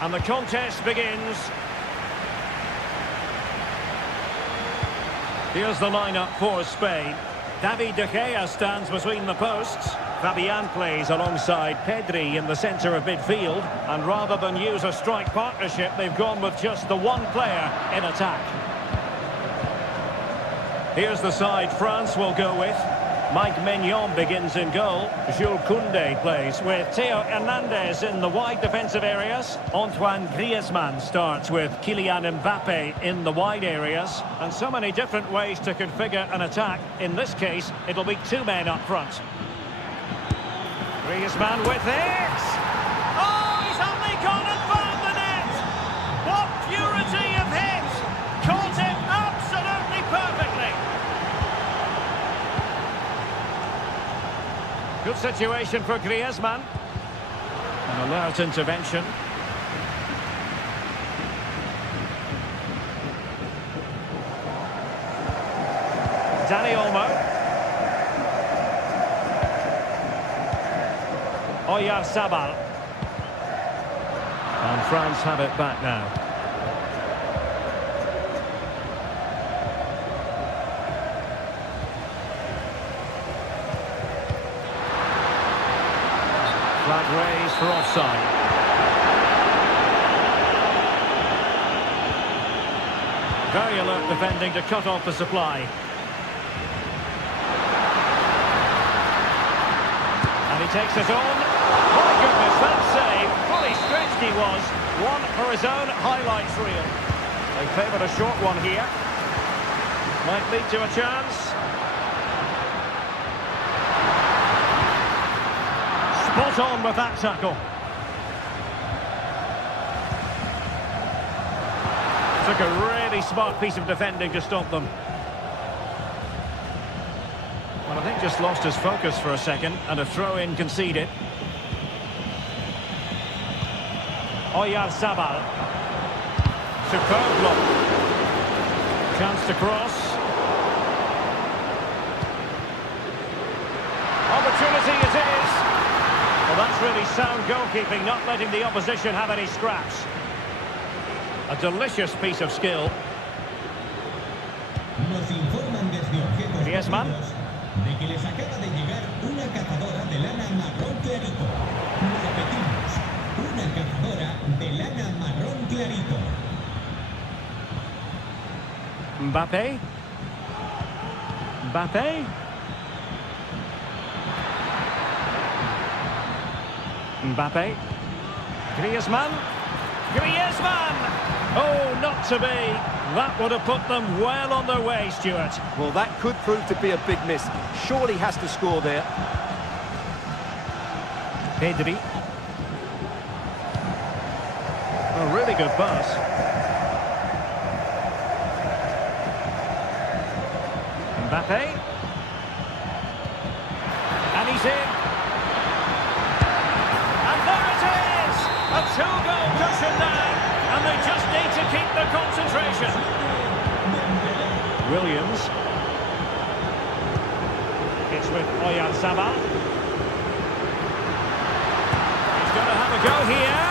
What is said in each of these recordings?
And the contest begins. Here's the lineup for Spain. David De Gea stands between the posts. Fabian plays alongside Pedri in the centre of midfield. And rather than use a strike partnership, they've gone with just the one player in attack. Here's the side France will go with. Mike Maignan begins in goal. Jules Koundé plays with Theo Hernandez in the wide defensive areas. Antoine Griezmann starts with Kylian Mbappe in the wide areas. And so many different ways to configure an attack. In this case, it'll be two men up front. Griezmann with it! Oh, he's only gone and found the net! What purity of hit! Caught it absolutely perfectly! Good situation for Griezmann. An alert intervention. Dani Olmo. Oyarzabal. And France have it back now. Flag raised for offside. Very alert defending to cut off the supply. And he takes it on. My goodness, that save. Fully stretched he was. One for his own highlights reel. They favoured a short one here. Might lead to a chance. Spot on with that tackle. Took a really smart piece of defending to stop them. Well, I think just lost his focus for a second, and a throw-in conceded. Oyarzabal. Superb block. Chance to cross. Opportunity it is. Well, that's really sound goalkeeping, not letting the opposition have any scraps. A delicious piece of skill. Griezmann. De que les acaba de llegar una cazadora de lana marrón clarito. Repetimos, una cazadora de lana marrón clarito. Mbappe. Mbappe. Mbappe. Griezmann. Griezmann! Oh, not to be. That would have put them well on their way, Stuart. Well, that could prove to be a big miss. Surely has to score there. Pedri. A really good pass. Mbappe. And he's in. And there it is! A two-goal cushion now. And they just need to keep their concentration. Williams. It's with Oyarzabal. He's going to have a go here.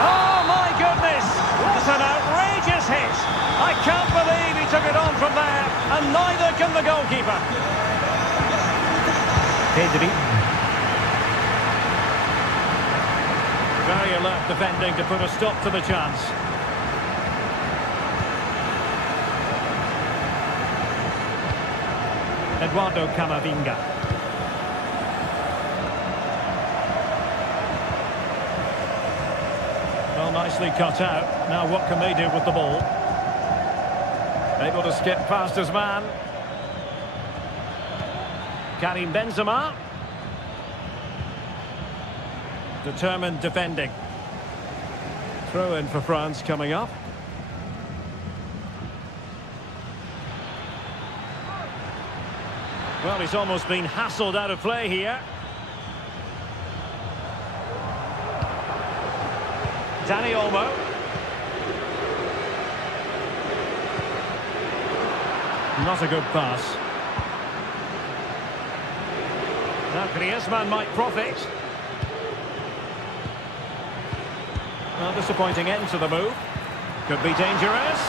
Oh, my goodness! What an outrageous hit! I can't believe he took it on from there, and neither can the goalkeeper. Pedri. Very alert defending to put a stop to the chance. Eduardo Camavinga. Well, nicely cut out. Now what can they do with the ball? Able to skip past his man. Karim Benzema. Determined defending. Throw in for France coming up. Well, he's almost been hassled out of play here. Dani Olmo. Not a good pass. Now Griezmann might profit. A disappointing end to the move. Could be dangerous.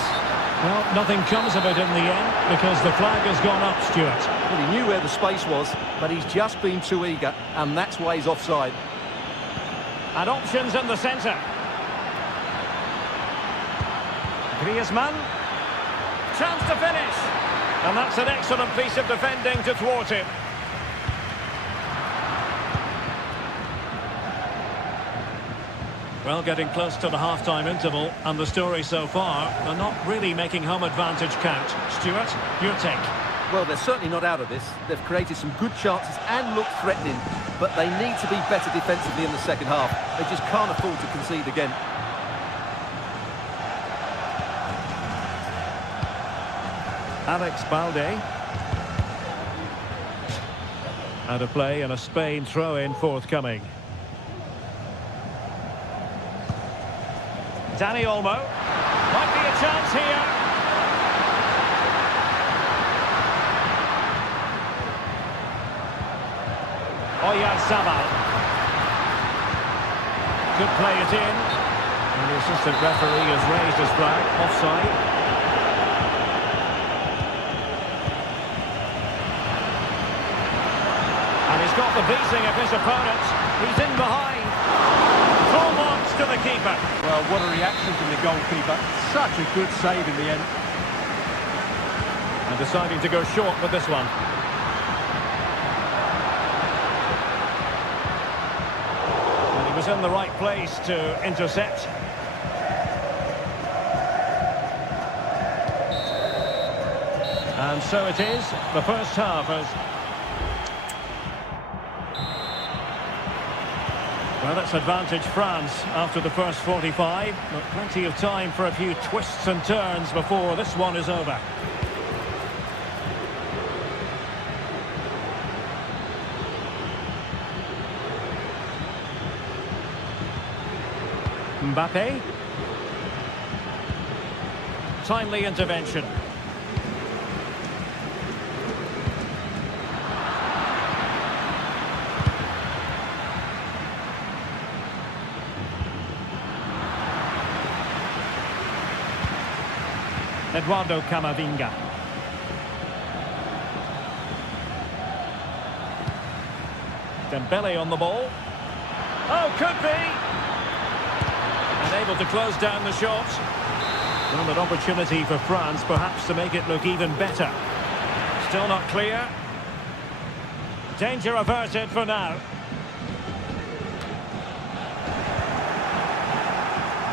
Well, nothing comes of it in the end because the flag has gone up, Stuart. Well, he knew where the space was, but he's just been too eager, and that's why he's offside. And options in the centre. Griezmann. Chance to finish. And that's an excellent piece of defending to thwart him. Well, getting close to the half-time interval, and the story so far, they're not really making home advantage count. Stuart, your take? Well, they're certainly not out of this. They've created some good chances and look threatening, but they need to be better defensively in the second half. They just can't afford to concede again. Alex Balde. Out of play and a Spain throw-in forthcoming. Dani Olmo. Might be a chance here. Oyarzabal. Could play it in. And the assistant referee has raised his flag. Offside. And he's got the beating of his opponent. He's in behind. Full marks to the keeper. Well, what a reaction from the goalkeeper. Such a good save in the end. And deciding to go short with this one. And he was in the right place to intercept. And so it is. The first half has... Well, that's advantage France after the first 45, but plenty of time for a few twists and turns before this one is over. Mbappe. Timely intervention. Eduardo Camavinga. Dembele on the ball. Oh, could be! And able to close down the shot. Well, an opportunity for France, perhaps, to make it look even better. Still not clear. Danger averted for now.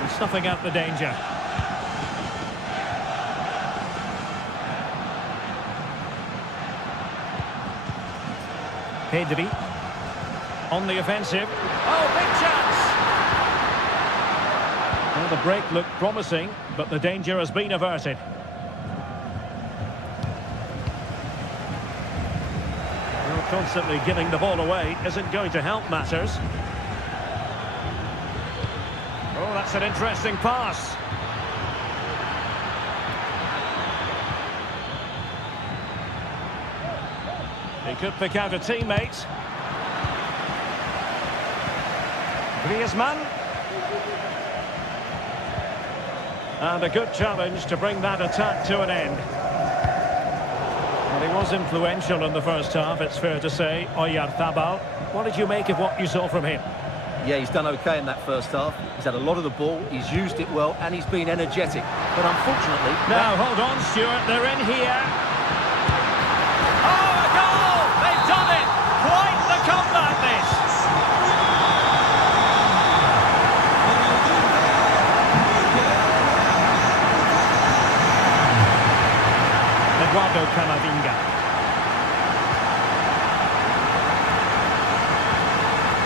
And snuffing out the danger. Pedri on the offensive. Oh, big chance! Well, the break looked promising, but the danger has been averted. Well, constantly giving the ball away isn't going to help matters. Oh, that's an interesting pass. He could pick out a teammate. Griezmann. And a good challenge to bring that attack to an end. Well, he was influential in the first half, it's fair to say. Oyarzabal. What did you make of what you saw from him? Yeah, he's done okay in that first half. He's had a lot of the ball, he's used it well, and he's been energetic. But unfortunately... Now, hold on, Stuart. They're in here. Oh, a goal! They've done it! Quite the comeback, this! Eduardo Camavinga.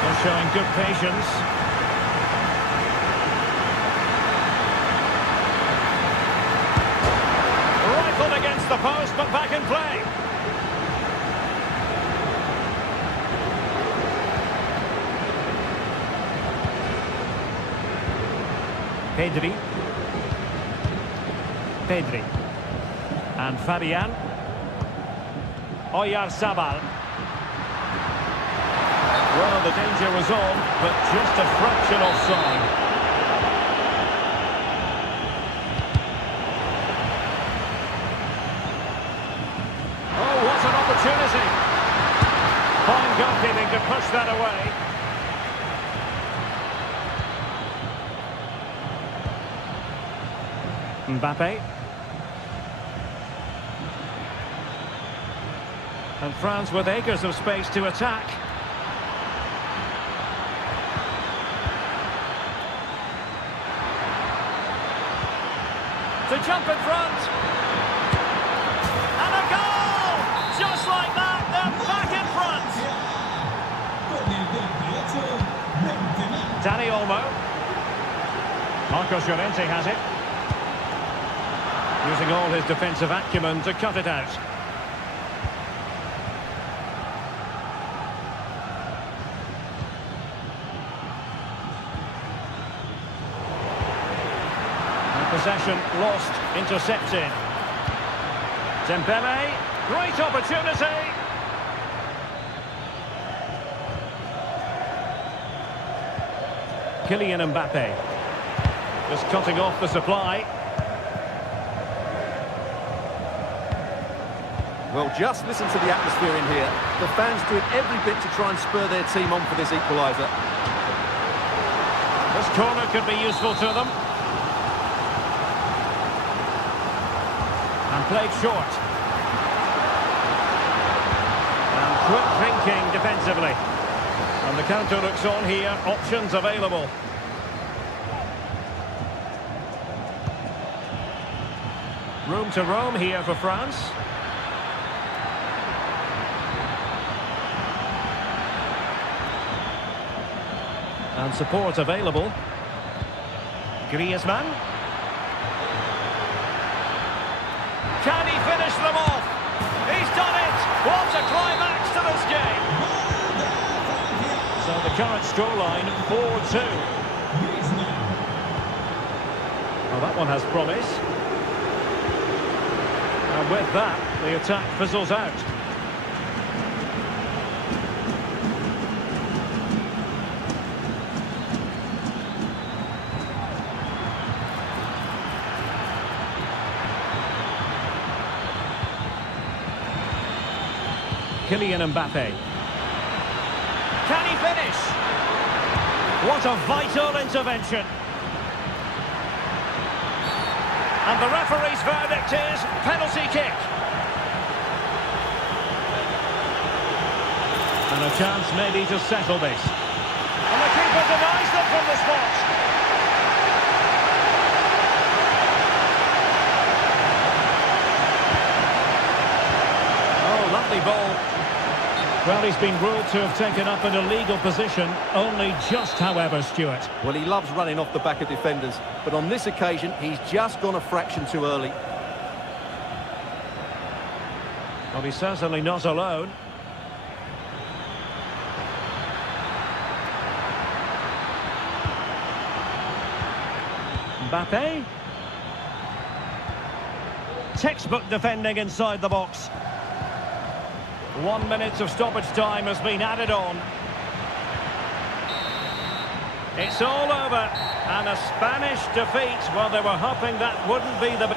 They're showing good patience. Rifled against the post, but back in play. Pedri. And Fabian. Oyarzabal. Well, the danger was on, but just a fraction offside. goalkeeping to push that away. Mbappe. And France with acres of space to attack. To jump in front. And a goal! Just like that, they're back in front. Dani Olmo. Marcos Llorente has it. Using all his defensive acumen to cut it out. Possession lost, intercepted. Dembele, great opportunity. Kylian Mbappe, just cutting off the supply. Well, just listen to the atmosphere in here. The fans doing every bit to try and spur their team on for this equaliser. This corner could be useful to them. And played short. And quick thinking defensively. And the counter looks on here, options available. Room to roam here for France. And support available. Griezmann. Can he finish them off? He's done it! What a climax to this game! So the current scoreline, 4-2. Well, that one has promise. And with that, the attack fizzles out. Kylian Mbappe. Can he finish? What a vital intervention. And the referee's verdict is penalty kick. And a chance maybe to settle this. And the keeper denies them from the spot. Oh, lovely ball. Well, he's been ruled to have taken up an illegal position, only just, however, Stuart. Well, he loves running off the back of defenders, but on this occasion, he's just gone a fraction too early. Well, he's certainly not alone. Mbappe. Textbook defending inside the box. 1 minute of stoppage time has been added on. It's all over, and a Spanish defeat. Well, they were hoping that wouldn't be the...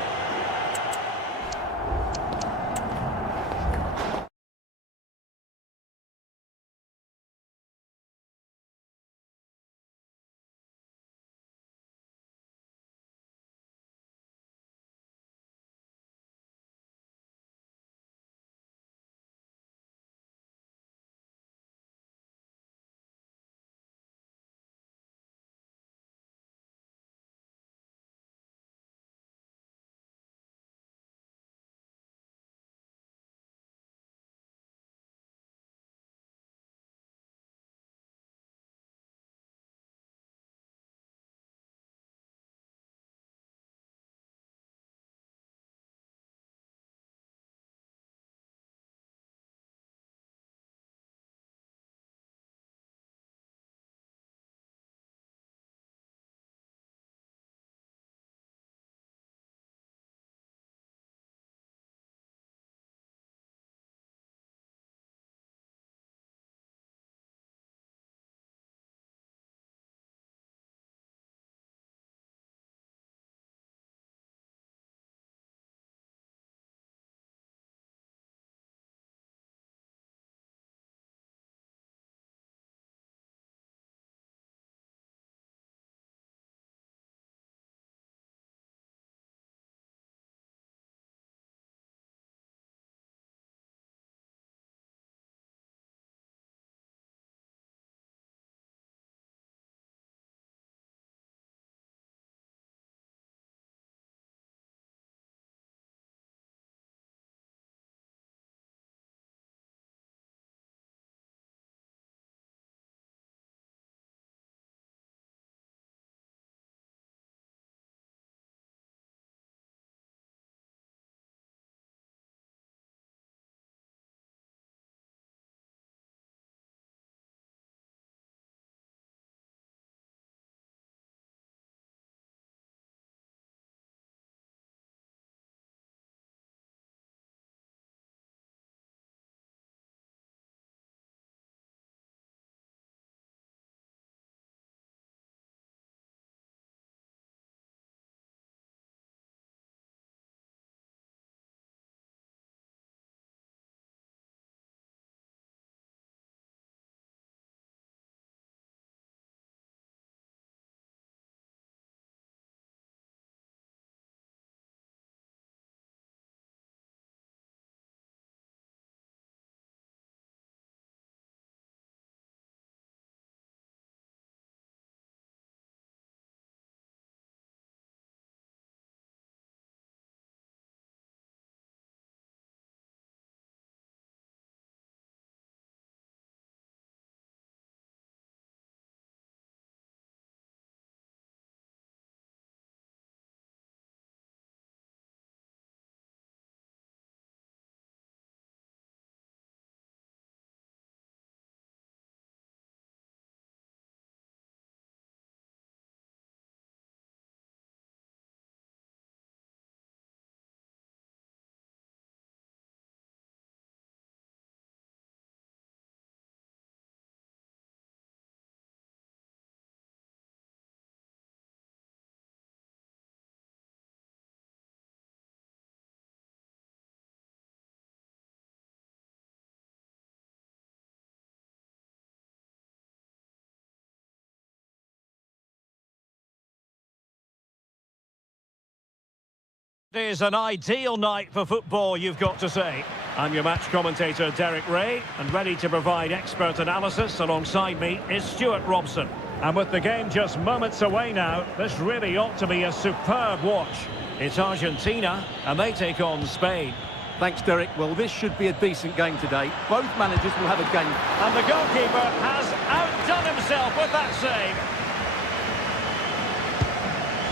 It is an ideal night for football, you've got to say. I'm your match commentator, Derek Ray, and ready to provide expert analysis alongside me is Stuart Robson. And with the game just moments away now, this really ought to be a superb watch. It's Argentina, and they take on Spain. Thanks, Derek. Well, this should be a decent game today. Both managers will have a game. And the goalkeeper has outdone himself with that save.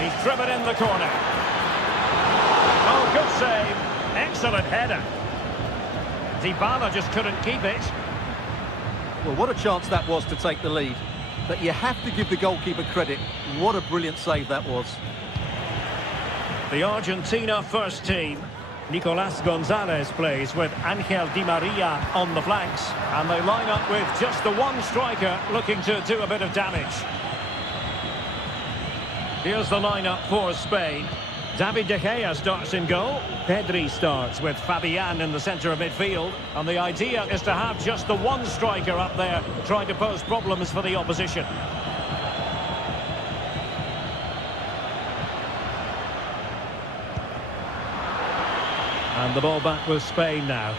He's driven in the corner. Oh, good save. Excellent header. Dybala just couldn't keep it. Well, what a chance that was to take the lead. But you have to give the goalkeeper credit. What a brilliant save that was. The Argentina first team. Nicolas Gonzalez plays with Angel Di Maria on the flanks. And they line up with just the one striker looking to do a bit of damage. Here's the lineup for Spain. David De Gea starts in goal. Pedri starts with Fabian in the centre of midfield. And the idea is to have just the one striker up there trying to pose problems for the opposition. And the ball back with Spain now.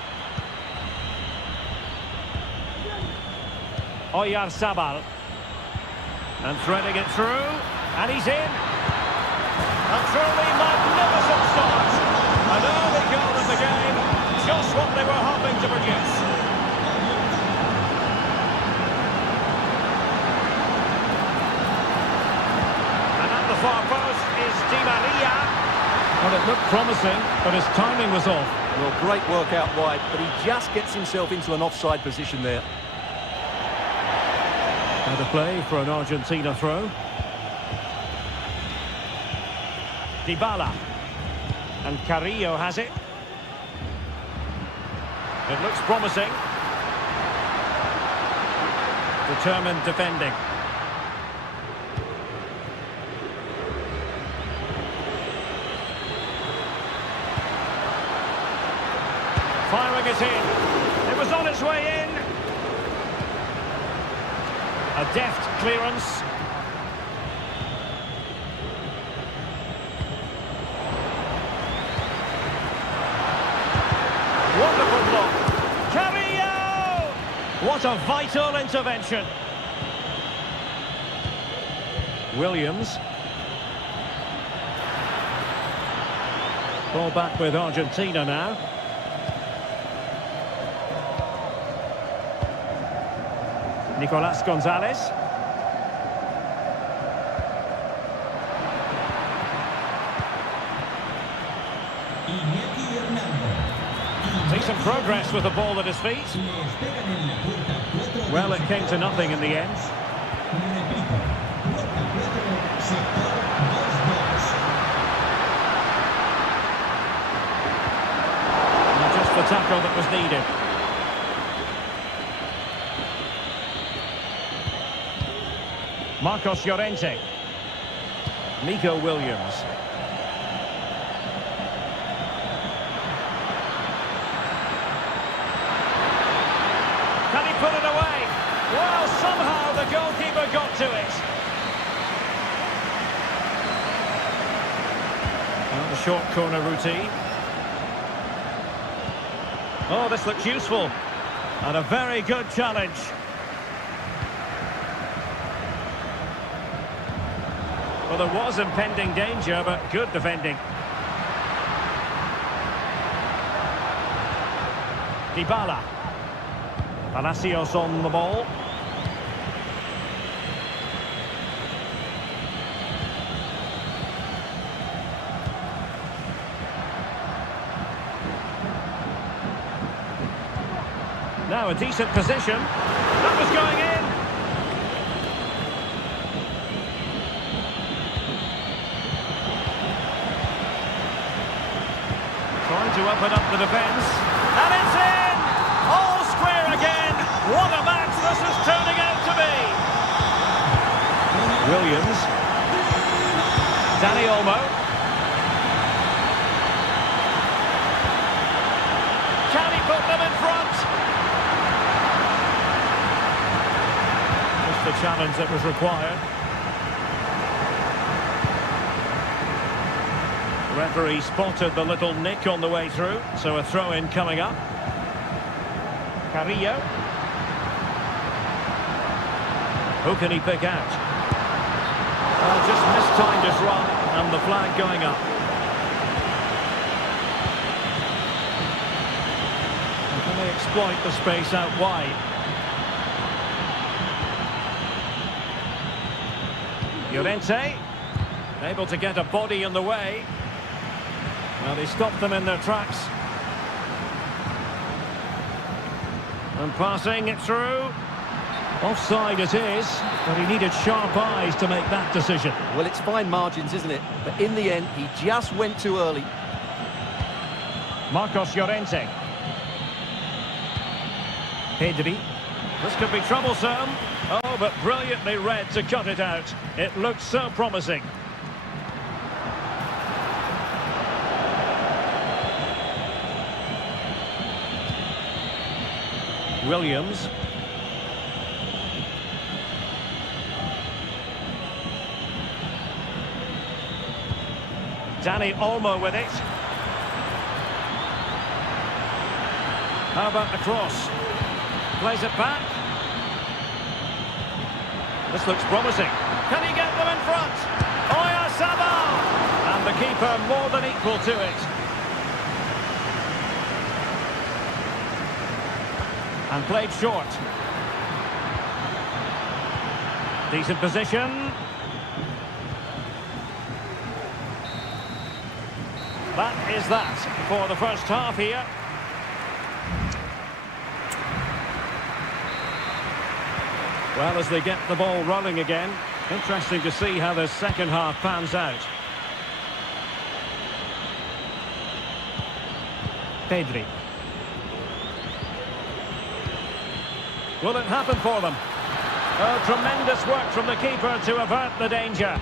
Oyarzabal. And threading it through. And he's in. A truly magnificent start. An early goal in the game. Just what they were hoping to produce. And at the far post is Di Maria. Well, it looked promising, but his timing was off. Well, great work out wide, but he just gets himself into an offside position there. Now the play for an Argentina throw. Dybala. And Carrillo has it. It looks promising. Determined defending. Firing it in. It was on its way in. A deft clearance. Wonderful block. Carrillo! What a vital intervention. Williams. Ball back with Argentina now. Nicolas Gonzalez. Decent progress with the ball at his feet. Well, it came to nothing in the end. And just the tackle that was needed. Marcos Llorente. Nico Williams. Can he put it away? Well, somehow the goalkeeper got to it. And the short corner routine. Oh, this looks useful. And a very good challenge. Well, there was impending danger, but good defending. Dybala. Palacios on the ball. Now a decent position. That was going in. Trying to open up the defence. And it's in! All square again! What a match this is turning out to be! Williams. Dani Olmo. Can he put them in front? Just the challenge that was required. Referee spotted the little nick on the way through, so a throw-in coming up. Carrillo. Who can he pick out? Just mistimed his run, and the flag going up. And can they exploit the space out wide? Llorente, able to get a body in the way. Well, they stopped them in their tracks. And passing it through. Offside it is, but he needed sharp eyes to make that decision. Well, it's fine margins, isn't it? But in the end, he just went too early. Marcos Llorente. Pedri. This could be troublesome. Oh, but brilliantly read to cut it out. It looked so promising. Williams. Dani Olmo with it. How about the cross? Plays it back. This looks promising. Can he get them in front? Oyarzabal! And the keeper more than equal to it. And played short. Decent position. That is that for the first half here. Well, as they get the ball rolling again, interesting to see how the second half pans out. Pedri. Will it happen for them? Oh, tremendous work from the keeper to avert the danger.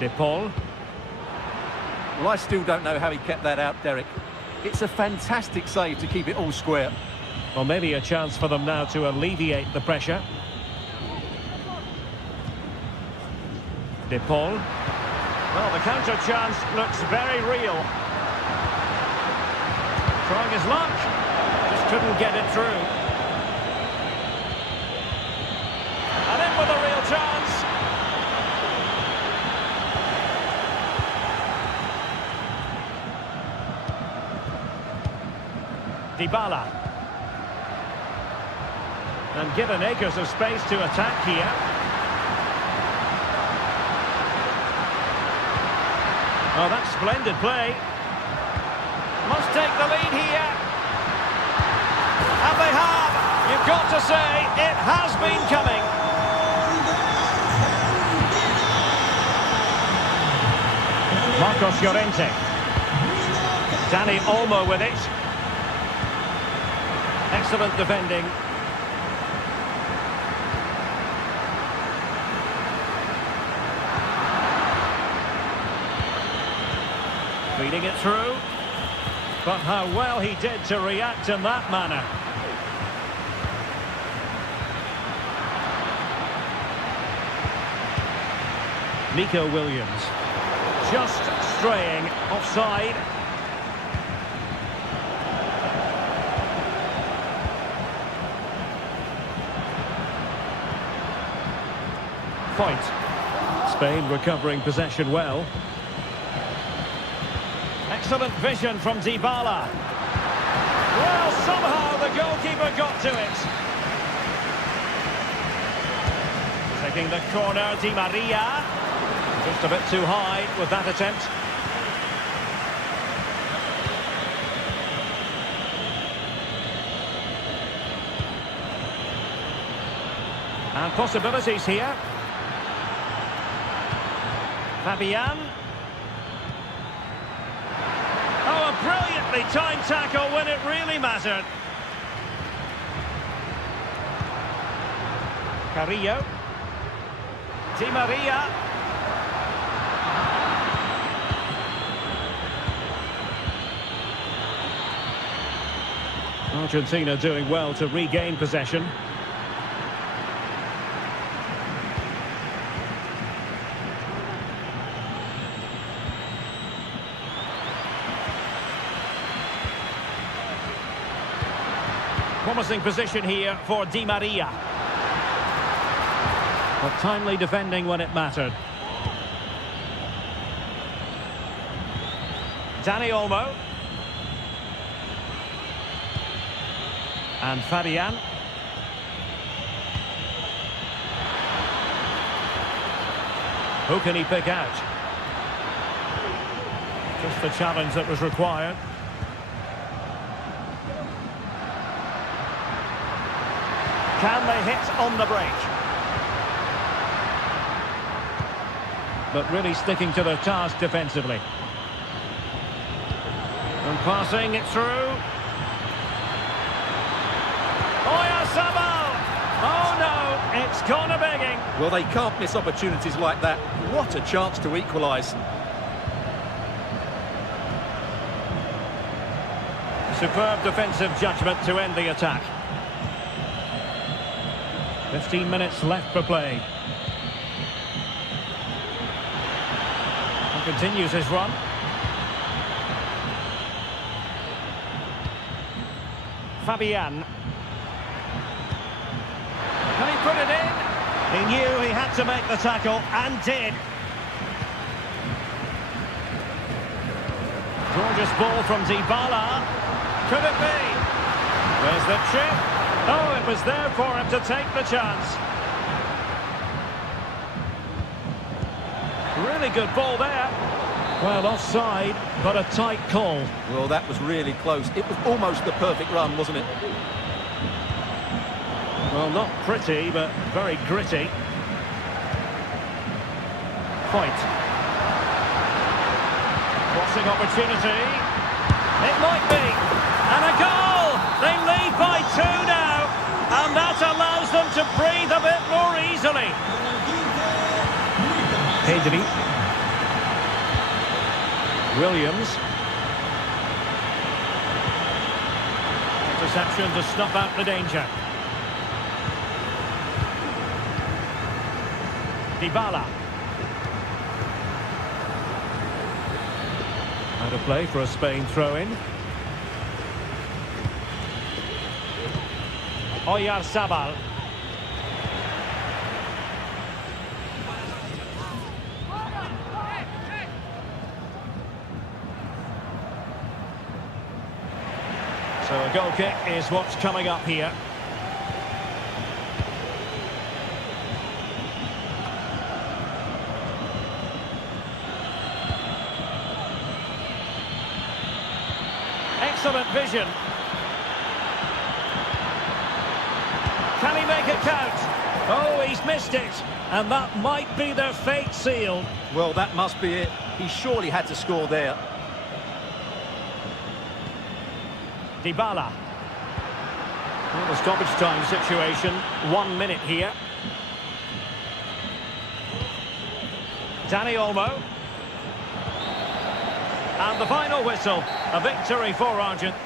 De Paul. Well, I still don't know how he kept that out, Derek. It's a fantastic save to keep it all square. Well, maybe a chance for them now to alleviate the pressure. De Paul. Well, the counter chance looks very real. Trying his luck. Just couldn't get it through. And in with a real chance. Dybala. And given acres of space to attack here. Oh, that's splendid play. Must take the lead here. And they have. You've got to say, it has been coming. Marcos Llorente. Dani Olmo with it. Excellent defending. Feeding it through. But how well he did to react in that manner. Nico Williams. Just straying offside. Point. Spain recovering possession well. Excellent vision from Dybala. Well, somehow the goalkeeper got to it. Taking the corner, Di Maria. Just a bit too high with that attempt. And possibilities here. Fabian. Oh, a brilliantly timed tackle when it really mattered. Carrillo. Di Maria. Argentina doing well to regain possession. Promising position here for Di Maria. But timely defending when it mattered. Dani Olmo. And Fabian. Who can he pick out? Just the challenge that was required. Can they hit on the break? But really sticking to their task defensively. And passing it through. Oyarzabal! Oh no, it's corner begging. Well, they can't miss opportunities like that. What a chance to equalise. Superb defensive judgment to end the attack. 15 minutes left for play. He continues his run. Fabian. Can he put it in? He knew he had to make the tackle and did. Gorgeous ball from Dybala. Could it be? There's the chip. Oh, it was there for him to take the chance. Really good ball there. Well, offside, but a tight call. Well, that was really close. It was almost the perfect run, wasn't it? Well, not pretty, but very gritty. Point. Crossing opportunity. It might be. And a goal! They lead by 2 now. And that allows them to breathe a bit more easily. Pedri. Williams. Interception to snuff out the danger. Dybala. Out of play for a Spain throw-in. Oyarzabal. So a goal kick is what's coming up here. Excellent vision. Can he make it count? Oh, he's missed it. And that might be their fate sealed. Well, that must be it. He surely had to score there. Dybala. Well, the stoppage time situation, 1 minute here. Dani Olmo. And the final whistle, a victory for Argentina.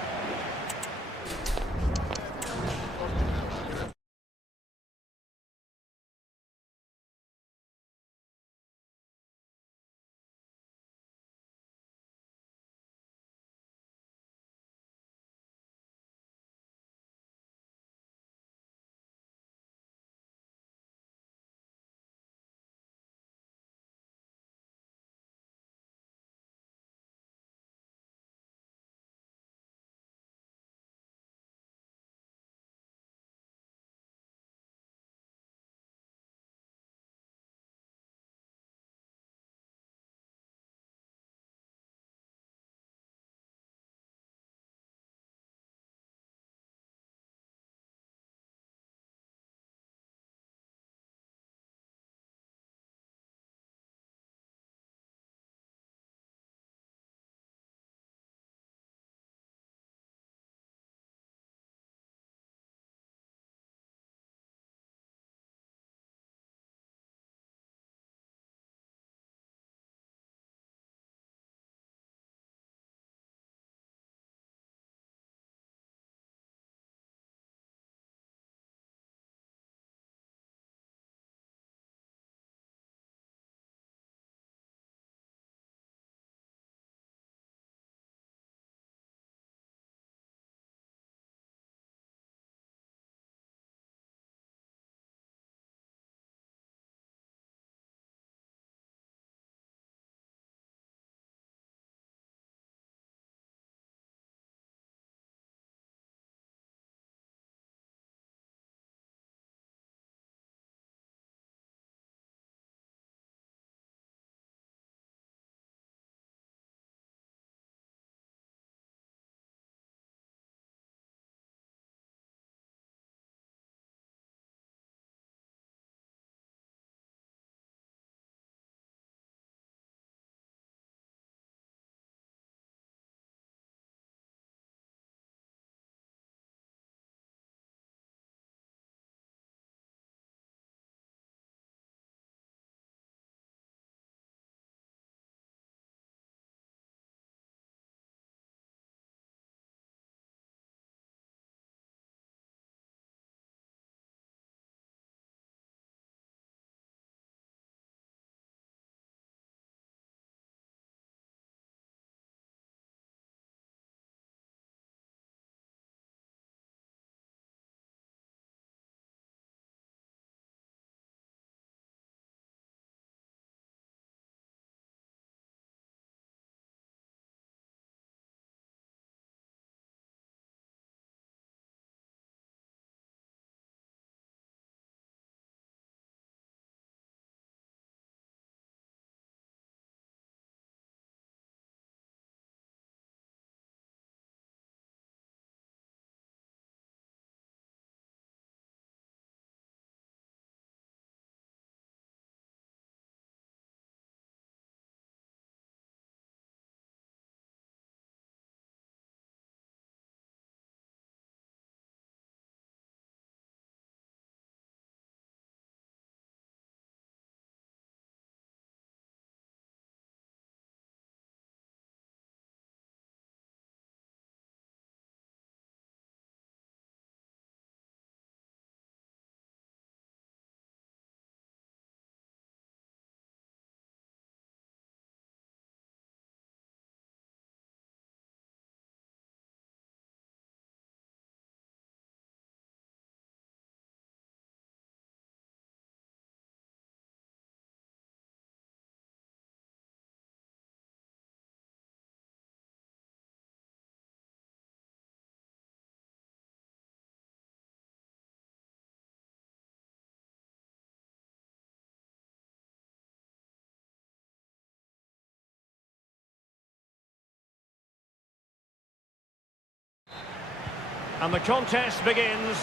And the contest begins.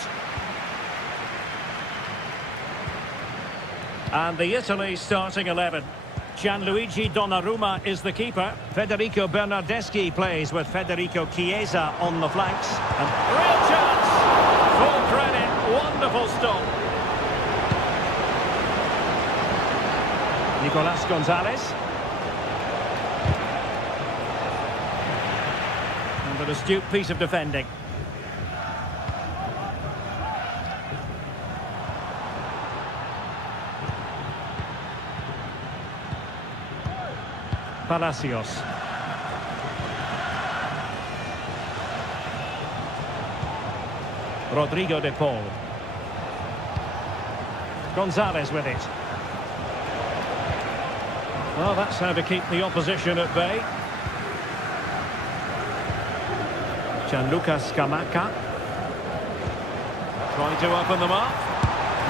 And the Italy starting 11. Gianluigi Donnarumma is the keeper. Federico Bernardeschi plays with Federico Chiesa on the flanks. And real chance! Full credit, wonderful stop. Nicolas Gonzalez. And an astute piece of defending. Palacios. Rodrigo de Paul. Gonzalez with it. Well, that's how to keep the opposition at bay. Gianluca Scamacca. Trying to open them up.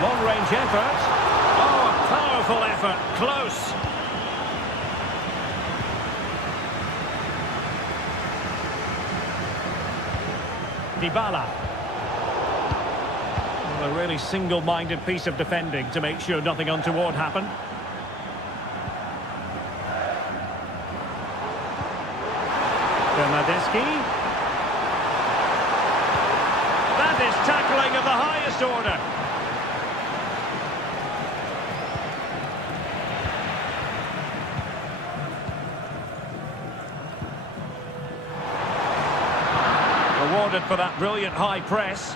Long-range effort. Oh, a powerful effort. Close. Dybala. Well, a really single-minded piece of defending to make sure nothing untoward happened. Bernardeschi. That is tackling of the highest order. Rewarded for that brilliant high press.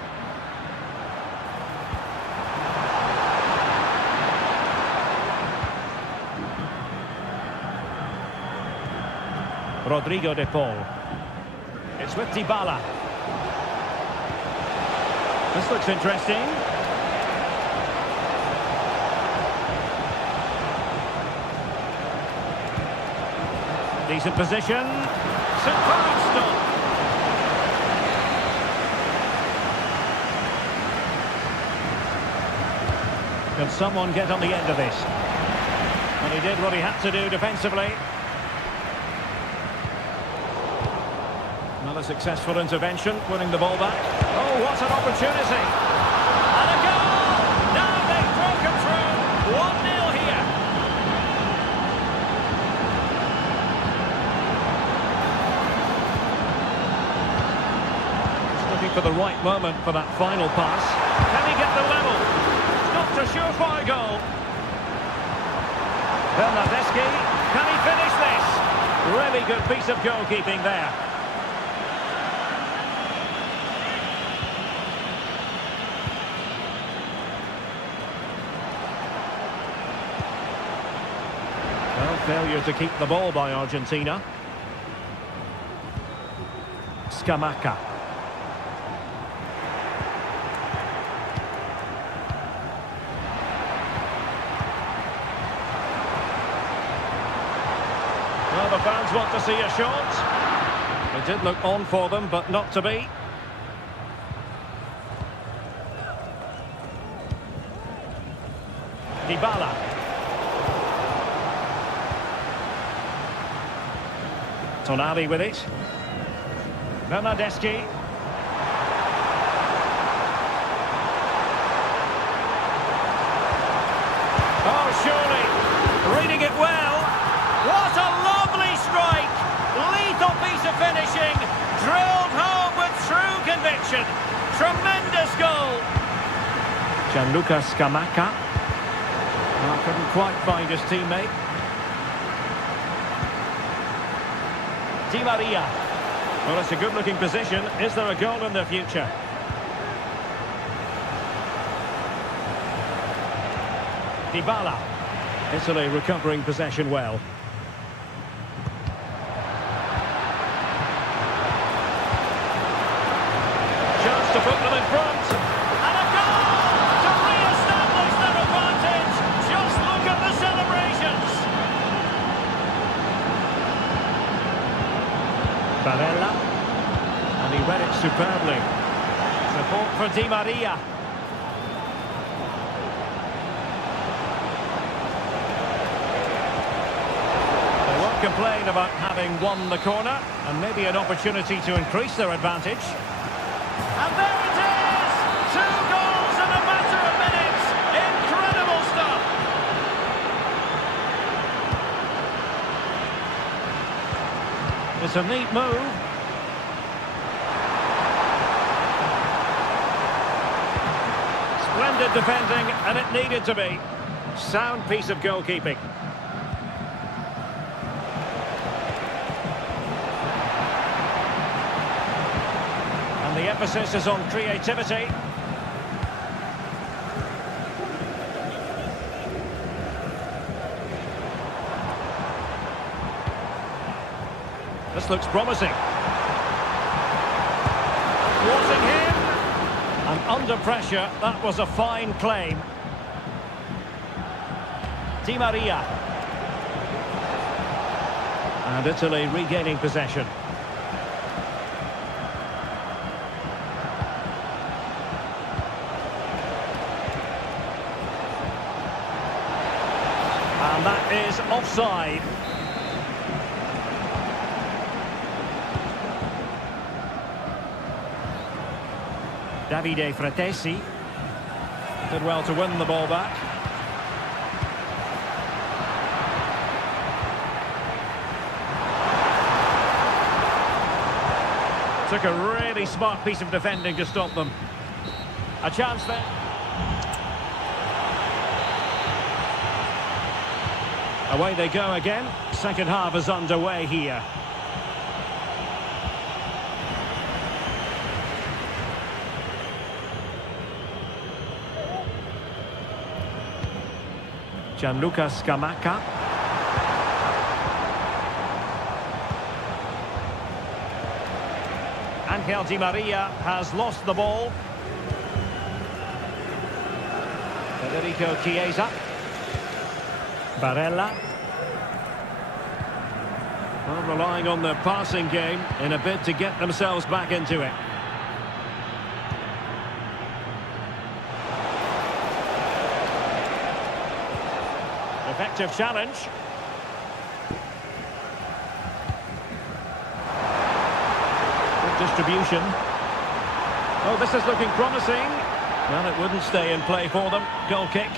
Rodrigo de Paul. It's with Dybala. This looks interesting. Decent position. Superb stop. Can someone get on the end of this? And he did what he had to do defensively. Another successful intervention, winning the ball back. Oh, what an opportunity! And a goal! Now they've broken through. 1-0 here. Just looking for the right moment for that final pass. Can he get the level? Not a surefire goal. Bernardeschi, can he finish this? Really good piece of goalkeeping there. Well, failure to keep the ball by Argentina. Scamacca. Well, the fans want to see a shot. It did look on for them, but not to be. Dybala. Tonali with it. Bernardeschi. Oh, surely. Reading it well. What a lovely strike! Lethal piece of finishing, drilled home with true conviction. Tremendous goal. Gianluca Scamacca. Oh, couldn't quite find his teammate. Di Maria. Well, it's a good-looking position. Is there a goal in the future? Dybala. Italy recovering possession well. Chance to put them in front. And a goal to re-establish their advantage. Just look at the celebrations. Barella. And he read it superbly. Support for Di Maria. They won't complain about having won the corner, and maybe an opportunity to increase their advantage. And there it is! 2 goals in a matter of minutes! Incredible stuff! It's a neat move. Splendid defending, and it needed to be. Sound piece of goalkeeping. And the emphasis is on creativity. This looks promising. Thwarting him. And under pressure, that was a fine claim. Di Maria. And Italy regaining possession. And that is offside. Davide Fratesi did well to win the ball back. Took a really smart piece of defending to stop them. A chance there. Away they go again. Second half is underway here. Gianluca Scamacca. Angel Di Maria has lost the ball. Federico Chiesa. Barella. Well, relying on their passing game in a bid to get themselves back into it. Effective challenge. Good distribution. Oh, this is looking promising. Well, it wouldn't stay in play for them. Goal kick.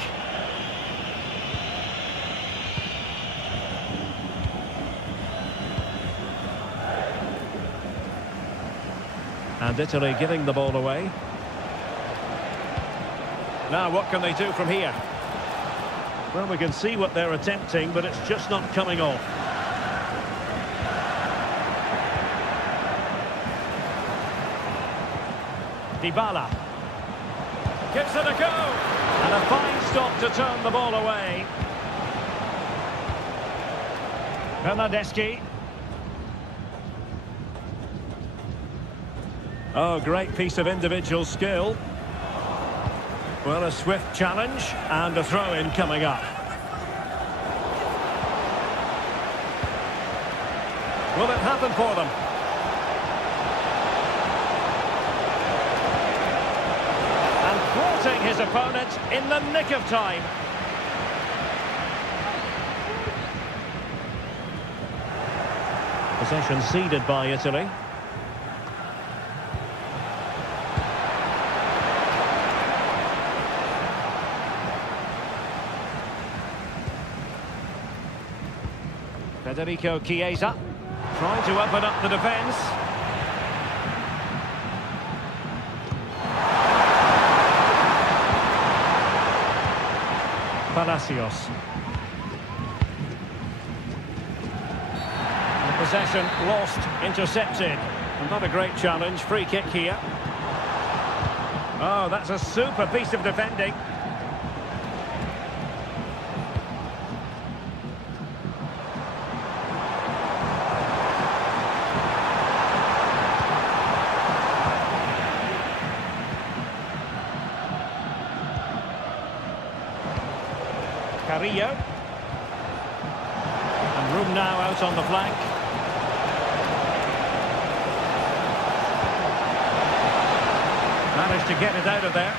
And Italy giving the ball away. Now, what can they do from here? Well, we can see what they're attempting, but it's just not coming off. Dybala. Gives it a go. And a fine stop to turn the ball away. Bernardeschi. Oh, great piece of individual skill. Well, a swift challenge and a throw-in coming up. Will it happen for them? And thwarting his opponent in the nick of time. Possession ceded by Italy. Federico Chiesa trying to open up the defence. Palacios. The possession lost, intercepted. Not a great challenge, free kick here. Oh, that's a super piece of defending. Carrillo. And room now out on the flank. Managed to get it out of there.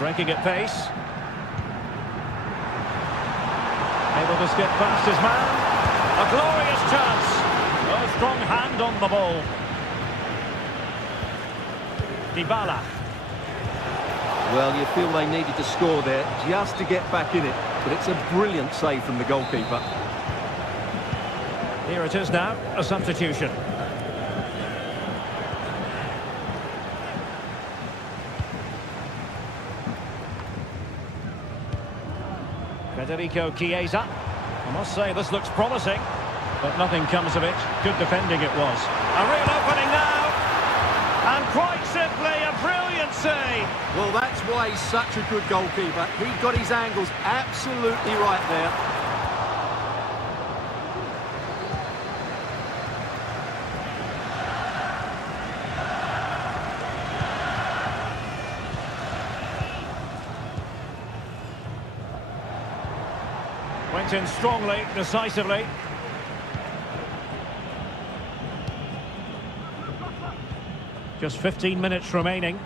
Breaking at pace. Able to skip past his man. A glorious chance. Well, it's strong hand on the ball. Dybala. Well, you feel they needed to score there just to get back in it, but it's a brilliant save from the goalkeeper. Here it is now, a substitution. Federico Chiesa. I must say this looks promising, but nothing comes of it. Good defending it was. A real opening now, and quite simply a brilliant save. Well, that's why he's such a good goalkeeper. He got his angles absolutely right there. Went in strongly, decisively. Just 15 minutes remaining. A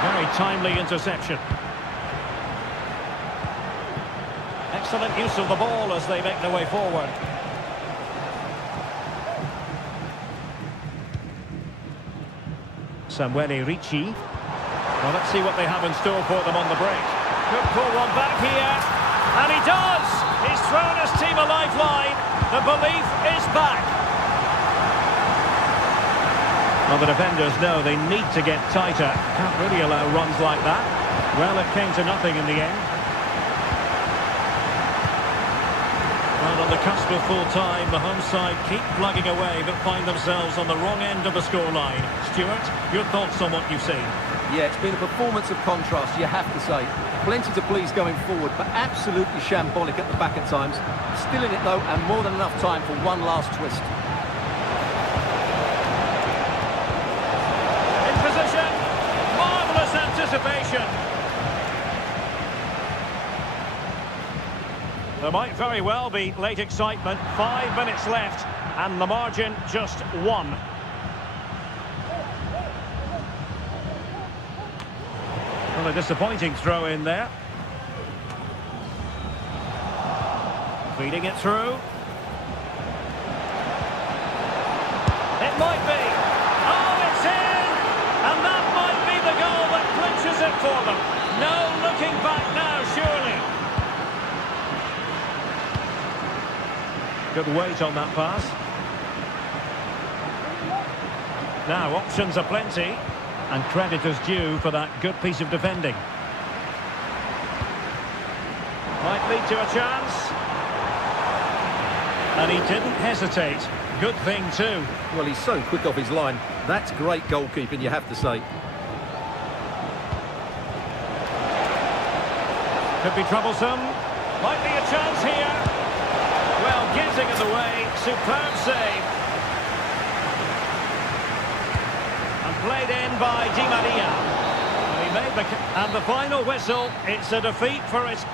very timely interception. Excellent use of the ball as they make their way forward. Samuele Ricci. Well, let's see what they have in store for them on the break. Could pull one back here, and he does! He's thrown his team a lifeline. The belief is back. Well, the defenders know they need to get tighter. Can't really allow runs like that. Well, it came to nothing in the end. Well, on the cusp of full time, the home side keep plugging away but find themselves on the wrong end of the scoreline. Stuart, your thoughts on what you've seen? Yeah, it's been a performance of contrast, you have to say. Plenty to please going forward, but absolutely shambolic at the back at times. Still in it, though, and more than enough time for one last twist. In position. Marvellous anticipation. There might very well be late excitement. 5 minutes left, and the margin just 1. Well, a disappointing throw in there. Feeding it through. It might be. Oh, it's in! And that might be the goal that clinches it for them. No looking back now, surely. Good weight on that pass. Now, options are plenty. And credit is due for that good piece of defending. Might lead to a chance. And he didn't hesitate. Good thing too. Well, he's so quick off his line. That's great goalkeeping, you have to say. Could be troublesome. Might be a chance here. Well, getting in the way. Superb save. Played in by Di Maria. And he made the final whistle. It's a defeat for his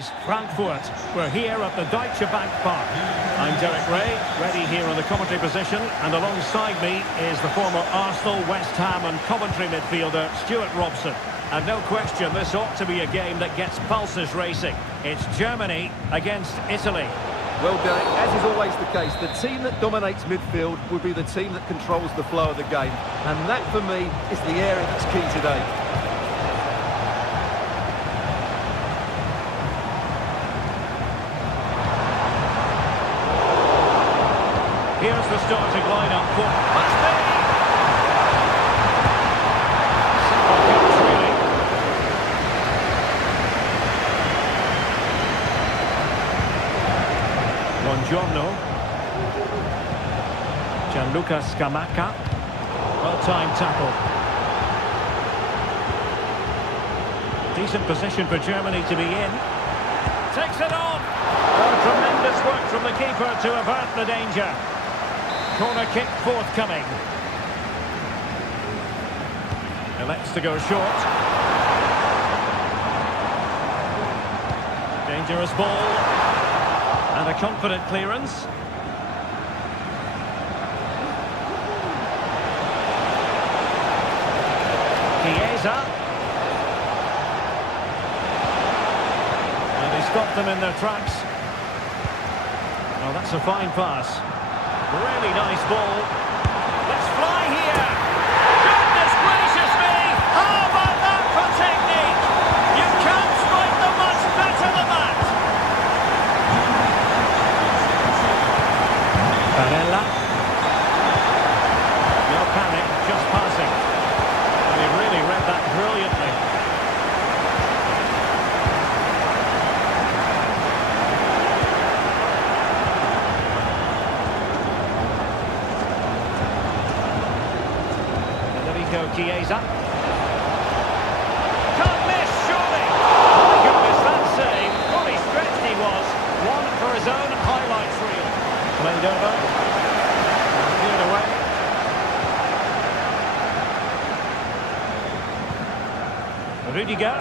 Frankfurt. We're here at the Deutsche Bank Park. I'm Derek Ray, ready here in the commentary position, and alongside me is the former Arsenal, West Ham and Coventry midfielder Stuart Robson. And no question, this ought to be a game that gets pulses racing. It's Germany against Italy. Well, Derek, as is always the case, the team that dominates midfield will be the team that controls the flow of the game. And that, for me, is the area that's key today. Here's the starting lineup for must be. Simple kicks, really. Buongiorno. Gianluca Scamacca. Well-timed tackle. Decent position for Germany to be in. Takes it on. Oh, tremendous work from the keeper to avert the danger. Corner kick forthcoming. Elects to go short. Dangerous ball. And a confident clearance. Chiesa. And they stopped them in their tracks. Oh, that's a fine pass. Really nice ball. Let's fly here. Goodness gracious me! How about that for technique? You can't strike them much better than that. Barella. No panic, just passing. And he really read that brilliantly. Chiesa. Can't miss, surely. My goodness, that save. Fully stretched he was. One for his own highlights reel. Played over. Cleared away. Rudiger.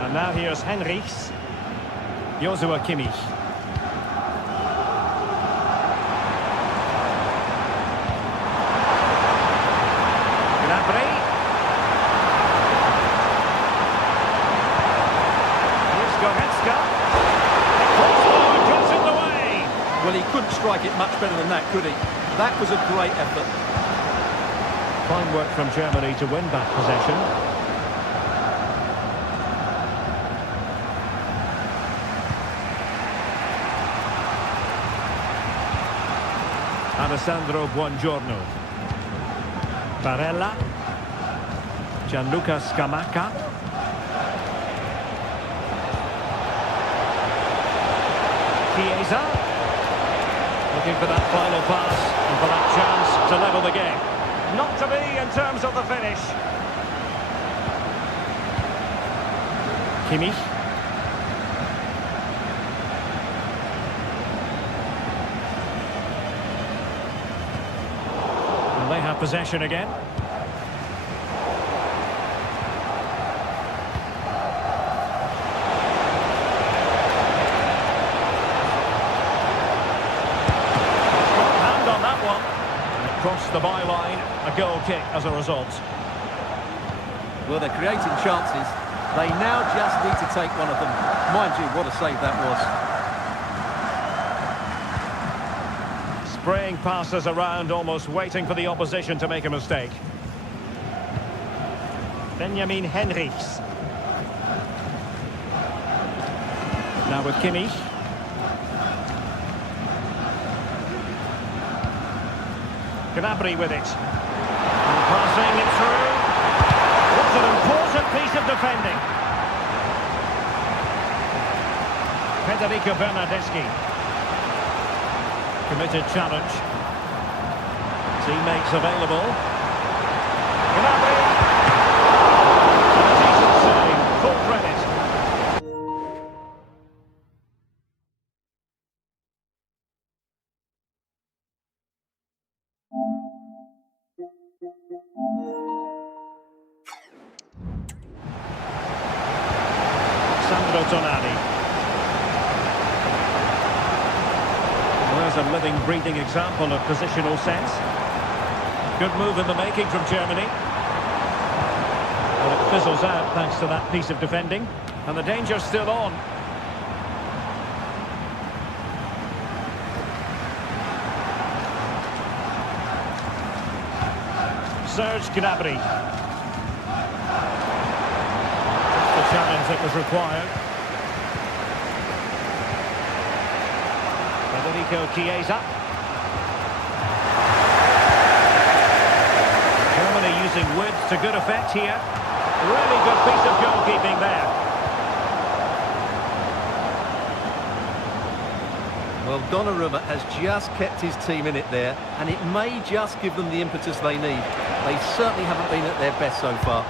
And now here's Henrichs. Joshua Kimmich. Well, he couldn't strike it much better than that, could he? That was a great effort. Fine work from Germany to win back possession. Alessandro Buongiorno. Barella. Gianluca Scamacca. Chiesa. Looking for that final pass and for that chance to level the game. Not to be in terms of the finish. Kimmich. And they have possession again. Crossed the byline, a goal kick as a result. Well, they're creating chances. They now just need to take one of them. Mind you, what a save that was. Spraying passes around, almost waiting for the opposition to make a mistake. Benjamin Henrichs. Now with Kimmich. Gnabry with it. And passing it through. What an important piece of defending. Federico Bernardeschi. Committed challenge. Teammates available. Gnabry. Decent save. Full credit. Sandro Tonali. Well, there's a living, breathing example of positional sense. Good move in the making from Germany. Well, it fizzles out thanks to that piece of defending. And the danger's still on. Serge Gnabry. That's the challenge that was required. Federico Chiesa. Germany using width to good effect here. Really good piece of goalkeeping there. Well, Donnarumma has just kept his team in it there, and it may just give them the impetus they need. They certainly haven't been at their best so far.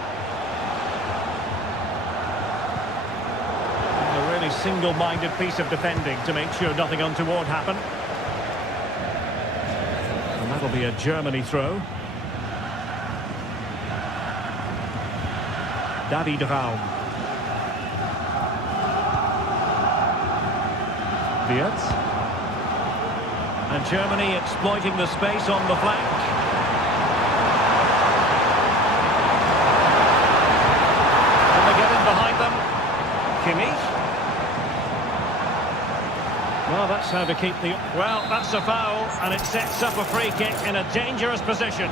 A really single-minded piece of defending to make sure nothing untoward happened. And that'll be a Germany throw. David Raum. Wirtz. And Germany exploiting the space on the flank. And they get in behind them. Kimmich. Well, that's how to keep the... Well, that's a foul, and it sets up a free kick in a dangerous position.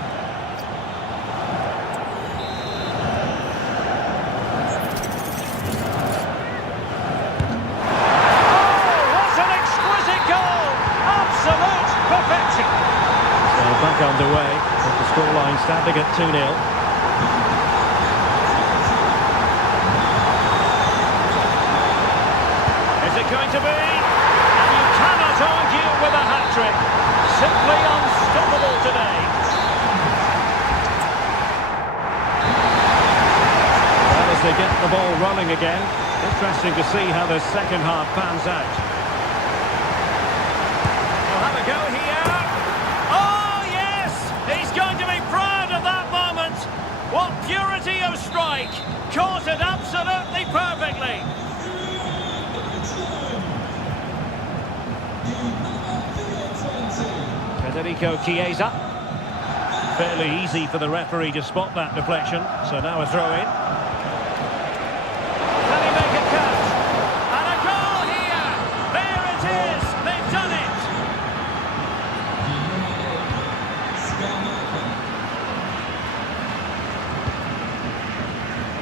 Back underway, with the scoreline standing at 2-0. Is it going to be? And you cannot argue with a hat-trick. Simply unstoppable today. Well, as they get the ball running again, interesting to see how the second half pans out. We'll have a go here. He's going to be proud of that moment. What purity of strike. Caught it absolutely perfectly. Federico Chiesa. Fairly easy for the referee to spot that deflection. So now a throw in. Can he make it count? And a goal here. There it is. They've done it.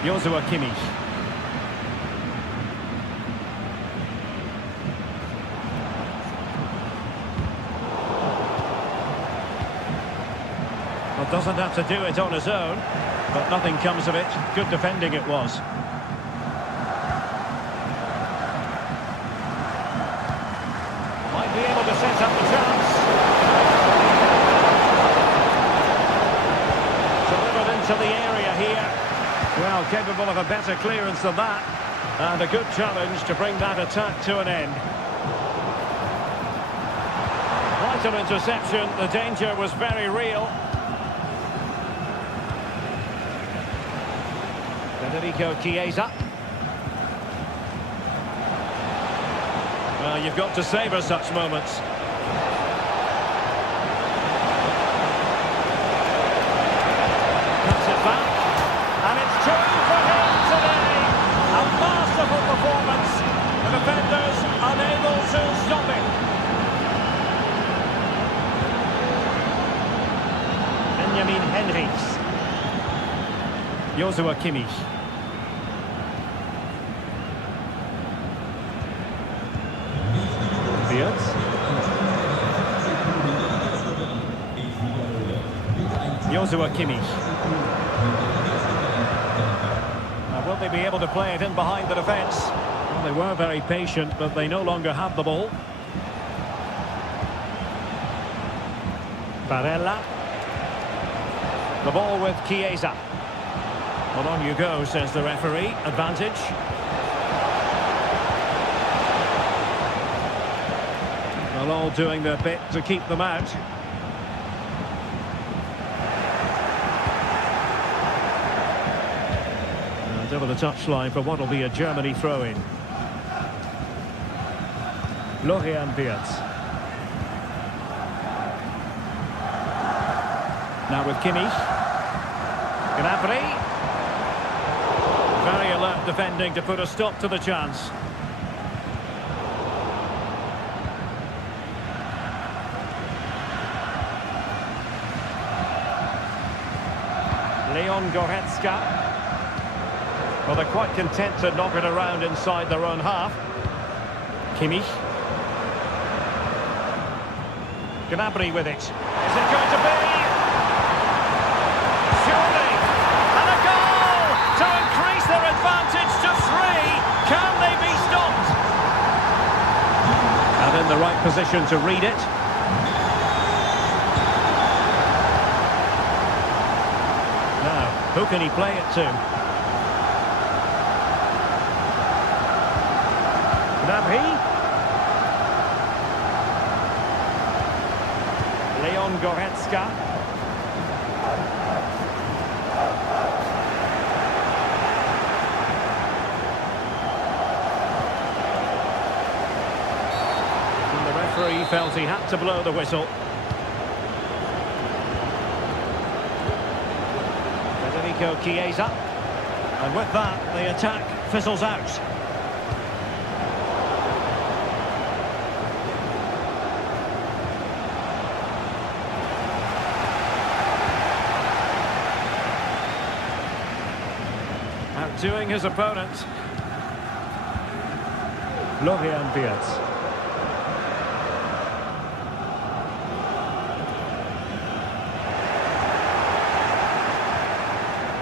Joshua Kimmich. Well, doesn't have to do it on his own, but nothing comes of it. Good defending it was. Might be able to set up the chance. Delivered into the area here. Well, capable of a better clearance than that. And a good challenge to bring that attack to an end. Vital interception. The danger was very real. Federico Chiesa. Well, you've got to savour such moments. Cuts it back. And it's true for him today. A masterful performance. The defenders unable to stop it. Benjamin Henrichs. Joshua Kimmich. Wirtz. Joshua Kimmich. Will they be able to play it in behind the defence? Well, they were very patient, but they no longer have the ball. Barella. The ball with Chiesa. Well, on you go, says the referee. Advantage. Well, all doing their bit to keep them out. And over the touchline for what will be a Germany throw-in. Florian Wirtz. Now with Kimmich. Gnabry. Very alert defending to put a stop to the chance. Leon Goretzka. Well, they're quite content to knock it around inside their own half. Kimmich. Gnabry with it. Is it going to be? Surely! And a goal! To increase their advantage to 3. Can they be stopped? And in the right position to read it. Now, who can he play it to? Gnabry. Leon Goretzka. And the referee felt he had to blow the whistle. Federico Chiesa. And with that, the attack fizzles out. Outdoing his opponent. Florian Wirtz.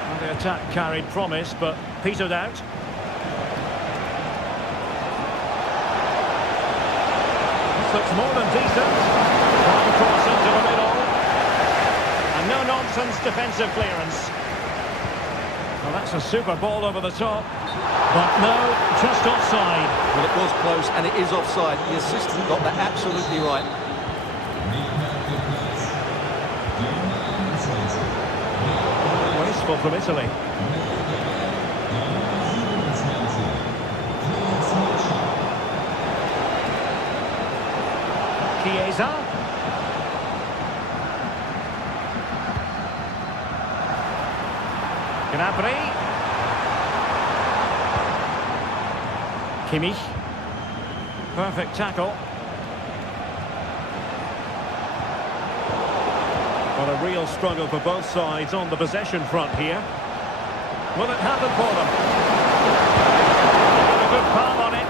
Well, the attack carried promise, but petered out. This looks more than decent. One cross into the middle. And no-nonsense defensive clearance. Well, that's a super ball over the top. But no, just offside. Well, it was close, and it is offside. The assistant got that absolutely right. Wasteful from Italy. Chiesa. Gnabry. Kimmich. Perfect tackle. Well, a real struggle for both sides on the possession front here. Will it happen for them? A good palm on it.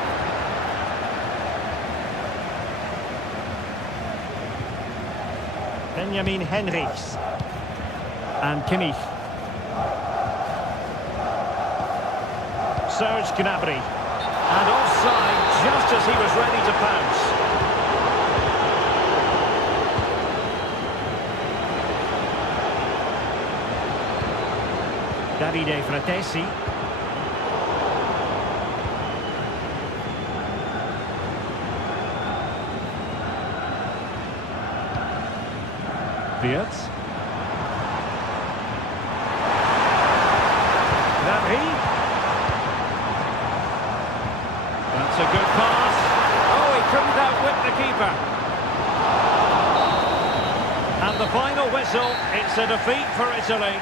Benjamin Henrichs. And Kimmich. Serge Gnabry. And offside just as he was ready to pounce. Davide Fratesi. Wirtz. Gnabry. That's a good pass. Oh, he couldn't outwit the keeper. And the final whistle, it's a defeat for Italy.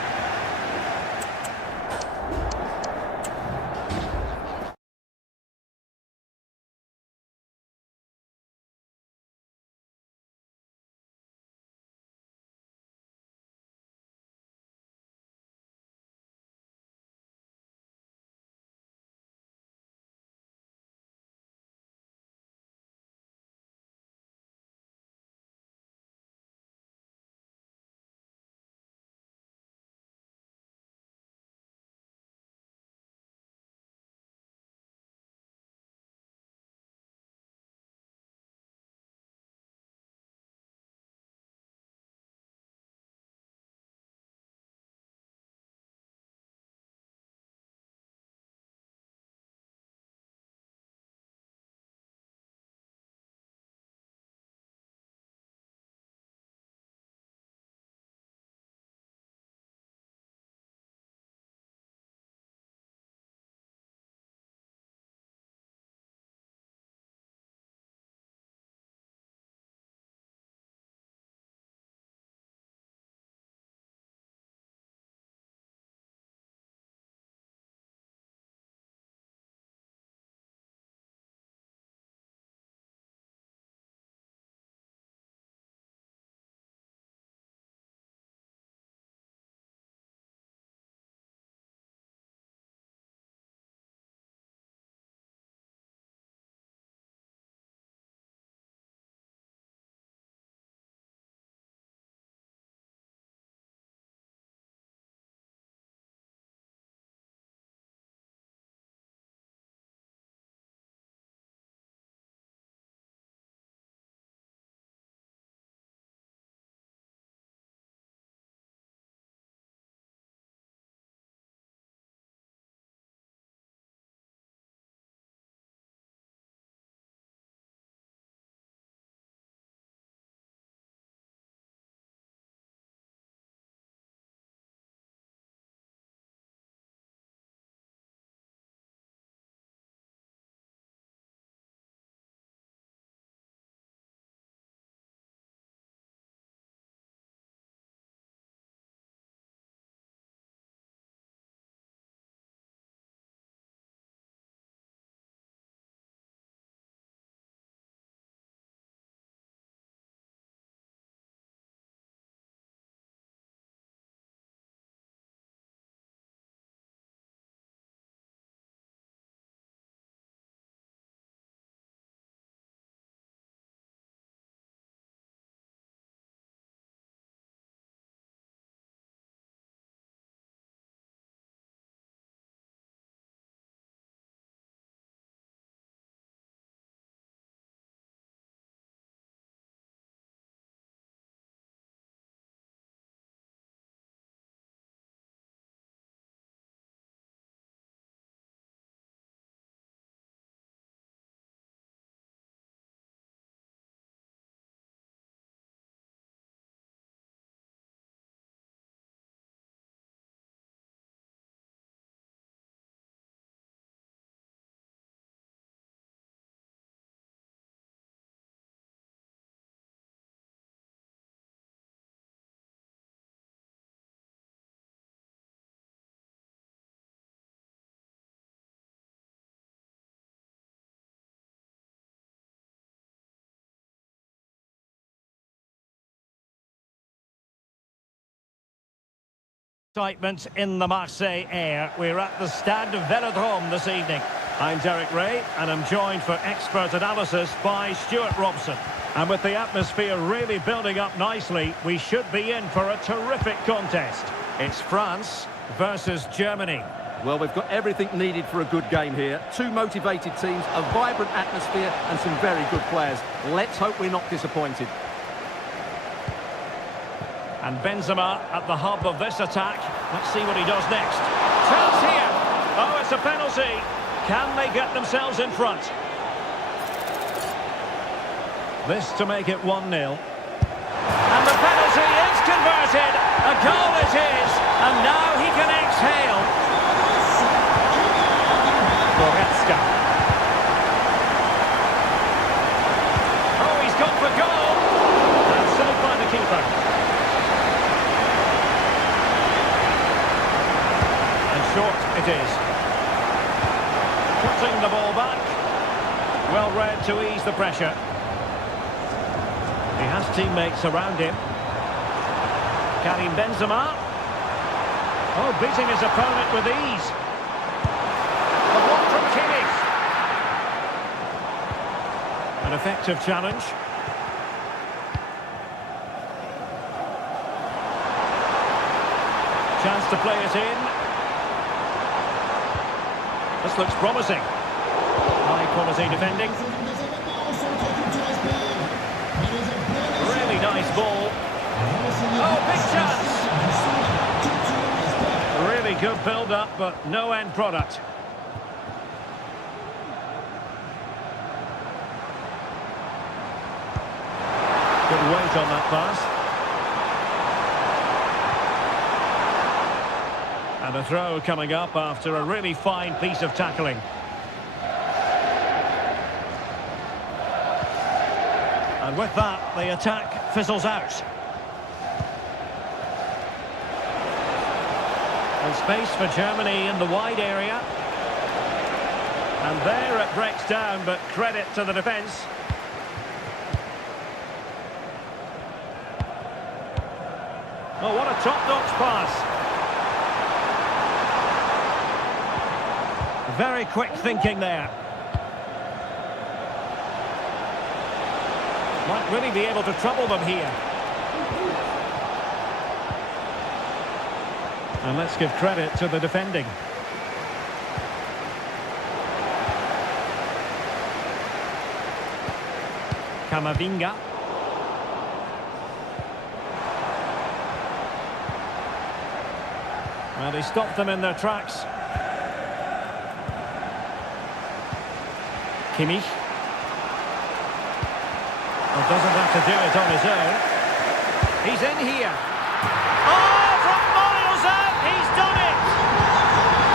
Excitement in the Marseille air. We're at the Stade Velodrome this evening. I'm Derek Ray, and I'm joined for expert analysis by Stuart Robson. And with the atmosphere really building up nicely, we should be in for a terrific contest. It's France versus Germany. Well, we've got everything needed for a good game here. Two motivated teams, a vibrant atmosphere, and some very good players. Let's hope we're not disappointed. And Benzema at the hub of this attack. Let's see what he does next. Chance here. Oh, it's a penalty. Can they get themselves in front? This to make it 1-0. And the penalty is converted. A goal it is. And now he can exhale. Goretzka. Oh, he's gone for goal. And saved by the keeper. Short it is. Cutting the ball back. Well read to ease the pressure. He has teammates around him. Karim Benzema. Oh, beating his opponent with ease. The block from Kimmich. An effective challenge. Chance to play it in. This looks promising. High quality defending. Really nice ball. Oh, big chance. Really good build-up, but no end product. Good weight on that pass. And a throw coming up after a really fine piece of tackling. And with that, the attack fizzles out. And space for Germany in the wide area. And there it breaks down, but credit to the defence. Oh, what a top-notch pass. Very quick thinking there. Might really be able to trouble them here. And let's give credit to the defending. Camavinga. Well, they stopped them in their tracks. Kimmich. Well, doesn't have to do it on his own. He's in here. Oh, from miles out, he's done it!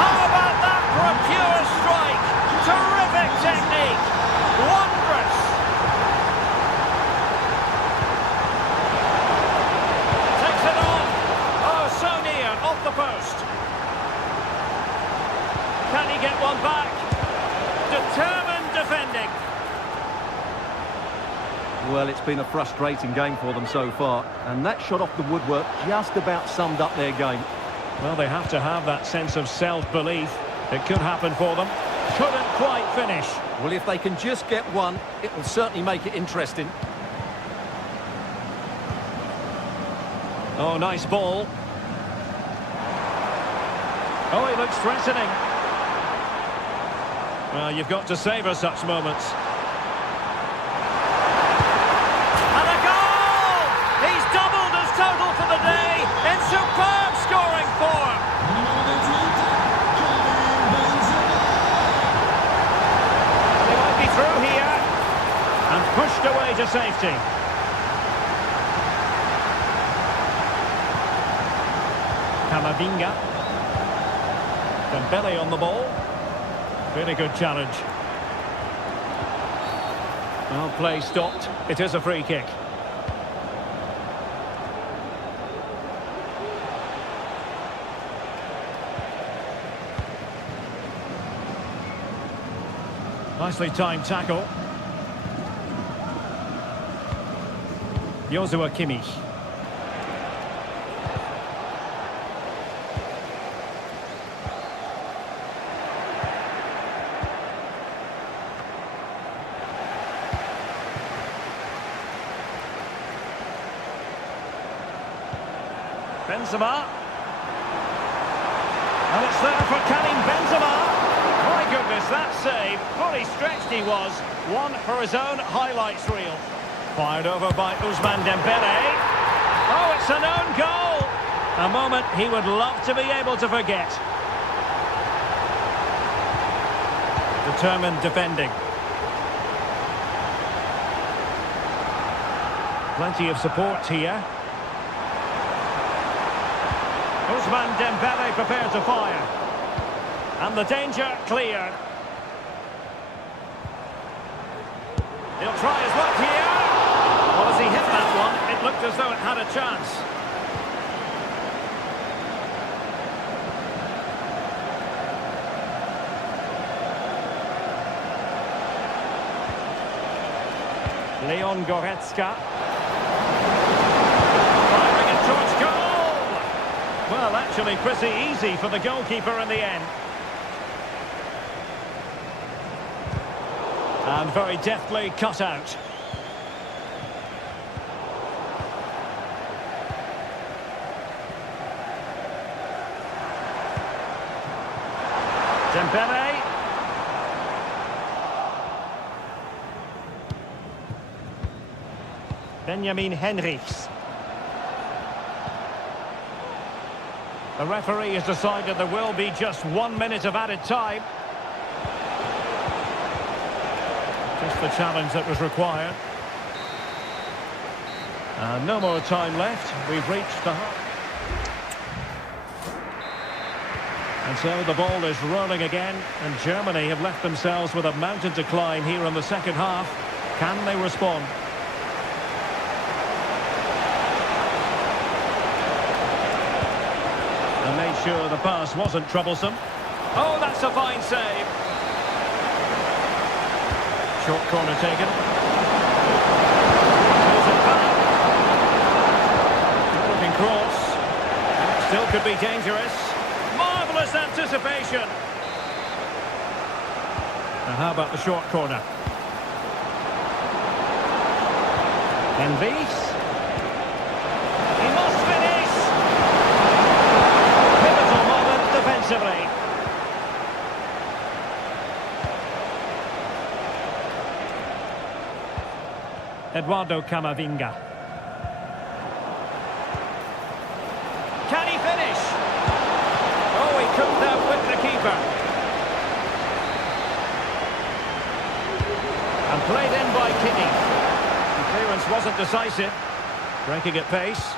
How about that for a pure strike? Terrific technique. Wondrous. Takes it on. Oh, so near, off the post. Can he get one back? Determined defending. Well, it's been a frustrating game for them so far, and that shot off the woodwork just about summed up their game. Well, they have to have that sense of self-belief. It could happen for them. Couldn't quite finish. Well, if they can just get one, it will certainly make it interesting. Oh, nice ball. Oh, he looks threatening. Well, you've got to savour such moments. And a goal! He's doubled his total for the day in superb scoring form. They might be through here. And pushed away to safety. Camavinga. Dembele on the ball. Really good challenge. Well, play stopped. It is a free kick. Nicely timed tackle. Joshua Kimmich. Benzema. And it's there for Karim Benzema. My goodness, that save. Fully stretched he was. One for his own highlights reel. Fired over by Ousmane Dembele. Oh, it's an own goal. A moment he would love to be able to forget. Determined defending. Plenty of support here. Ousmane Dembele prepared to fire. And the danger cleared. He'll try his luck here. Well, as he hit that one, it looked as though it had a chance. Leon Goretzka. Firing it towards goal. Well, actually pretty easy for the goalkeeper in the end. And very deftly cut out. Dembele. Benjamin Henrichs. The referee has decided there will be just 1 minute of added time. Just the challenge that was required. And no more time left. We've reached the half. And so the ball is rolling again, and Germany have left themselves with a mountain to climb here in the second half. Can they respond? And made sure the pass wasn't troublesome. Oh, that's a fine save. Short corner taken. Pulls it back. Good looking cross. Still could be dangerous. Marvellous anticipation. Now how about the short corner? Envies. He must finish. Pivotal moment defensively. Eduardo Camavinga. Can he finish? Oh, he couldn't outwit the keeper. And played in by Kinney. The clearance wasn't decisive. Breaking at pace.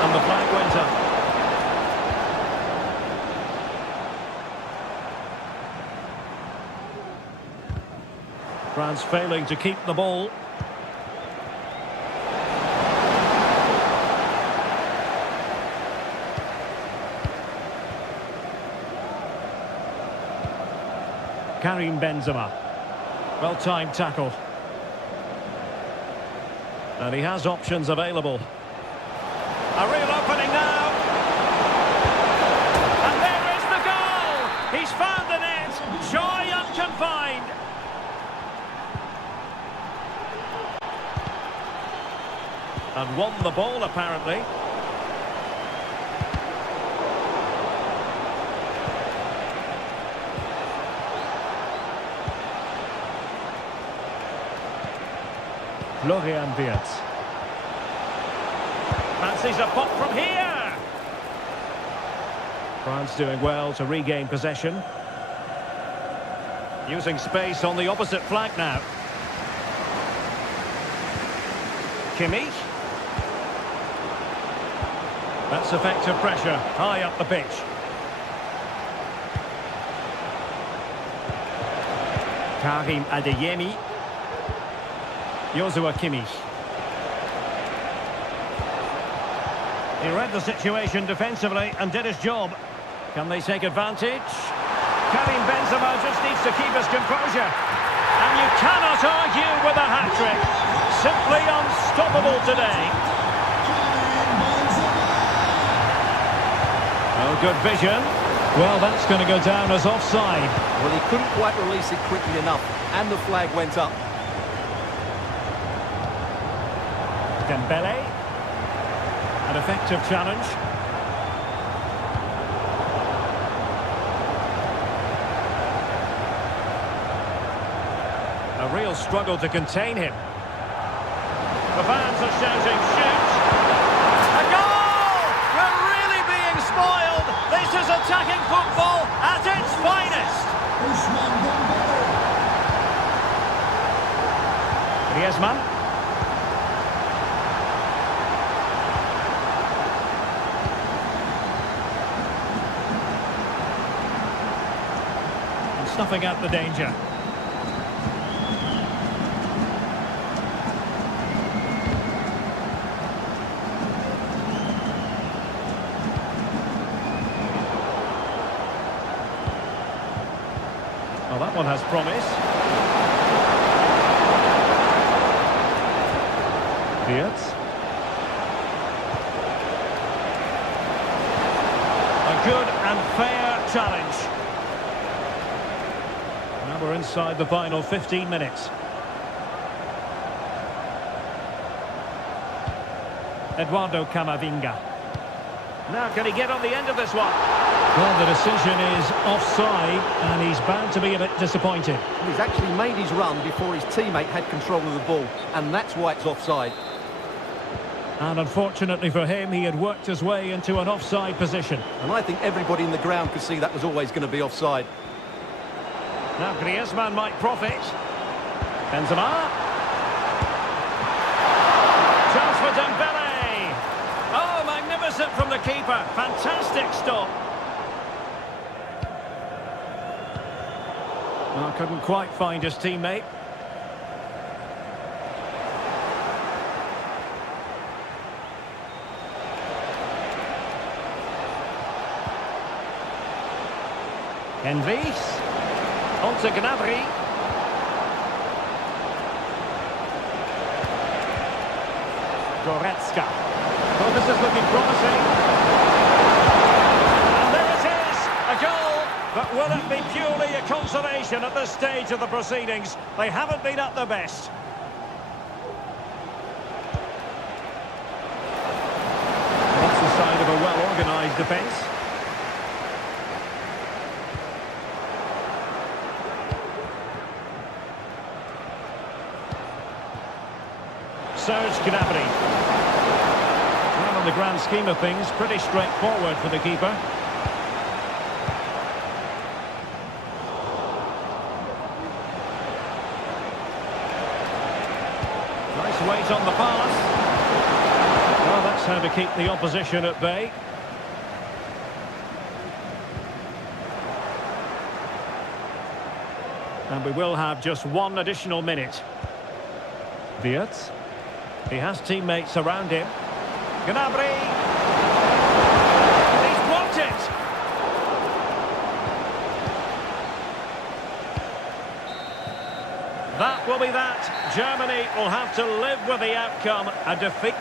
And the flag went up. France failing to keep the ball. Karim Benzema. Well-timed tackle. And he has options available. A real opening now. And there is the goal. He's found the net. Joy unconfined. And won the ball, apparently. Florian Wirtz. Fancies a pop from here. France doing well to regain possession. Using space on the opposite flank now. Kimmich. That's effective pressure high up the pitch. Karim Adeyemi. Joshua Kimmich. He read the situation defensively and did his job. Can they take advantage? Karim Benzema just needs to keep his composure. And you cannot argue with a hat-trick. Simply unstoppable today. Oh, good vision. Well, that's going to go down as offside. Well, he couldn't quite release it quickly enough, and the flag went up. Dembele. An effective challenge. A real struggle to contain him. The fans are shouting, shoot! A goal! We're really being spoiled! This is attacking football at its finest! Griezmann. And snuffing out the danger. Well, that one has promise. Diaz. A good and fair challenge. Now we're inside the final 15 minutes. Eduardo Camavinga. Now can he get on the end of this one? Well, the decision is offside, and he's bound to be a bit disappointed. He's actually made his run before his teammate had control of the ball, and that's why it's offside. And unfortunately for him, he had worked his way into an offside position. And I think everybody in the ground could see that was always going to be offside. Now Griezmann might profit. Benzema. Chance for Dembele. Oh, magnificent from the keeper. Fantastic stop. Well, couldn't quite find his teammate. Envis. On to Gnabry. Goretzka. Well, this is looking promising. And there it is, a goal. But will it be purely a consolation at this stage of the proceedings? They haven't been at their best. That's the sign of a well-organised defence. Serge Gnabry. Well, in the grand scheme of things, pretty straightforward for the keeper. Nice weight on the pass. Well, that's how to keep the opposition at bay. And we will have just one additional minute. Diaz. He has teammates around him. Gnabry! He's blocked it! That will be that. Germany will have to live with the outcome. A defeat.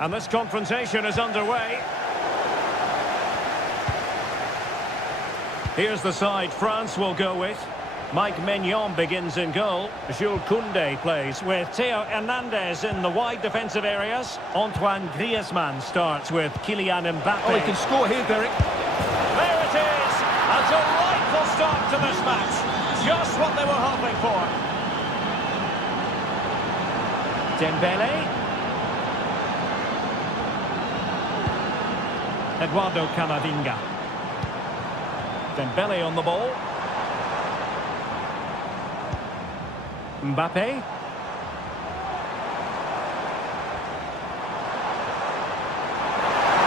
And this confrontation is underway. Here's the side France will go with. Mike Mignon begins in goal. Jules Koundé plays with Theo Hernandez in the wide defensive areas. Antoine Griezmann starts with Kylian Mbappe. Oh, he can score here, Derek. There it is! A delightful start to this match. Just what they were hoping for. Dembele. Eduardo Camavinga. Dembele on the ball. Mbappe.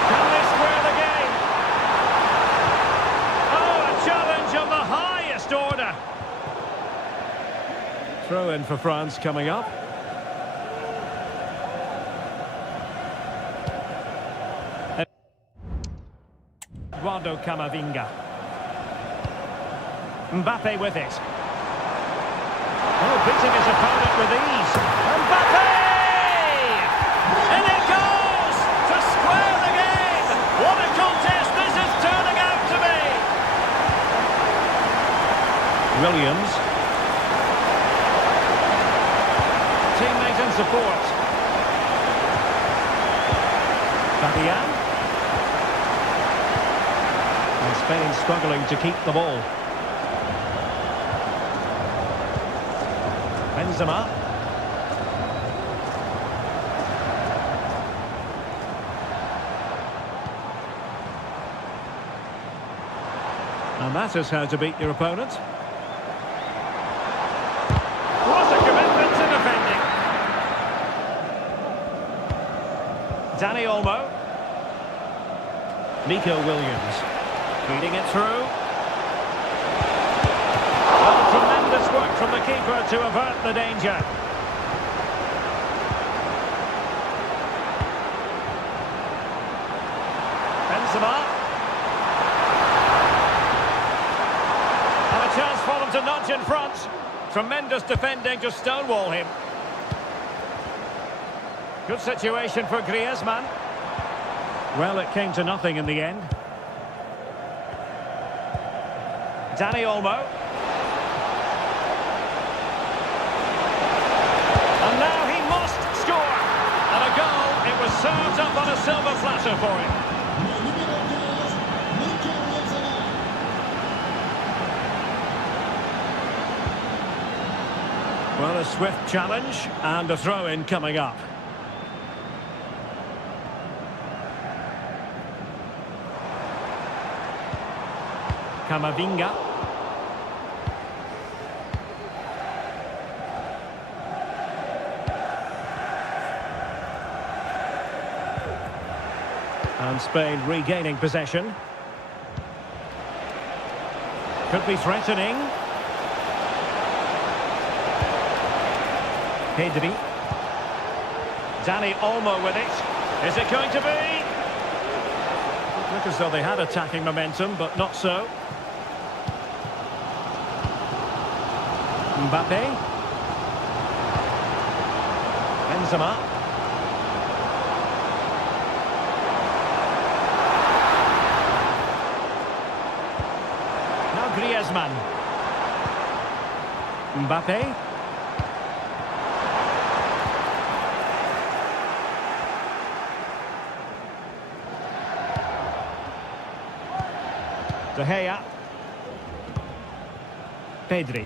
Can they square the game? Oh, a challenge of the highest order. Throw in for France coming up. Eduardo Camavinga. Mbappe with it. Oh, beating his opponent with ease. Mbappe! And it goes to square the game. What a contest this is turning out to be. Williams. Teammate and support. Fabian. And Spain struggling to keep the ball. Benzema. And that is how to beat your opponent. What a commitment to defending. Danny Olmo. Nico Williams. Feeding it through. Tremendous work from the keeper to avert the danger. Benzema. And a chance for them to nudge in front. Tremendous defending to stonewall him. Good situation for Griezmann. Well, it came to nothing in the end. Danny Olmo. And now he must score. And a goal. It was served up on a silver platter for him. Well, a swift challenge and a throw-in coming up. Camavinga. And Spain regaining possession. Could be threatening. Pedri. Danny Olmo with it. Is it going to be? Look as though they had attacking momentum, but not so. Mbappe. Benzema. Now Griezmann. Mbappe. De Gea. Pedri.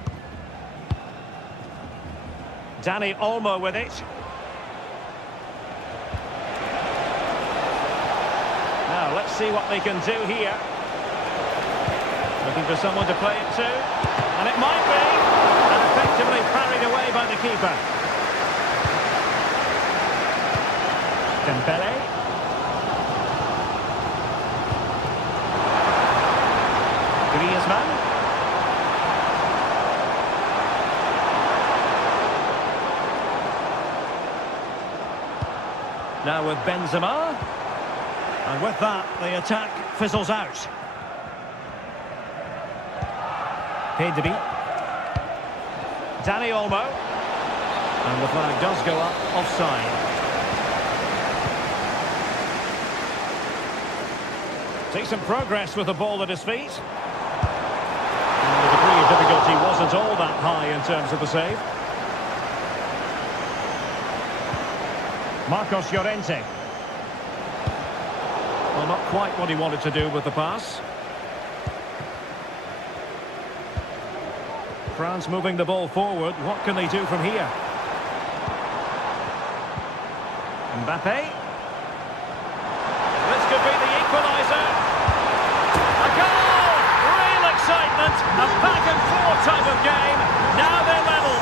Danny Olmo with it. Now, let's see what they can do here. Looking for someone to play it to. And it might be. And effectively parried away by the keeper. Dembele. Griezmann. Now with Benzema. And with that, the attack fizzles out. Pedri. Danny Olmo. And the flag does go up offside. Decent progress with the ball at his feet. And the degree of difficulty wasn't all that high in terms of the save. Marcos Llorente. Well, not quite what he wanted to do with the pass. France moving the ball forward. What can they do from here? Mbappe. This could be the equaliser. A goal! Real excitement. A back and forth type of game. Now they're level.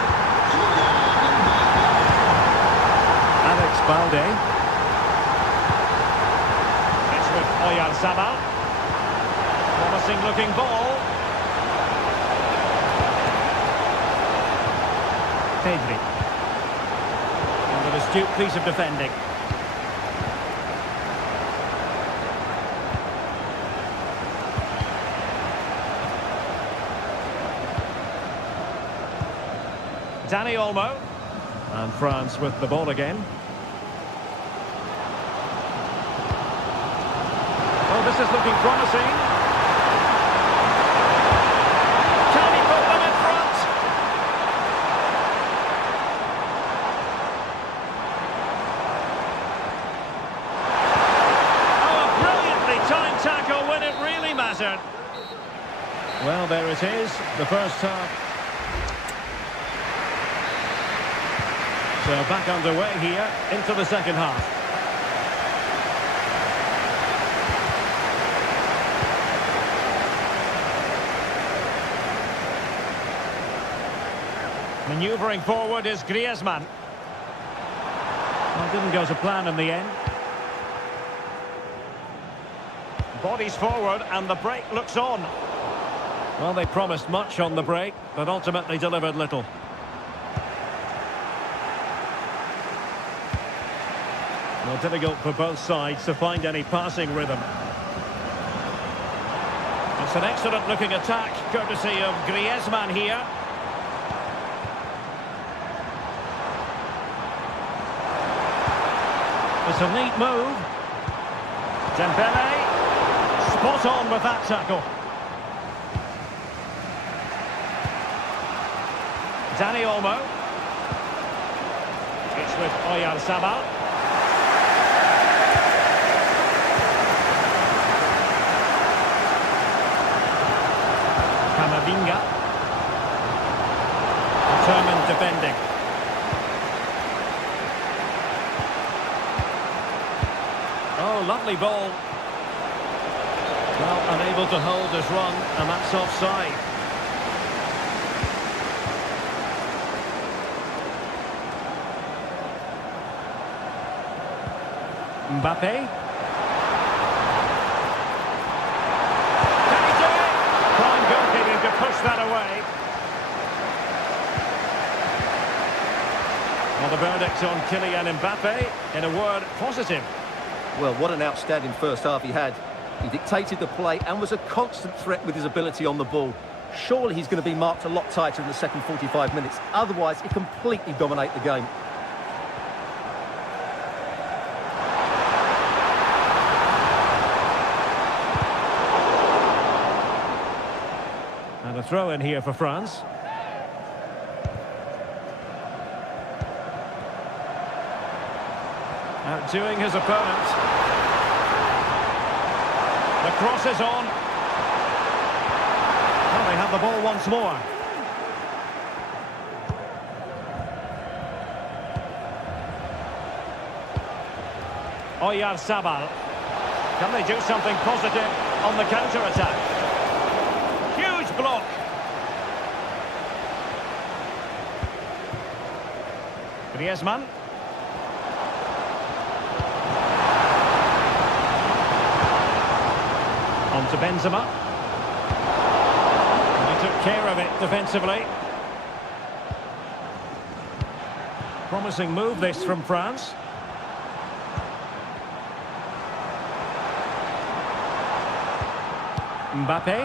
Alex Balde. It's with Oyarzabal. Promising looking ball. Pedri. And an astute piece of defending. Dani Olmo. And France with the ball again. Oh, this is looking promising. Can he put them in front? Oh, a brilliantly timed tackle when it really mattered. Well, there it is, the first half. So back underway here into the second half. Manoeuvring forward is Griezmann. Well, didn't go to plan in the end. Bodies forward and the break looks on. Well, they promised much on the break, but ultimately delivered little. Well, difficult for both sides to find any passing rhythm. It's an excellent looking attack, courtesy of Griezmann here. It's a neat move. Dembele, spot on with that tackle. Dani Olmo. It's with Oyarzabal. Camavinga. Determined defending. Oh, lovely ball. Well, unable to hold his run, and that's offside. Mbappe. Can he do it? Prime goalkeeping to push that away. Well, the verdict on Kylian Mbappe, in a word, positive. Well, what an outstanding first half he had. He dictated the play and was a constant threat with his ability on the ball. Surely he's going to be marked a lot tighter in the second 45 minutes. Otherwise, he completely dominate the game. And a throw in here for France. Outdoing his opponent. The cross is on. Well, they have the ball once more. Oyarzabal. Can they do something positive on the counter-attack? Huge block. Griezmann. On to Benzema. And he took care of it defensively. Promising move this from France. Mbappe.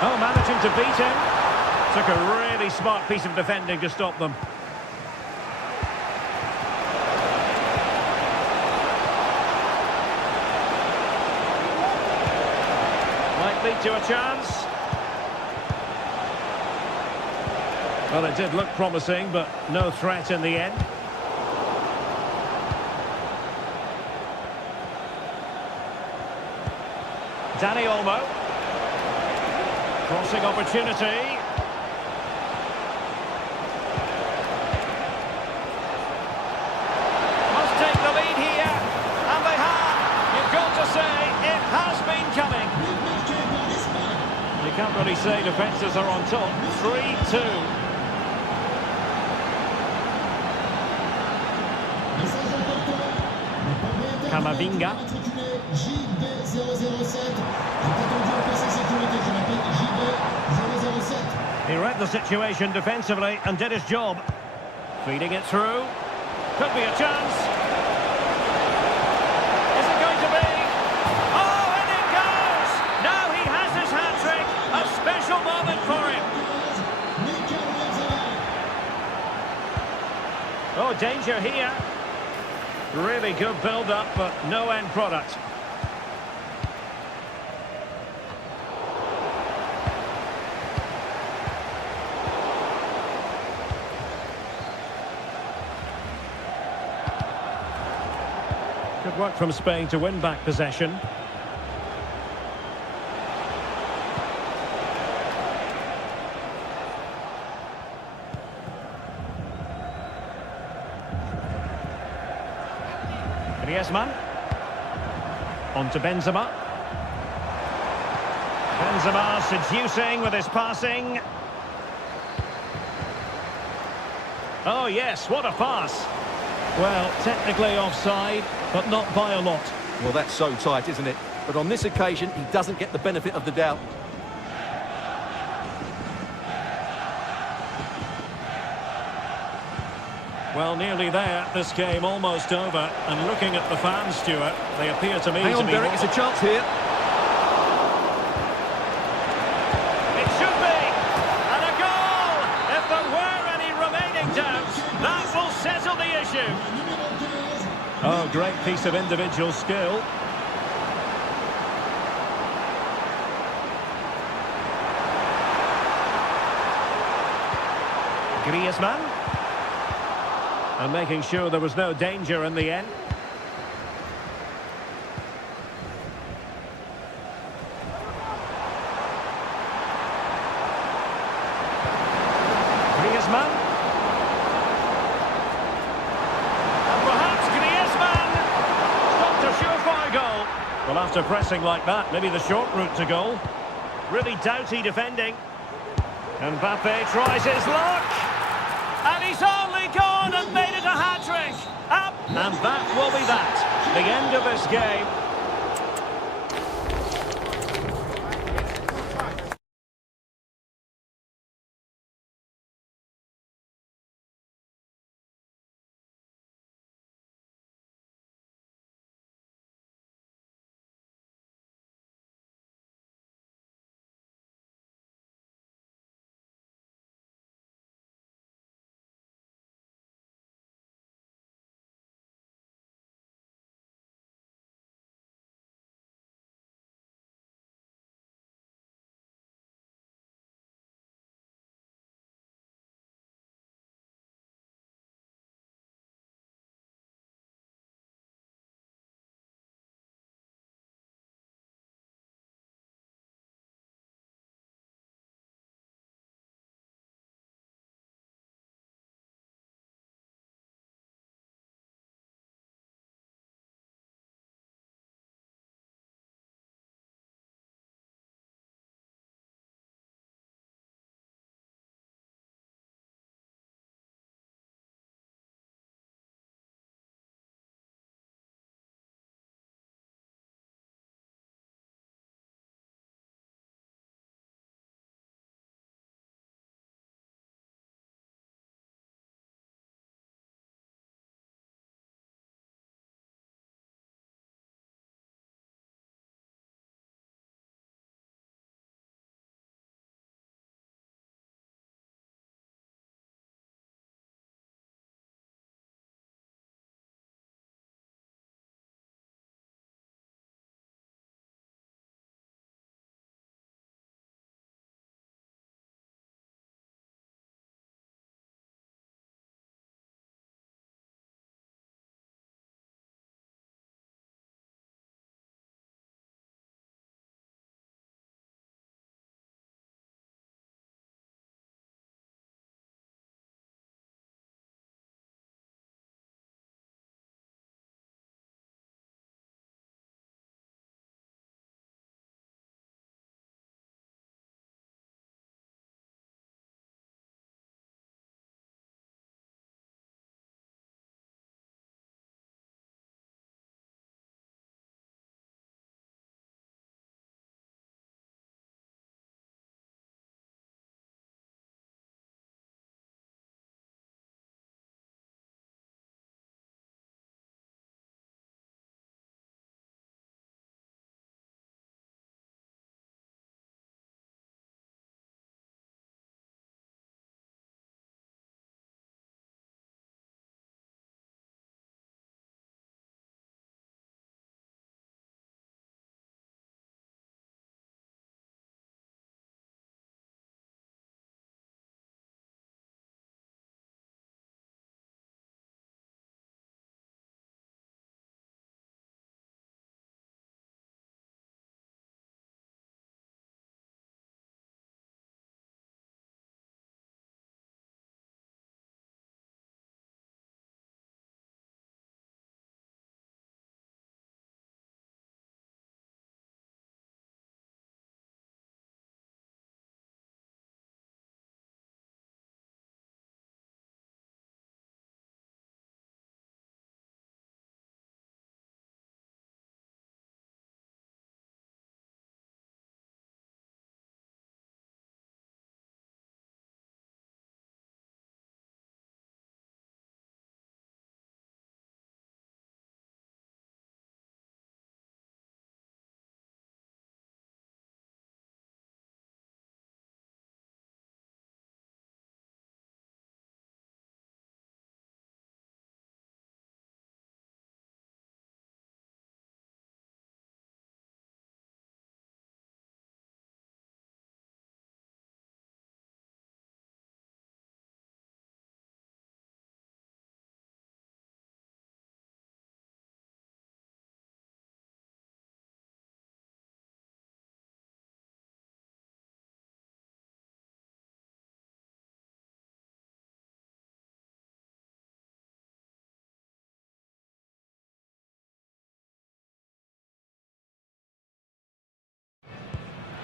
Oh, managing to beat him. Took a really smart piece of defending to stop them. might lead to a chance. Well, it did look promising, but no threat in the end. Danny Olmo. Crossing opportunity. Must take the lead here. And they have. You've got to say, it has been coming. You can't really say defences are on top. 3-2. Kamavinga. He read the situation defensively and did his job. Feeding it through. Could be a chance. Is it going to be? Oh, and it goes! Now he has his hat-trick. A special moment for him. Oh, danger here. Really good build-up, but no end product. Good work from Spain to win back possession. Griezmann. On to Benzema. Benzema seducing with his passing. Oh yes, what a pass. Well, technically offside, but not by a lot. Well, that's so tight, isn't it? But on this occasion, he doesn't get the benefit of the doubt. Well, nearly there. This game almost over. And looking at the fans, Stuart, they appear to me Hang to on, be... Derek, it's a chance here. It should be! And a goal! If there were any remaining doubts, that will settle the issue. Oh, great piece of individual skill. Griezmann. And making sure there was no danger in the end. Griezmann. And perhaps Griezmann stopped a surefire goal. Well, after pressing like that, maybe the short route to goal. Really doughty defending. And Mbappe tries his luck. And he's only gone and made it a hat-trick. Up, and that will be that. The end of this game.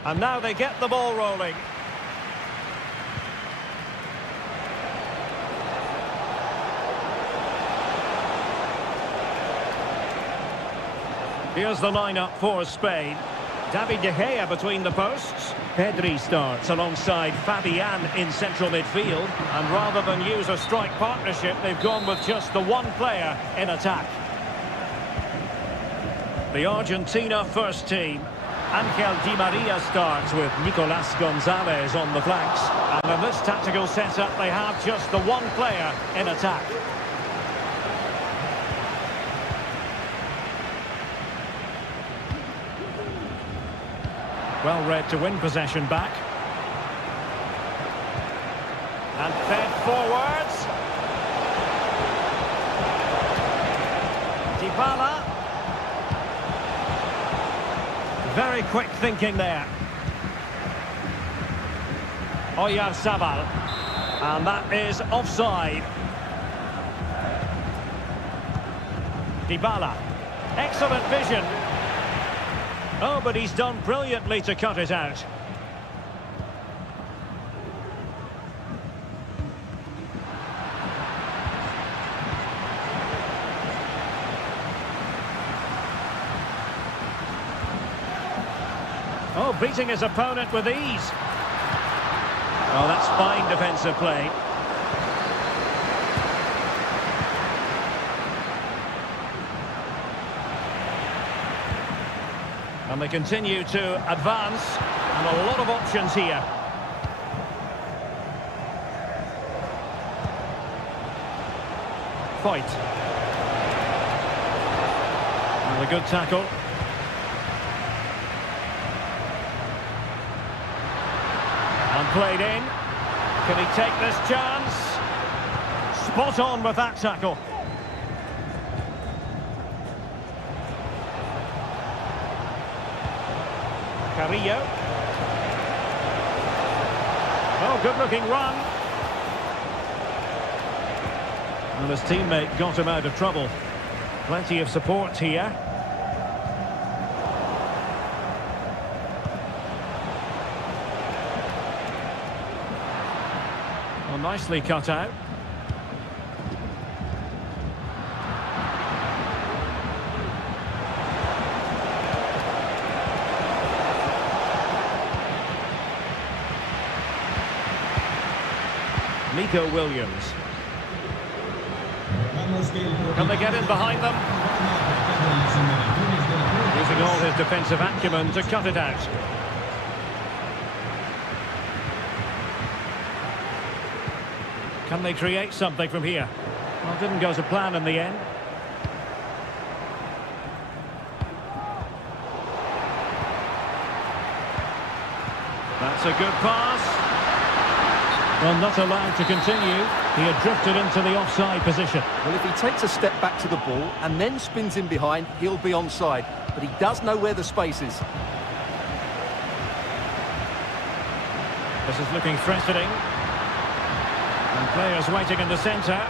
And now they get the ball rolling. Here's the lineup for Spain. David De Gea between the posts. Pedri starts alongside Fabian in central midfield. And rather than use a strike partnership, they've gone with just the one player in attack. The Argentina first team. Angel Di Maria starts with Nicolas Gonzalez on the flanks. And in this tactical setup, they have just the one player in attack. Well read to win possession back. And fed forwards. Dybala. Very quick thinking there. Oyarzabal. And that is offside. Dybala. Excellent vision. Oh, but he's done brilliantly to cut it out. Oh, beating his opponent with ease. Oh, that's fine defensive play. And they continue to advance, and a lot of options here. Fight. And a good tackle. And played in. Can he take this chance? Spot on with that tackle. Carrillo. Oh, good-looking run. And his teammate got him out of trouble. Plenty of support here. Well, nicely cut out. Nico Williams. Can they get in behind them? Using all his defensive acumen to cut it out. Can they create something from here? Well, didn't go to plan in the end. That's a good pass. Well, not allowed to continue. He had drifted into the offside position. Well, if he takes a step back to the ball and then spins in behind, he'll be onside. But he does know where the space is. This is looking threatening. And players waiting in the centre.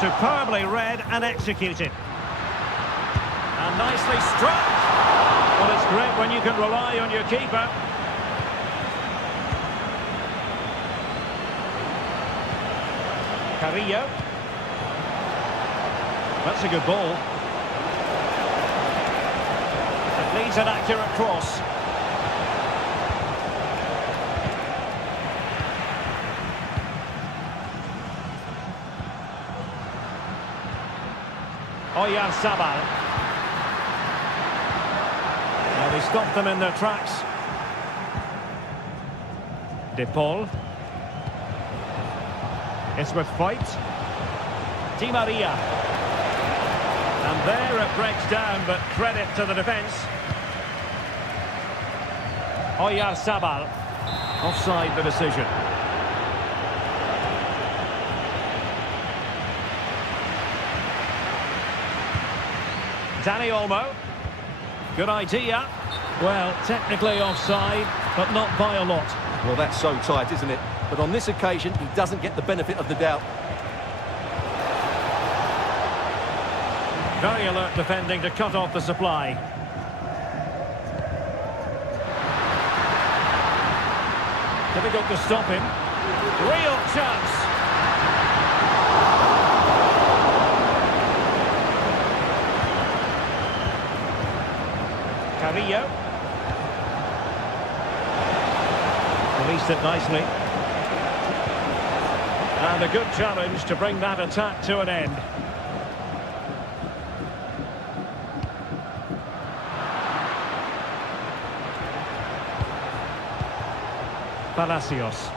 Superbly read and executed. And nicely struck. Well, it's great when you can rely on your keeper. Carrillo. That's a good ball. It needs an accurate cross. Oyarzabal. Now they stopped them in their tracks. De Paul. It's with fight. Di Maria. And there it breaks down, but credit to the defence. Oyarzabal. Offside the decision. Dani Olmo. Good idea. Well, technically offside, but not by a lot. Well, that's so tight, isn't it? But on this occasion, he doesn't get the benefit of the doubt. Very alert defending to cut off the supply. Difficult to stop him. Real chance. Carrillo. Released it nicely. And a good challenge to bring that attack to an end. Palacios.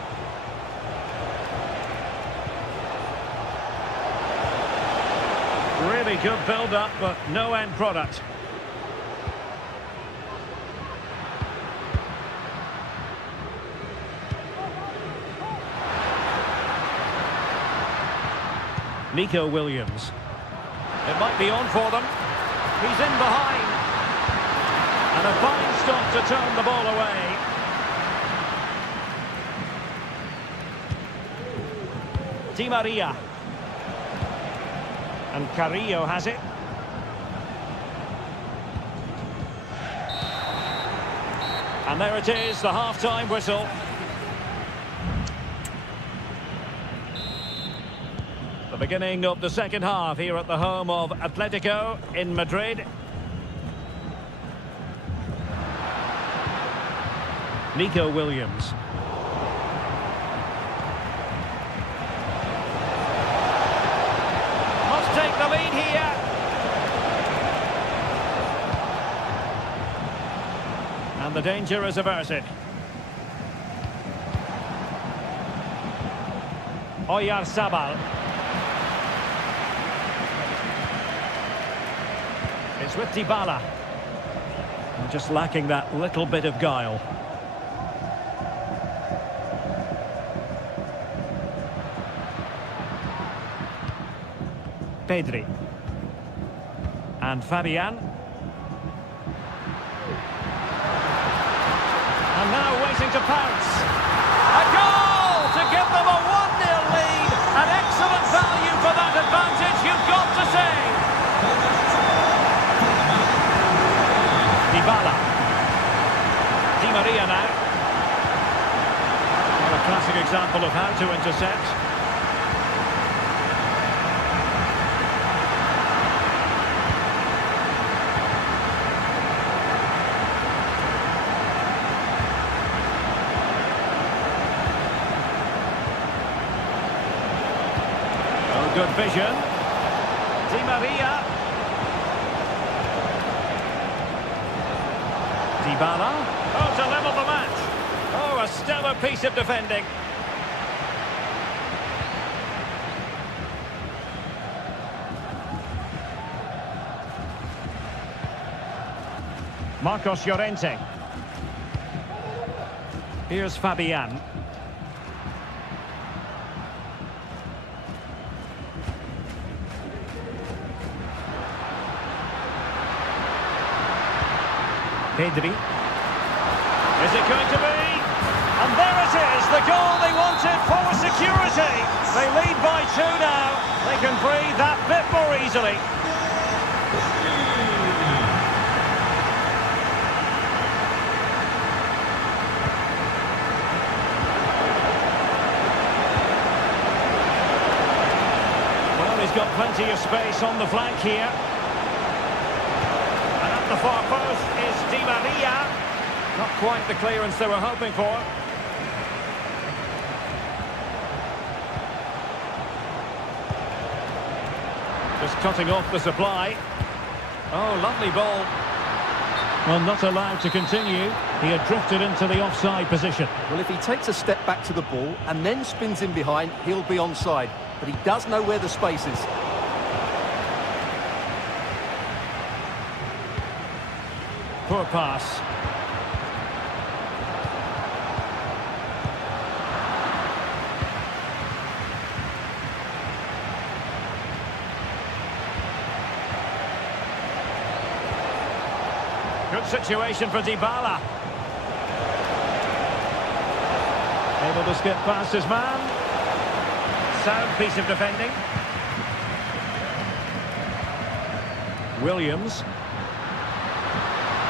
Really good build-up, but no end product. Nico Williams. It might be on for them. He's in behind. And a fine stop to turn the ball away. Di Maria. And Carrillo has it. And there it is, the half-time whistle. The beginning of the second half here at the home of Atletico in Madrid. Nico Williams. Must take the lead here. And the danger is averted. Oyarzabal. It's with Dybala. And just lacking that little bit of guile. Pedri. And Fabian. And now waiting to pounce. A goal to give them a 1-0 lead. An excellent value for that advantage, you've got to say. Dybala. Di Maria now. Well, a classic example of how to intercept. Oh, good vision. Di Maria. Dybala. Oh, to level the match. Oh, a stellar piece of defending. Marcos Llorente. Here's Fabian. Pedri. Is it going to be? And there it is, the goal they wanted for security. They lead by 2 now. They can breathe that bit more easily. Well, he's got plenty of space on the flank here. The far post is Di Maria. Not quite the clearance they were hoping for. Just cutting off the supply. Oh, lovely ball. Well, not allowed to continue. He had drifted into the offside position. Well, if he takes a step back to the ball and then spins in behind, he'll be onside. But he does know where the space is. Poor pass. Good situation for Dybala. Able to skip past his man. Sound piece of defending. Williams.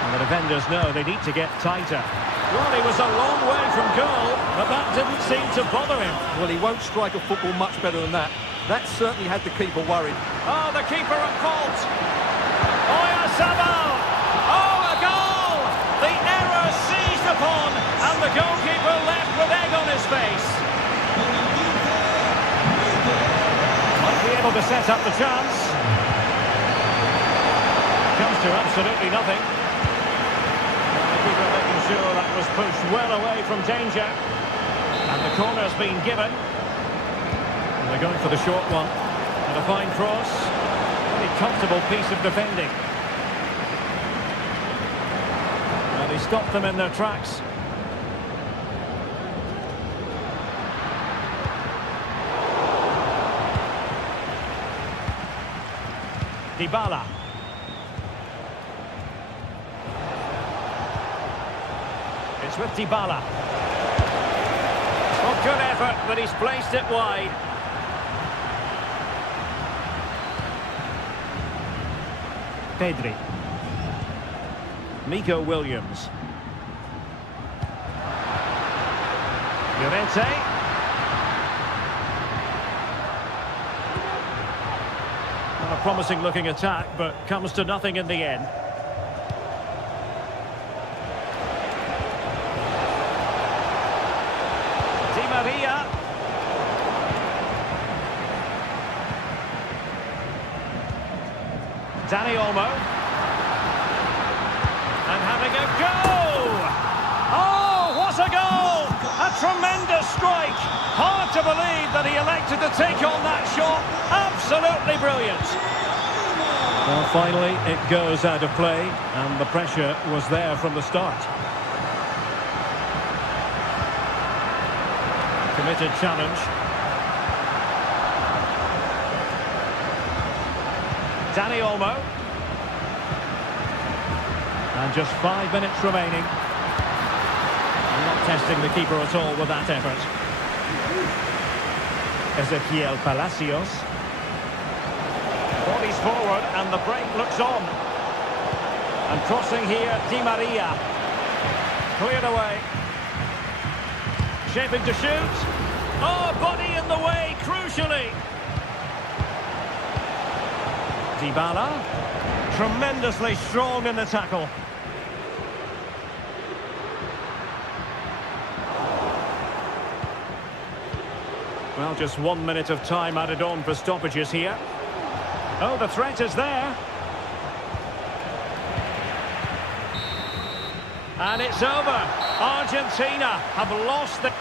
And the defenders know they need to get tighter. Well, he was a long way from goal, but that didn't seem to bother him. Well, he won't strike a football much better than that. That certainly had the keeper worried. Oh, the keeper at fault. Oyarzabal. Oh, a goal! The error seized upon, and the goalkeeper left with egg on his face. Might be able to set up the chance. Comes to absolutely nothing. And the keeper making sure that was pushed well away from danger. And the corner's been given. And they're going for the short one. And a fine cross. Very comfortable piece of defending. And he stopped them in their tracks. Dybala. It's with Dybala. Oh, good effort, but he's placed it wide. Pedri. Nico Williams. Llorente. A promising looking attack, but comes to nothing in the end. Di Maria. Dani Olmo. And having a go! Oh, what a goal! A tremendous strike! Hard to believe that he elected to take on that shot. Absolutely brilliant. Well, finally, it goes out of play, and the pressure was there from the start. Committed challenge. Dani Olmo. And just 5 minutes remaining. And not testing the keeper at all with that effort. Ezequiel Palacios. Bodies forward and the break looks on. And crossing here, Di Maria. Cleared away. Shaping to shoot. Oh, body in the way, crucially. Dybala. Tremendously strong in the tackle. Well, just 1 minute of time added on for stoppages here. Oh, the threat is there. And it's over. Argentina have lost the...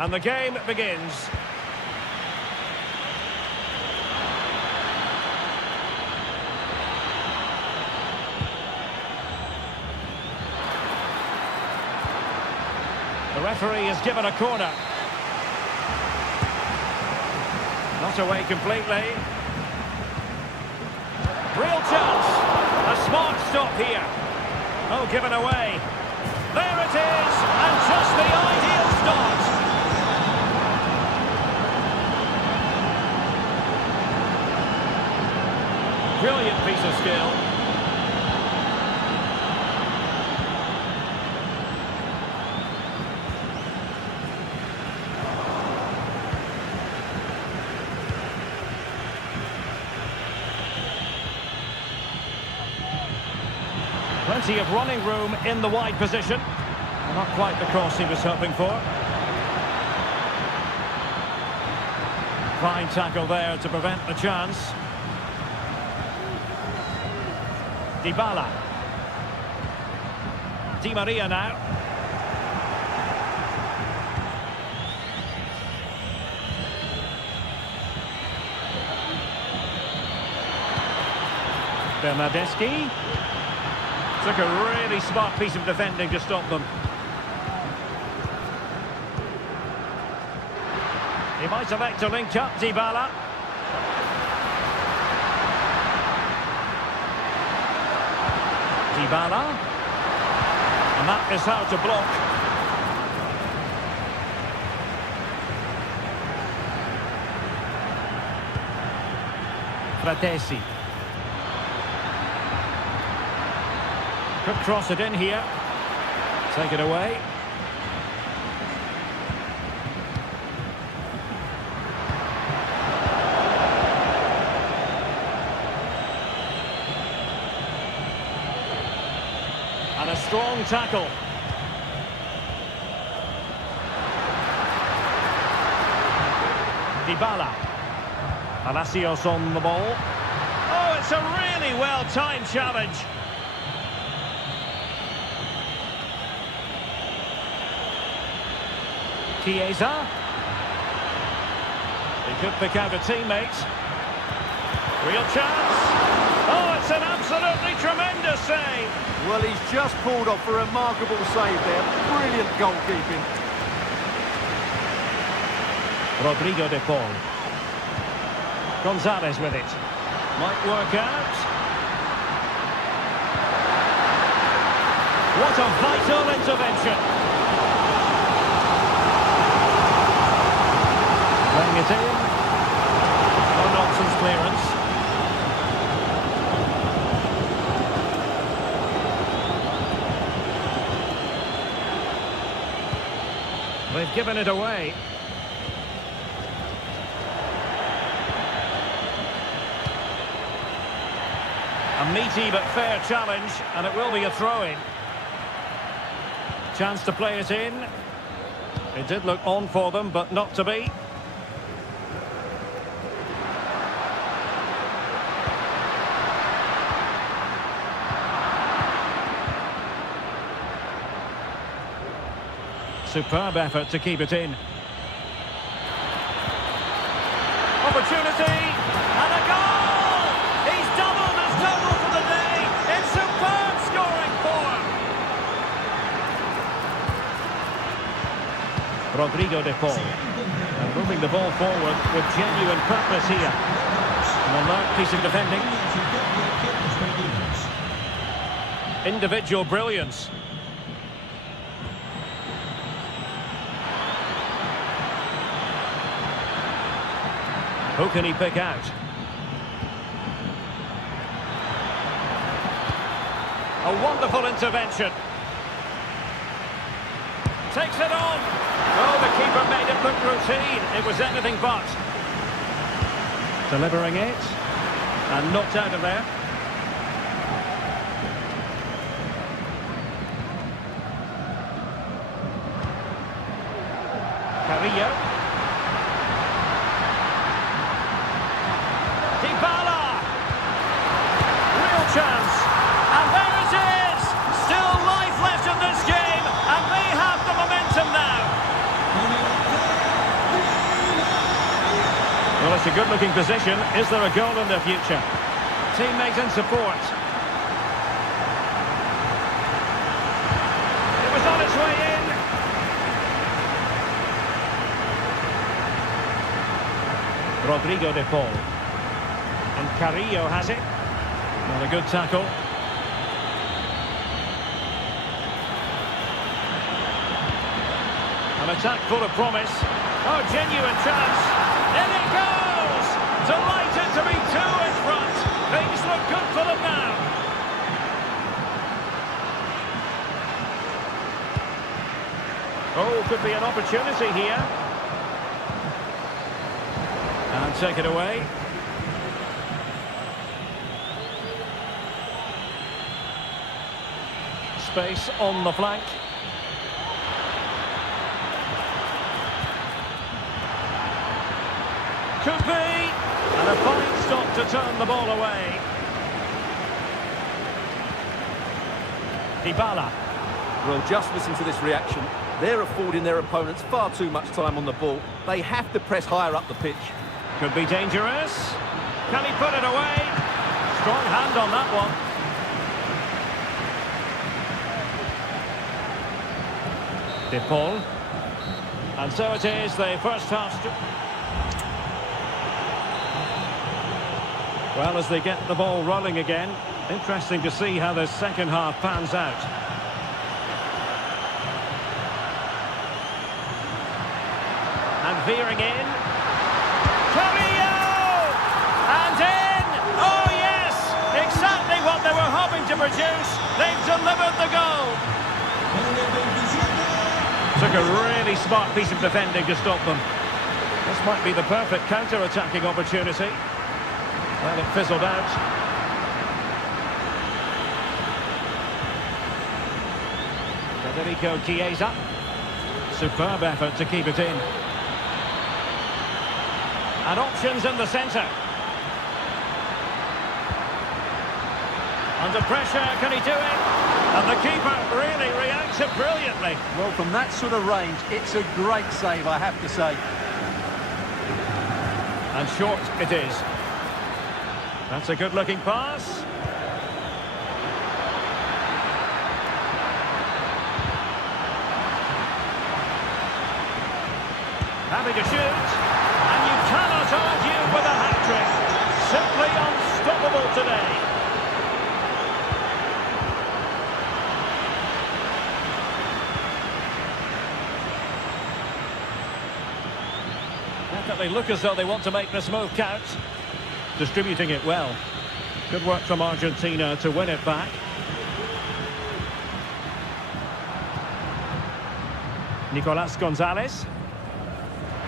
And the game begins. The referee has given a corner. Not away completely. Real chance. A smart stop here. Oh, given away. There it is, and just the ideal start. Brilliant piece of skill. Plenty of running room in the wide position. Not quite the cross he was hoping for. Fine tackle there to prevent the chance. Dybala. Di Maria now. Bernardeschi. Took a really smart piece of defending to stop them. He might elect to link up Dybala. Dybala. And that is how to block. Fratesi. Could cross it in here. Take it away. And a strong tackle. Dybala. Palacios on the ball. Oh, it's a really well-timed challenge. Chiesa. He could pick out a teammate. Real chance. Oh, it's an absolutely tremendous save. Well, he's just pulled off a remarkable save there. Brilliant goalkeeping. Rodrigo de Paul. Gonzalez with it. Might work out. What a vital intervention. Playing it in. No nonsense clearance. They've given it away. A meaty but fair challenge, and it will be a throw-in. Chance to play it in. It did look on for them, but not to be. Superb effort to keep it in. Opportunity, and a goal! He's doubled his total for the day in superb scoring form. Rodrigo de Paul. And moving the ball forward with genuine purpose here. An alert piece of defending. Individual brilliance. Who can he pick out? A wonderful intervention. Takes it on. Oh, the keeper made it look routine. It was anything but. Delivering it. And knocked out of there. Carrillo. Dybala! Real chance! And there it is! Still life left in this game, and they have the momentum now! it's a good-looking position. Is there a goal in the future? Teammates in support. It was on its way in. Rodrigo de Paul. And Carrillo has it. Not a good tackle. An attack full of promise. Oh, genuine chance. In it goes! Delighted to be two in front. Things look good for them now. Oh, could be an opportunity here. And take it away. Space on the flank. Could be. And a fine stop to turn the ball away. Dybala. Well, just listen to this reaction. They're affording their opponents far too much time on the ball. They have to press higher up the pitch. Could be dangerous. Can he put it away? Strong hand on that one. De Paul. And so it is, the first half. Well, as they get the ball rolling again, interesting to see how the second half pans out. And veering in. Carrillo! And in! Oh yes! Exactly what they were hoping to produce. They've delivered the goal. Took a really smart piece of defending to stop them. This might be the perfect counter-attacking opportunity. Well, it fizzled out. Federico Chiesa. Superb effort to keep it in. And options in the centre. Under pressure, can he do it? And the keeper really reacts it brilliantly. Well, from that sort of range, it's a great save, I have to say. And short it is. That's a good-looking pass. Happy to shoot. And you cannot argue with a hat-trick. Simply unstoppable today. Definitely look as though they want to make this move count. Distributing it well. Good work from Argentina to win it back. Nicolas Gonzalez.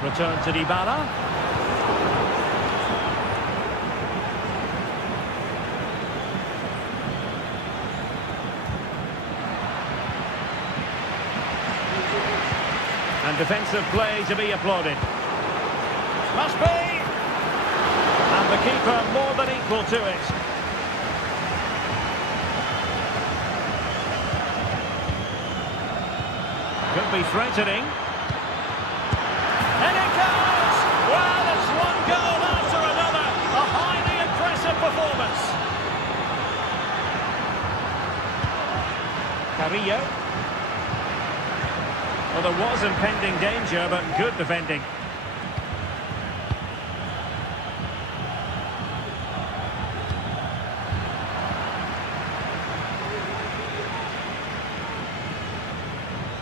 Return to Dybala. And defensive play to be applauded. Must be! And the keeper more than equal to it. Could be threatening. And it goes! Well, it's one goal after another. A highly impressive performance. Carrillo. Well, there was impending danger, but good defending.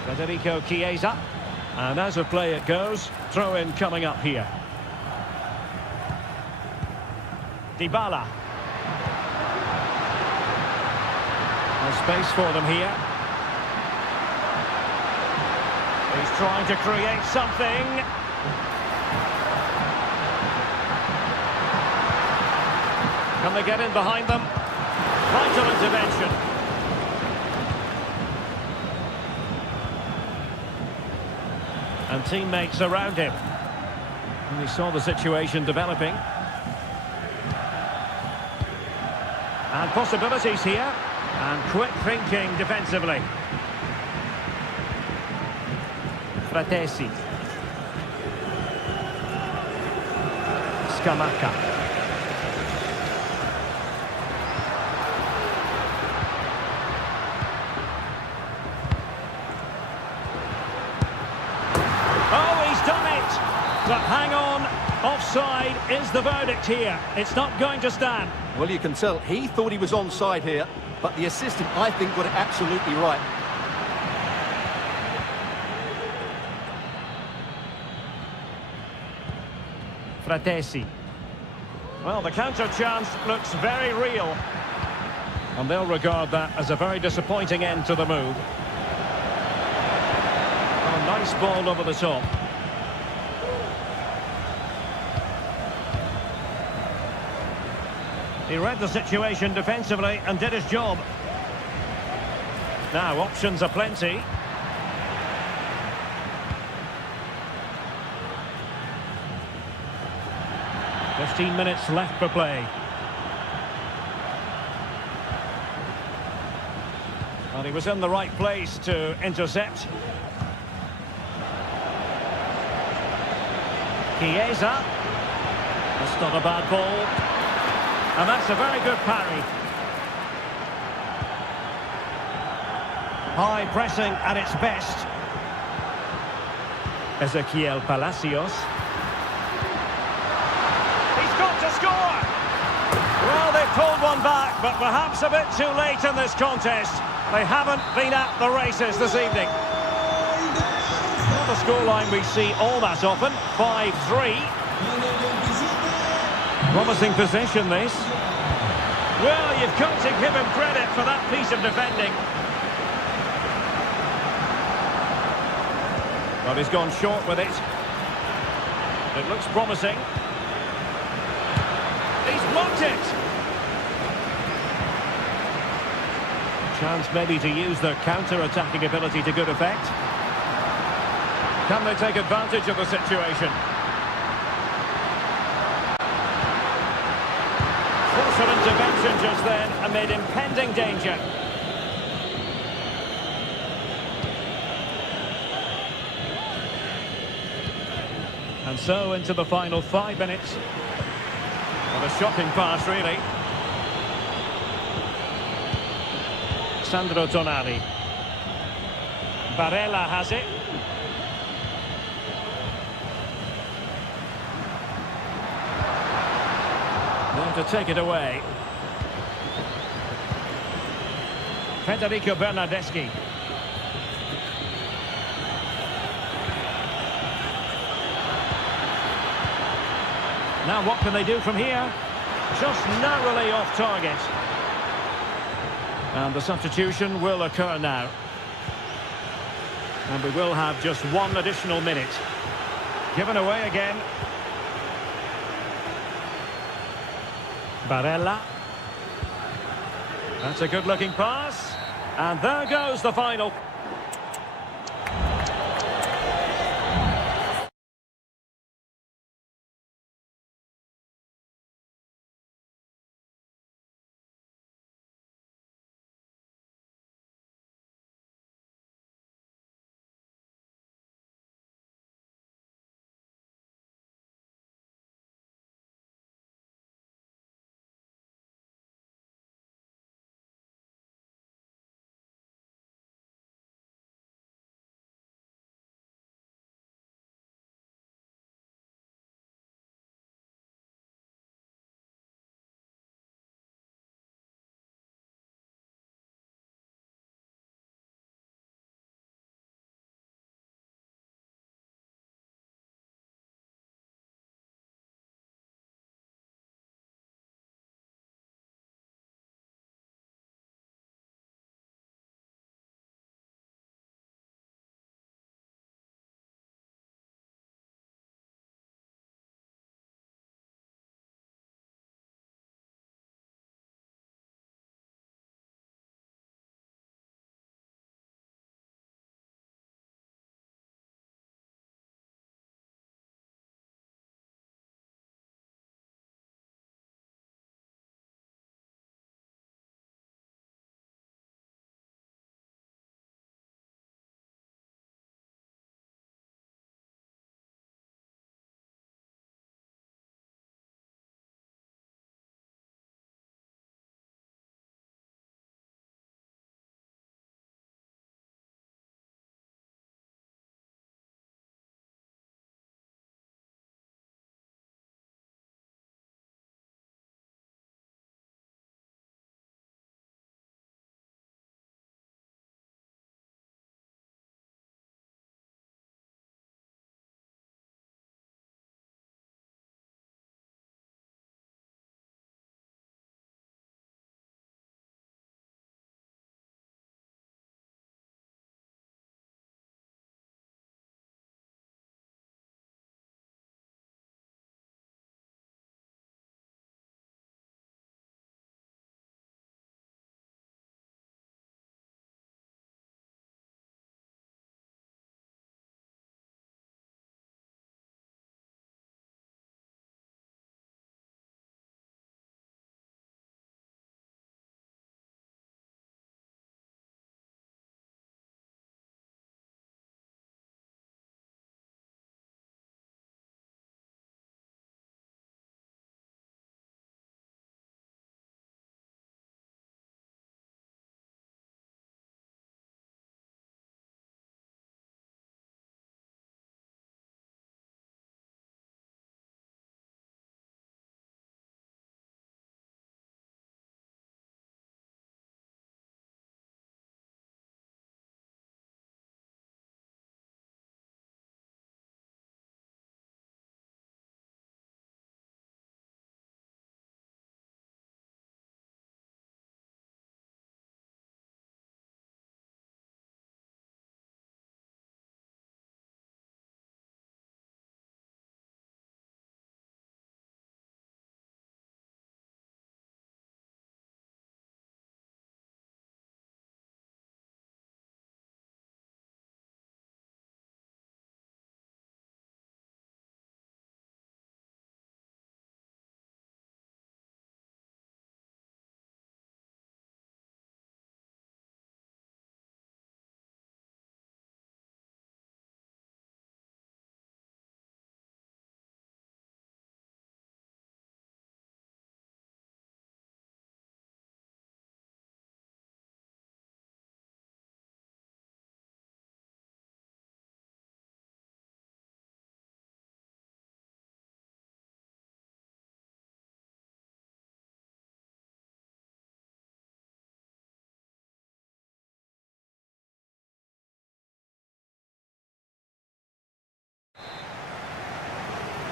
Federico Chiesa. And as a play it goes, throw-in coming up here. Dybala. There's space for them here. He's trying to create something. Can they get in behind them? Vital intervention. And teammates around him. And he saw the situation developing. And possibilities here. And quick thinking defensively. Fratesi. Scamacca. Oh, he's done it! But hang on, offside is the verdict here. It's not going to stand. Well, you can tell he thought he was onside here, but the assistant, I think, got it absolutely right. Fratesi. Well, the counter chance looks very real. And they'll regard that as a very disappointing end to the move. Oh, nice ball over the top. He read the situation defensively and did his job. Now, options are plenty. "15 minutes left for play. Well, he was in the right place to intercept. Chiesa. That's not a bad ball. And that's a very good parry. High pressing at its best. Ezequiel Palacios. He's got to score! Well, they've pulled one back, but perhaps a bit too late in this contest. They haven't been at the races this evening. Not a scoreline we see all that often. 5-3. Promising possession, this. Well, you've got to give him credit for that piece of defending. But he's gone short with it. It looks promising. He's blocked it. Chance maybe to use their counter-attacking ability to good effect. Can they take advantage of the situation? Forceful intervention just then amid impending danger. And so into the final 5 minutes. What a shocking pass, really. Sandro Tonali. Barella has it. There to take it away. Federico Bernardeschi. Now what can they do from here? Just narrowly off target. And the substitution will occur now. And we will have just 1 additional minute. Given away again. Barella. That's a good-looking pass. And there goes the final.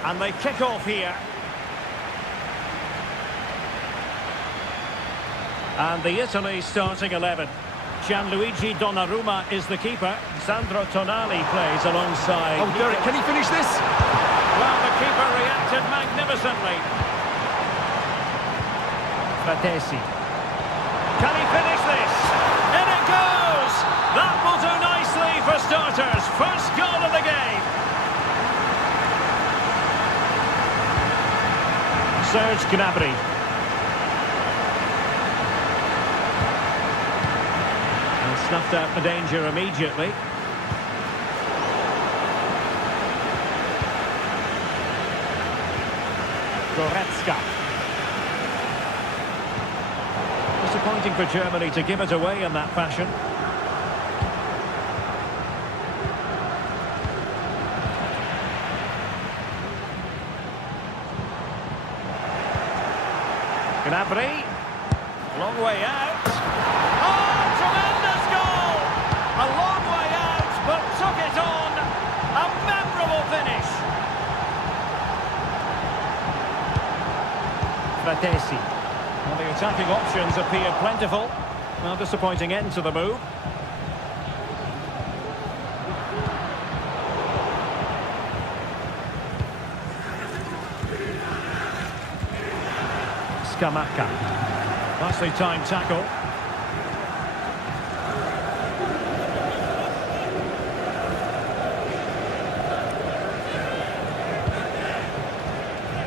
And they kick off here. And the Italy starting 11. Gianluigi Donnarumma is the keeper. Sandro Tonali plays alongside. Oh, Derek, can he finish this? Well, the keeper reacted magnificently. Fatesi. Can he finish this? In it goes! That will do nicely for starters. First goal of the game. Serge Gnabry. And snuffed out the danger immediately. Goretzka. Disappointing for Germany to give it away in that fashion. Gnabry, long way out. Oh, tremendous goal! A long way out, but took it on. A memorable finish. Fatesi. Well, the attacking options appeared plentiful. Well, disappointing end to the move. Scamacca. Nicely timed tackle.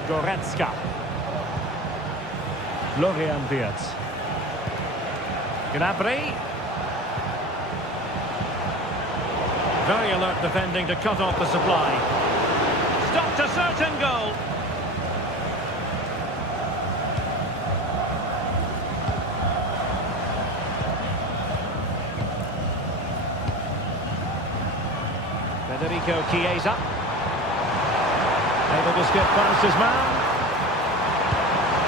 Goretzka. Florian Wirtz. Gnabry. Very alert defending to cut off the supply. Stopped a certain goal. Federico Chiesa. Able to skip past his man.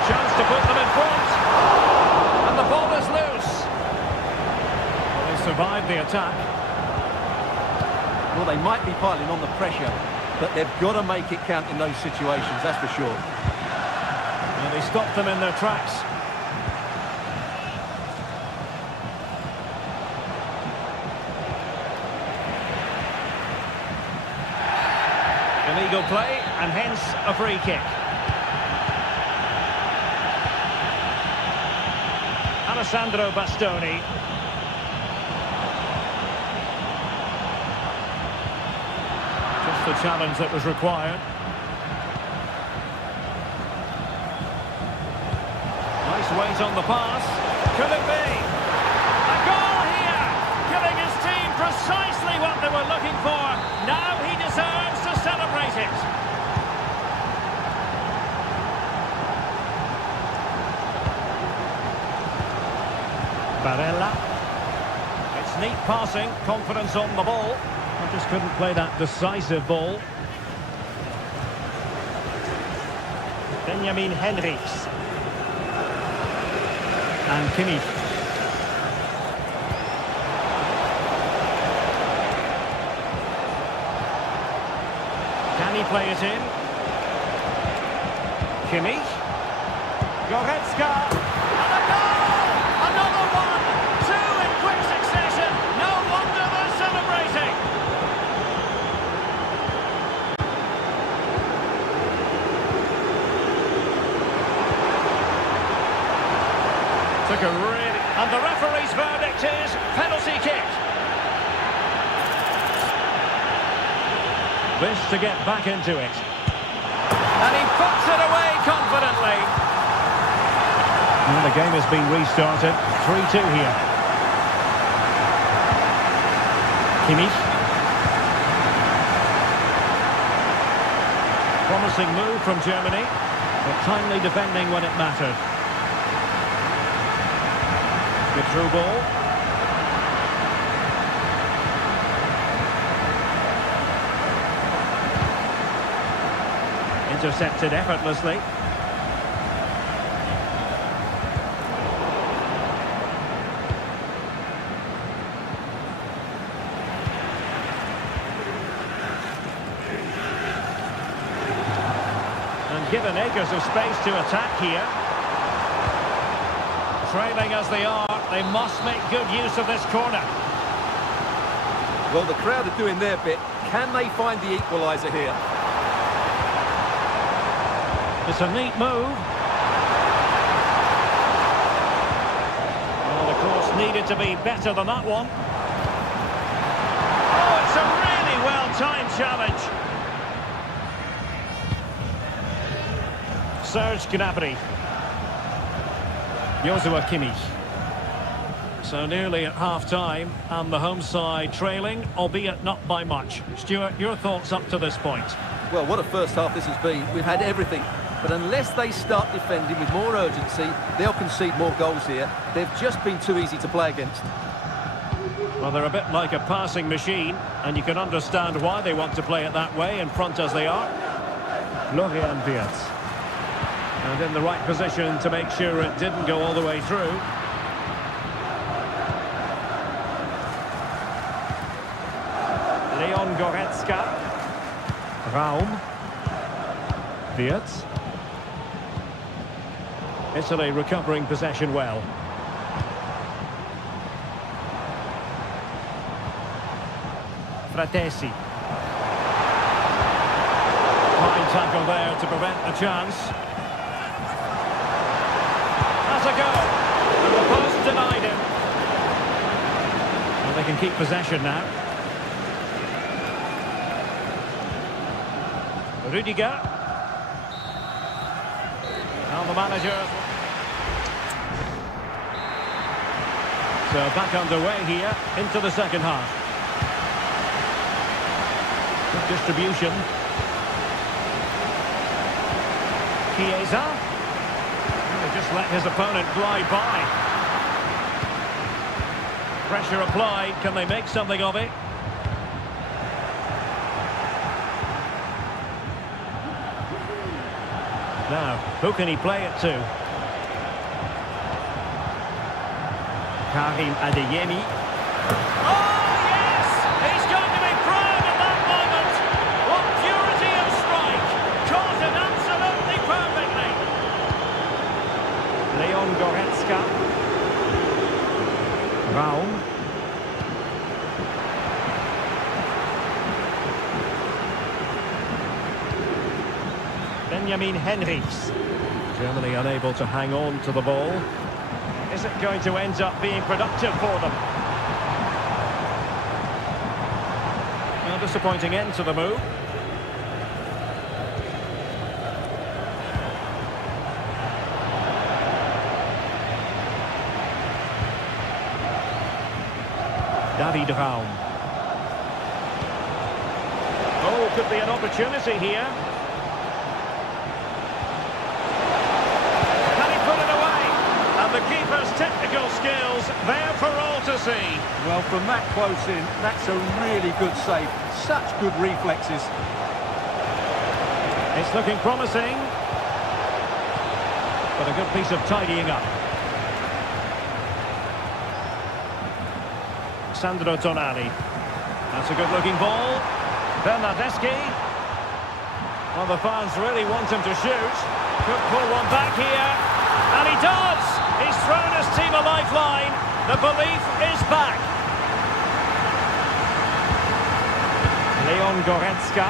Chance to put them in front. And the ball is loose. Well, they survived the attack. Well, they might be piling on the pressure, but they've got to make it count in those situations, that's for sure. And they stopped them in their tracks. Illegal play, and hence a free kick. Alessandro Bastoni. Just the challenge that was required. Nice weight on the pass. Could it be? A goal here! Giving his team precisely what they were looking for. Now he deserves to celebrate it. Barella. It's neat passing, confidence on the ball. I just couldn't play that decisive ball. Benjamin Henrichs. And Kimmich. Can he play it in? Kimmich. Goretzka. And a goal! Another one! Two in quick succession. No wonder they're celebrating. Took a really... And the referee's verdict is penalty kick. This to get back into it. And he puts it away confidently. And the game has been restarted. 3-2 here. Kimmich. Promising move from Germany, but timely defending when it mattered. Good through ball. Intercepted effortlessly. given acres of space to attack here. Trailing as they are, they must make good use of this corner. Well, the crowd are doing their bit. Can they find the equaliser here? It's a neat move. Well, the course needed to be better than that one. Oh, it's a really well-timed challenge. Serge Gnabry. Joshua Kimmich. So nearly at half-time, and the home side trailing, albeit not by much. Stuart, your thoughts up to this point? Well, what a first half this has been. We've had everything. But unless they start defending with more urgency, they'll concede more goals here. They've just been too easy to play against. Well, they're a bit like a passing machine, and you can understand why they want to play it that way, in front as they are. Florian Wirtz. And in the right position to make sure it didn't go all the way through. Leon Goretzka. Raum. Wirtz. Italy recovering possession well. Fratesi. Fine tackle there to prevent the chance. That's a goal. And the post denied him. Well, they can keep possession now. Rudiger. Now the manager. So back underway here into the second half. Good distribution. Chiesa. They just let his opponent glide by. Pressure applied. Can they make something of it? Now, who can he play it to? Karim Adeyemi. Oh, yes! He's going to be proud at that moment. What purity of strike. Caught it absolutely perfectly. Leon Goretzka. Raum. Benjamin Henrichs. Germany unable to hang on to the ball. Is it going to end up being productive for them? A disappointing end to the move. David Raum. Oh, could be an opportunity here. The keeper's technical skills there for all to see. Well, from that close in, that's a really good save. Such good reflexes. It's looking promising. But a good piece of tidying up. Sandro Tonali. That's a good-looking ball. Bernardeschi. Well, the fans really want him to shoot. Could pull one back here. And he does! He's thrown his team a lifeline. The belief is back. Leon Goretzka.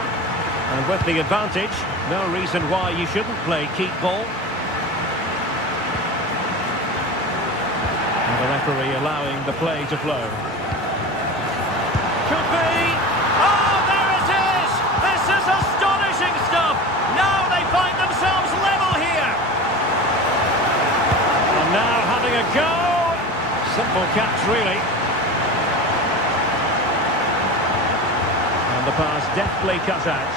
And with the advantage, no reason why you shouldn't play keep ball. And the referee allowing the play to flow. Could be! Oh, there it is! This is astonishing stuff! Now they find themselves level here! Now having a go. Simple catch, really. And the pass deftly cut out.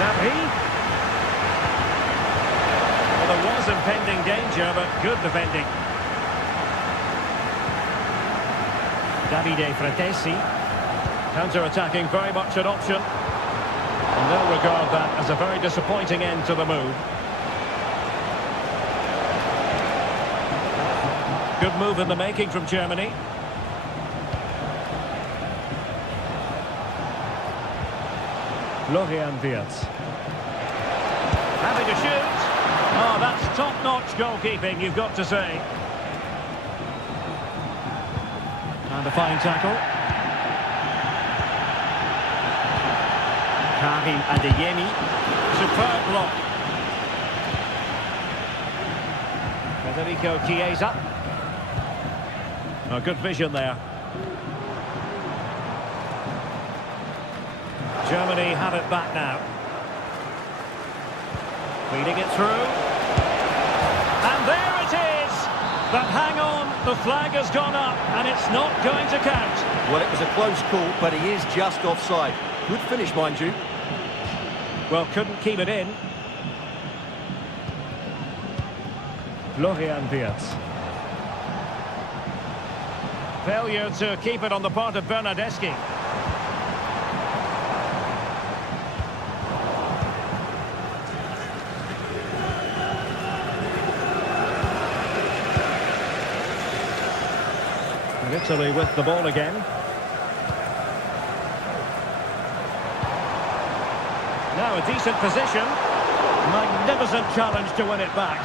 Gnabry. Well, there was impending danger, but good defending. Davide Fratesi. Counter-attacking, very much an option. And they'll regard that as a very disappointing end to the move. Good move in the making from Germany. Florian Wirtz. Having to shoot. Oh, that's top-notch goalkeeping, you've got to say. And a fine tackle. Karim Adeyemi. Superb block. Federico Chiesa. Oh, good vision there. Germany have it back now. Feeding it through. And there it is! But hang on, the flag has gone up and it's not going to count. Well, it was a close call, but he is just offside. Good finish, mind you. Well, couldn't keep it in. Florian Wirtz. Failure to keep it on the part of Bernardeschi. And Italy with the ball again. Now a decent position. Magnificent challenge to win it back.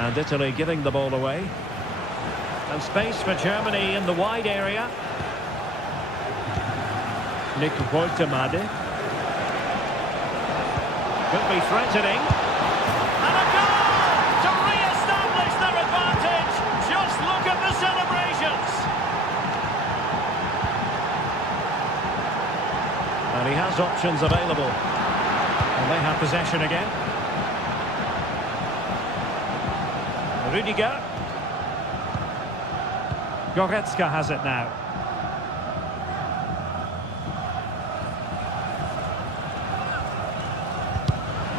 And Italy giving the ball away. And space for Germany in the wide area. Nick Woltemade. Could be threatening. And a goal to re-establish their advantage. Just look at the celebrations. And he has options available. And they have possession again. Rudiger. Goretzka has it now.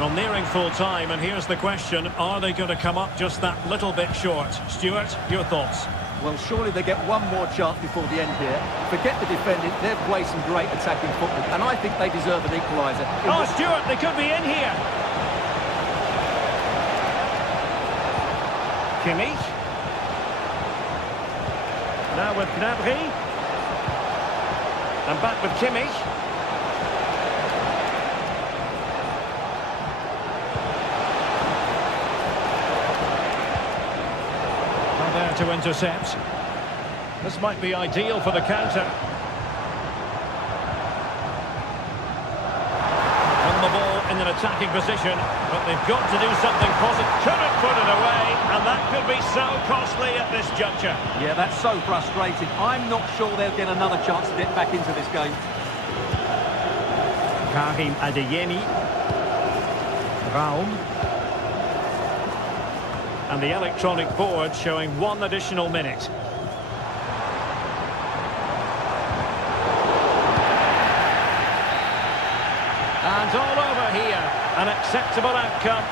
Well, nearing full time, and here's the question, are they going to come up just that little bit short? Stuart, your thoughts? Well, surely they get one more chance before the end here. Forget the defending, they've played some great attacking football, and I think they deserve an equaliser. Oh, Stuart, they could be in here. Kimmich. Now with Gnabry. And back with Kimmich. And there to intercept. This might be ideal for the counter. On the ball in an attacking position, but they've got to do something positive. Couldn't put it away, and that could be so costly at this juncture. Yeah, that's so frustrating. I'm not sure they'll get another chance to get back into this game. Karim Adeyemi. Raum. And the electronic board showing one additional minute. And all over here, an acceptable outcome.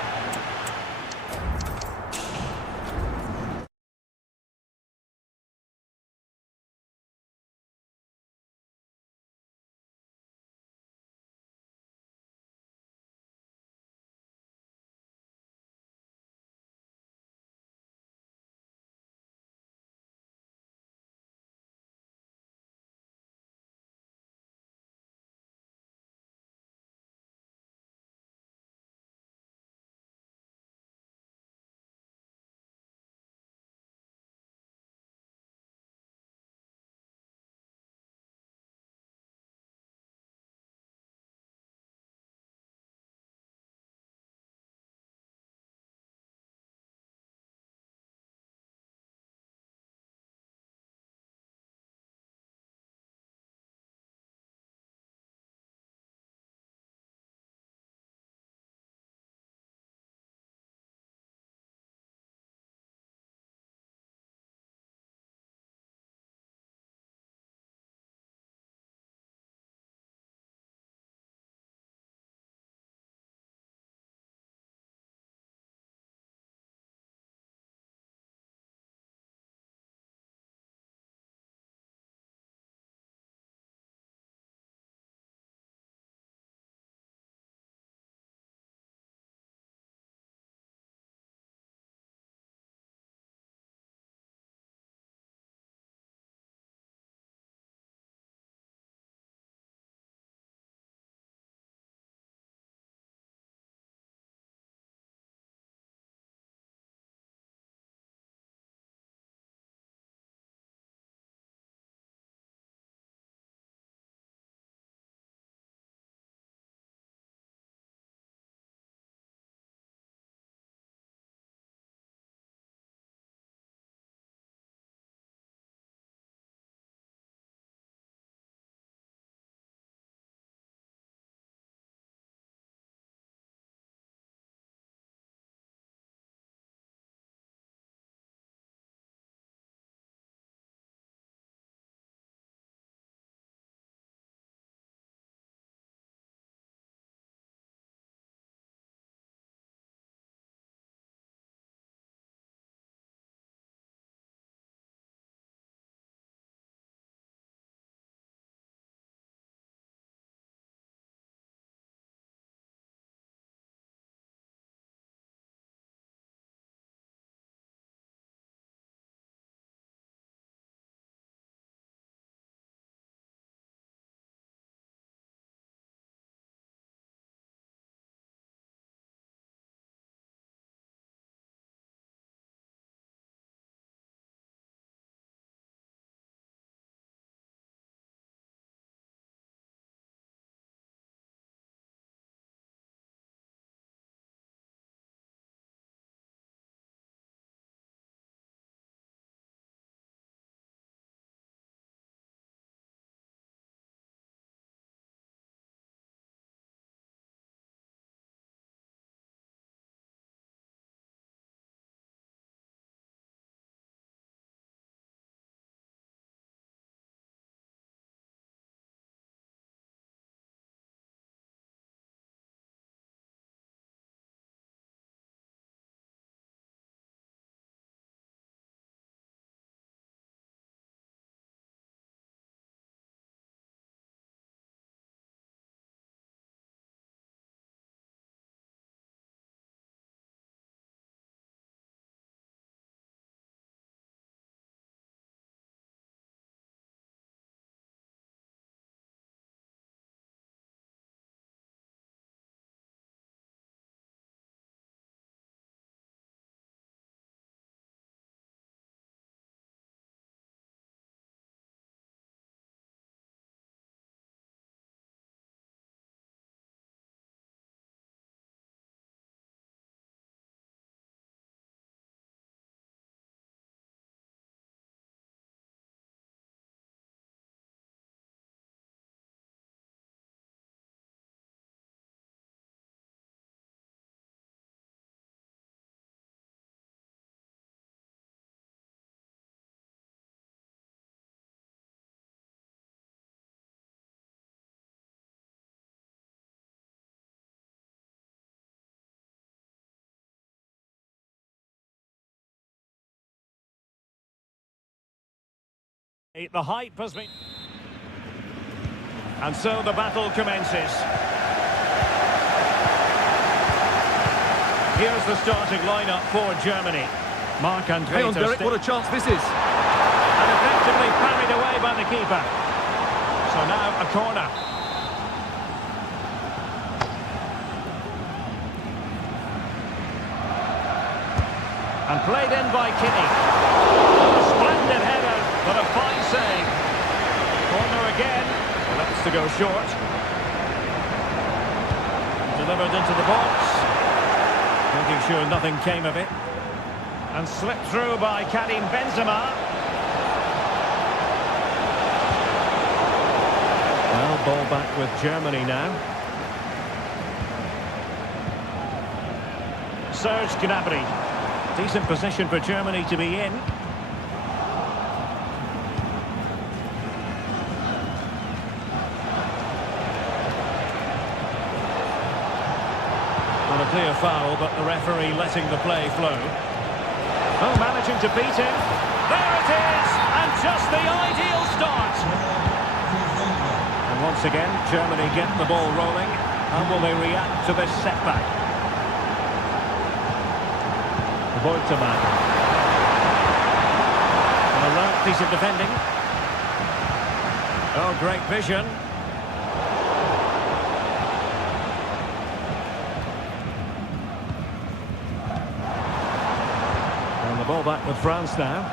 The hype has been... And so the battle commences. Here's the starting lineup for Germany. Marc-André Hang on, Derek, what a chance this is. And effectively parried away by the keeper. So now a corner. And played in by Kinney. A splendid header, but a fine save. Corner again. Elects to go short. Delivered into the box. Making sure nothing came of it. And slipped through by Karim Benzema. Well, ball back with Germany now. Serge Gnabry. Decent position for Germany to be in. Not a clear foul, but the referee letting the play flow. Oh, managing to beat him. There it is! And just the ideal start. And once again, Germany get the ball rolling. How will they react to this setback? Voigtman. An alert piece of defending. Oh, great vision. And the ball back with France now.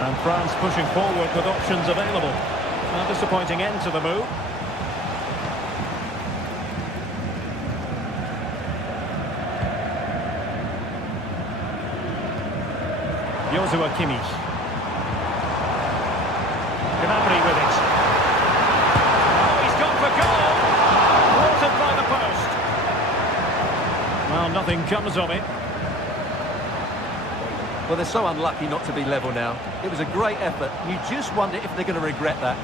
And France pushing forward with options available. A disappointing end to the move. Joshua Kimmich. Gnabry with it. Oh, he's gone for goal. Thwarted by the post. Well, nothing comes of it. Well, they're so unlucky not to be level now. It was a great effort. You just wonder if they're going to regret that.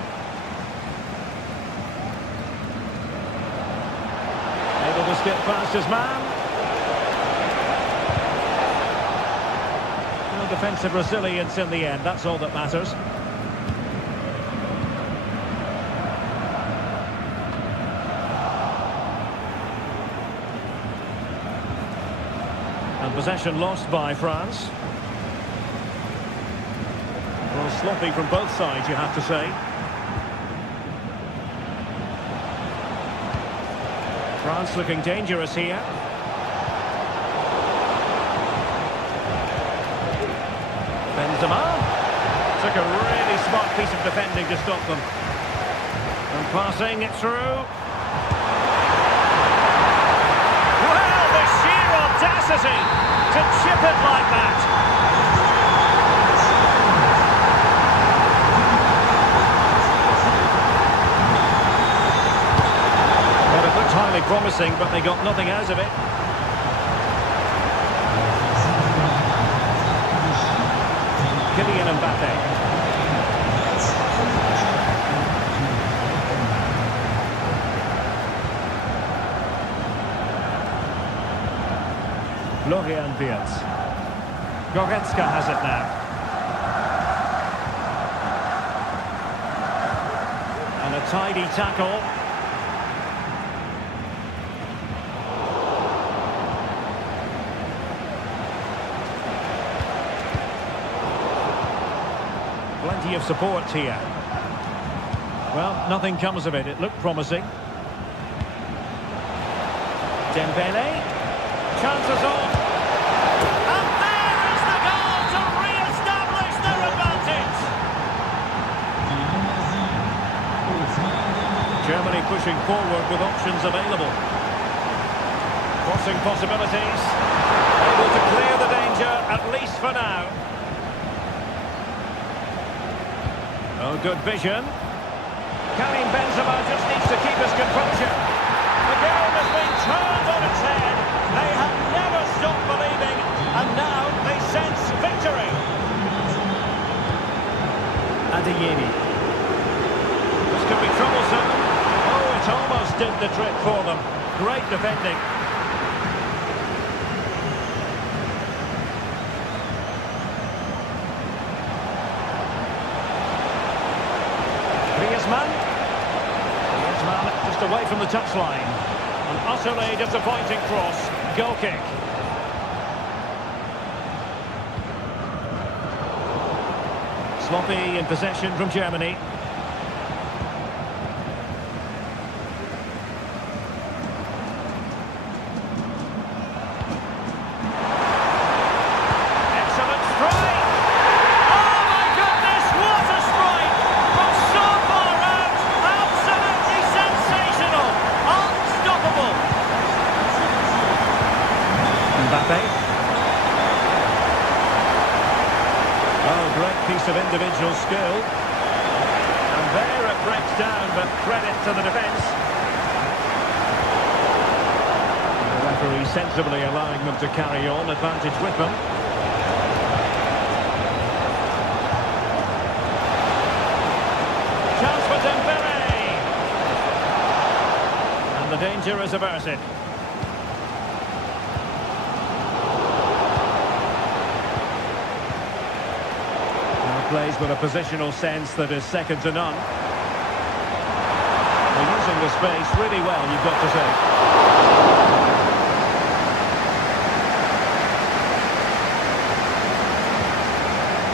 Able to skip past his man. Defensive resilience in the end, that's all that matters. And possession lost by France. Well, sloppy from both sides, you have to say. France looking dangerous here. Benzema took a really smart piece of defending to stop them. And passing it through. Well, the sheer audacity to chip it like that. Well, it looked highly promising, but they got nothing out of it. Kylian Mbappe. Florian Wirtz. Goretzka has it now. And a tidy tackle. Plenty of support here. Well, nothing comes of it. It looked promising. Dembele. Chances on. And there is the goal to re-establish their advantage. Germany pushing forward with options available. Crossing possibilities. Able to clear the danger, at least for now. Oh, good vision. Karim Benzema just needs to keep his composure. The game has been turned on its head. They have never stopped believing, and now they sense victory. Adeyemi. This could be troublesome. Oh, it almost did the trick for them. Great defending. Griezmann. Griezmann just away from the touchline. An utterly disappointing cross. Goal kick. Sloppy in possession from Germany. Excellent strike! Oh my goodness, what a strike! From so far out, absolutely sensational! Unstoppable! Mbappe. Oh, great piece of individual skill. And there it breaks down, but credit to the defence. The referee sensibly allowing them to carry on, advantage with them. Chance for Dembele! And the danger is averted. Plays with a positional sense that is second to none. They're using the space really well, you've got to say.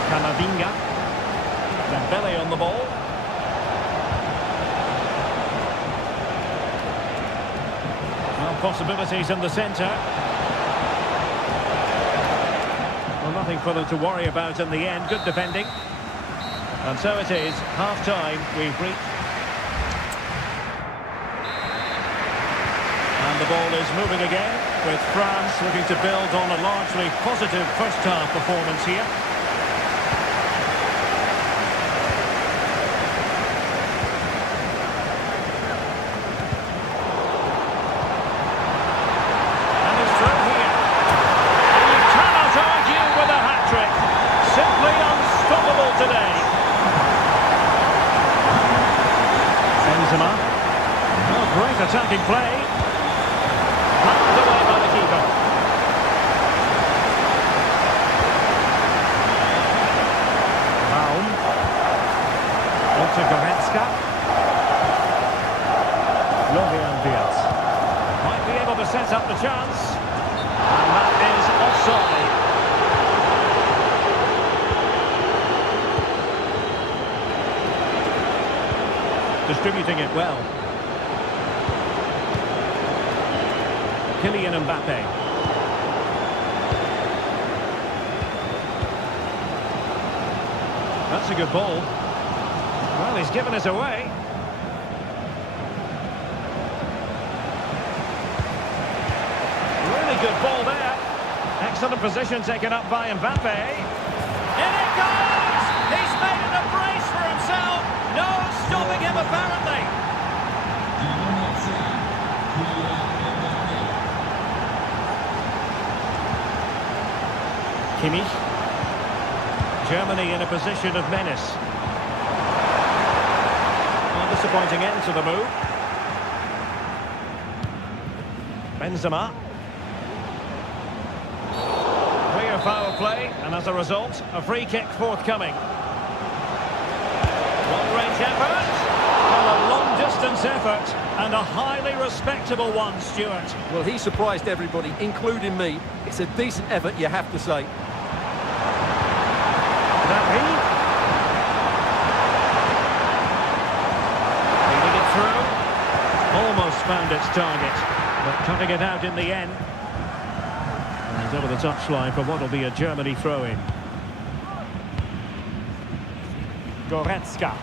Camavinga. Dembele on the ball. Well, possibilities in the centre. Well, nothing for them to worry about in the end. Good defending. And so it is, half-time, we've reached. And the ball is moving again, with France looking to build on a largely positive first-half performance here. And it's through here. And you cannot argue with a hat-trick. Simply unstoppable today. Benzema. Oh, great attacking play. Knocked away by the keeper. Baum. Onto Goretzka. Florian Wirtz. Might be able to set up the chance. And that is offside. Distributing it well. Kylian Mbappe. That's a good ball. Well, he's given us away. Really good ball there. Excellent position taken up by Mbappe. In it goes! He's made it a brace for himself. No stopping him, apparently. Kimmich. Germany in a position of menace. A disappointing end to the move. Benzema. Clear foul play, and as a result, a free kick forthcoming. Long-range effort. Well, a long-distance effort, and a highly respectable one, Stuart. Well, he surprised everybody, including me. It's a decent effort, you have to say. Feeding it through. Almost found its target, but cutting it out in the end. And over the touchline for what will be a Germany throw-in. Goretzka.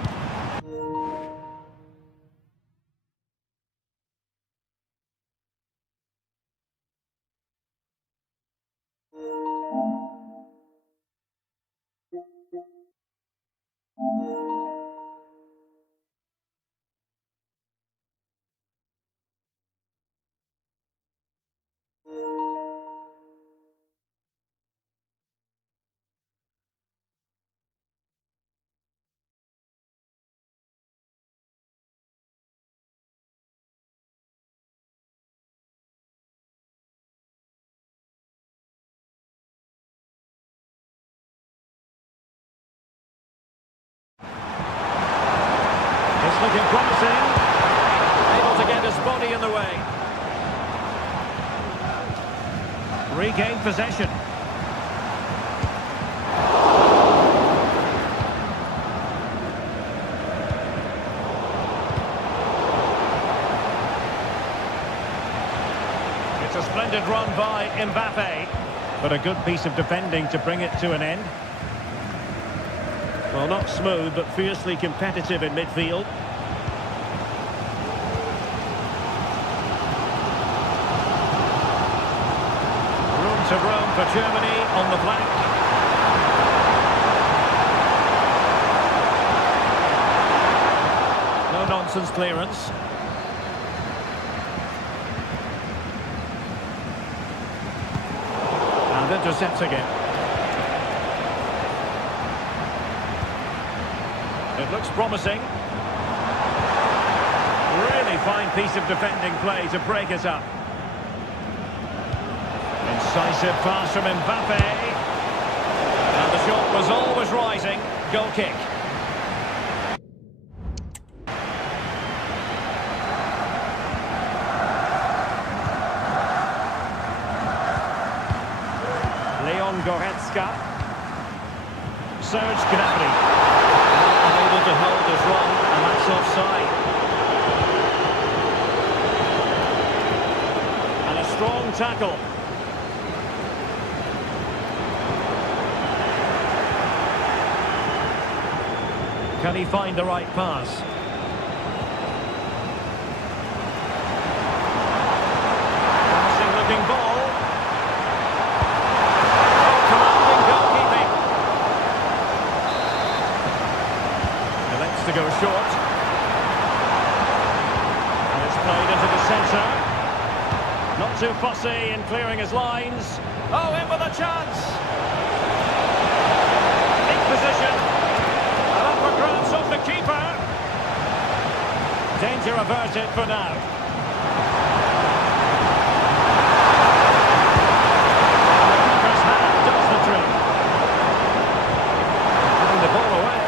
It's looking promising. Able to get his body in the way. Regain possession. It's a splendid run by Mbappe, but a good piece of defending to bring it to an end. Well, not smooth, but fiercely competitive in midfield. Room to roam for Germany on the flank. No nonsense clearance. And intercepting it. It looks promising. Really fine piece of defending play to break it up. Incisive pass from Mbappe. And the shot was always rising. Goal kick. Leon Goretzka. Serge Gnabry. Unable to hold his run, and that's offside. And a strong tackle. Can he find the right pass? Promising looking ball. Oh, commanding goalkeeping. Elects to go short. And it's played into the centre. Not too fussy in clearing his lines. Oh, in with a chance. Big position. Grabs off the keeper. Danger averted for now. And the keeper's hand does the trick. Putting the ball away.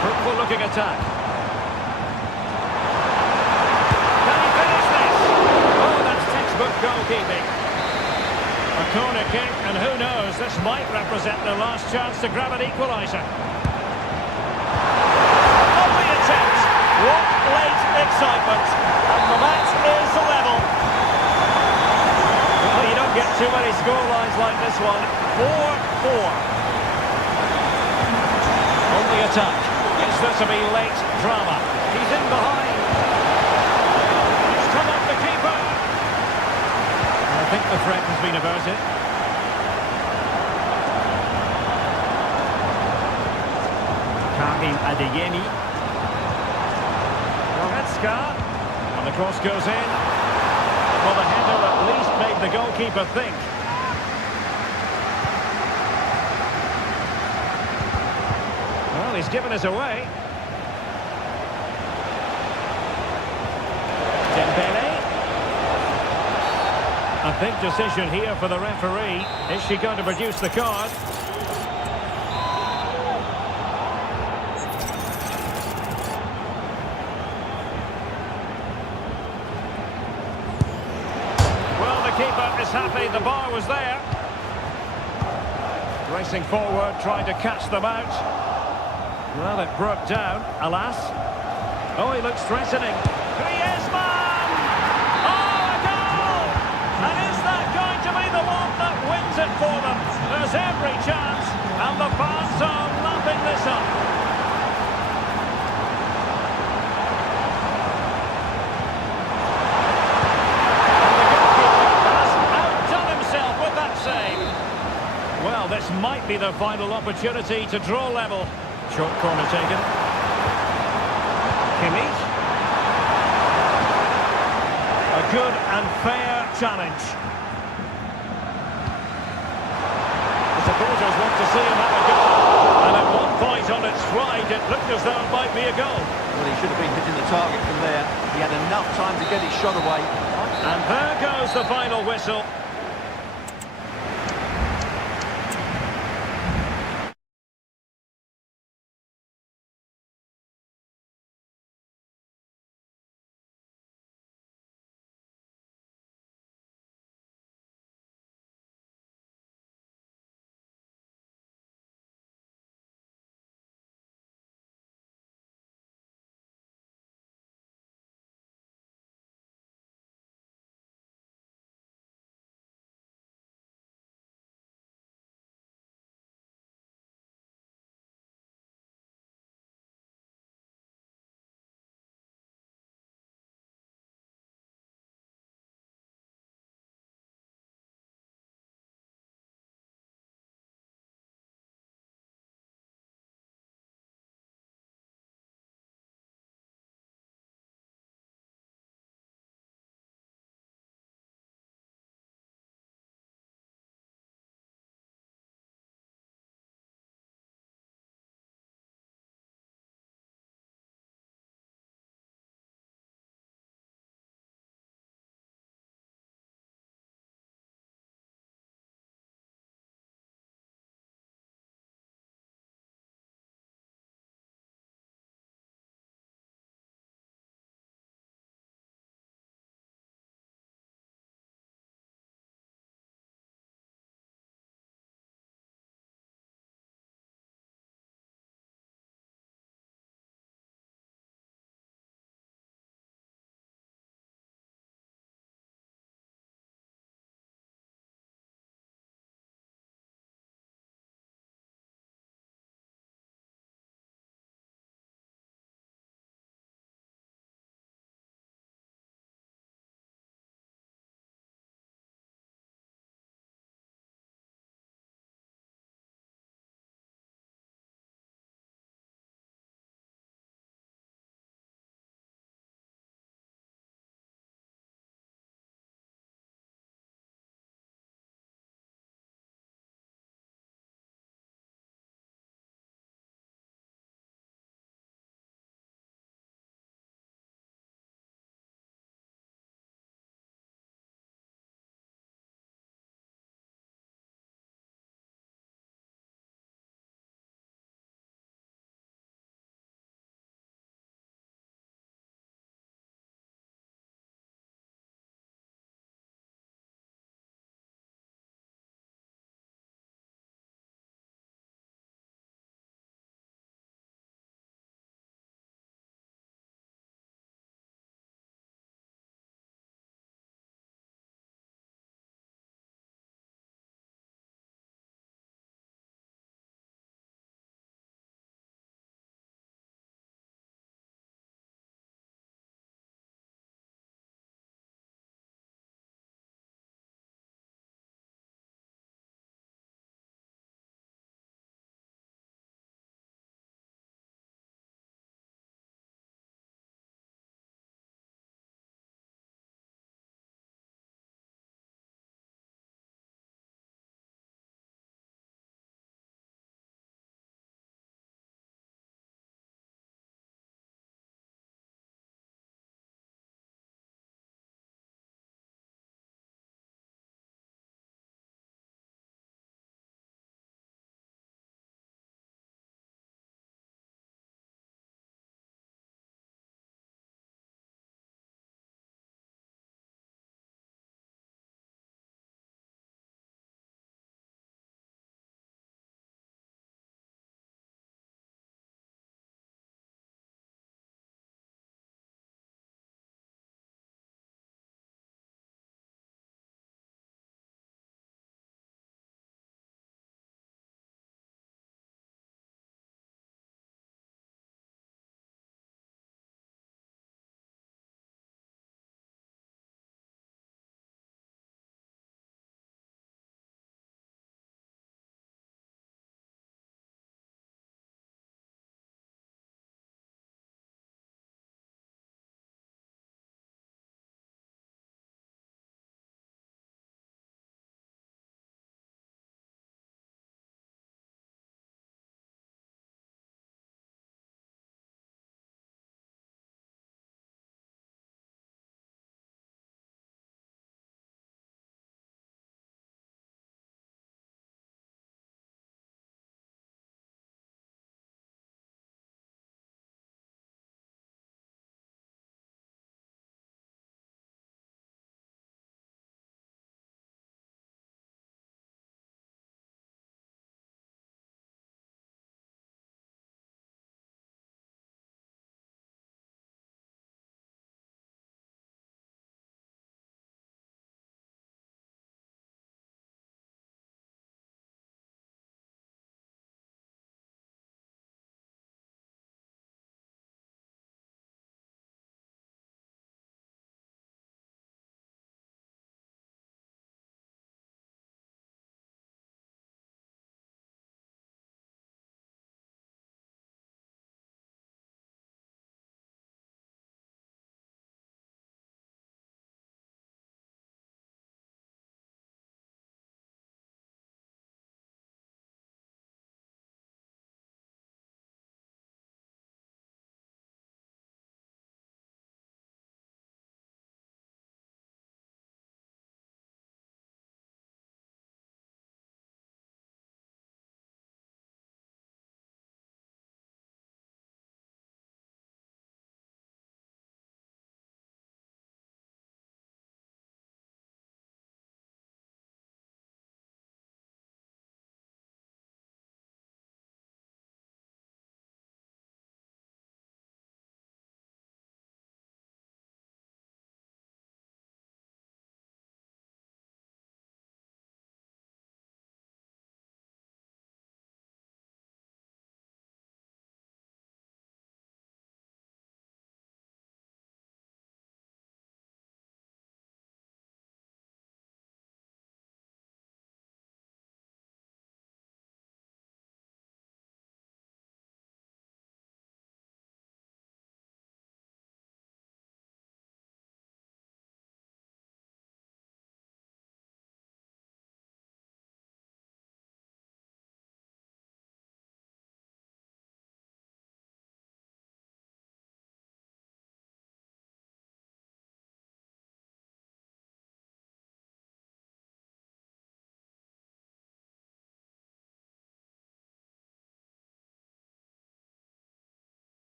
Fruitful looking attack. Can he finish this? Oh, that's textbook goalkeeping. A corner kick, and who knows, this might represent the last chance to grab an equaliser. What late excitement, and the match is level. Well, you don't get too many scorelines like this one. 4-4. On the attack. Is there to be late drama? He's in behind. He's come up the keeper. I think the threat has been averted. Karim Adeyemi. And the cross goes in. Well, the header at least made the goalkeeper think. Well, he's given us away. Dembele. A big decision here for the referee. Is she going to produce the card? Keeper is happy, the bar was there. Racing forward, trying to catch them out. Well, it broke down, alas. Oh, he looks threatening. Griezmann! Oh, a goal! And is that going to be the one that wins it for them? There's every chance, and the fans are lapping this up. Well, this might be their final opportunity to draw level. Short corner taken. Kimmich. A good and fair challenge. The supporters want to see him have a goal. And at one point on its stride, it looked as though it might be a goal. Well, he should have been hitting the target from there. He had enough time to get his shot away. And there goes the final whistle.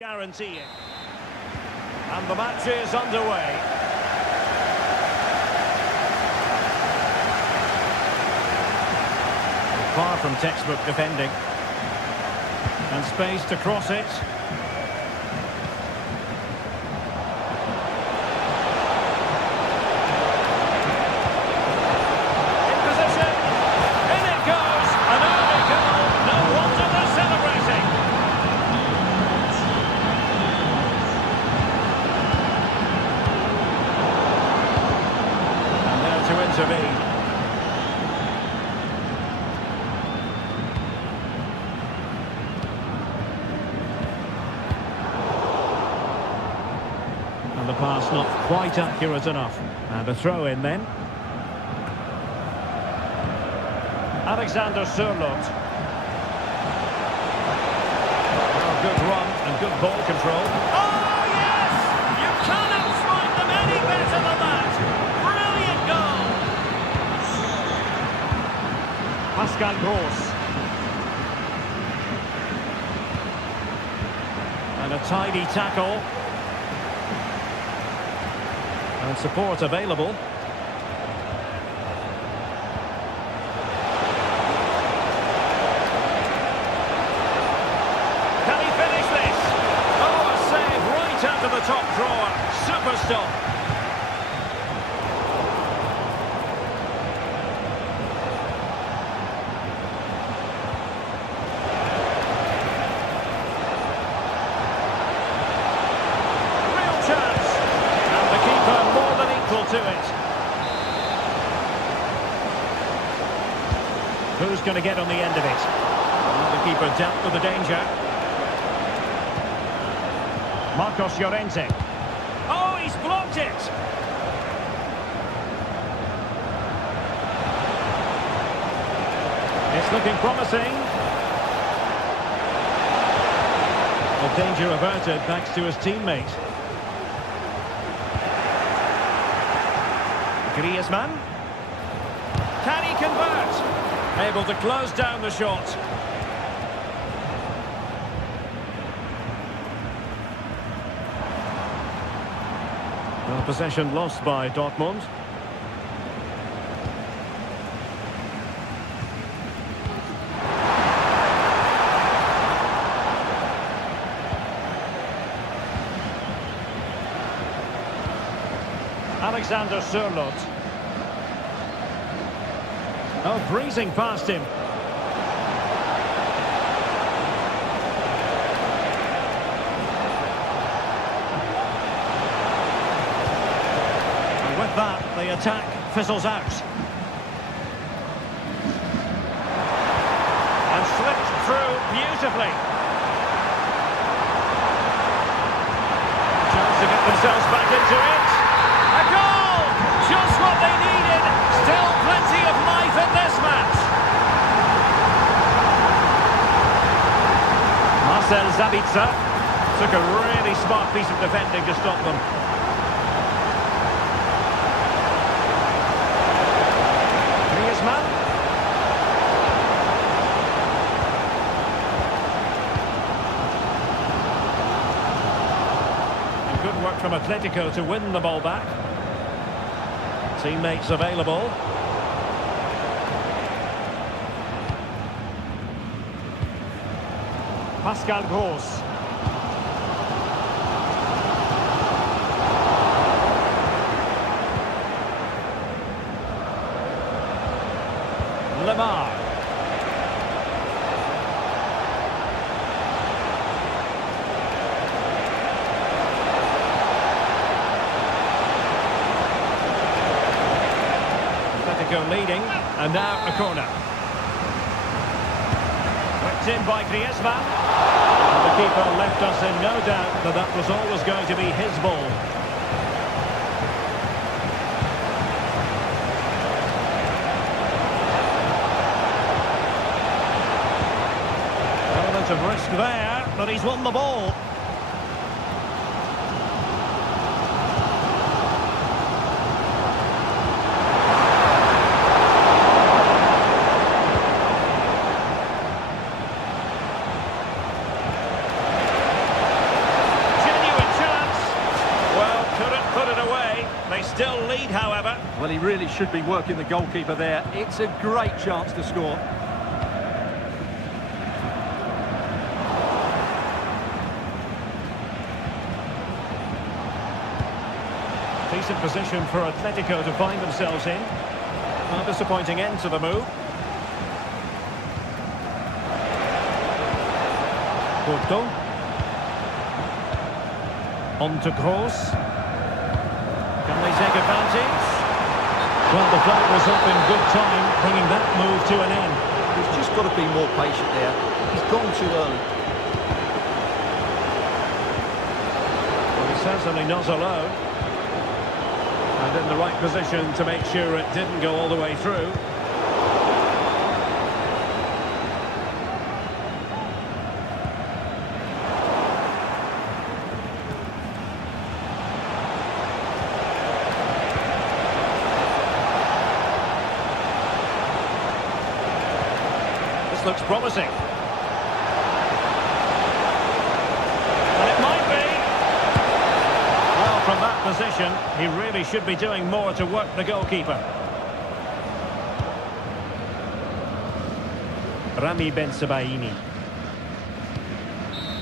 Guaranteeing. And the match is underway. Far from textbook defending. And space to cross it. In position. In it goes. An early goal. No wonder they're celebrating. And there to intervene. The pass not quite accurate enough. And a throw in then. Alexander Sørloth. Well, good run and good ball control. Oh, yes! You cannot find them any better than that! Brilliant goal! Pascal Gross. And a tidy tackle. And support available. Can he finish this? Oh, a save right out of the top drawer. Super stop. Real chance. And the keeper more than equal to it. Who's going to get on the end of it? And the keeper dealt with the danger. Marcos Llorente. Oh, he's blocked it! It's looking promising. The danger averted thanks to his teammate. Griezmann. Can he convert? Able to close down the shot. Well, possession lost by Dortmund. Alexander Sørloth. Oh, breezing past him. And with that, the attack fizzles out. And slipped through beautifully. Chance to get themselves back into it. A goal! Just what they needed. Still plenty of life in this match. Marcel Sabitzer took a really smart piece of defending to stop them. Griezmann. And good work from Atletico to win the ball back. Teammates available. Pascal Gross. Lemar. Atletico leading, and now a corner. Whipped in by Griezmann. And the keeper left us in no doubt that that was always going to be his ball. Element of risk there, but he's won the ball. Well, he really should be working the goalkeeper there. It's a great chance to score. Decent position for Atletico to find themselves in. A disappointing end to the move. Porto. On to Kroos. Can they take advantage? Well, the flag was up in good time, bringing that move to an end. He's just got to be more patient there. He's gone too early. Well, he's certainly not alone. And in the right position to make sure it didn't go all the way through. This looks promising. And it might be. Well, from that position, he really should be doing more to work the goalkeeper. Rami Ben-Sebaini.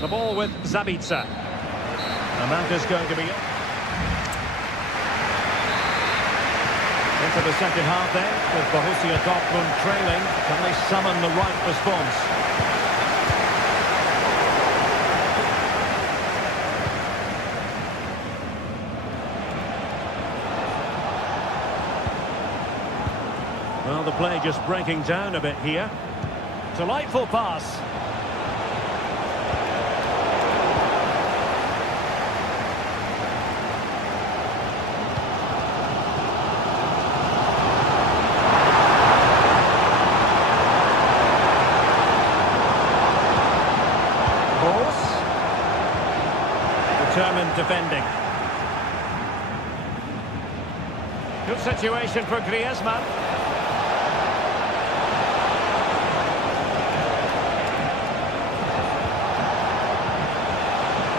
The ball with Zabitsa. And that is going to be it. Into the second half then, with Borussia Dortmund trailing. Can they summon the right response? Well, the play just breaking down a bit here. Delightful pass. Determined defending. Good situation for Griezmann.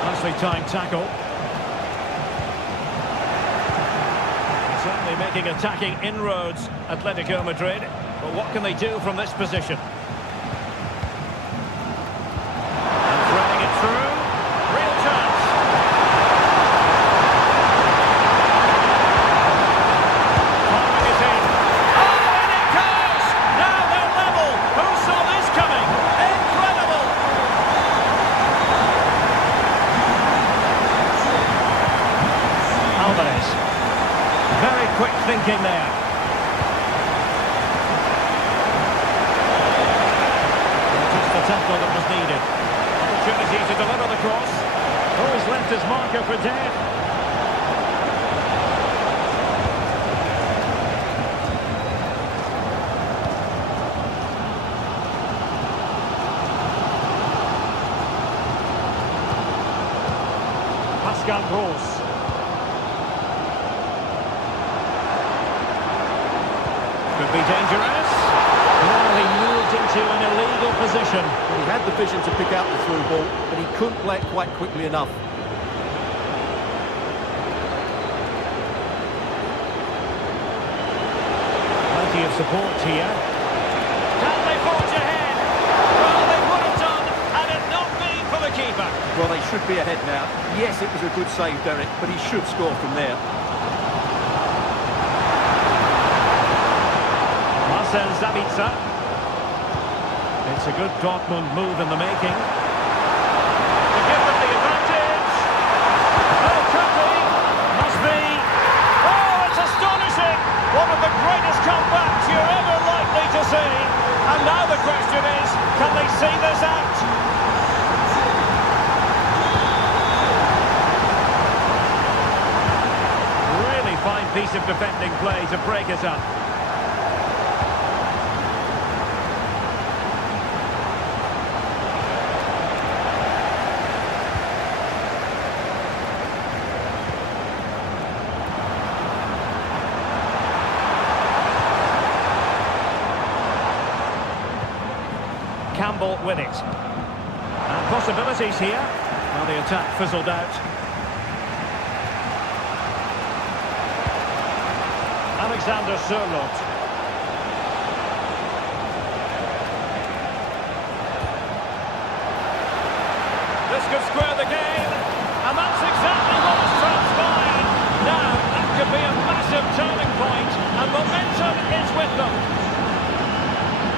Nicely timed tackle. Certainly making attacking inroads, Atletico Madrid. But what can they do from this position? And threading it through. Real chance. Very quick thinking there. Just the tackle that was needed. Opportunity to deliver the cross. Oh, he's left his marker for dead. Pascal Gross. Could be dangerous. Well, he moved into an illegal position. He had the vision to pick out the through ball, but he couldn't play it quite quickly enough. Plenty of support here. Can they forge ahead? Well, they would have done had it not been for the keeper. Well, they should be ahead now. Yes, it was a good save, Derek, but he should score from there. Marcel Zabitsa. It's a good Dortmund move in the making. To give them the advantage. Oh, could be. Must be. Oh, it's astonishing. One of the greatest comebacks you're ever likely to see. And now the question is, can they see this out? Really fine piece of defending play to break it up. Campbell with it. And possibilities here. Well, the attack fizzled out. Alexander Sørloth. This could square the game, and that's exactly what has transpired. Now, that could be a massive turning point, and momentum is with them.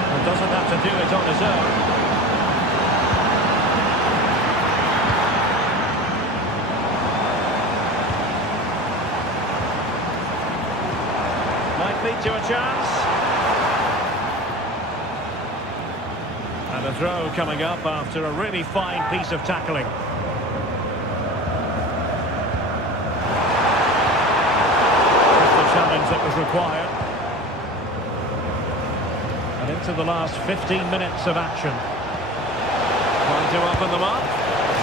And doesn't have to do it on his own. Might lead to a chance. And a throw coming up after a really fine piece of tackling. Just the challenge that was required. And into the last 15 minutes of action. Trying to open them up.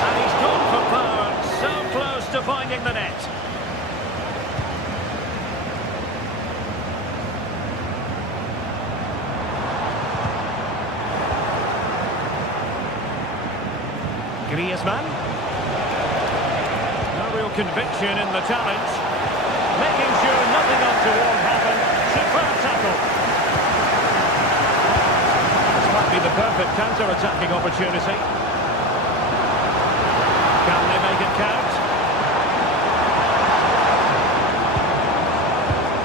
And he's gone for power. So close to finding the net. Griezmann. No real conviction in the challenge. Making sure nothing untoward happened. Superb tackle. This might be the perfect counter-attacking opportunity. Can they make it count?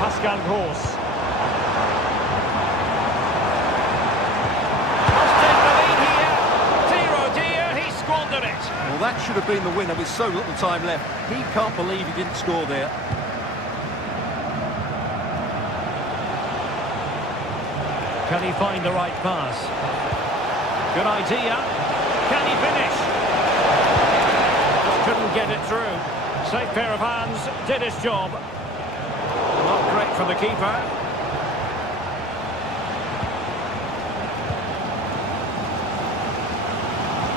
Pascal Gross. Well, that should have been the winner with so little time left. He can't believe he didn't score there. Can he find the right pass? Good idea. Can he finish? Just couldn't get it through. Safe pair of hands, did his job. Not great from the keeper.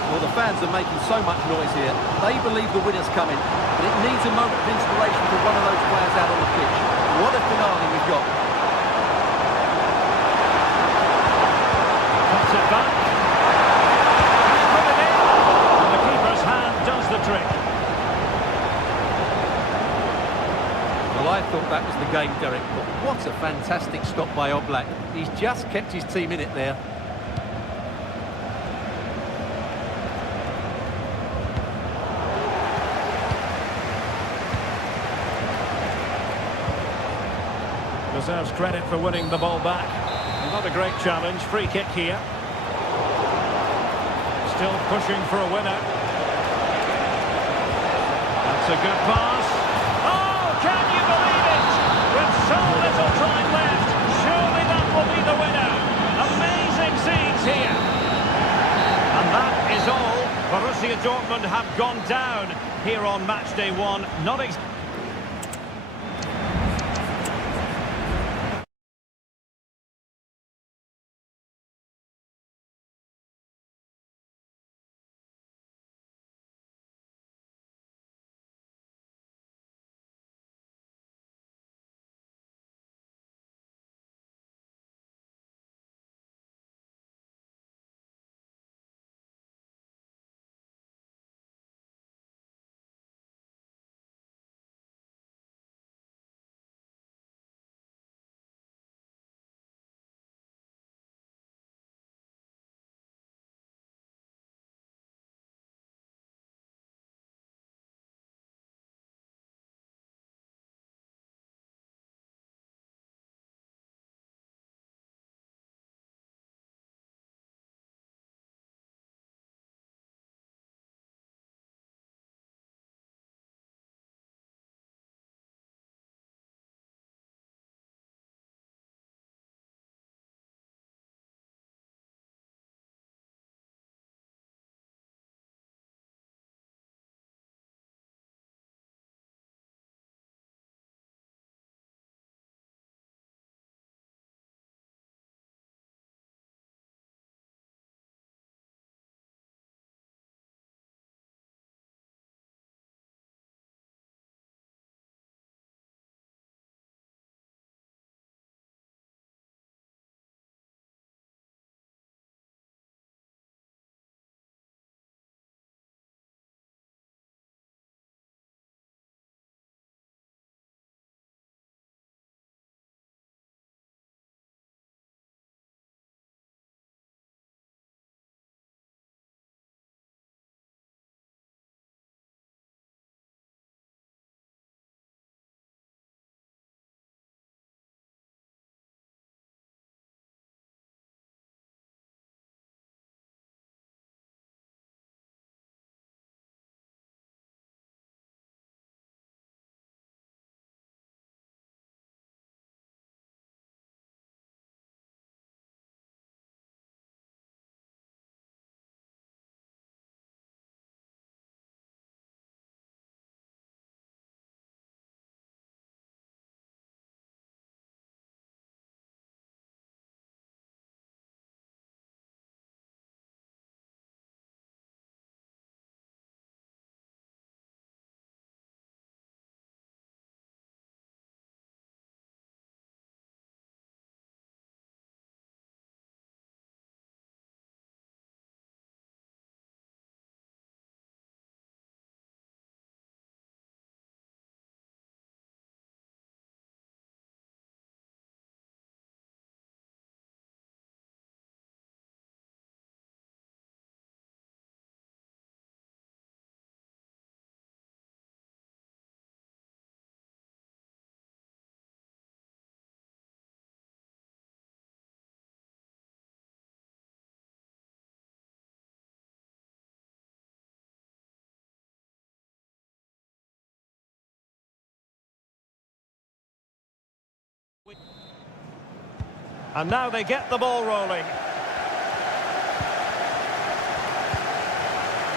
Well, the fans are making so much noise here. They believe the winner's coming, but it needs a moment of inspiration for one of those players out on the pitch. What a finale we've got. Cuts it back. Can he put it in? And the keeper's hand does the trick. Well, I thought that was the game, Derek, but what a fantastic stop by Oblak. He's just kept his team in it there. Deserves credit for winning the ball back. Not a great challenge. Free kick here. Still pushing for a winner. That's a good pass. Oh, can you believe it? With so little time left, surely that will be the winner. Amazing scenes here. And that is all. Borussia Dortmund have gone down here on match day one. Not And now they get the ball rolling.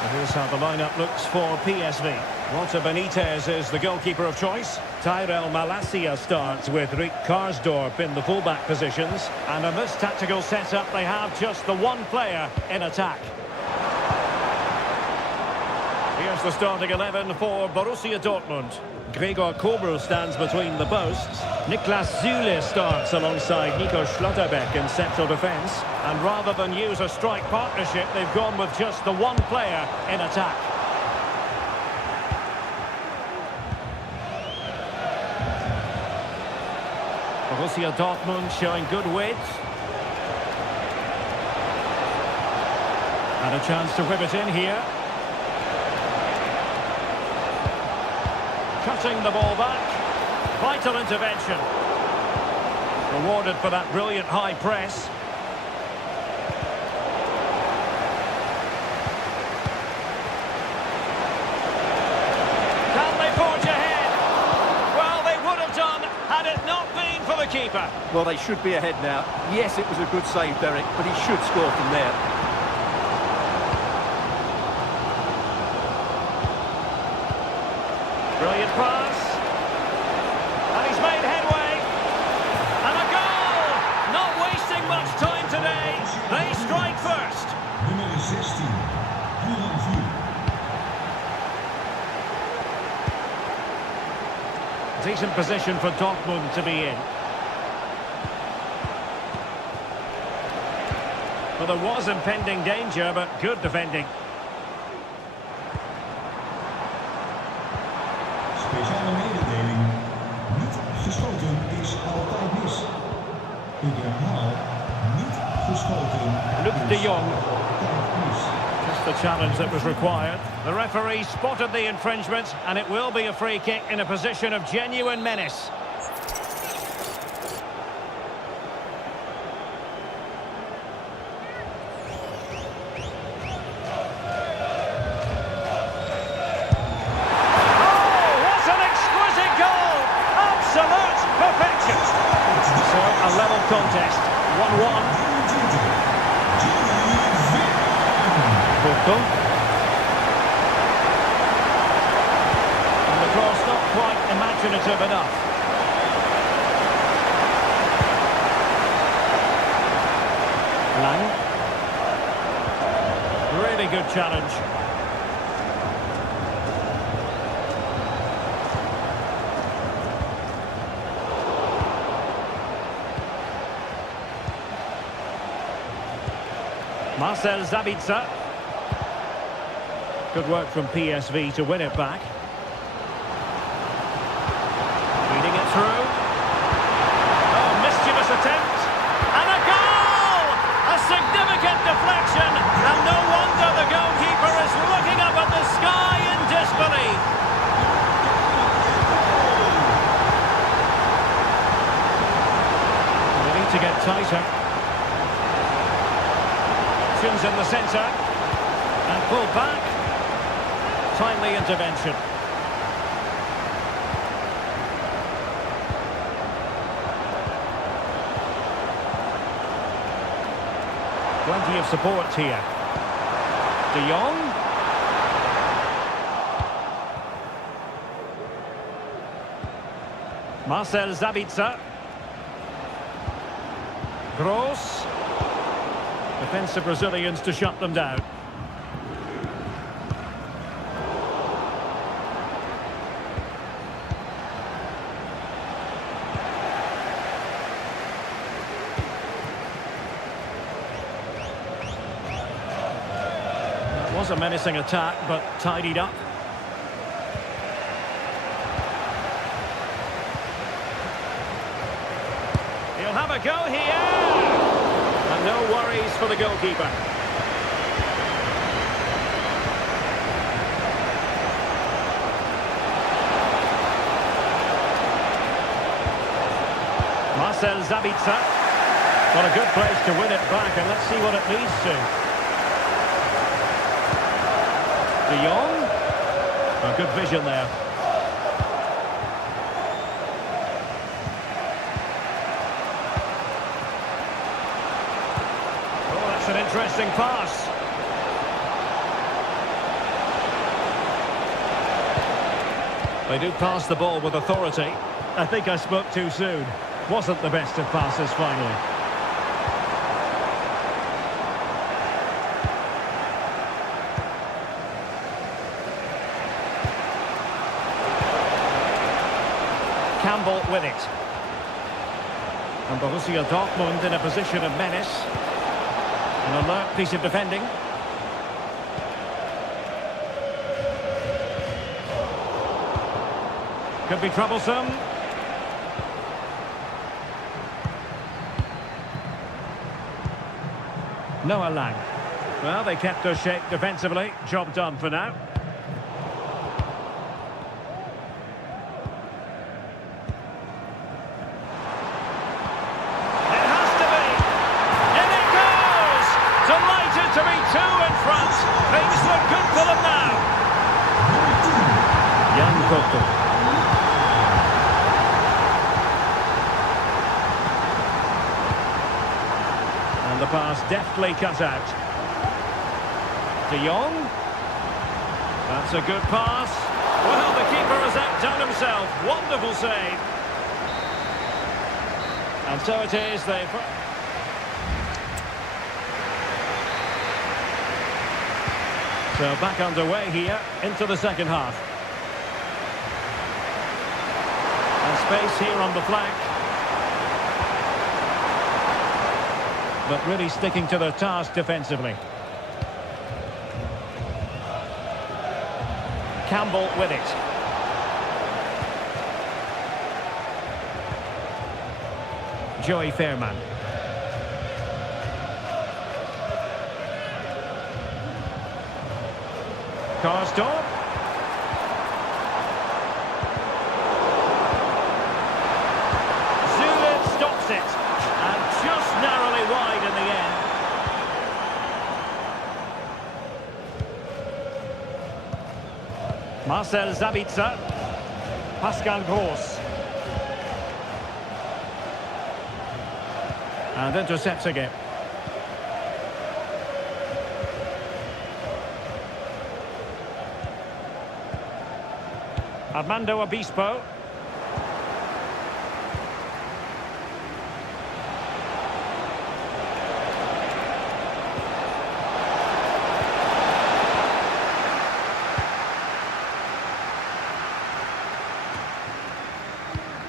And here's how the lineup looks for PSV. Walter Benitez is the goalkeeper of choice. Tyrell Malacia starts with Rick Karsdorp in the fullback positions. And in this tactical setup, they have just the one player in attack. Here's the starting 11 for Borussia Dortmund. Gregor Kobel stands between the posts. Niklas Süle starts alongside Nico Schlotterbeck in central defence. And rather than use a strike partnership, they've gone with just the one player in attack. Borussia Dortmund showing good width. And a chance to whip it in here. Cutting the ball back. Vital intervention. Rewarded for that brilliant high press. Can they forge ahead? Well, they would have done had it not been for the keeper. Well, they should be ahead now. Yes, it was a good save, Derek, but he should score from there. Brilliant pass. And he's made headway. And a goal! Not wasting much time today. They strike first. Nummer 16. Julian Vuur. Decent position for Dortmund to be in. Well, there was impending danger, but good defending. Speciale mededeling. Niet geschoten is altijd mis. Ik herhaal, niet geschoten Luc de is Jong. altijd mis. Just the challenge that was required. The referee spotted the infringement, and it will be a free kick in a position of genuine menace. Contest 1-1. And the cross not quite imaginative enough. Lang. Really good challenge. Marcel Sabitzer. Good work from PSV to win it back. Feeding it through. Oh, mischievous attempt. And a goal! A significant deflection. And no wonder the goalkeeper is looking up at the sky in disbelief. They need to get tighter. In the centre and pulled back. Timely intervention. Plenty of support here. De Jong. Marcel Sabitzer. Gross. Defensive Brazilians to shut them down. That was a menacing attack, but tidied up. He'll have a go here! And no worries for the goalkeeper. Marcel Sabitzer. Got a good place to win it back, and let's see what it leads to. De Jong. A good vision there. interesting pass. They do pass the ball with authority. I think I spoke too soon. Wasn't the best of passes finally. Campbell with it. And Borussia Dortmund in a position of menace. An alert piece of defending. Could be troublesome. Noah Lang. Well, they kept their shape defensively. Job done for now. It has to be. And it goes! Delighted to be two in front. Things look good for them now. Young Coco. The pass deftly cut out. De Jong. That's a good pass. Well, the keeper has outdone himself. Wonderful save. And so it is. So back underway here into the second half. And space here on the flank. But really sticking to their task defensively. Campbell with it. Joey Fairman. Karsdorp. Zulin stops it. And just narrowly wide in the end. Marcel Sabitzer. Pascal Gross. And intercepts again. Armando Obispo.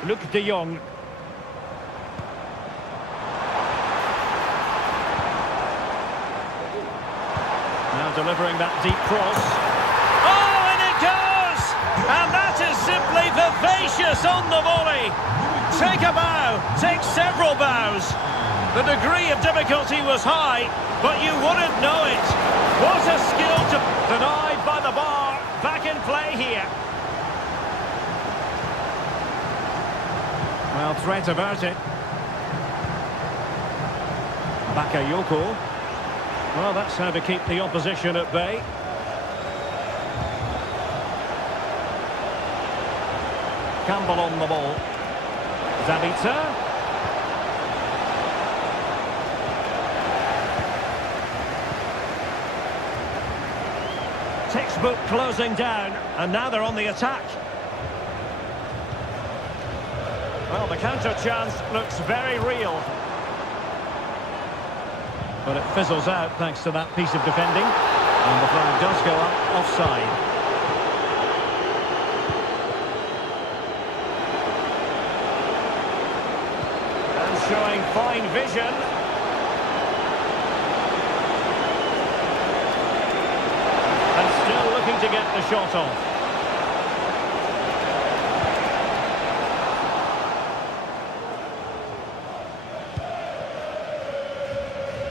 Luc de Jong. Now delivering that deep cross. Oh, and it goes! And that is simply vivacious on the volley. Take a bow, take several bows. The degree of difficulty was high, but you wouldn't know it. What a skill to... Denied by the bar. Back in play here. Well, threat averted. Bakayoko. Well, that's how to keep the opposition at bay. Campbell on the ball. Zabitzer. Textbook closing down, and now they're on the attack. Well, the counter chance looks very real. But it fizzles out thanks to that piece of defending. And the flag does go up offside. And showing fine vision. And still looking to get the shot off.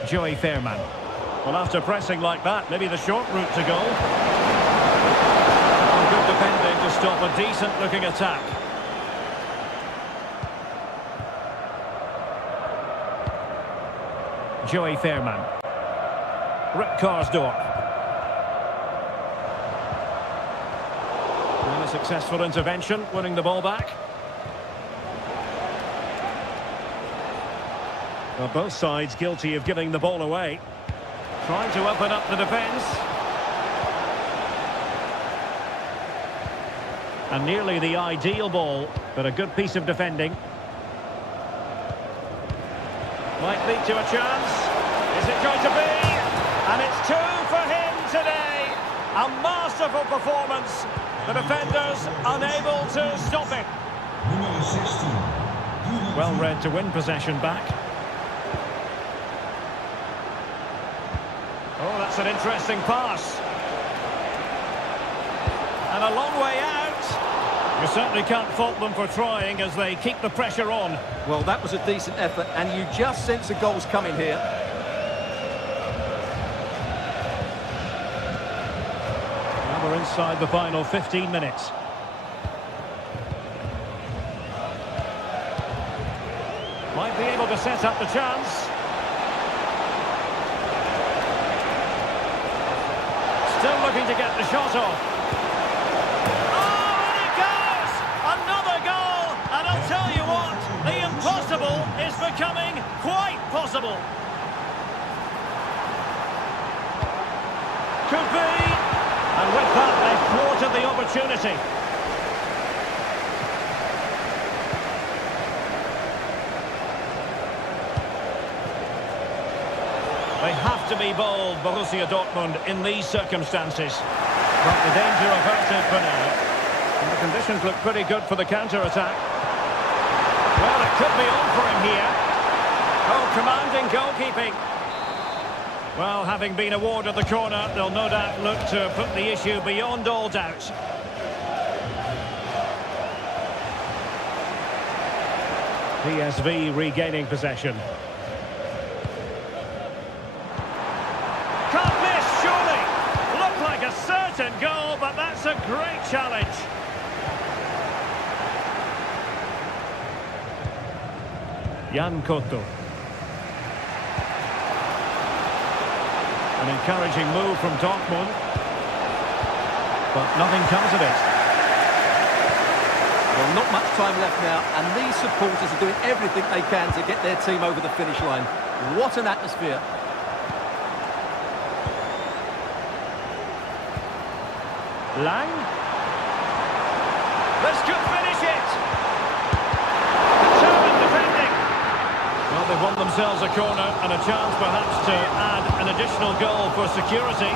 Joey Fairman. Well, after pressing like that, maybe the short route to goal. Oh, good defending to stop a decent-looking attack. Joey Fairman. Rick Karsdorp. And a successful intervention, winning the ball back. Well, both sides guilty of giving the ball away. Trying to open up the defence. And nearly the ideal ball, but a good piece of defending. Might lead to a chance. Is it going to be? And it's two for him today. A masterful performance. The defenders unable to stop it. Número 16. Well read to win possession back. Oh, that's an interesting pass. And a long way out. You certainly can't fault them for trying as they keep the pressure on. Well, that was a decent effort, and you just sense a goal's coming here. Now we're inside the final 15 minutes. Might be able to set up the chance. Still looking to get the shot off. Oh, and it goes! Another goal! And I'll tell you what, the impossible is becoming quite possible. Could be. And with that, they've thwarted the opportunity. They have to be bold, Borussia Dortmund, in these circumstances. But the danger averted for now. And the conditions look pretty good for the counter-attack. Well, it could be on for him here. Oh, commanding goalkeeping. Well, having been awarded the corner, they'll no doubt look to put the issue beyond all doubt. PSV regaining possession. Can't miss, surely. Looked like a certain goal, but that's a great challenge. Jan Koto. An encouraging move from Dortmund. But nothing comes of it. Well, not much time left now, and these supporters are doing everything they can to get their team over the finish line. What an atmosphere. Lang. This could finish it. Determined defending. Well, they've won themselves a corner and a chance perhaps to add an additional goal for security.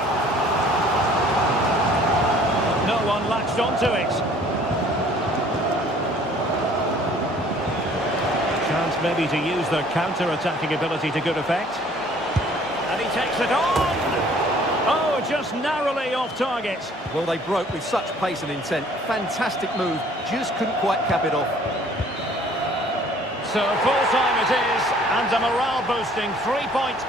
But no one latched onto it. Chance maybe to use their counter-attacking ability to good effect. And he takes it on. Oh, just narrowly off target. Well, they broke with such pace and intent. Fantastic move, just couldn't quite cap it off. So full-time it is, and a morale-boosting 3-point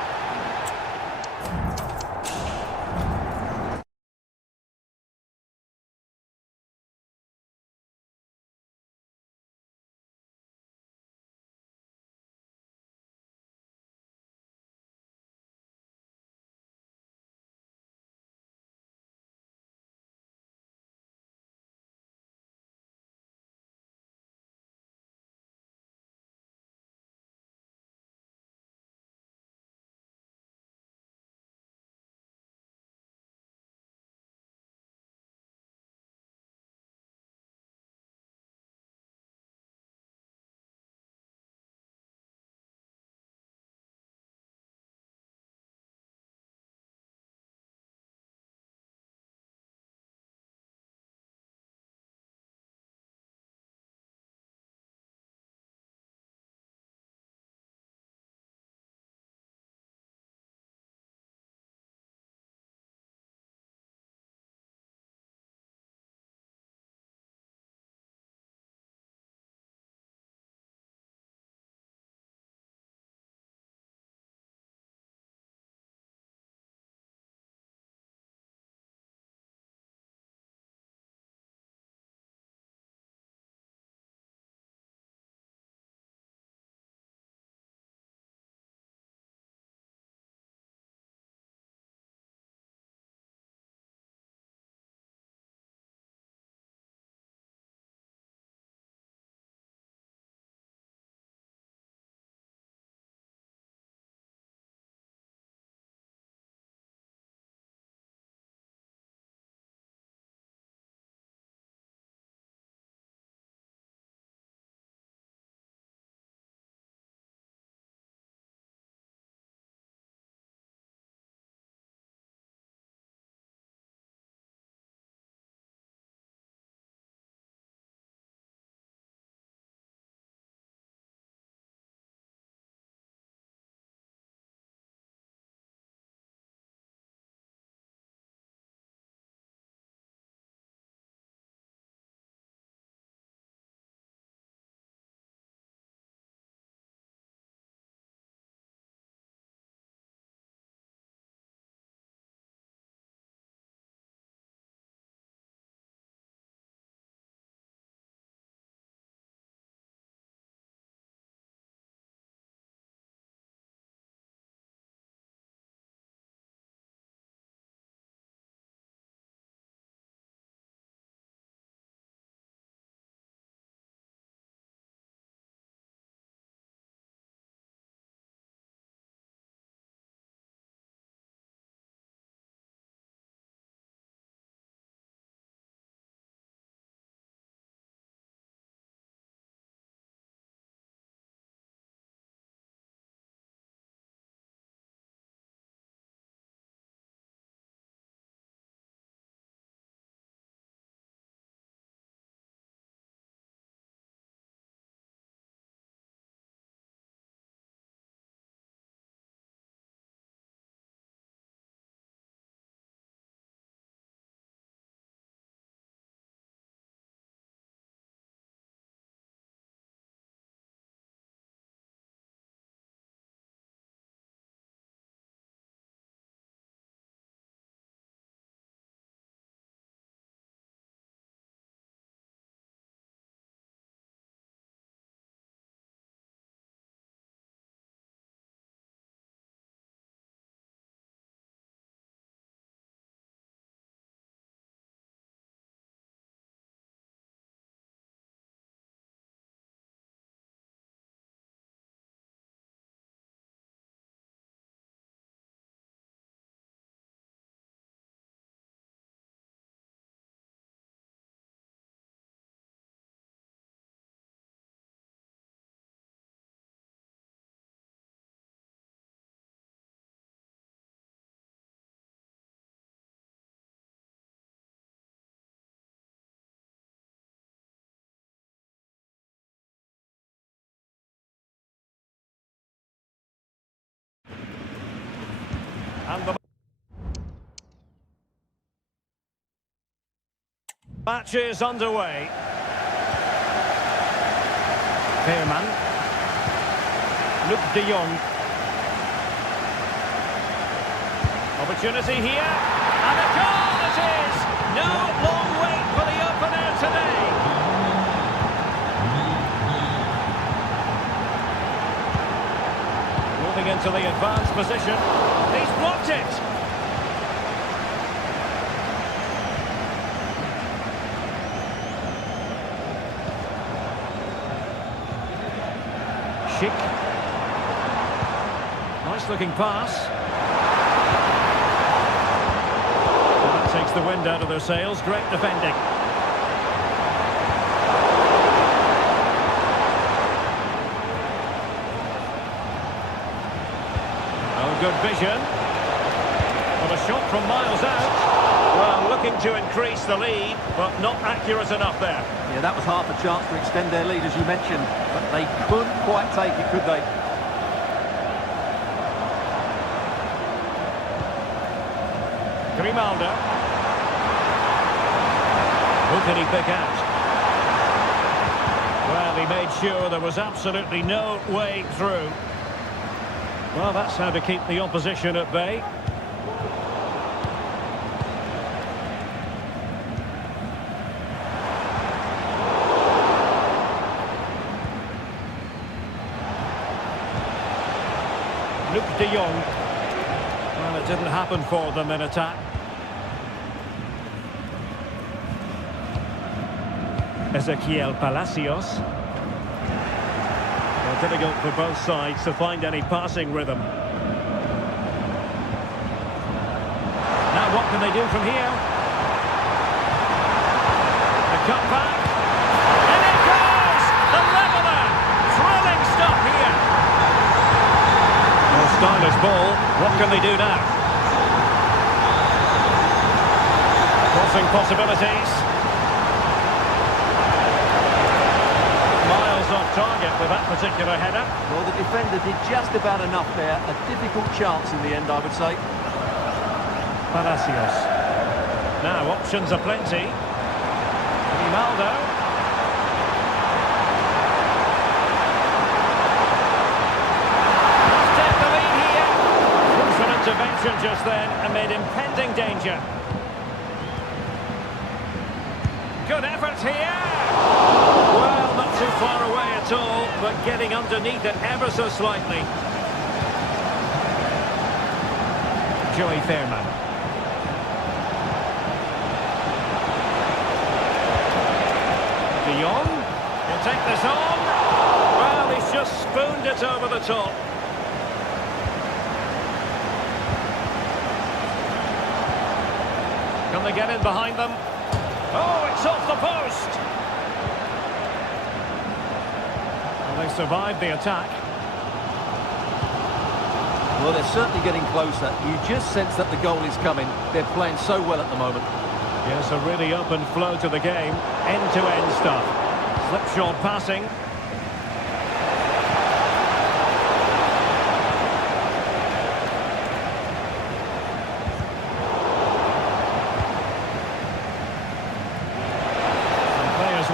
Match is underway. Veerman. Luc de Jong. Opportunity here. And a goal it is! No long wait for the opener today. Moving into the advanced position. He's blocked it. Schick. Nice looking pass. That takes the wind out of their sails. Great defending. Oh, good vision. But a shot from miles out. Well, looking to increase the lead, but not accurate enough there. Yeah, that was half a chance to extend their lead, as you mentioned, but they couldn't quite take it, could they? Grimaldo. Who can he pick out? Well, he made sure there was absolutely no way through. Well, that's how to keep the opposition at bay. Luc de Jong. Well, it didn't happen for them in attack. Ezequiel Palacios. Well, difficult for both sides to find any passing rhythm. Now what can they do from here? The cut back. And it goes! The leveller! Thrilling stuff here. Well, stylish ball. What can they do now? Crossing possibilities. Miles off target with that particular header. Well, the defender did just about enough there. A difficult chance in the end, I would say. Palacios. Now, options are plenty. Grimaldo. Take the lead here. Crucial intervention just then amid impending danger. Good effort here. Well, not too far away at all, but getting underneath it ever so slightly. Joey Veerman. De Jong. He'll take this on. Well, he's just spooned it over the top. Can they get in behind them? Oh, it's off the post. Well, they survived the attack. Well, they're certainly getting closer. You just sense that the goal is coming. They're playing so well at the moment. Yes, a really open flow to the game. End-to-end stuff. Slipshod passing.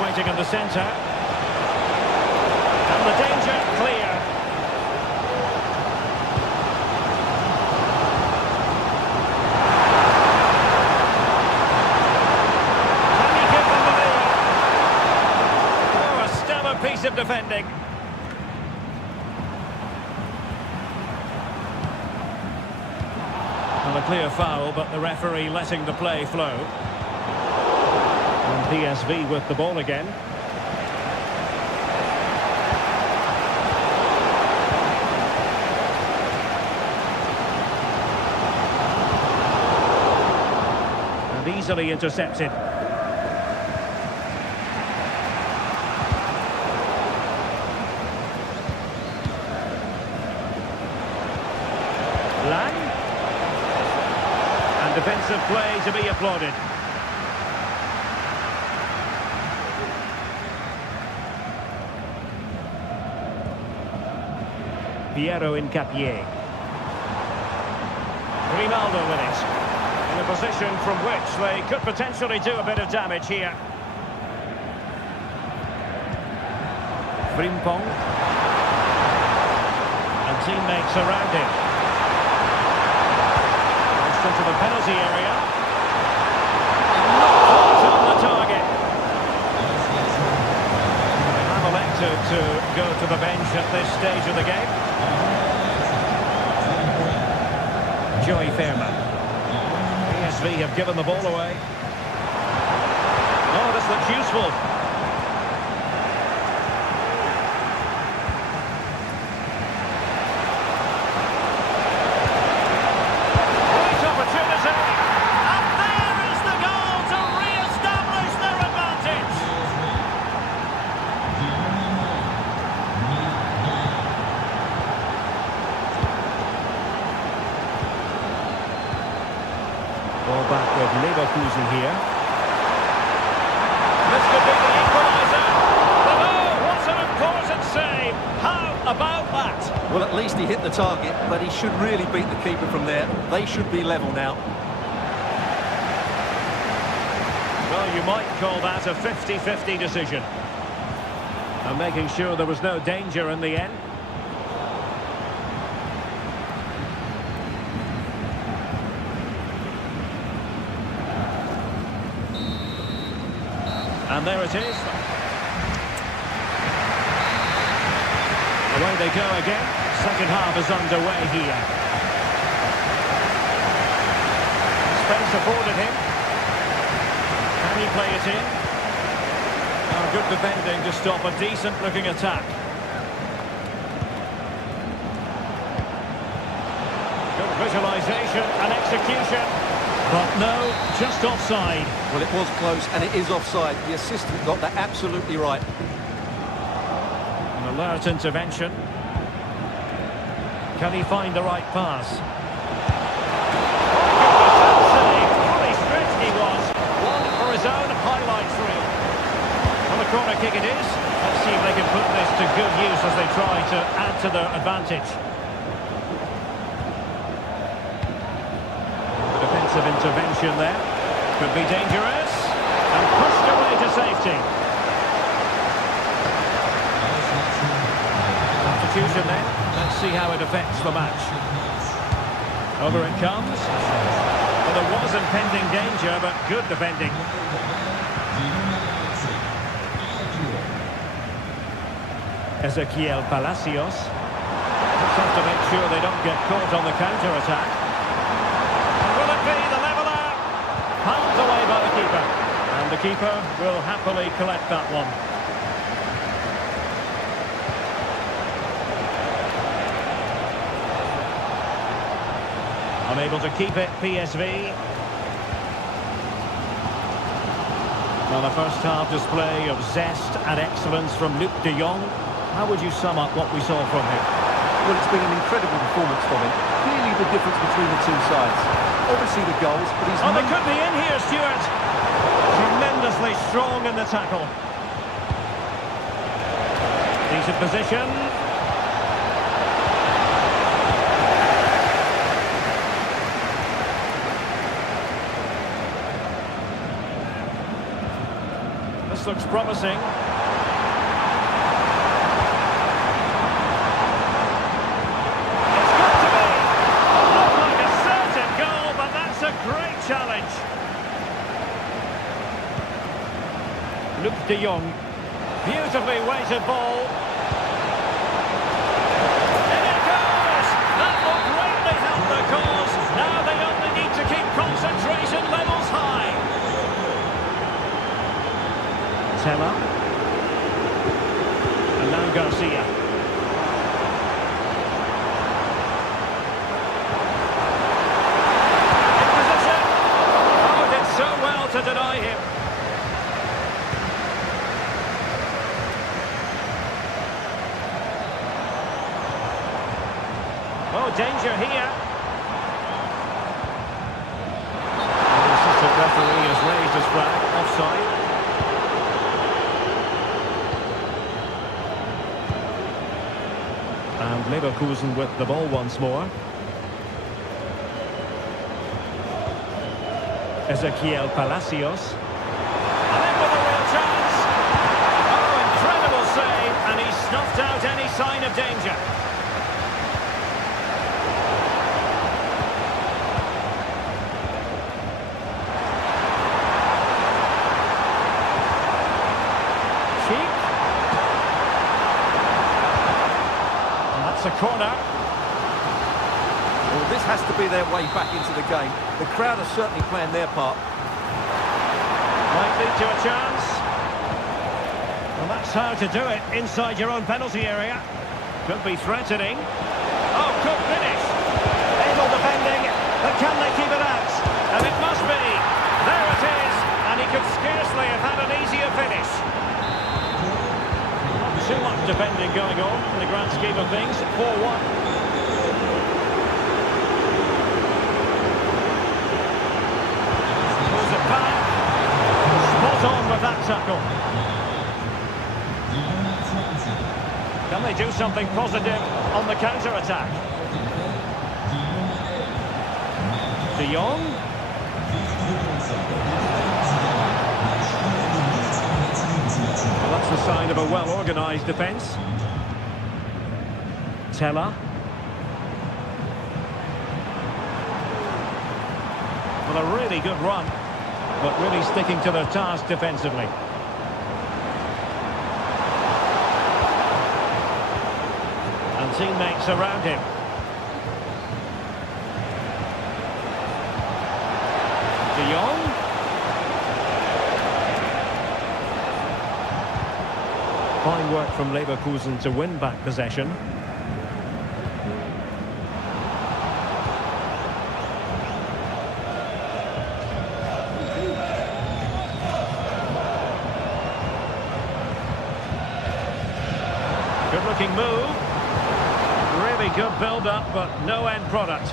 Waiting in the centre. And the danger clear. Can he give them the lead? Oh, a stellar piece of defending. Well, a clear foul, but the referee letting the play flow. And PSV with the ball again. And easily intercepted. Lang. And defensive play to be applauded. Piero Incapié. Grimaldo with it. a position from which they could potentially do a bit of damage here. Frimpong. And teammates around him. Goes into the penalty area. Not on the target. They have elected to go to the bench at this stage of the game. Joey Fairman. PSV have given the ball away. Oh, this looks useful. Great opportunity. And there is the goal to re-establish their advantage. Ball back with Leverkusen here. This could be the equaliser. But oh, what an important save. How about that? Well, at least he hit the target, but he should really beat the keeper from there. They should be level now. Well, you might call that a 50-50 decision. And making sure there was no danger in the end. And there it is. Away they go again. Second half is underway here. Space afforded him. Can he play it in? Oh, good defending to stop a decent-looking attack. Good visualisation and execution. But no, just offside. Well, it was close, and it is offside. The assistant got that absolutely right. An alert intervention. Can he find the right pass? Fully stretched he was. One for his own highlights reel. Well, a corner kick it is. Let's see if they can put this to good use as they try to add to their advantage. Defensive intervention there. Could be dangerous. And pushed away to safety. Substitution then. Let's see how it affects the match. Over it comes. Well, there was impending danger, but good defending. Ezequiel Palacios. Just have to make sure they don't get caught on the counter-attack. Will it be the leveller? Pulled away by the keeper. And the keeper will happily collect that one. Unable to keep it, PSV. Well, a first half display of zest and excellence from Luc de Jong. How would you sum up what we saw from him? Well, it's been an incredible performance from him. Clearly the difference between the two sides. Obviously the goals, but he's... Oh, they could be in here, Stuart. Tremendously strong in the tackle. Decent position. This looks promising. It's got to be. Looked like a certain goal, but that's a great challenge. Luc de Jong. Beautifully weighted ball. And it goes! That will greatly help the cause. Now they only need to keep concentration levels high. Tella. And now Garcia. In position. Oh, did so well to deny him. Oh, danger here. And the assistant referee has raised his flag. Offside. And Leverkusen with the ball once more. Ezequiel Palacios. And in with a real chance. Oh, incredible save, and he snuffed out any sign of danger. Cheek. And that's a corner. Well, this has to be their way back into the game. The crowd are certainly playing their part. Might lead to a chance. Well, that's how to do it inside your own penalty area. Could be threatening. Oh, good finish. Able defending, but can they keep it out? And it must be. There it is. And he could scarcely have had an easier finish. Not too much defending going on in the grand scheme of things. 4-1. Spot on with that tackle. Can they do something positive on the counter-attack? De Jong. Well, that's the sign of a well-organised defence. Teller. Well, a really good run, but really sticking to their task defensively. And teammates around him. De Jong. Fine work from Leverkusen to win back possession. Good-looking move. Really good build-up, but no end product.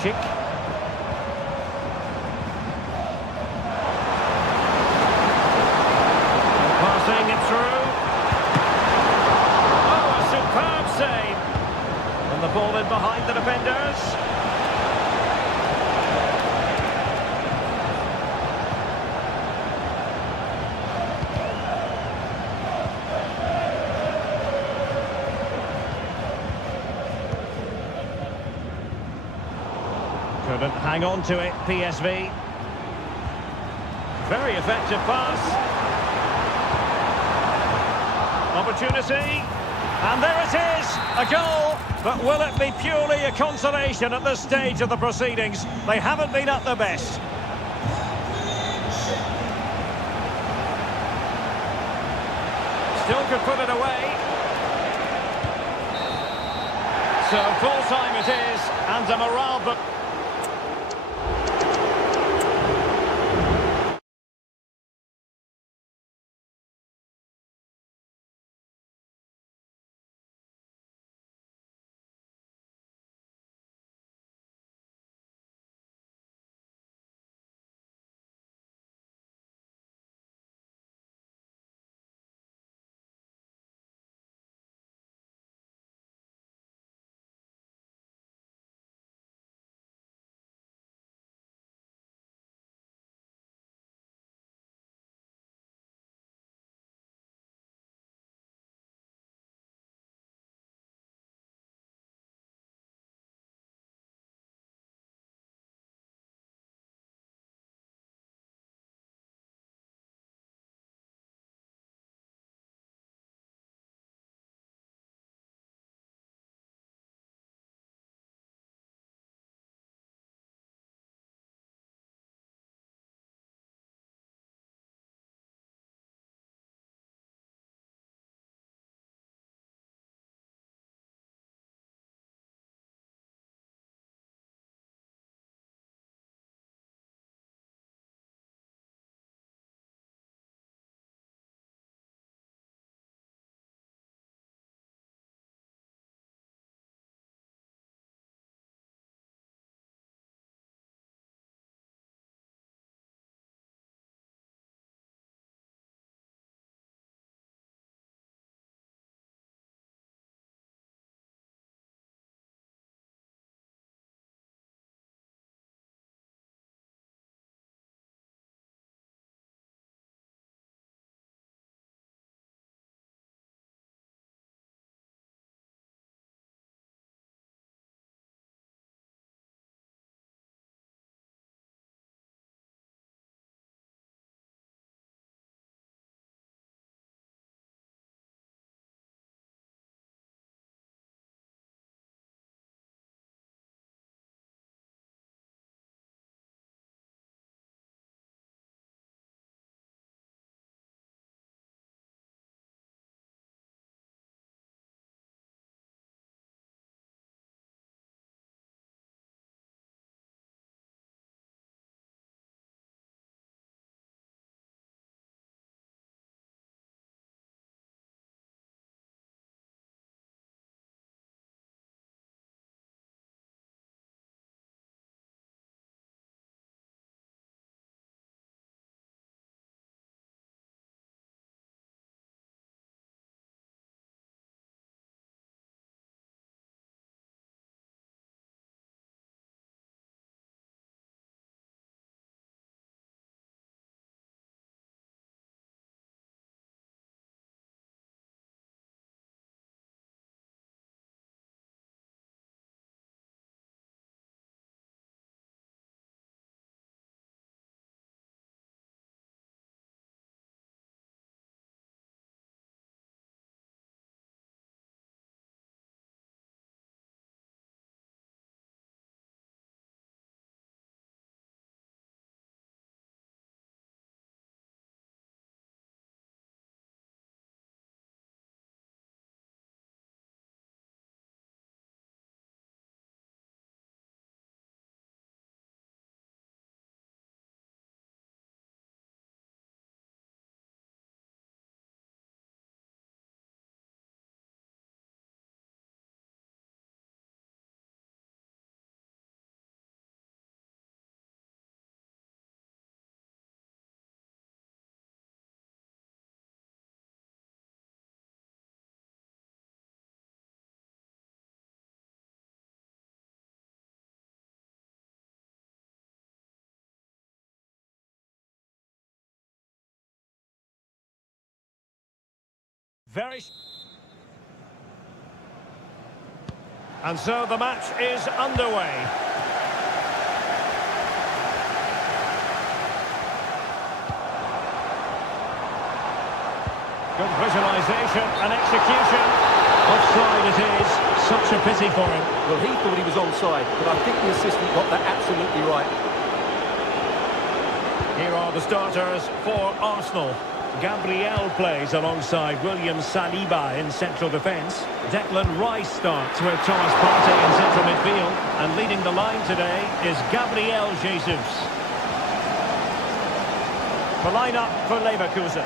Schick. Passing it through. Oh, a superb save. And the ball in behind the defenders. Couldn't hang on to it, PSV. Very effective pass. Opportunity. And there it is, a goal. But will it be purely a consolation at this stage of the proceedings? They haven't been at their best. Still could put it away. So full time it is, and a morale but And so the match is underway. Good visualisation and execution. Offside it is. Such a pity for him. Well, he thought he was onside, but I think the assistant got that absolutely right. Here are the starters for Arsenal. Gabriel plays alongside William Saliba in central defence. Declan Rice starts with Thomas Partey in central midfield. And leading the line today is Gabriel Jesus. The line-up for Leverkusen.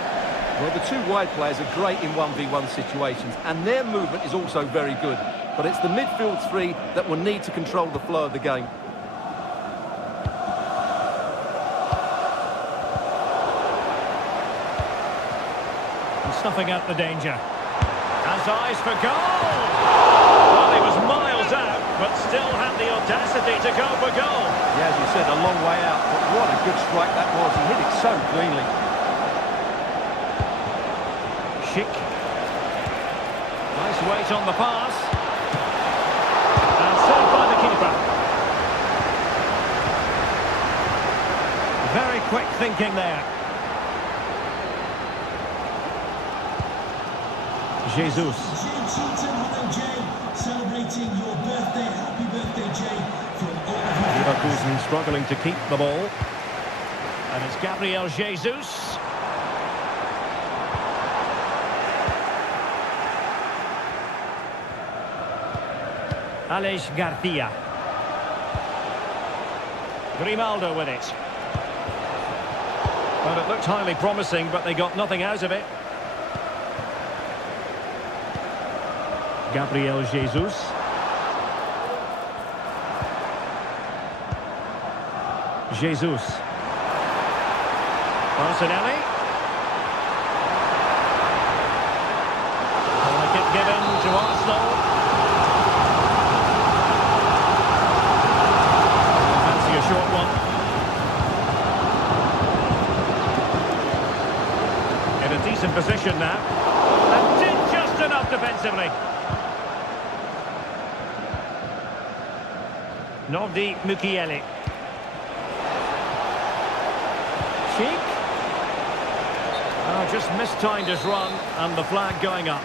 Well, the two wide players are great in 1v1 situations, and their movement is also very good. But it's the midfield three that will need to control the flow of the game. Snuffing out the danger. Has eyes for goal! Well, he was miles out, but still had the audacity to go for goal. Yeah, as you said, a long way out, but what a good strike that was. He hit it so cleanly. Schick. Nice weight on the pass. And saved by the keeper. Very quick thinking there. Jesus. Celebrating your birthday. Happy birthday, Jay. Leverkusen struggling to keep the ball. And it's Gabriel Jesus. Alex Garcia. Grimaldo with it. Well, it looked highly promising, but they got nothing out of it. Gabriel Jesus. Jesus. Martinelli. Corner given to Arsenal. Fancy a short one. In a decent position now. And did just enough defensively. Nordi Mukiele. Cheek. Oh, just mistimed his run and the flag going up.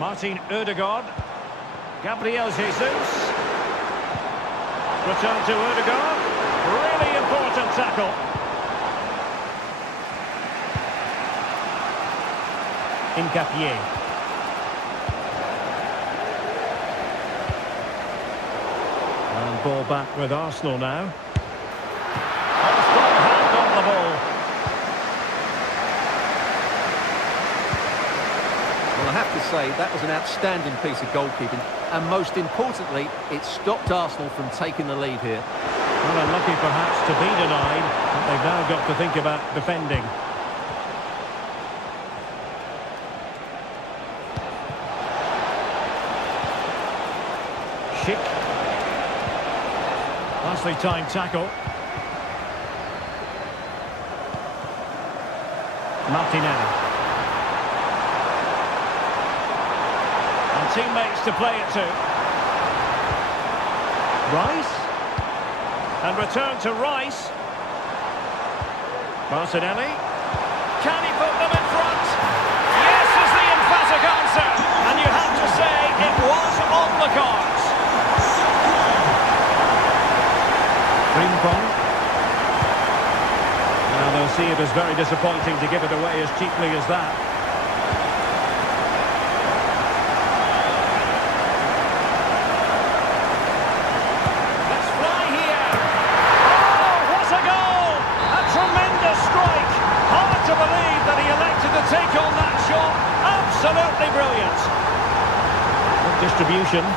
Martin Ødegaard. Gabriel Jesus. Return to Ødegaard. Really important tackle. Encompassing. And ball back with Arsenal now. A strong hand on the ball. Well, I have to say, that was an outstanding piece of goalkeeping. And most importantly, it stopped Arsenal from taking the lead here. Well, unlucky perhaps to be denied, but they've now got to think about defending. Schick. Nicely timed tackle. Martinelli. And teammates to play it to. Rice. And return to Rice. Martinelli. Can he put them in front? Yes is the emphatic answer. And you have to say it was on the cards. Frimpong. Now they'll see it as very disappointing to give it away as cheaply as that. Let's fly here. Oh, what a goal! A tremendous strike. Hard to believe that he elected to take on that shot. Absolutely brilliant. Good distribution.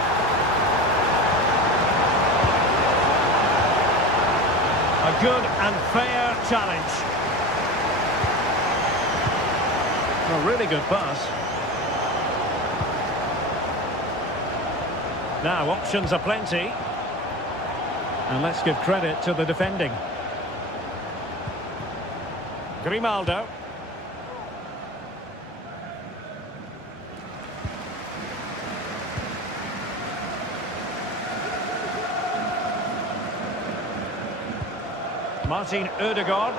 A good and fair challenge. A really good pass. Now options are plenty. And let's give credit to the defending. Grimaldo. Martin Ødegaard.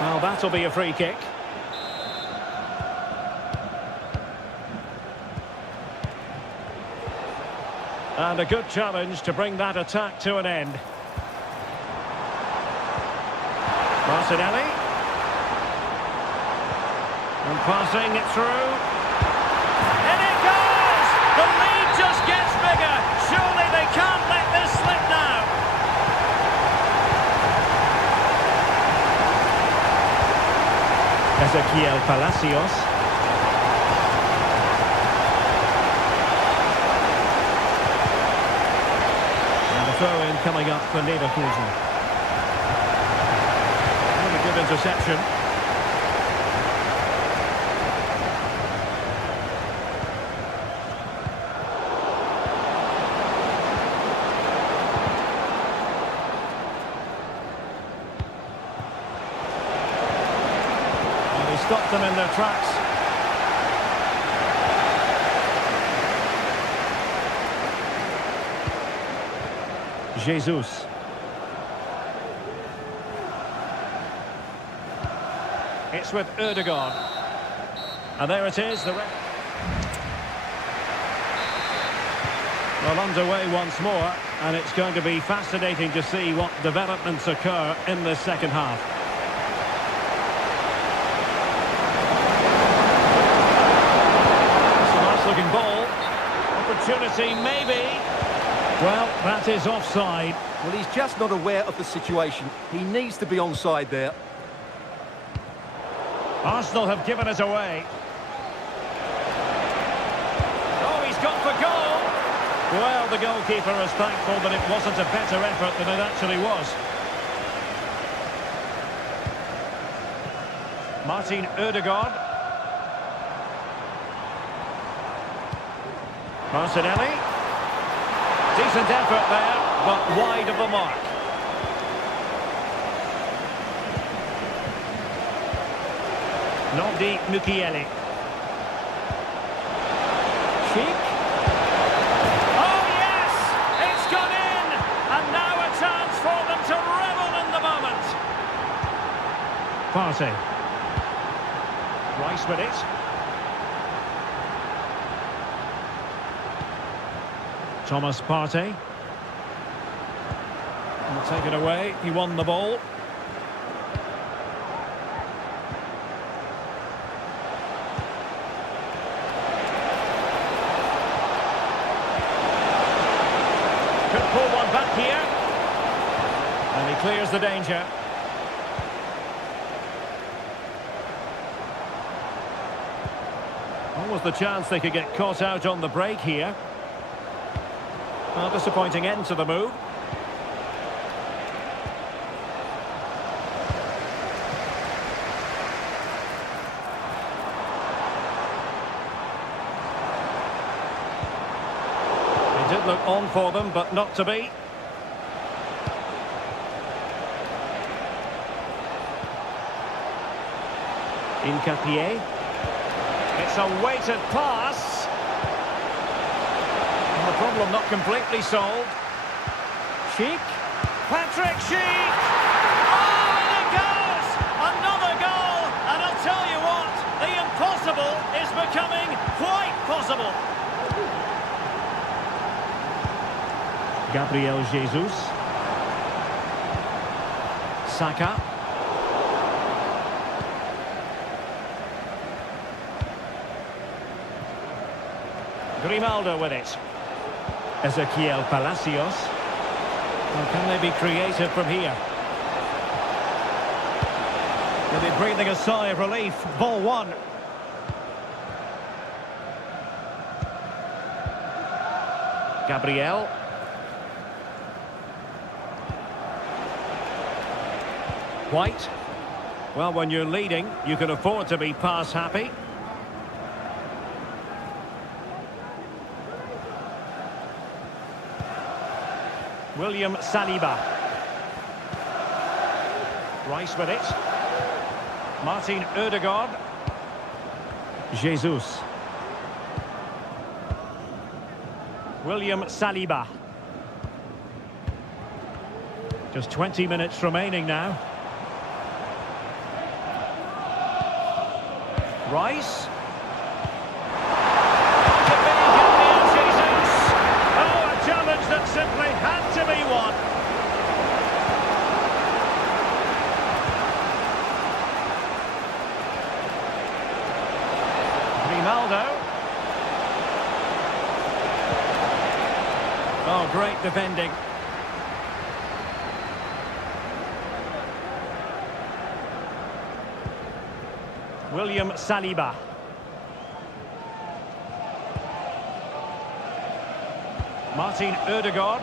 Well, that'll be a free kick. And a good challenge to bring that attack to an end. Martinelli. And passing it through. And it goes! The lead just gets bigger. Surely they can't let this slip now. Ezequiel Palacios. And a throw-in coming up for Leverkusen. And a good interception. Stopped them in their tracks. Jesus. It's with Ødegaard. And there it is. Well, underway once more. And it's going to be fascinating to see what developments occur in the second half. Looking ball. Opportunity, maybe. Well, that is offside. Well, he's just not aware of the situation. He needs to be onside there. Arsenal have given it away. Oh, he's got for goal. Well, the goalkeeper is thankful that it wasn't a better effort than it actually was. Martin Ødegaard. Martinelli. Decent effort there, but wide of the mark. Nobdi Mukiele. Sheik. Oh yes! It's gone in! And now a chance for them to revel in the moment. Partey. Rice with it. Thomas Partey. Will take it away. He won the ball. Could pull one back here. And he clears the danger. Almost the chance they could get caught out on the break here. A disappointing end to the move. It did look on for them, but not to be. Incapié. It's a weighted pass. The problem not completely solved. Sheik. Patrick Sheik! Oh, and it goes! Another goal! And I'll tell you what, the impossible is becoming quite possible. Gabriel Jesus. Saka. Grimaldo with it. Ezequiel Palacios. Well, can they be creative from here? They'll be breathing a sigh of relief. Ball one. Gabriel. White. Well, when you're leading, you can afford to be pass happy. William Saliba. Rice with it. Martin Ødegaard. Jesus. William Saliba. Just 20 minutes remaining now. Rice. Jesus. Oh, a challenge that simply had to be won. Ronaldo. Oh, great defending. William Saliba. Martin Ødegaard.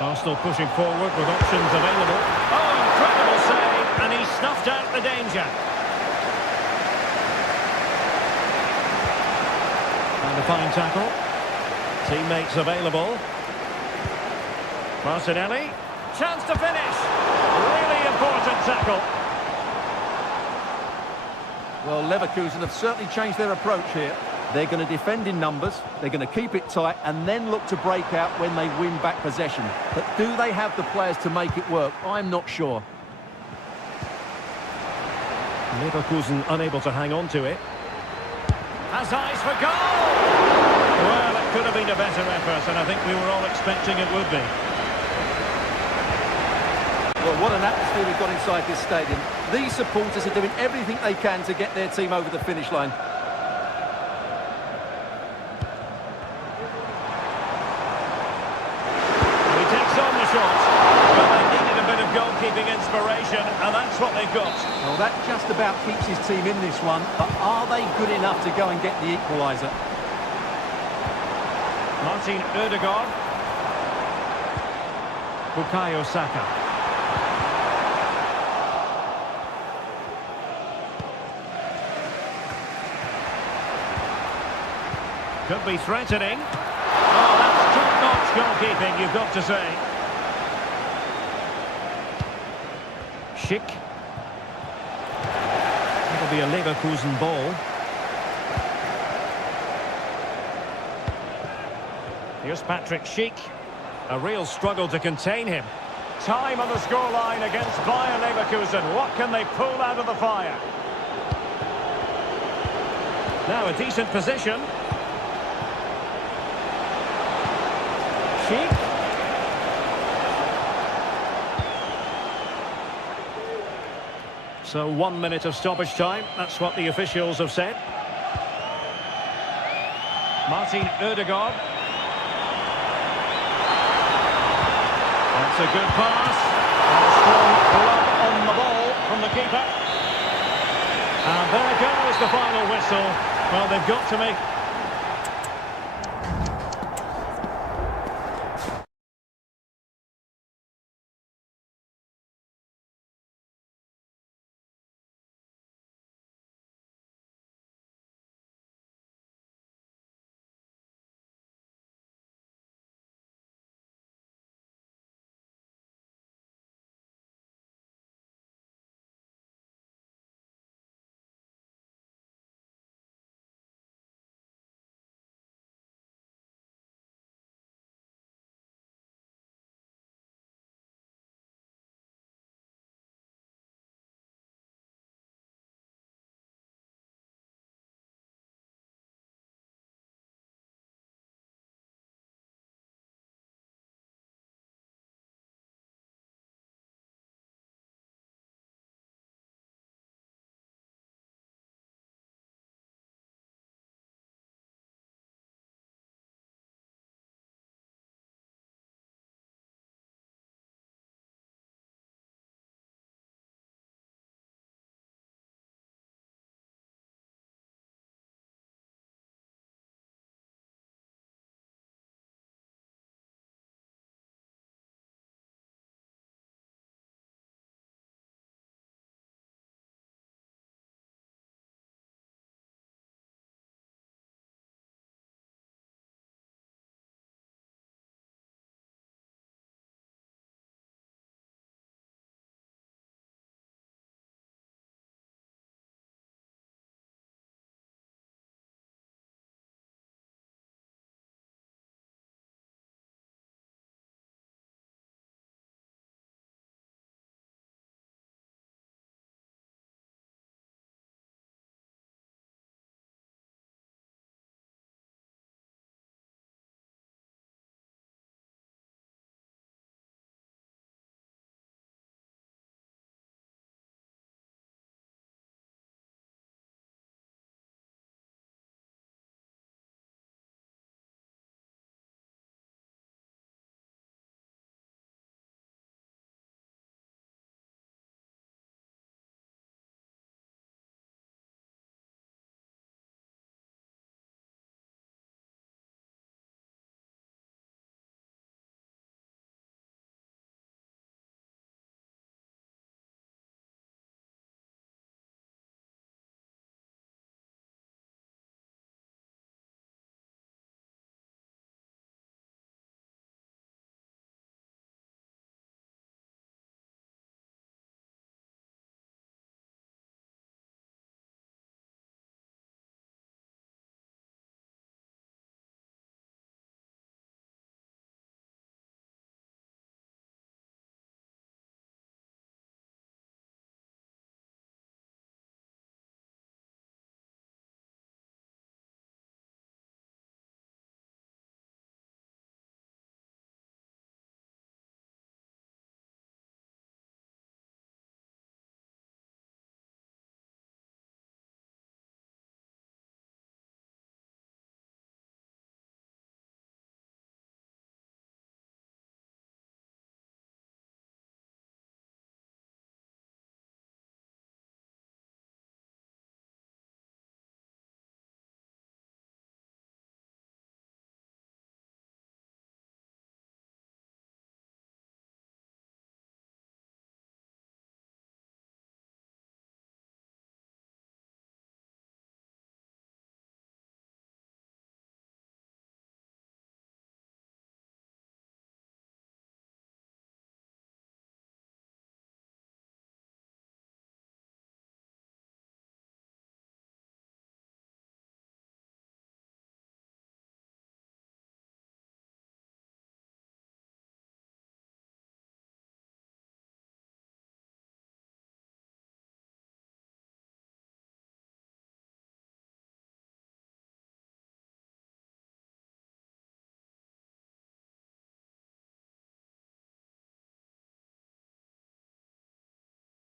Arsenal pushing forward with options available. Oh, incredible save, and he snuffed out the danger. And a fine tackle. Teammates available. Martinelli. Chance to finish. Really important tackle. Well, Leverkusen have certainly changed their approach here. They're going to defend in numbers, they're going to keep it tight, and then look to break out when they win back possession. But do they have the players to make it work? I'm not sure. Leverkusen unable to hang on to it. Has eyes for goal! Well, it could have been a better effort, and I think we were all expecting it would be. Well, what an atmosphere we've got inside this stadium. These supporters are doing everything they can to get their team over the finish line. He takes on the shot. Well, they needed a bit of goalkeeping inspiration, and that's what they've got. Well, that just about keeps his team in this one, but are they good enough to go and get the equaliser? Martin Ødegaard. Bukayo Saka. Could be threatening. Oh, that's top-notch goalkeeping, you've got to say. Schick. It'll be a Leverkusen ball. Here's Patrick Schick. A real struggle to contain him. Time on the scoreline against Bayer Leverkusen. What can they pull out of the fire? Now a decent position. Schick. So 1 minute of stoppage time. That's what the officials have said. Martin Ødegaard. That's a good pass. And a strong glove on the ball from the keeper. And there goes the final whistle. Well, they've got to make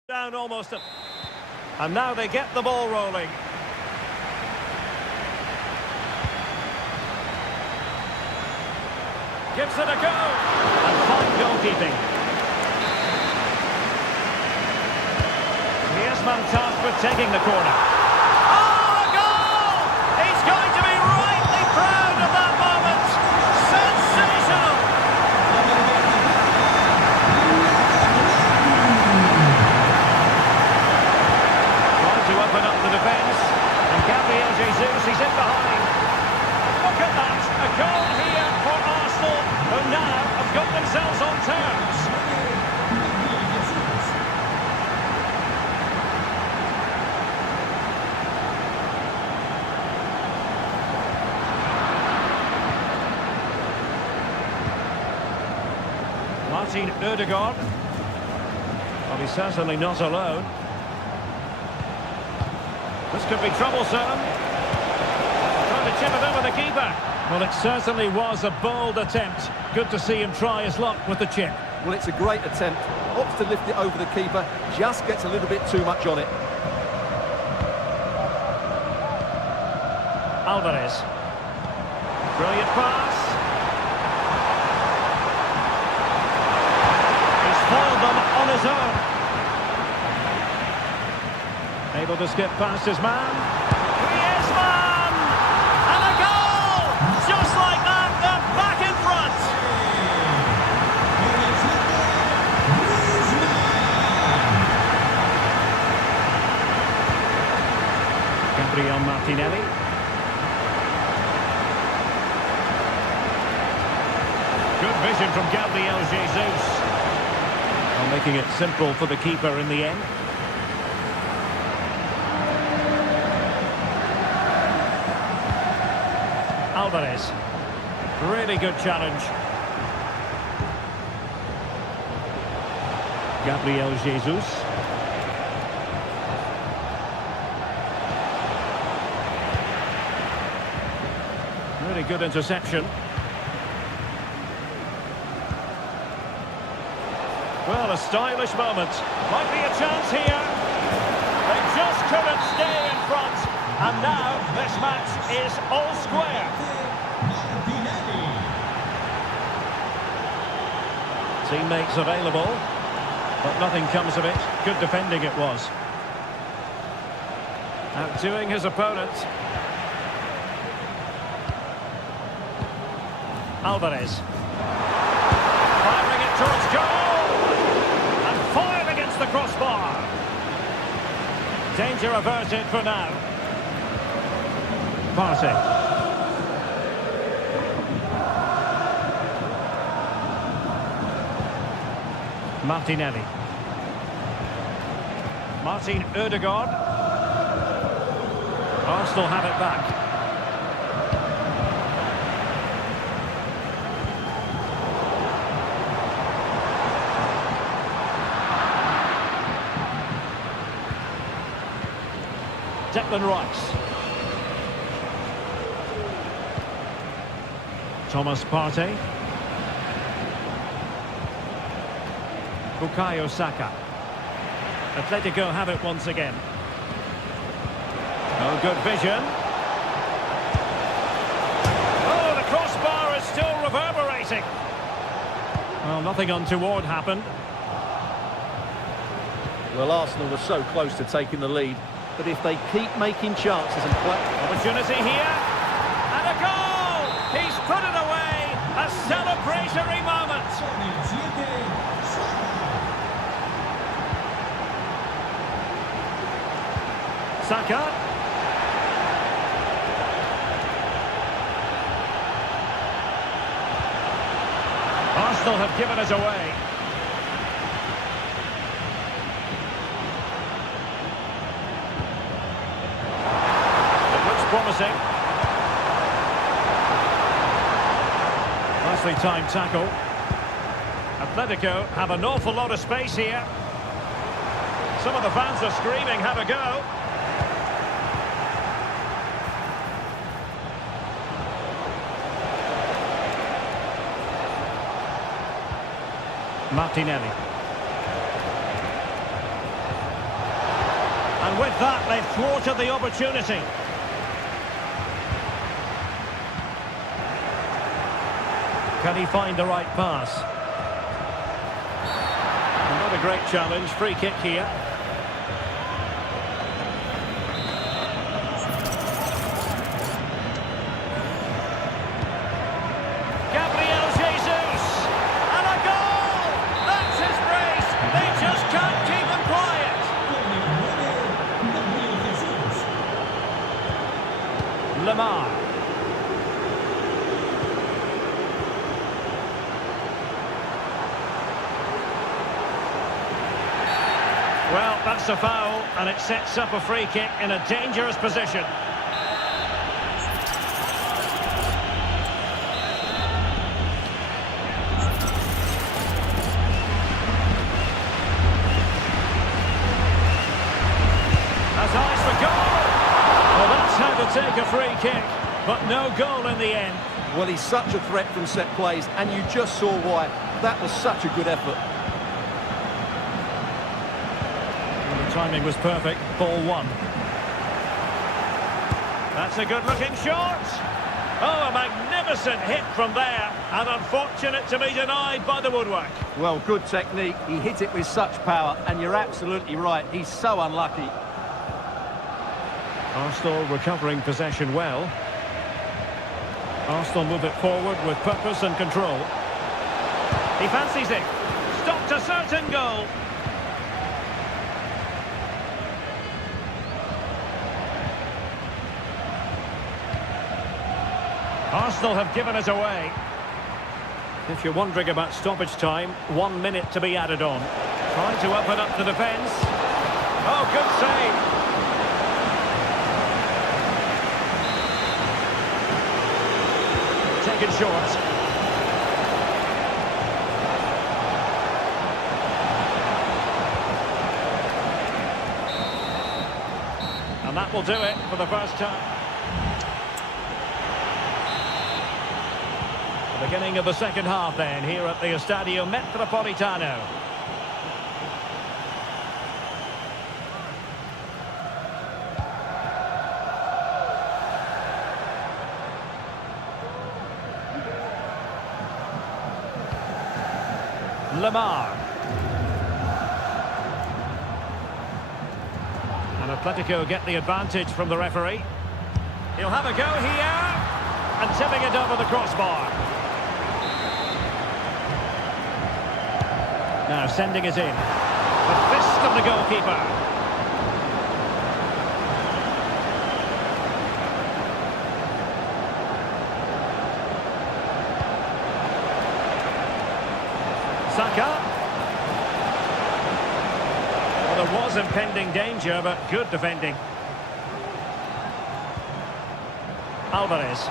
Down almost. And now they get the ball rolling. Gives it a go. And fine goalkeeping. Griezmann tasked with taking the corner. Oh, a goal! He's going to be rightly proud of that moment. Sensational! Trying to open up the defence. And Gabriel Jesus, he's in behind. Look at that. A goal here for Arsenal, who now have got themselves on terms. Martin Ødegaard. Well, he's certainly not alone. This could be troublesome. Trying to chip it over the keeper. Well, it certainly was a bold attempt. Good to see him try his luck with the chip. Well, it's a great attempt. Opts to lift it over the keeper. Just gets a little bit too much on it. Alvarez. Brilliant pass. He's foiled them on his own. Able to skip past his man. Griezmann! And a goal! Just like that, they're back in front. Gabriel Martinelli. Good vision from Gabriel Jesus. Well, making it simple for the keeper in the end. Alvarez. Really good challenge. Gabriel Jesus. Really good interception. Well, a stylish moment. Might be a chance here. They just couldn't stay in front. And now this match is all square. Teammates available, but nothing comes of it. Good defending it was. Outdoing his opponent. Alvarez. Firing it towards goal! And fired against the crossbar. Danger averted for now. Partey. Martinelli. Martin Ødegaard. Arsenal have it back. Declan Rice. Thomas Partey. Bukayo Saka. Atletico have it once again. Oh, good vision. Oh, the crossbar is still reverberating. Well, nothing untoward happened. Well, Arsenal were so close to taking the lead, but if they keep making chances and play... Opportunity here. And a goal! He's put it away. A celebratory moment. Saka. Arsenal have given us away. It looks promising. Nicely timed tackle. Atletico have an awful lot of space here. Some of the fans are screaming, have a go. Martinelli. And with that, they've thwarted the opportunity. Can he find the right pass? Not a great challenge. Free kick here. Lamar. Well, that's a foul, and it sets up a free kick in a dangerous position. Has eyes for goal. Well, that's how to take a free kick, but no goal in the end. Well, he's such a threat from set plays, and you just saw why. That was such a good effort. And the timing was perfect. Ball one. That's a good-looking shot. Oh, a magnificent hit from there, and unfortunate to be denied by the woodwork. Well, good technique. He hit it with such power, and you're absolutely right. He's so unlucky. Arsenal recovering possession well. Arsenal move it forward with purpose and control. He fancies it. Stopped a certain goal. Arsenal have given it away. If you're wondering about stoppage time, 1 minute to be added on. Trying to open up the defence. Oh, good save. Taken short. And that will do it for the first time. The beginning of the second half then, here at the Estadio Metropolitano. Lamar. And Atletico get the advantage from the referee. He'll have a go here. And tipping it over the crossbar. Now sending it in. The fist of the goalkeeper. Saka. Well, there was impending danger, but good defending. Alvarez.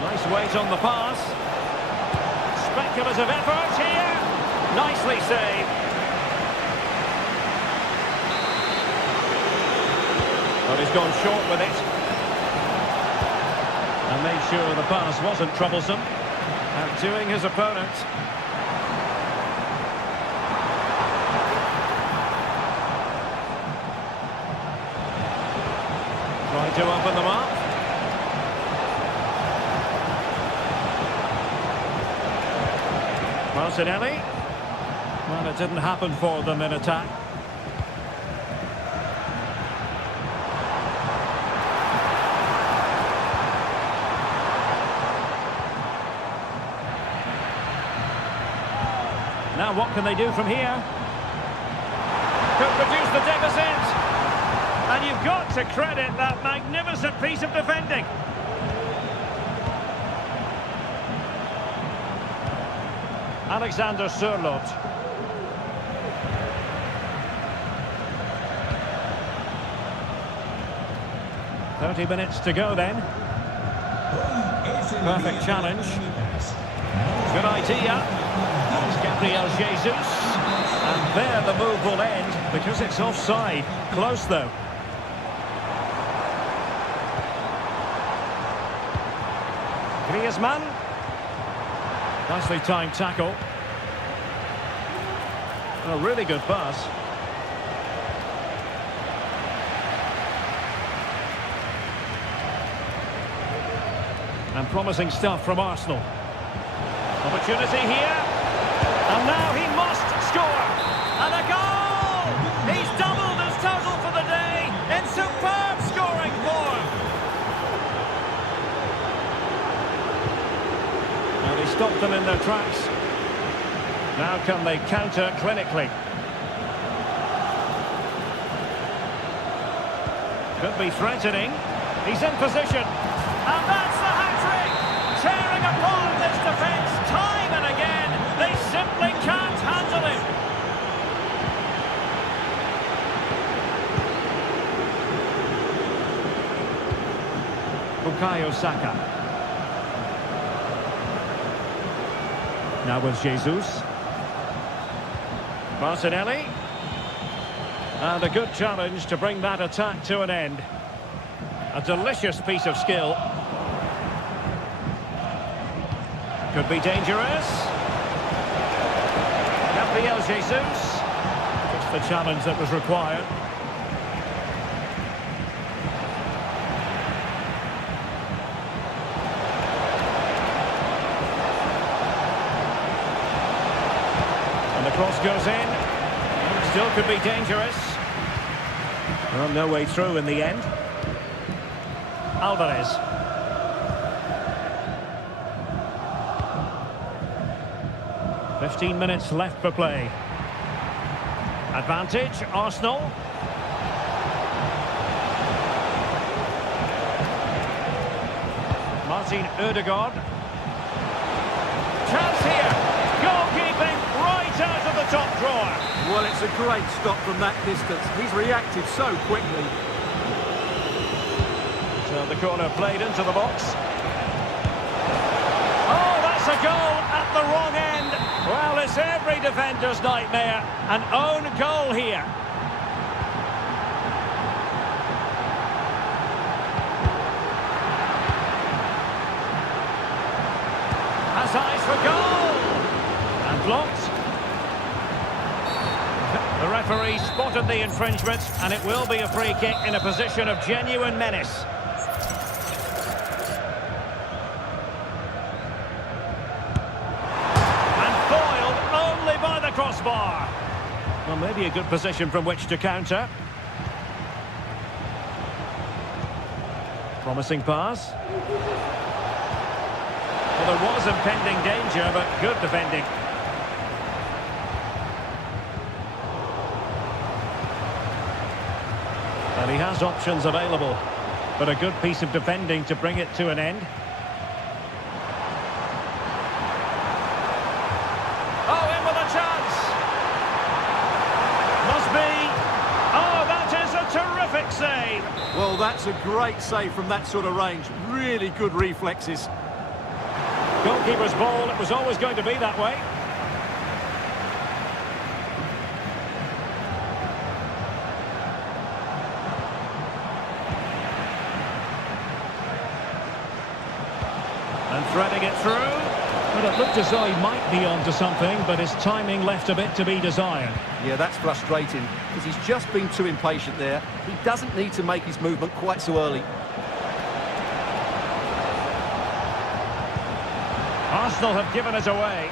Nice weight on the pass. Speculative effort here. Nicely saved. But he's gone short with it. And made sure the pass wasn't troublesome. Outdoing his opponent. Trying to open them up. Martinelli. Well, it didn't happen for them in attack. Now what can they do from here? Could reduce the deficit. And you've got to credit that magnificent piece of defending. Alexander Sørloth. "30 minutes to go then." Perfect challenge. Good idea. It's Gabriel Jesus. And there the move will end because it's offside. Close though. Griezmann. Nicely timed tackle. A really good pass. And promising stuff from Arsenal. Opportunity here. And now he must score. And a goal! He's doubled his total for the day in superb scoring form. Now they stopped them in their tracks. Now can they counter clinically? Could be threatening. He's in position. And that's the hat-trick! Tearing apart this defence time and again. They simply can't handle him. Bukayo Saka. Now with Jesus. Martinelli. And a good challenge to bring that attack to an end. A delicious piece of skill. Could be dangerous. Gabriel Jesus. Just the challenge that was required. And the cross goes in. Still could be dangerous. Well, no way through in the end. Alvarez. "15 minutes left for play. Advantage, Arsenal. Martin Ødegaard. Chance here. Goalkeeping right out of the top drawer. Well, it's a great stop from that distance. He's reacted so quickly. So the corner played into the box. Oh, that's a goal at the wrong end. Well, it's every defender's nightmare. An own goal here. Has eyes for goal. And blocked. The referee spotted the infringement, and it will be a free kick in a position of genuine menace. And foiled only by the crossbar. Well, maybe a good position from which to counter. Promising pass. Well, there was impending danger, but good defending. And he has options available, but a good piece of defending to bring it to an end. Oh, in with a chance! Must be! Oh, that is a terrific save! Well, that's a great save from that sort of range. Really good reflexes. Goalkeeper's ball, it was always going to be that way. And threading it through. Well, it looked as though he might be onto something, but his timing left a bit to be desired. Yeah, that's frustrating, because he's just been too impatient there. He doesn't need to make his movement quite so early. Arsenal have given us away.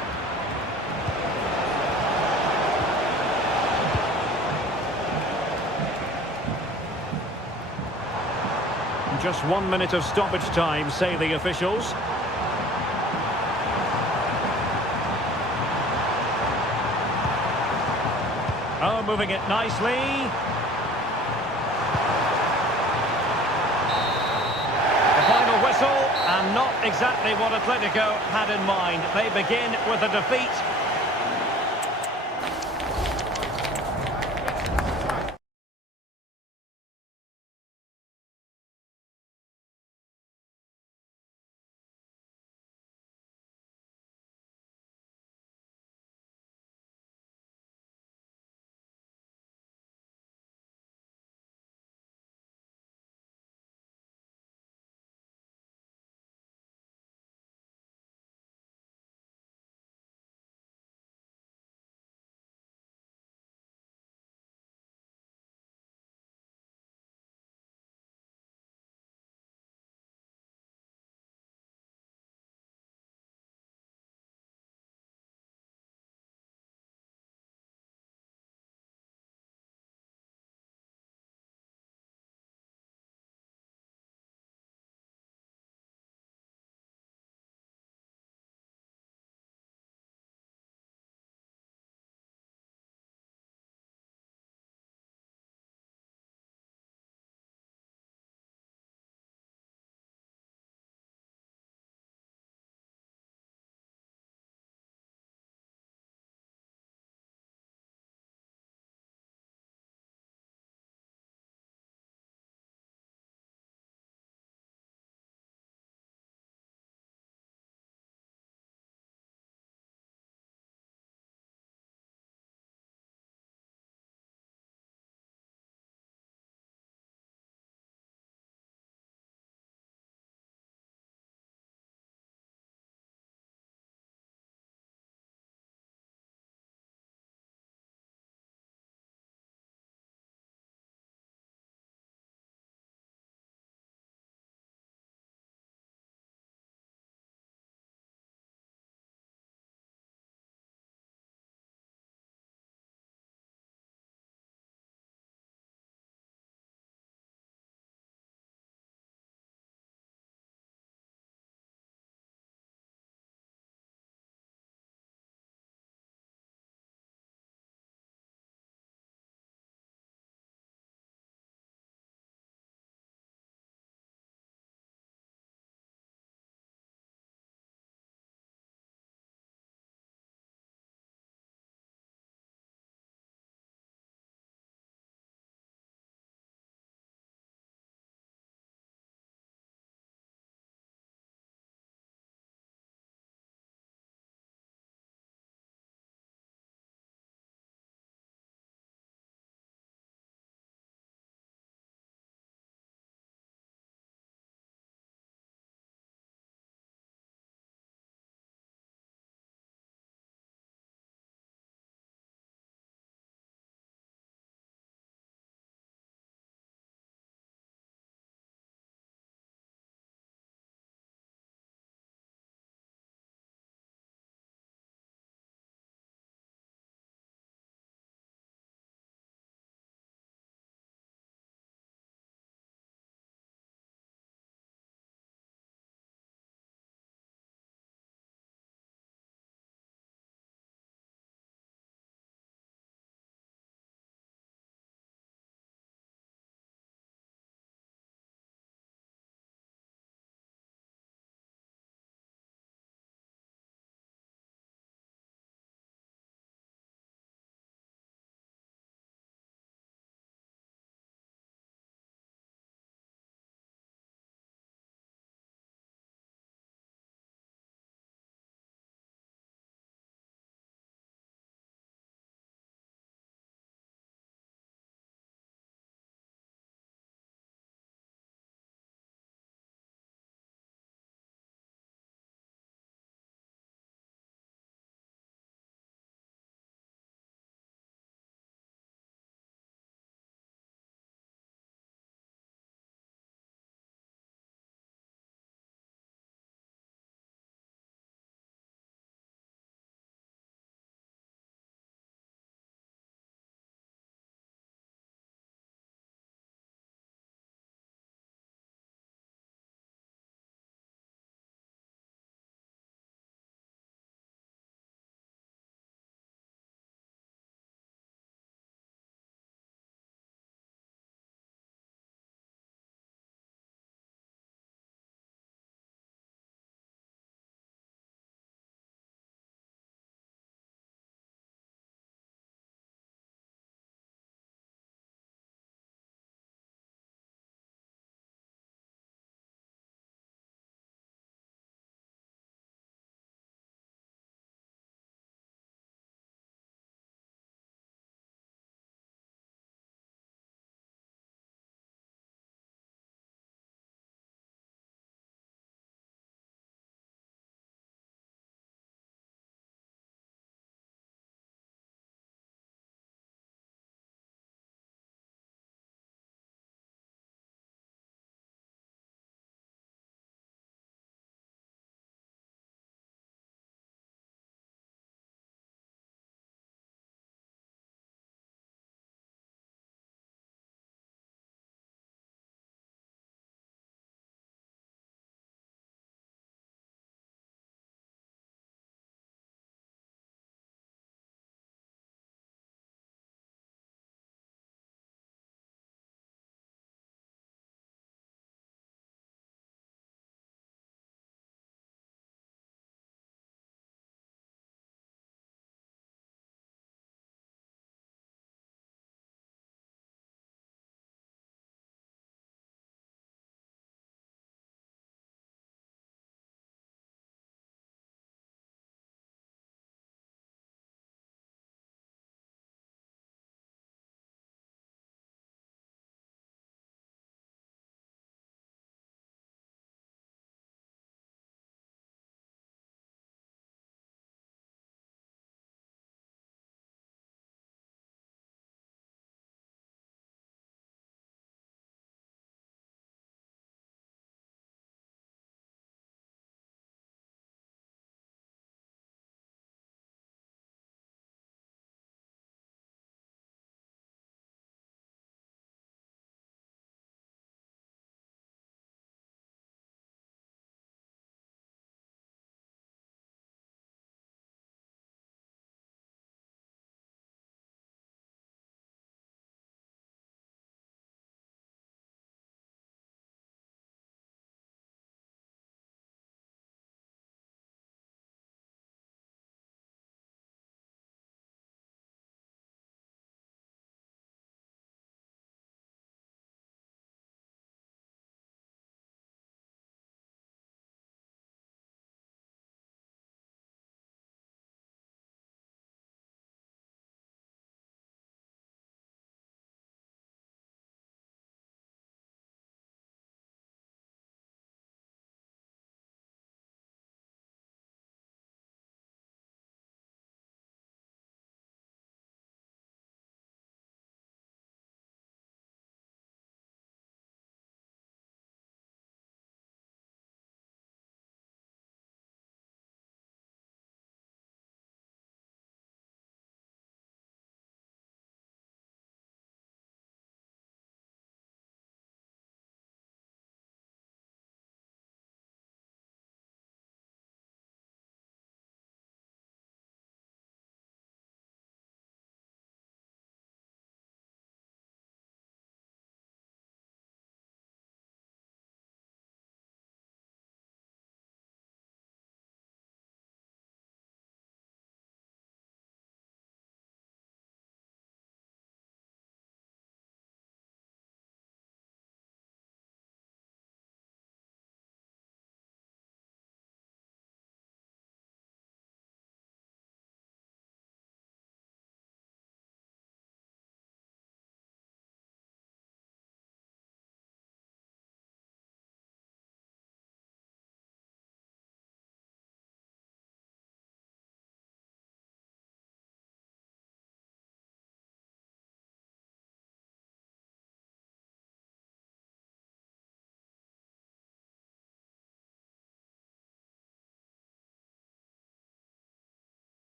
Just 1 minute of stoppage time, say the officials. Oh, moving it nicely. The final whistle, and not exactly what Atletico had in mind. They begin with a defeat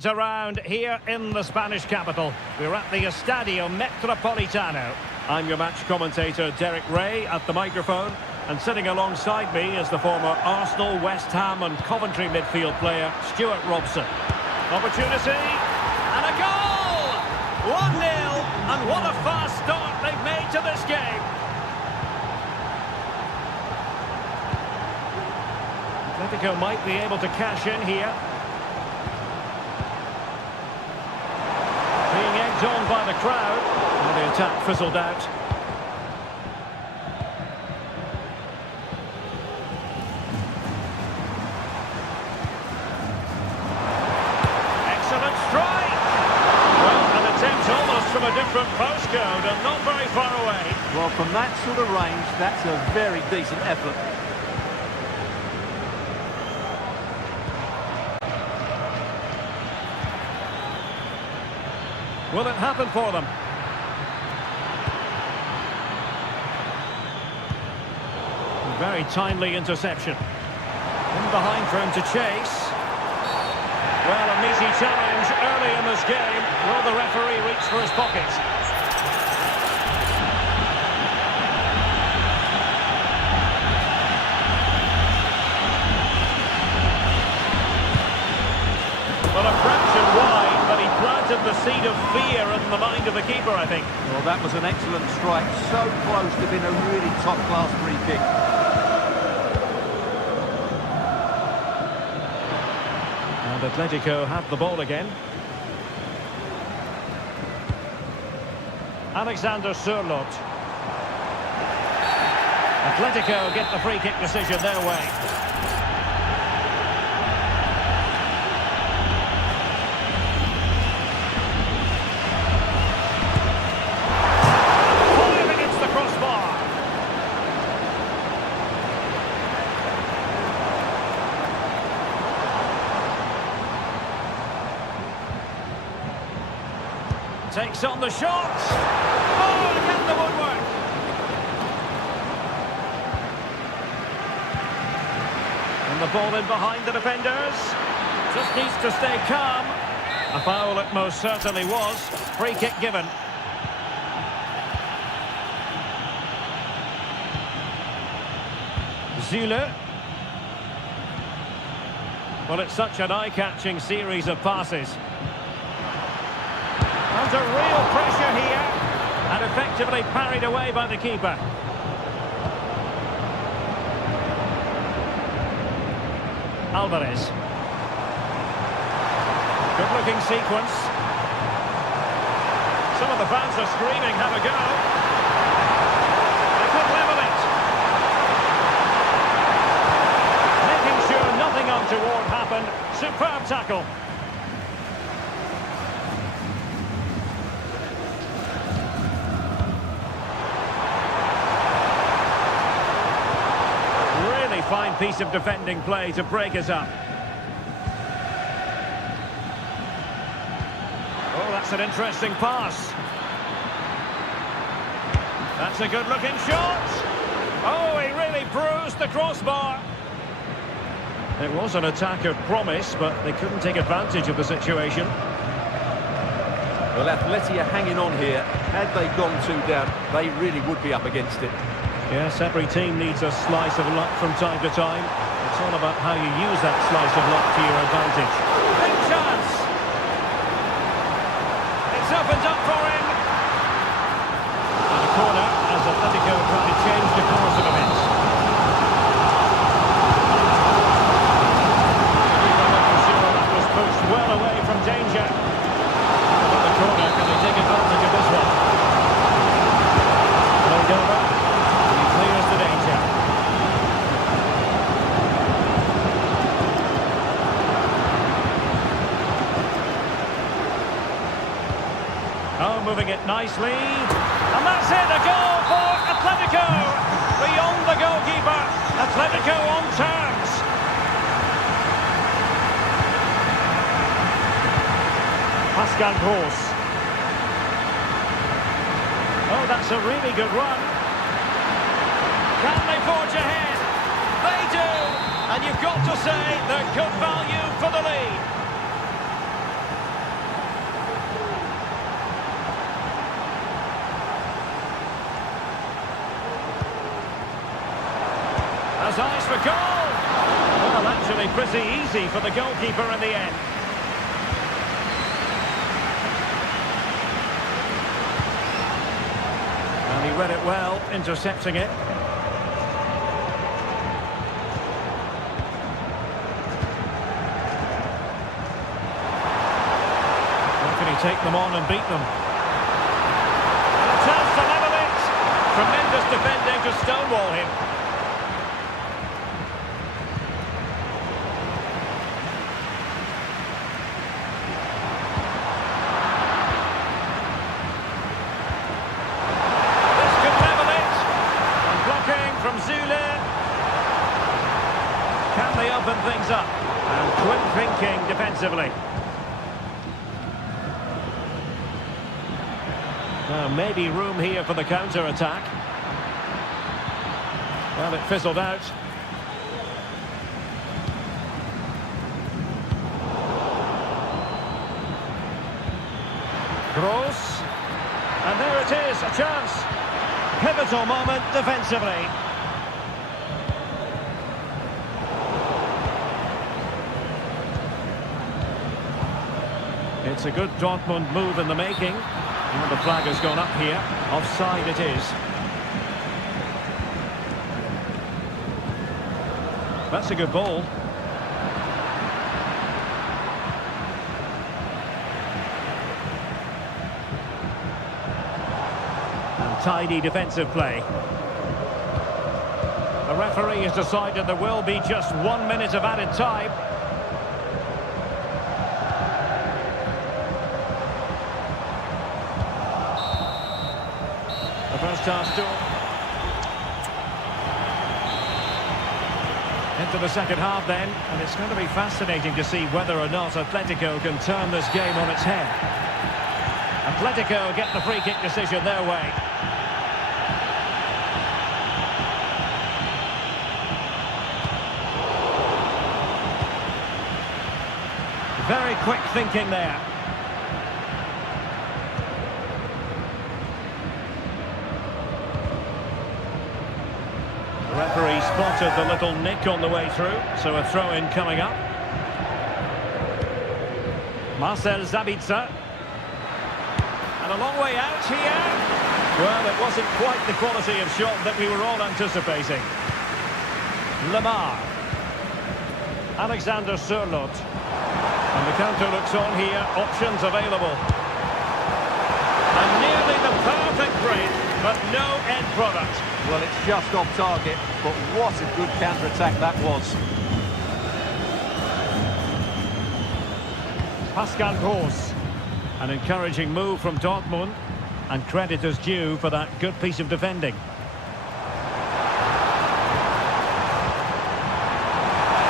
fans around here in the Spanish capital. We're at the Estadio Metropolitano. I'm your match commentator, Derek Ray, at the microphone. And sitting alongside me is the former Arsenal, West Ham and Coventry midfield player, Stuart Robson. Opportunity, and a goal! 1-0, and what a fast start they've made to this game. Atletico might be able to cash in here. Being egged on by the crowd. Well, the attack fizzled out. Excellent strike! Well, an attempt almost from a different postcode and not very far away. Well, from that sort of range, that's a very decent effort. Will it happen for them? Very timely interception. In behind for him to chase. Well, a meaty challenge early in this game. Will the referee reach for his pocket? Well, a fraction wide, but he planted the seed of fear in the mind of the keeper, I think. Well, that was an excellent strike. So close to being a really top-class free kick. And Atletico have the ball again. Alexander Sørloth. Atletico get the free kick decision their way. Firing against the crossbar. Takes on the shot. Oh, again the woodwork. And the ball in behind the defenders. Just needs to stay calm. A foul it most certainly was. Free kick given. Zule. Well, it's such an eye-catching series of passes. Under real pressure here, and effectively parried away by the keeper. Alvarez. Good-looking sequence. Some of the fans are screaming, have a go. They could level it. Making sure nothing untoward happened. Superb tackle. Fine piece of defending play to break us up. Oh, that's an interesting pass. That's a good-looking shot. Oh, he really bruised the crossbar. It was an attack of promise, but they couldn't take advantage of the situation. Well, Atleti are hanging on here. Had they gone 2 down, they really would be up against it. Yes, every team needs a slice of luck from time to time. It's all about how you use that slice of luck to your advantage. Big chance! It's opened up for him! And a corner as Atletico try to change the course of events. Making sure that was pushed well away from danger. But the corner, can they take advantage of this one? Played over. Clears the danger. Oh, moving it nicely. And that's it, a goal for Atletico. Beyond the goalkeeper. Atletico on terms. Pascal Gross. Oh, that's a really good run. Can they forge ahead? They do! And you've got to say they're good value for the lead. for goal! Well, actually pretty easy for the goalkeeper in the end. And he read it well, intercepting it. How can he take them on and beat them? And a chance to level it! Tremendous defending to stonewall him. Can they open things up? And quick thinking defensively. Well, maybe room here for the counter-attack. Well, it fizzled out. Gross. And there it is, a chance. Pivotal moment defensively. It's a good Dortmund move in the making. And the flag has gone up here. Offside it is. That's a good ball. And tidy defensive play. The referee has decided there will be just 1 minute of added time. First half still into the second half then, and it's going to be fascinating to see whether or not Atletico can turn this game on its head. Atletico get the free kick decision their way. Very quick thinking there. The referee spotted the little nick on the way through, so a throw-in coming up. Marcel Sabitzer. And a long way out here. Well, it wasn't quite the quality of shot that we were all anticipating. Lamar. Alexander Sørloth. And the counter looks on here, options available. And nearly the perfect break, but no end product. Well, it's just off target, but what a good counter-attack that was. Pascal Gross. An encouraging move from Dortmund, and credit is due for that good piece of defending.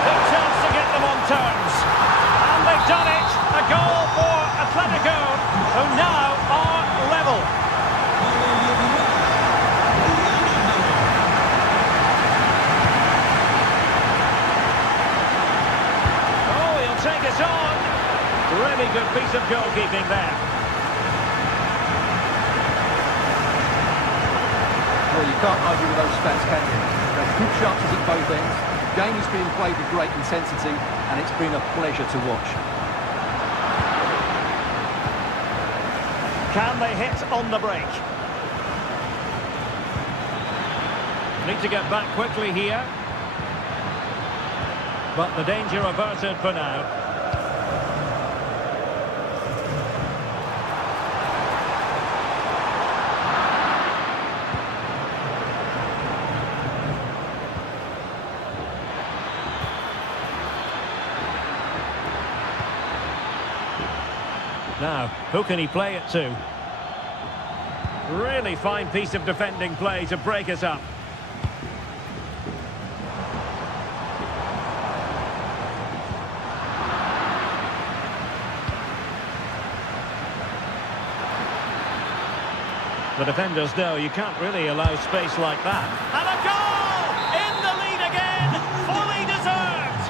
Good chance to get them on terms. And they've done it! A goal for Atletico, who now are level. Oh, he'll take it on. Really good piece of goalkeeping there. Well, you can't argue with those stats, can you? There's good chances at both ends. The game is being played with great intensity, and it's been a pleasure to watch. Can they hit on the break? Need to get back quickly here. But the danger averted for now. Now, who can he play it to? Really fine piece of defending play to break us up. The defenders know you can't really allow space like that. And a goal! In the lead again! Fully deserved!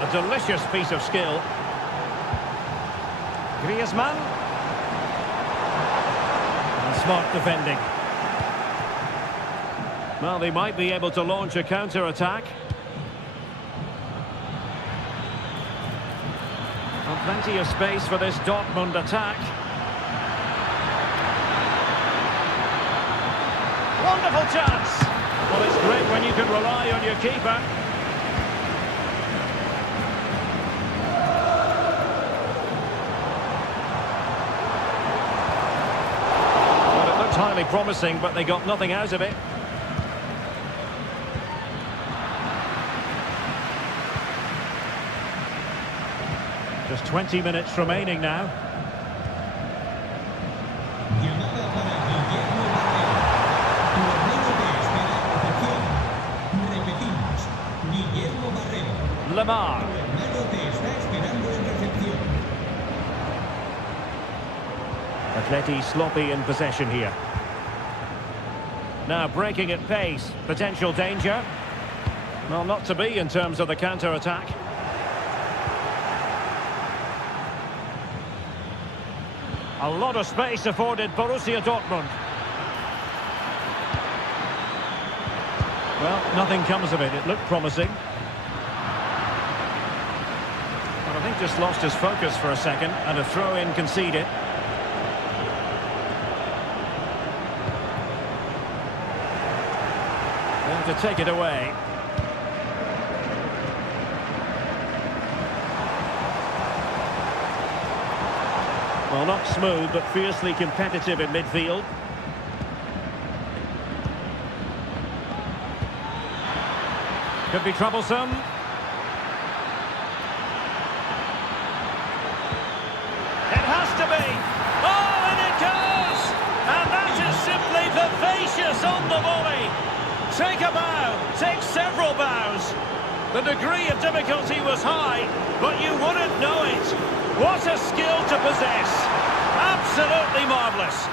A delicious piece of skill. Griezmann. And smart defending. Well, they might be able to launch a counter-attack. And plenty of space for this Dortmund attack. Wonderful chance! Well, it's great when you can rely on your keeper. Well, it looked highly promising, but they got nothing out of it. Just 20 minutes remaining now. Llamada para Guillermo Barrero. Tu hermano te espera en recepción. Repetimos. Guillermo Barrero. Lamar. Tu hermano te está esperando en recepción. Atleti sloppy in possession here. Now breaking at pace. Potential danger. Well, not to be in terms of the counter-attack. A lot of space afforded Borussia Dortmund. Well, nothing comes of it. It looked promising. But I think just lost his focus for a second, and a throw-in conceded. Going to take it away. Well, not smooth, but fiercely competitive in midfield. Could be troublesome. It has to be. Oh, and it goes! And that is simply vivacious on the volley. Take a bow, take several bows. The degree of difficulty was high, but you wouldn't know it. What a skill to possess. Absolutely marvellous.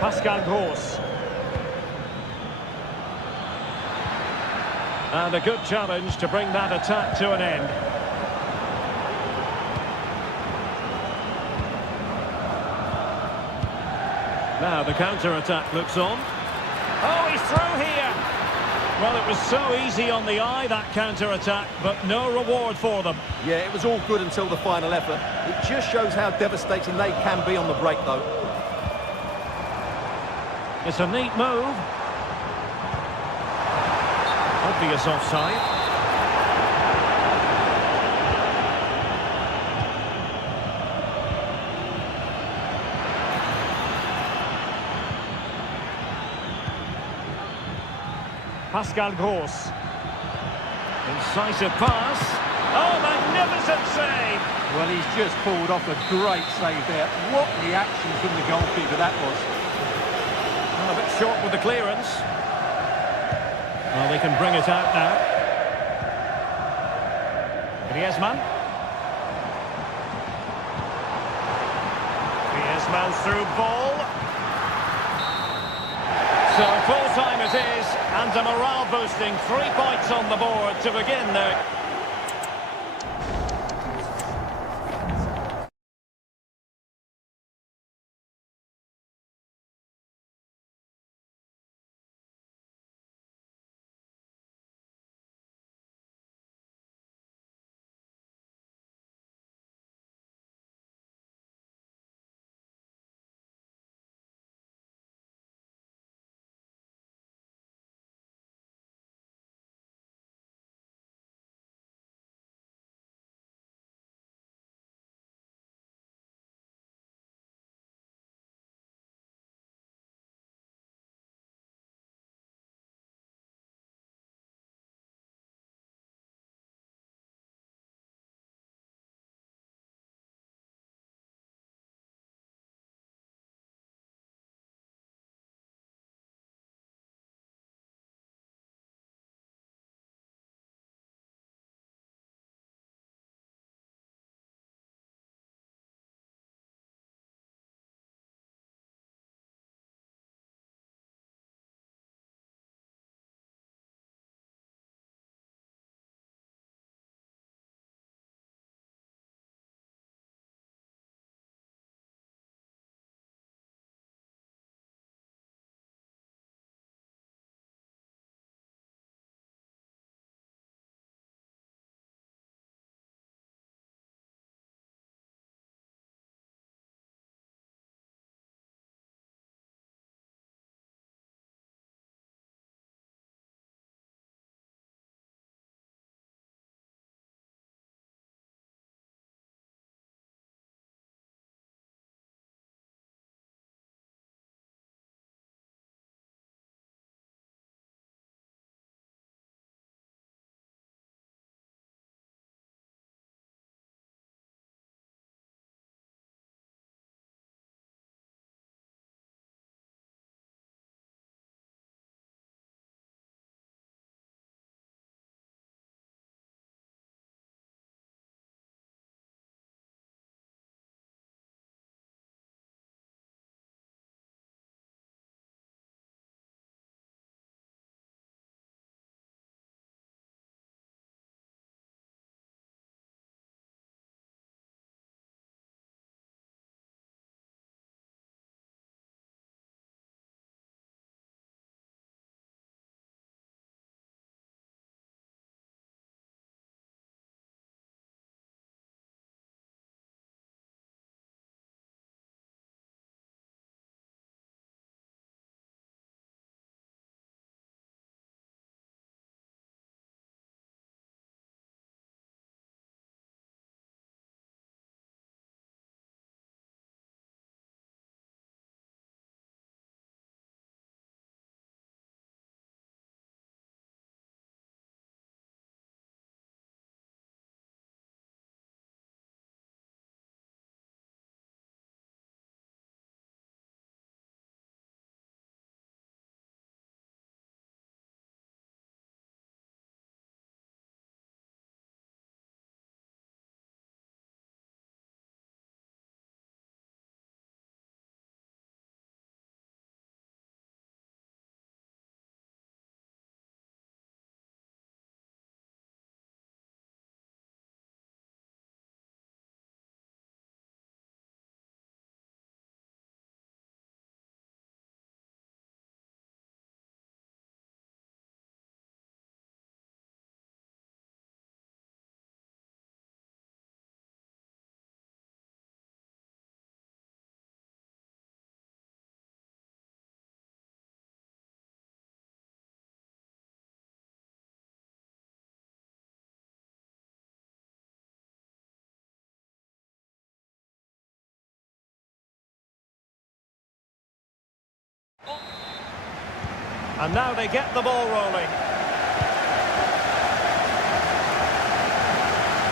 Pascal Gross. And a good challenge to bring that attack to an end. Now the counter-attack looks on. Oh, he's through here. Well, it was so easy on the eye, that counter-attack, but no reward for them. Yeah, it was all good until the final effort. It just shows how devastating they can be on the break, though. It's a neat move. Obvious offside. Pascal Gross. Incisive pass. Oh, magnificent save! Well, he's just pulled off a great save there. What reaction from the goalkeeper that was. Well, a bit short with the clearance. Well, they can bring it out now. Griezmann. Griezmann's through ball. So full time it is, and a morale boosting 3 points on the board to begin the And now they get the ball rolling.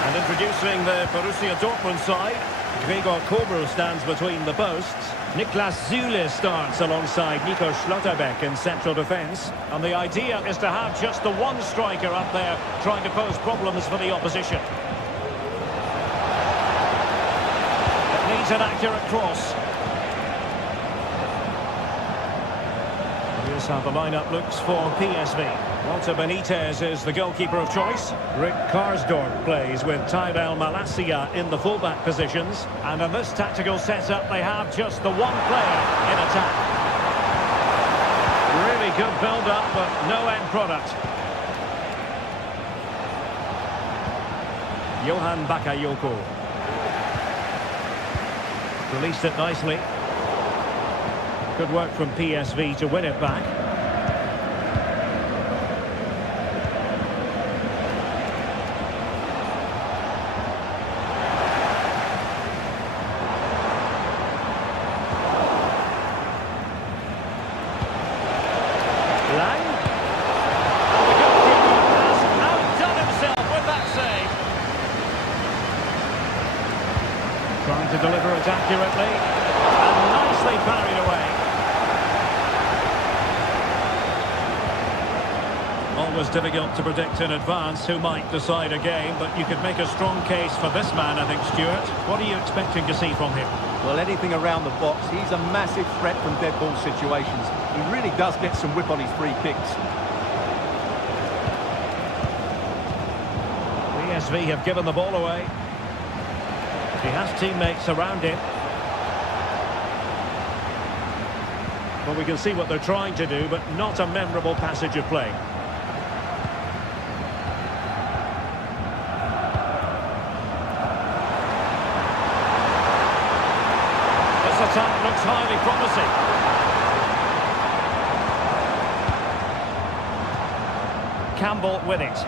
And introducing the Borussia Dortmund side, Gregor Kobel stands between the posts. Niklas Süle starts alongside Nico Schlotterbeck in central defence. And the idea is to have just the one striker up there trying to pose problems for the opposition. It needs an accurate cross. Here's how the lineup looks for PSV. Walter Benitez is the goalkeeper of choice. Rick Karsdorp plays with Tyrell Malacia in the fullback positions. And in this tactical setup, they have just the one player in attack. Really good build-up, but no end product. Johan Bakayoko. Released it nicely. Good work from PSV to win it back. Lang. And the goalkeeper has outdone himself with that save. Trying to deliver it accurately. And nicely parried away. Always difficult to predict in advance who might decide a game, but you could make a strong case for this man, I think, Stuart. What are you expecting to see from him? Well, anything around the box. He's a massive threat from dead ball situations. He really does get some whip on his free kicks. PSV have given the ball away. He has teammates around him. Well, we can see what they're trying to do, but not a memorable passage of play. This attack looks highly promising. Campbell with it.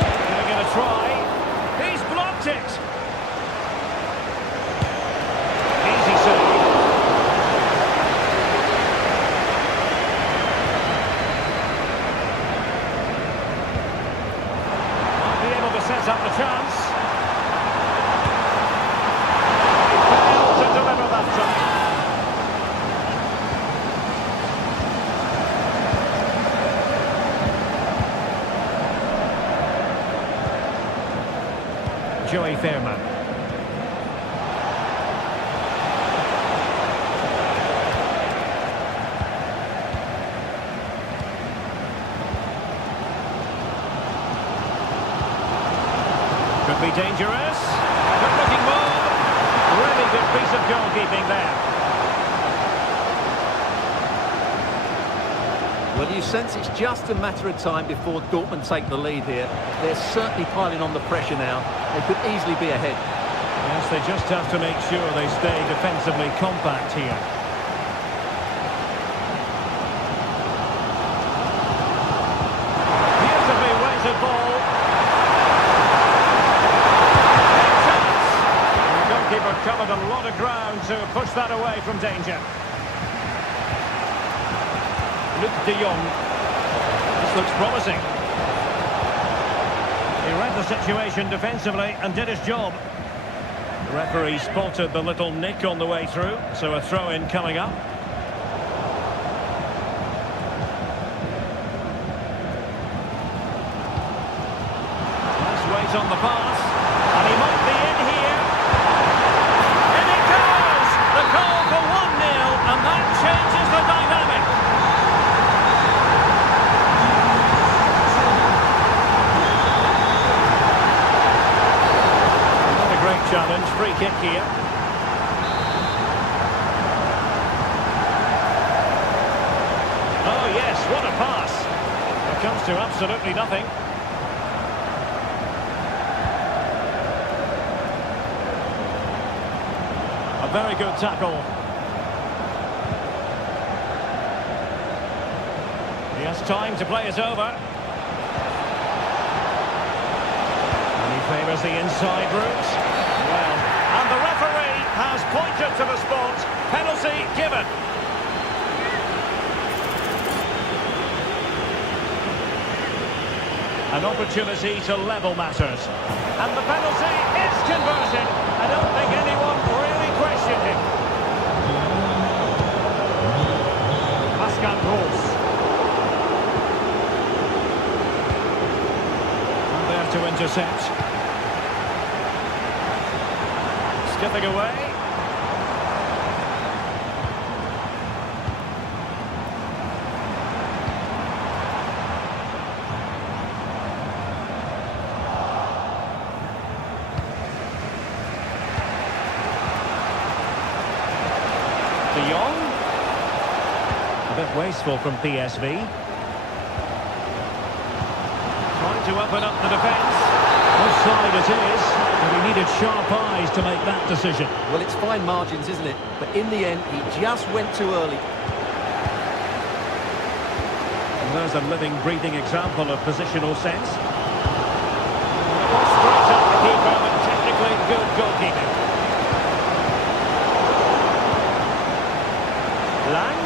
Giving it a try. He's blocked it. Easy save. Might be able to set up the chance. He failed to deliver that time. Joey Fairman. Could be dangerous. Good looking ball. Really good piece of goalkeeping there. Well, you sense it's just a matter of time before Dortmund take the lead here. They're certainly piling on the pressure now. They could easily be ahead. Yes, they just have to make sure they stay defensively compact here. Beautifully weighted ball. Big chance. And the goalkeeper covered a lot of ground to push that away from danger. Luc de Jong. This looks promising. He read the situation defensively and did his job. The referee spotted the little nick on the way through, so a throw-in coming up. Nice weight on the pass, and he might be in here. In it goes! The goal for 1-0, and that changes the dynamic. Great challenge, free kick here. Oh yes, what a pass. It comes to absolutely nothing. A very good tackle. He has time to play it over. And he favours the inside route. Well, And the referee has pointed to the spot. Penalty given. An opportunity to level matters. And the penalty is converted. I don't think anyone really questioned it. Pascal Gross. And there to intercept. Skipping away. De Jong. A bit wasteful from PSV. Trying to open up the defence. Offside it is, but he needed sharp eyes to make that decision. Well, it's fine margins, isn't it? But in the end, he just went too early. And there's a living, breathing example of positional sense. Straight up the keeper, but technically good goalkeeping. Lang.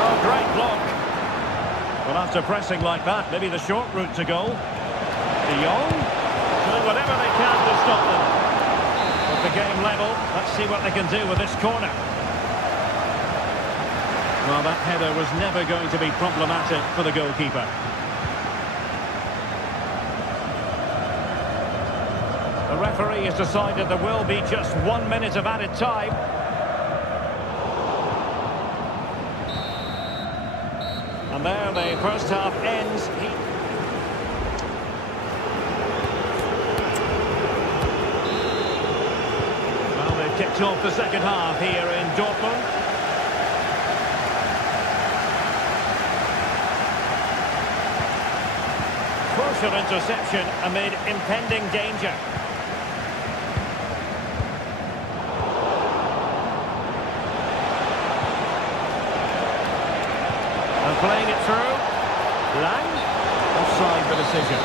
Oh, great block. Well, after pressing like that, maybe the short route to goal. De Jong doing whatever they can to stop them. With the game level, let's see what they can do with this corner. Well, that header was never going to be problematic for the goalkeeper. The referee has decided there will be just 1 minute of added time. And there the first half ends. Well, they've kicked off the second half here in Dortmund. Crucial interception amid impending danger. And playing it through. Lang. Offside the decision.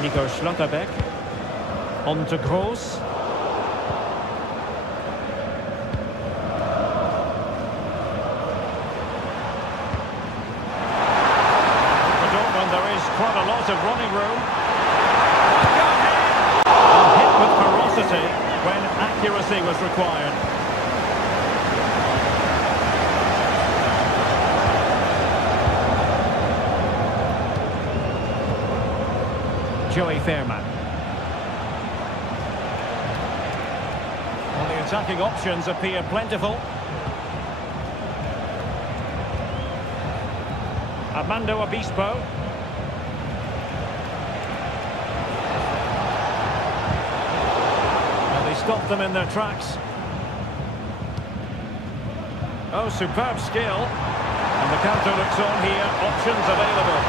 Nico Schlotterbeck. On to Gross. For Dortmund there is quite a lot of running room. Go ahead! A hit with ferocity when accuracy was required. Joey Fairman. Well, the attacking options appear plentiful. Armando Obispo. Well, they stopped them in their tracks. Oh, superb skill. And the counter looks on here. Options available.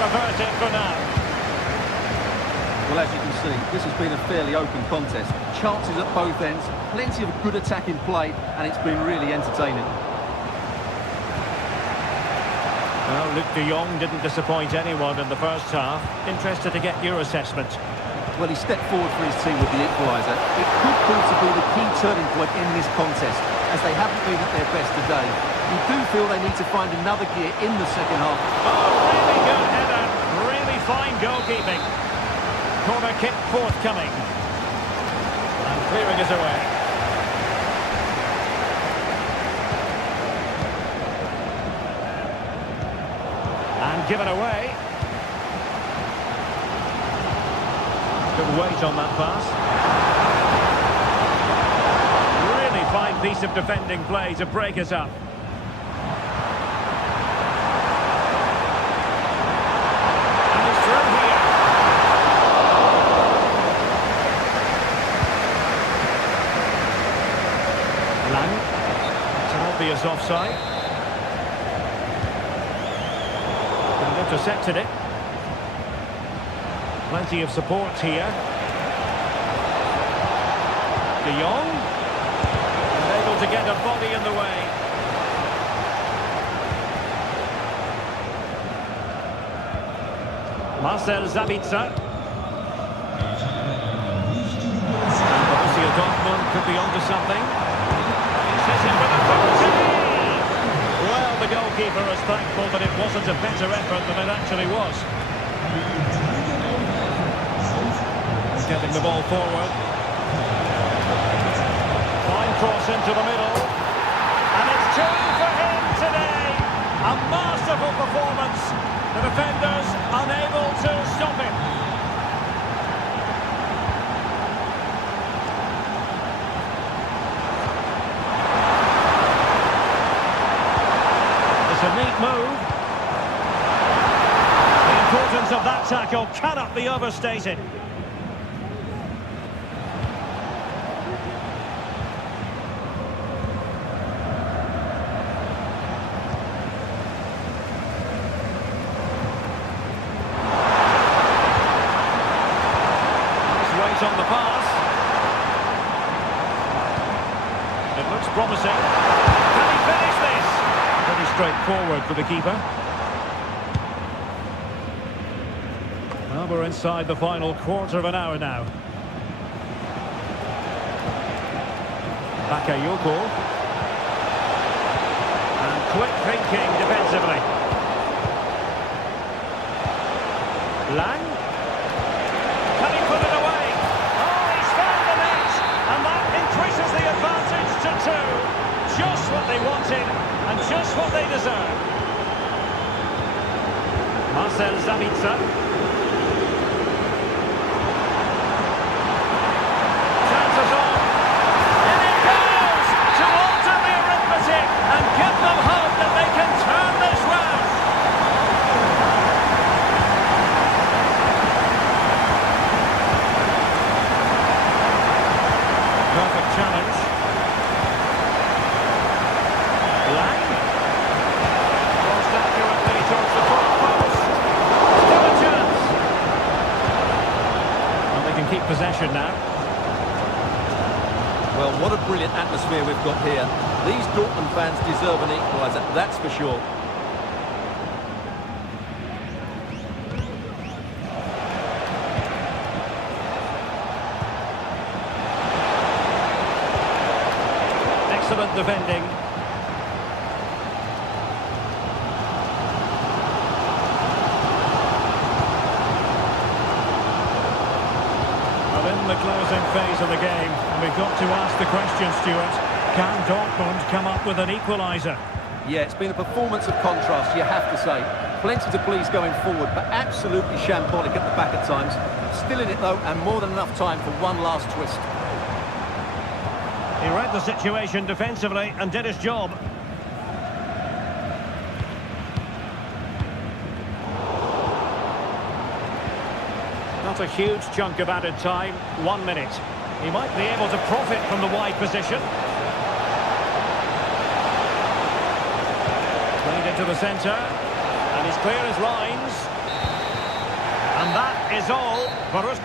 Averted for now. Well, as you can see, this has been a fairly open contest. Chances at both ends, plenty of good attacking play, and it's been really entertaining. Well, Luc de Jong didn't disappoint anyone in the first half. Interested to get your assessment. Well, he stepped forward for his team with the equaliser. It could prove to be the key turning point in this contest, as they haven't been at their best today. You do feel they need to find another gear in the second half. Oh, really good header. Really fine goalkeeping. Corner kick forthcoming. And clearing it away. And given away. Good weight on that pass. Really fine piece of defending play to break it up. And he's through here. Lang. It's an obvious offside. And intercepted it. Plenty of support here. De Jong. And able to get a body in the way. Marcel Sabitzer. Borussia Dortmund could be onto something. Says it with authority. Well, the goalkeeper is thankful that it wasn't a better effort than it actually was. Getting the ball forward. Fine cross into the middle. And it's two for him today. A masterful performance. The defenders unable to stop him. It's a neat move. The importance of that tackle cannot be overstated. On the pass. It looks promising. Can he finish this? Pretty straightforward for the keeper. Well, we're inside the final quarter of an hour now. Bakayoko. And quick thinking defensively. Lang. Can he put it away? Increases the advantage to two. Just what they wanted and just what they deserve. Marcel Sabitzer. Chances on. And it goes to alter the arithmetic and give them hope that they can turn this round. Perfect challenge. Lang. Crossed accurately towards the far post. Still a chance. Well, they can keep possession now. Well, what a brilliant atmosphere we've got here. These Dortmund fans deserve an equaliser, that's for sure. Excellent defending. Well, in the closing phase of the game, and we've got to ask the question, Stuart, can Dortmund come up with an equaliser? Yeah, it's been a performance of contrast, you have to say. Plenty to please going forward, but absolutely shambolic at the back at times. Still in it, though, and more than enough time for one last twist. He read the situation defensively and did his job. Not a huge chunk of added time, 1 minute. He might be able to profit from the wide position. Played into the centre, and he's clear his lines. And that is all for us.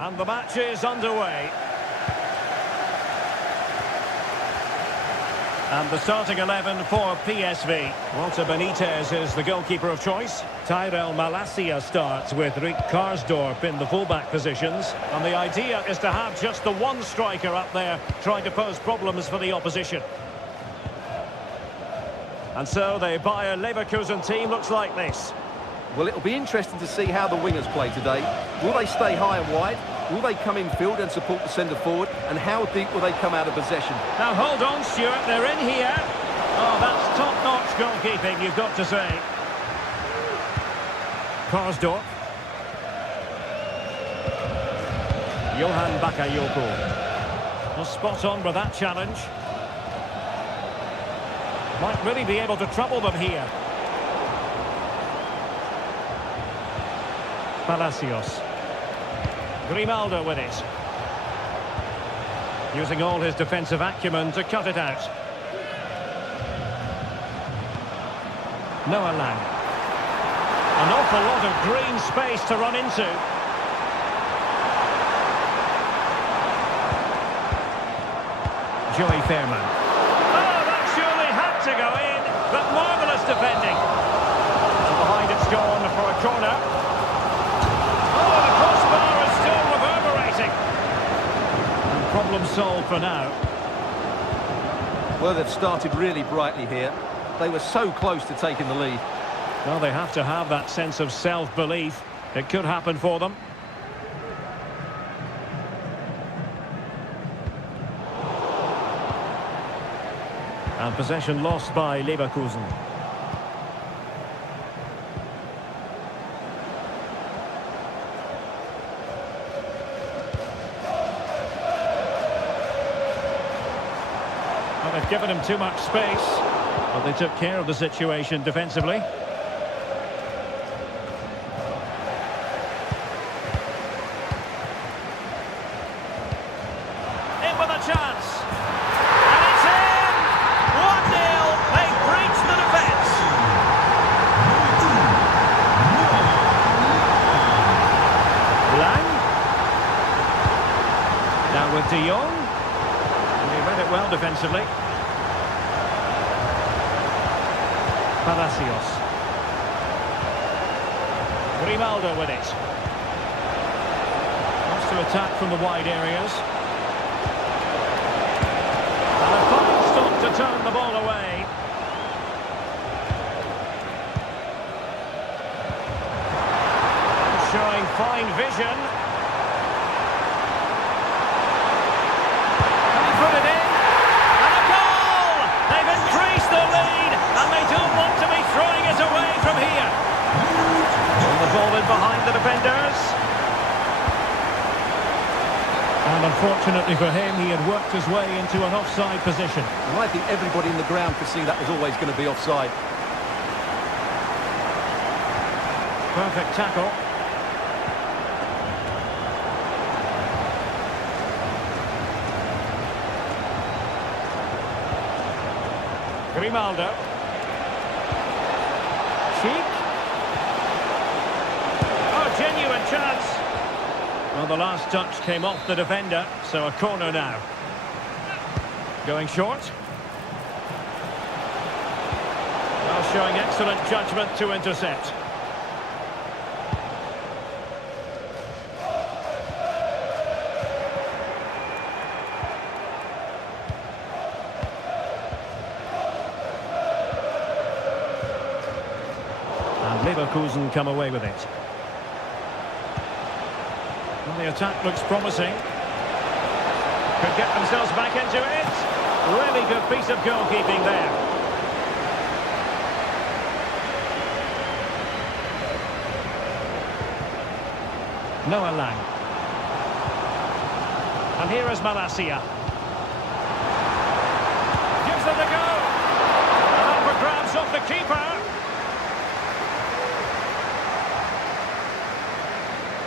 And the match is underway. And the starting 11 for PSV. Walter Benitez is the goalkeeper of choice. Tyrell Malacia starts with Rick Karsdorp in the fullback positions. And the idea is to have just the one striker up there trying to pose problems for the opposition. And so the Bayer Leverkusen team looks like this. Well, it'll be interesting to see how the wingers play today. Will they stay high and wide? Will they come in field and support the centre forward? And how deep will they come out of possession? Now hold on, Stuart, they're in here. Oh, that's top-notch goalkeeping, you've got to say. Karsdorp. Johan Bakayoko. Well, spot on with that challenge. Might really be able to trouble them here. Palacios. Grimaldo with it. Using all his defensive acumen to cut it out. Noah Lang. An awful lot of green space to run into. Joey Fairman. Oh, that surely had to go in, but marvellous defending. And behind it's gone for a corner. Oh, the crossbar is still reverberating. And problem solved for now. Well, they've started really brightly here. They were so close to taking the lead. Well, they have to have that sense of self-belief. It could happen for them. And possession lost by Leverkusen. Well, they've given him too much space, but they took care of the situation defensively. In with a chance. And it's in! 1-0. They've breached the defence. Lang. Now with De Jong. And he read it well defensively. Palacios. Grimaldo with it. Wants to attack from the wide areas. And a fine stop to turn the ball away. Showing fine vision. And he put it in. And a goal! They've increased the lead, and they don't want to be throwing it away from here. And the ball in behind the defenders. And unfortunately for him, he had worked his way into an offside position. And I think everybody in the ground could see that was always going to be offside. Perfect tackle. Grimaldo. Cheek. Oh, genuine chance. Well, the last touch came off the defender, so a corner now. Going short. Well, showing excellent judgment to intercept. And Leverkusen come away with it. Well, the attack looks promising. Could get themselves back into it. Really good piece of goalkeeping there. Noah Lang. And here is Malacia. Gives them the go. And up for grabs off the keeper.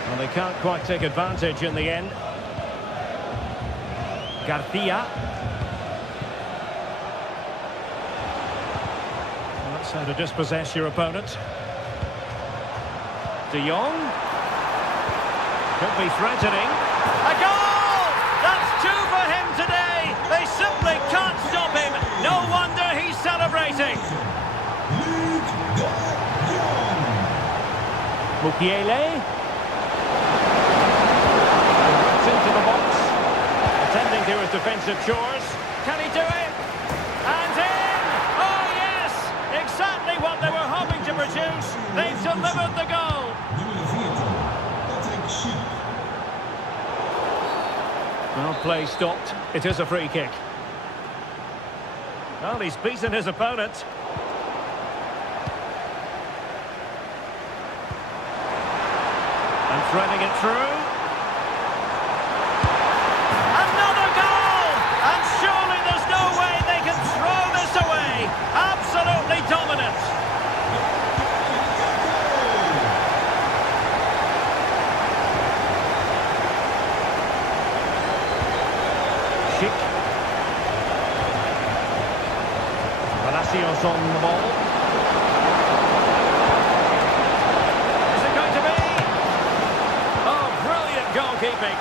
Well, they can't quite take advantage in the end. Garcia. Well, that's how to dispossess your opponent. De Jong. Could be threatening. A goal! That's two for him today. They simply can't stop him. No wonder he's celebrating. Mukiele. Runs into the box. Attending to his defensive chores. Can he do it? And in! Oh yes! Exactly what they were hoping to produce. They've delivered the goal. Well, play stopped. It is a free kick. Well, he's beaten his opponent. And threading it through. Another goal! And surely there's no way they can throw this away. Absolutely dominant. Schick. Palacios on the ball. Is it going to be? Oh, brilliant goalkeeping.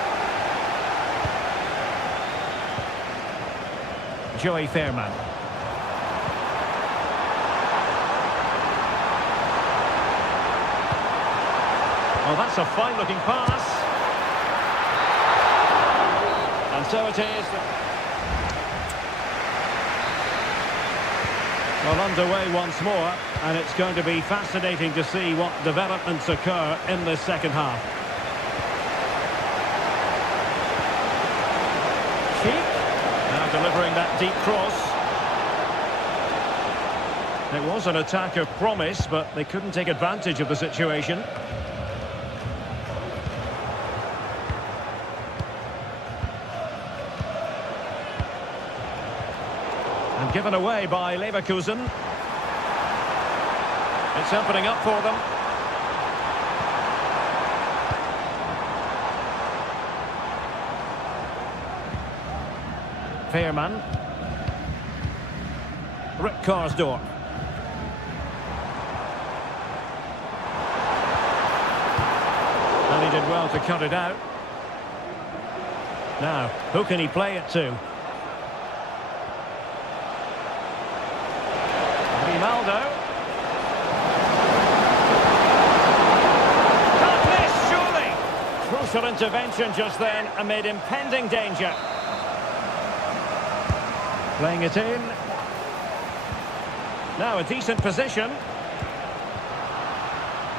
Joey Fairman. Well, that's a fine-looking pass. And so it is. Well, underway once more, and it's going to be fascinating to see what developments occur in this second half. Sheik, now delivering that deep cross. It was an attack of promise, but they couldn't take advantage of the situation. And given away by Leverkusen. It's opening up for them. Fairman. Rick Karsdorp. And he did well to cut it out. Now, who can he play it to? Ronaldo. Can't miss, surely. Crucial intervention just then amid impending danger. Playing it in. Now a decent position.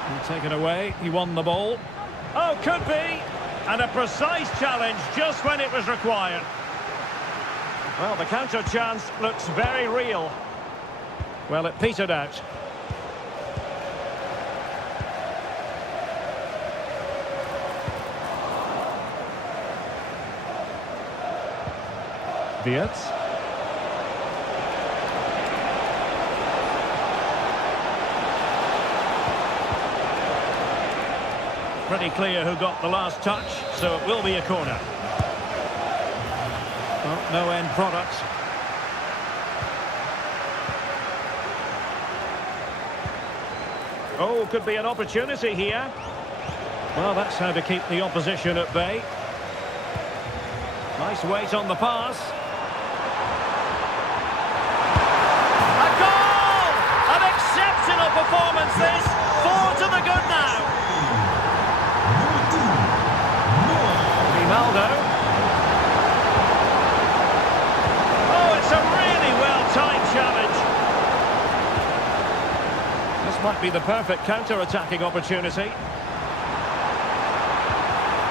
And taken away. He won the ball. Oh, could be. And a precise challenge just when it was required. Well, the counter chance looks very real. Well, it petered out. Dietz. Pretty clear who got the last touch, so it will be a corner. Well, no end product. Oh, could be an opportunity here. Well, that's how to keep the opposition at bay. Nice weight on the pass. A goal! An exceptional performance this. 4 to the good now. Ronaldo. Oh, it's a really well-timed challenge. This might be the perfect counter-attacking opportunity.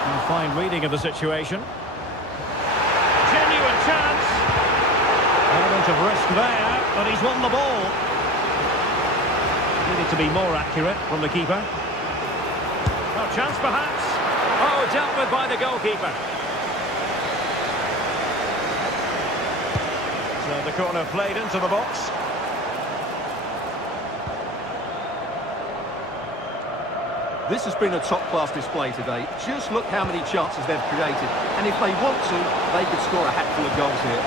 And fine reading of the situation. Genuine chance. Element of risk there, but he's won the ball. Needed to be more accurate from the keeper. Well, chance perhaps. Oh, dealt with by the goalkeeper. So the corner played into the box. This has been a top-class display today. Just look how many chances they've created. And if they want to, they could score a hatful of goals here.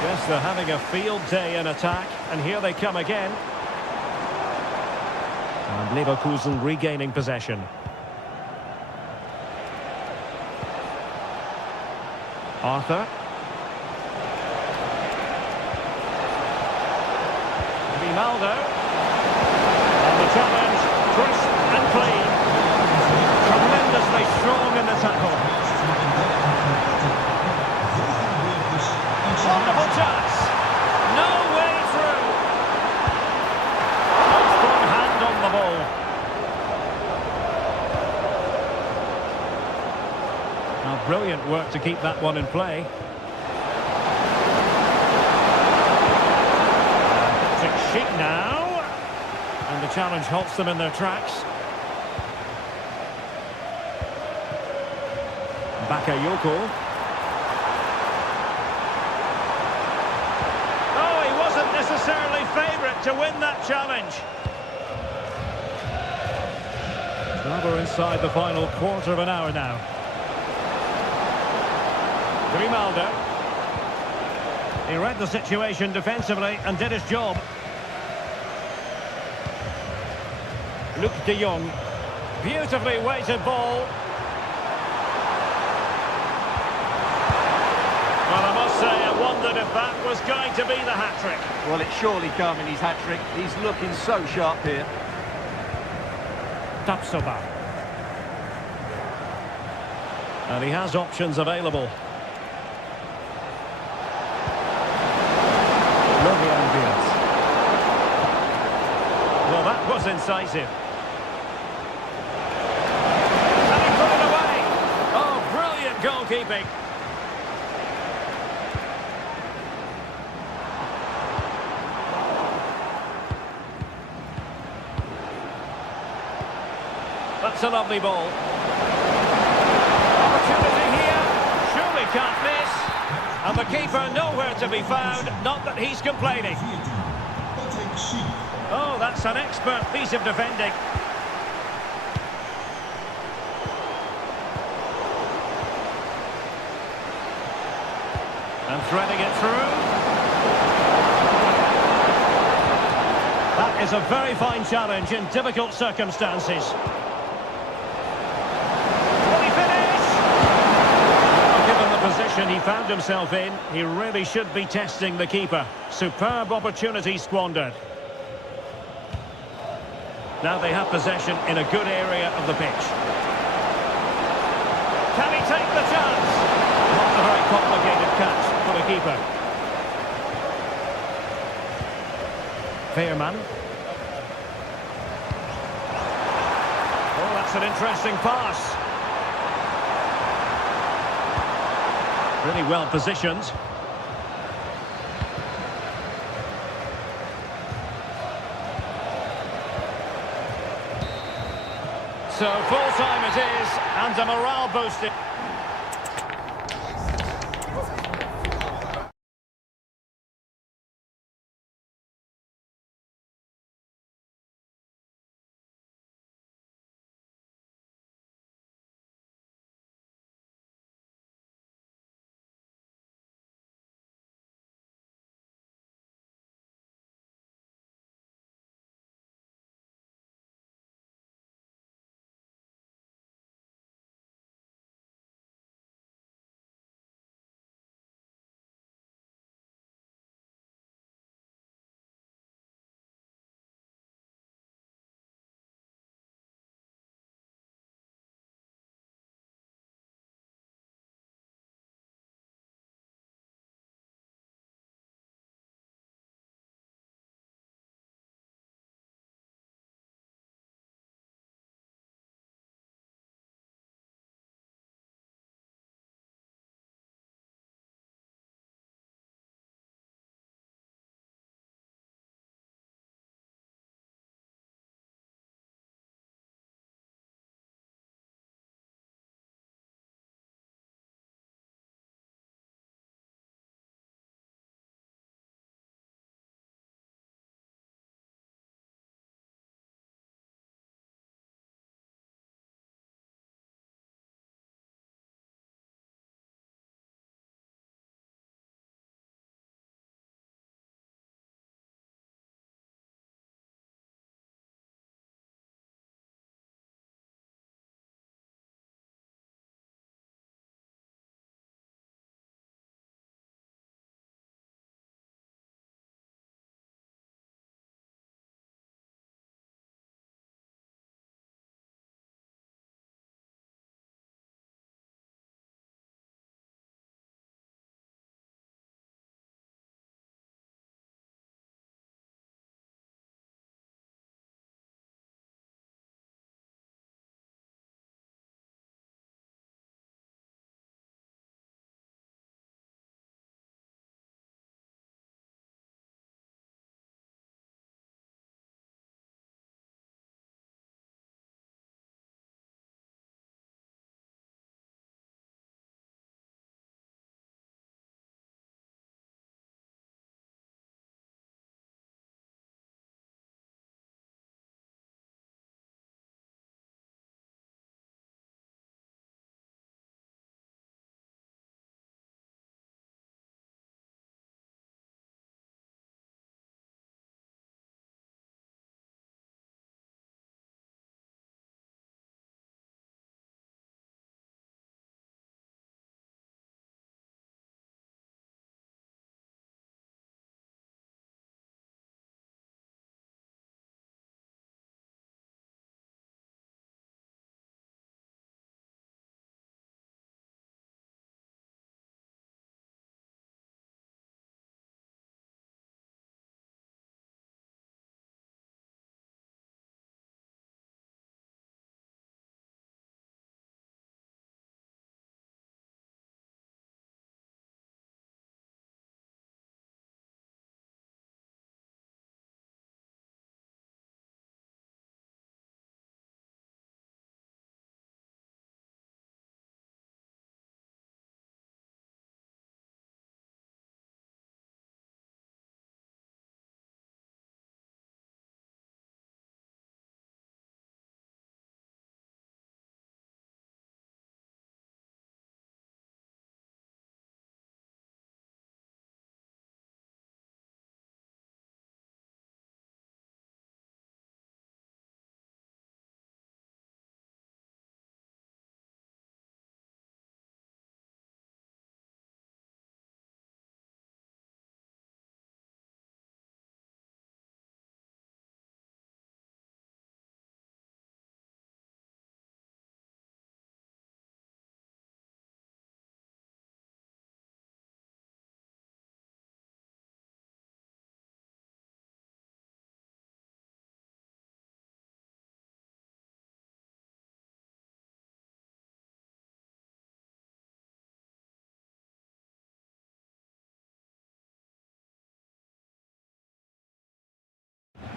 Yes, they're having a field day in attack, and here they come again. And Leverkusen regaining possession. Arthur. Ronaldo. And the challenge, crisp and clean. Tremendously strong in the tackle. Wonderful chance. No way through. A strong hand on the ball. Now, brilliant work to keep that one in play. Sheet now, and the challenge halts them in their tracks. Bakayoko. Oh, he wasn't necessarily favourite to win that challenge. Well, we're inside the final quarter of an hour now. Grimaldo. He read the situation defensively and did his job. Luc de Jong. Beautifully weighted ball. Well, I must say, I wondered if that was going to be the hat-trick. Well, it's surely coming, his hat-trick. He's looking so sharp here. Tapsoba. And he has options available. Well, that was incisive. And he put it away. Oh, brilliant goalkeeping. That's a lovely ball. Opportunity here. Surely can't miss. And the keeper nowhere to be found. Not that he's complaining. Oh, that's an expert piece of defending. And threading it through. That is a very fine challenge in difficult circumstances. Will he finish? Well, given the position he found himself in, he really should be testing the keeper. Superb opportunity squandered. Now they have possession in a good area of the pitch. Can he take the chance? Not a very complicated catch for the keeper. Veerman. Oh, that's an interesting pass. Really well positioned. So full time it is, and a morale boosting.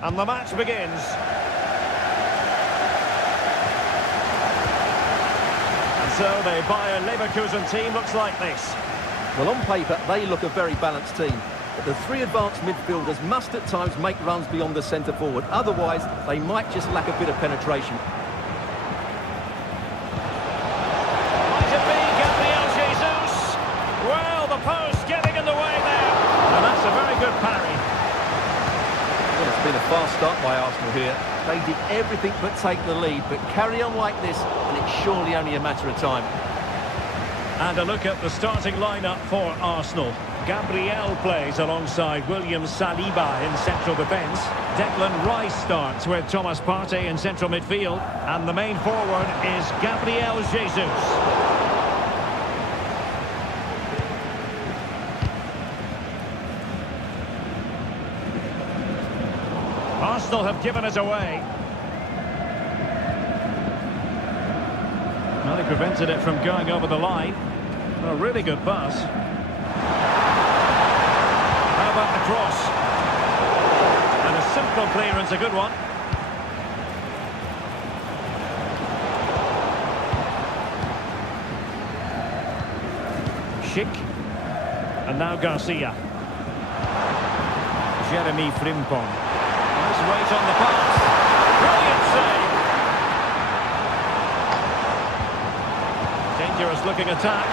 And the match begins. And so the Bayer Leverkusen team looks like this. Well, on paper, they look a very balanced team. But the three advanced midfielders must at times make runs beyond the centre forward. Otherwise, they might just lack a bit of penetration. Might it be Gabriel Jesus? Well, the post getting in the way there. And that's a very good parry. Well, it's been a fast start by Arsenal here. They did everything but take the lead, but carry on like this, and it's surely only a matter of time. And a look at the starting lineup for Arsenal. Gabriel plays alongside William Saliba in central defence. Declan Rice starts with Thomas Partey in central midfield. And the main forward is Gabriel Jesus. Arsenal have given us away. Well, he prevented it from going over the line. A really good pass. How about the cross? And a simple clearance, a good one. Schick. And now Garcia. Jeremy Frimpong. Nice weight on the pass. Brilliant save. Dangerous looking attack.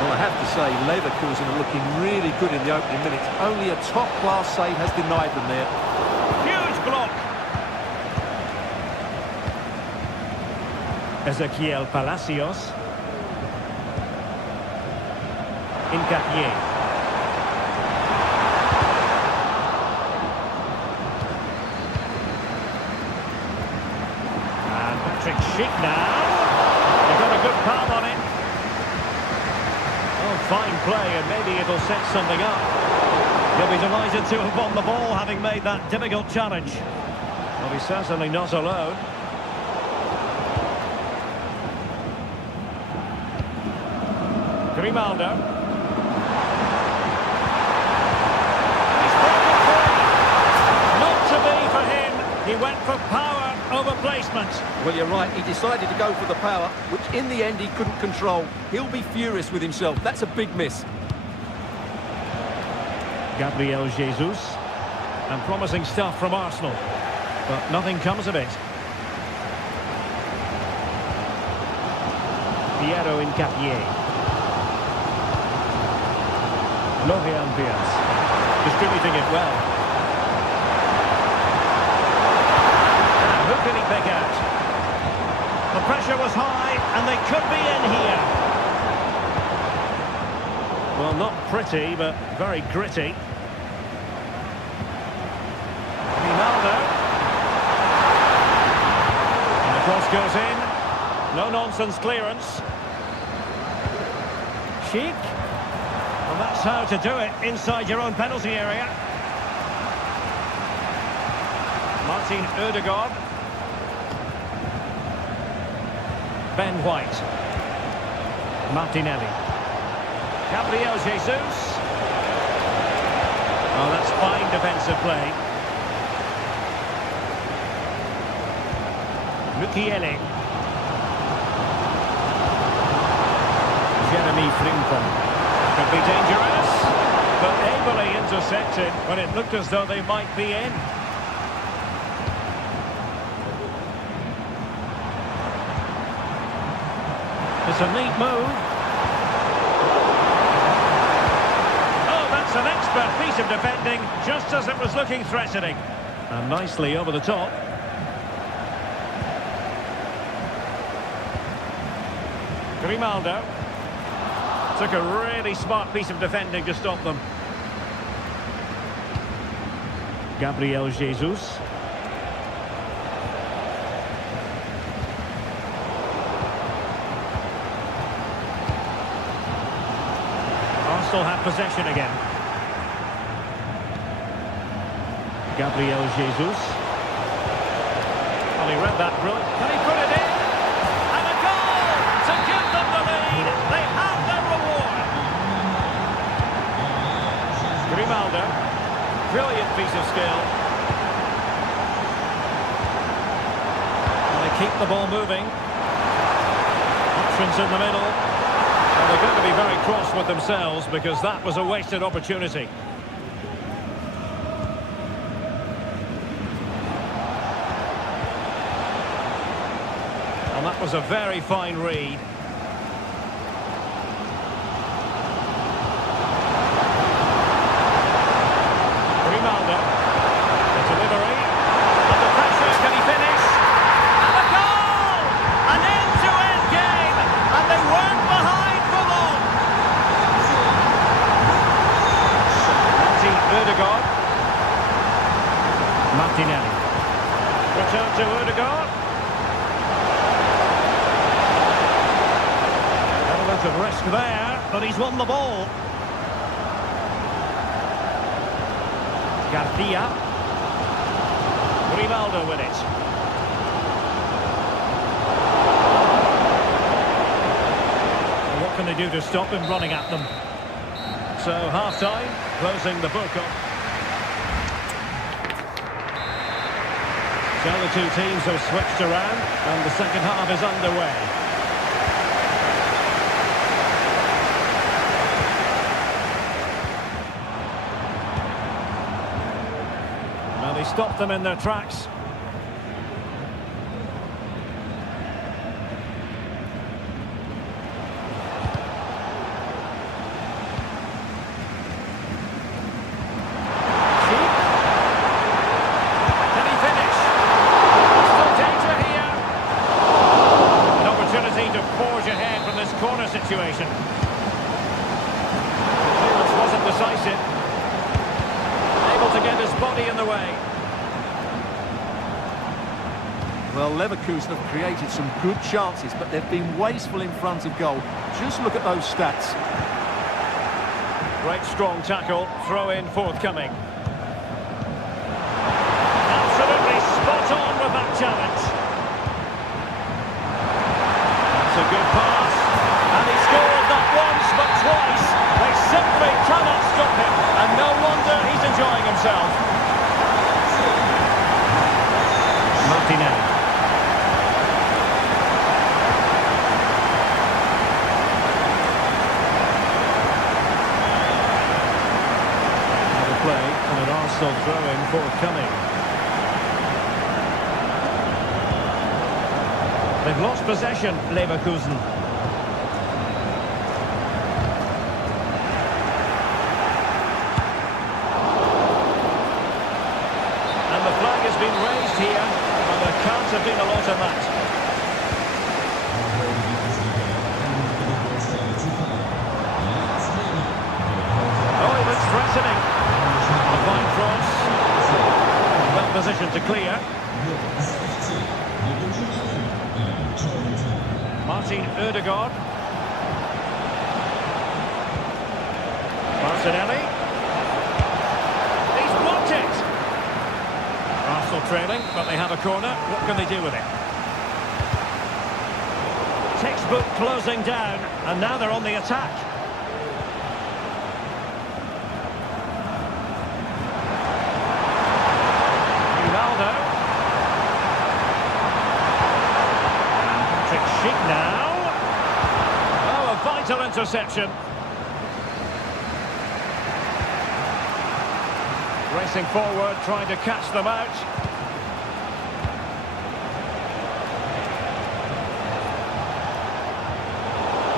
Well, I have to say, Leverkusen are looking really good in the opening minutes. Only a top-class save has denied them there. Huge block. Ezequiel Palacios. Encompassing. And Patrick Schick now. They've got a good palm on it. Oh, fine play, and maybe it'll set something up. He'll be delighted to have won the ball, having made that difficult challenge. Well, he's certainly not alone. Grimaldo. He's broken free. Not to be for him. He went for power over placement. Well, you're right. He decided to go for the power, which in the end he couldn't control. He'll be furious with himself. That's a big miss. Gabriel Jesus. And promising stuff from Arsenal. But nothing comes of it. Piero Encapié. Lorian Diaz. Distributing it well. And who can he pick out? The pressure was high, and they could be in here. Well, not pretty, but very gritty. Ronaldo. And the cross goes in. No-nonsense clearance. Schick. Well, that's how to do it inside your own penalty area. Martin Ødegaard. Ben White. Martinelli. Gabriel Jesus. Oh, that's fine defensive play. Mukiele. Jeremy Frimpong. Could be dangerous, but ably intercepted when it looked as though they might be in. It's a neat move. Oh, that's an expert piece of defending, just as it was looking threatening. And nicely over the top. Grimaldo. Took a really smart piece of defending to stop them. Gabriel Jesus. Arsenal have possession again. Gabriel Jesus. Well, he read that brilliant. Can he put it in? And a goal to give them the lead. They have their reward. piece of skill. And they keep the ball moving. Options in the middle. And they're going to be very cross with themselves because that was a wasted opportunity. And that was a very fine read. Ronaldo. The delivery. Under pressure, can he finish? And a goal! An end-to-end game! And they weren't behind for long! Martin Ødegaard. Martinelli. Return to Ødegaard. Element of risk there, but he's won the ball. Garcia. Ronaldo with it. What can they do to stop him running at them? So half-time, closing the book up. So the two teams have switched around and the second half is underway. Now they stopped them in their tracks. Situation. Clearance wasn't decisive. Able to get his body in the way. Well, Leverkusen have created some good chances, but they've been wasteful in front of goal. Just look at those stats. Great strong tackle, throw in forthcoming. Absolutely spot on with that challenge. That's a good pass. And he scored not once but twice. They simply cannot stop him. And no wonder he's enjoying himself. Martinelli. Another play and an Arsenal throw-in forthcoming. They've lost possession, Leverkusen. Been raised here, and there can't have been a lot of that. Oh, he looks threatening. A fine cross. Well positioned to clear. Martin Ødegaard. Martinelli. He's blocked it. Arsenal trailing, but they have a corner. What can they do with it? Textbook closing down, and now they're on the attack. Ronaldo. Patrick Schick now. Oh, a vital interception. Racing forward, trying to catch them out.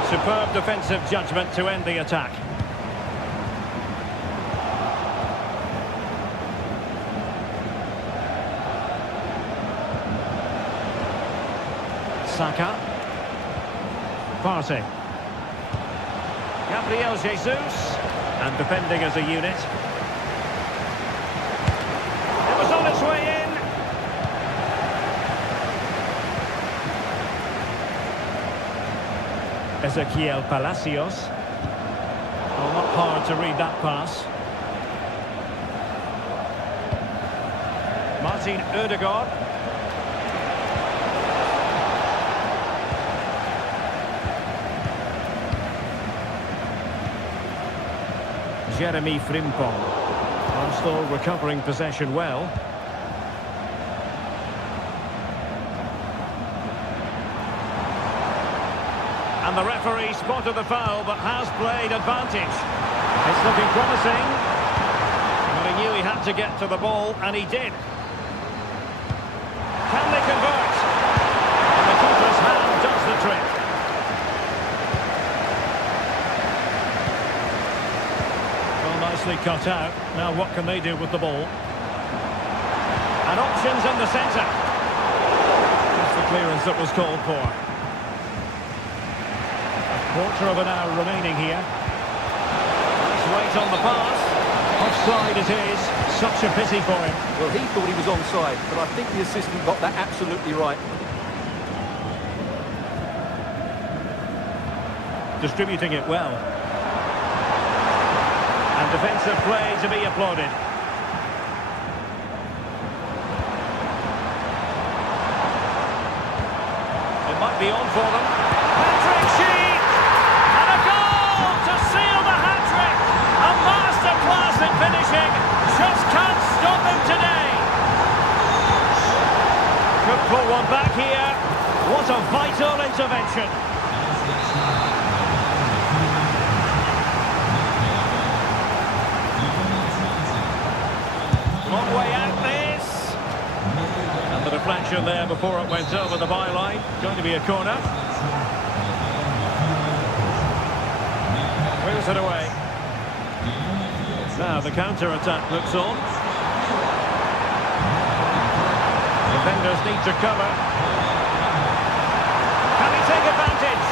Superb defensive judgment to end the attack. Saka. Partey. Gabriel Jesus. And defending as a unit. On its way in. Ezequiel Palacios. Well, not hard to read that pass. Martin Ødegaard. Jeremy Frimpong. On Still recovering possession well. And the referee spotted the foul, but has played advantage. It's looking promising. But he knew he had to get to the ball, and he did. Can they convert? And the keeper's hand does the trick. Well, nicely cut out. Now what can they do with the ball? And options in the centre. Just the clearance that was called for. Quarter of an hour remaining here. Nice weight on the pass. Offside it is. Such a pity for him. Well, he thought he was onside, but I think the assistant got that absolutely right. Distributing it well. And defensive play to be applauded. It might be on for them. Patrick Sheet! And a goal to seal the hat-trick! A masterclass in finishing! Just can't stop him today! Could pull one back here. What a vital intervention! Long way out this. And the deflection there before it went over the byline. Going to be a corner. Moves it away. Now the counter-attack looks on. Defenders need to cover. Can he take advantage?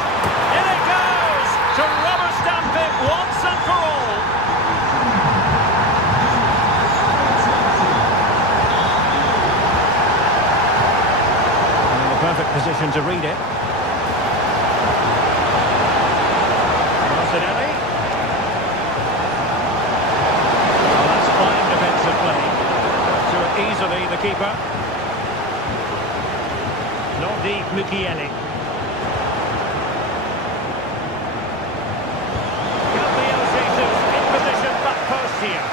In it goes! To rubber stamp it once and for all. And in the perfect position to read it. Martinelli. Well, that's fine defensive play. To it easily, the keeper. Nordi Mukiele. Gabriel Jesus in position, back post here.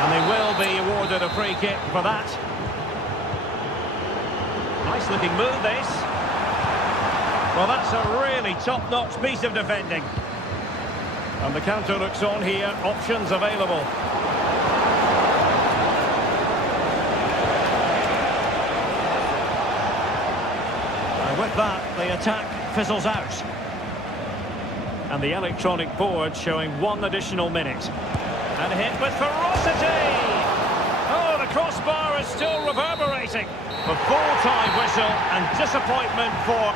And they will be awarded a free kick for that. Nice looking move this. Well, that's a really top-notch piece of defending. And the counter looks on here, options available. And with that, the attack fizzles out. And the electronic board showing 1 additional minute. And hit with ferocity! Oh, the crossbar is still reverberating. The full-time whistle and disappointment for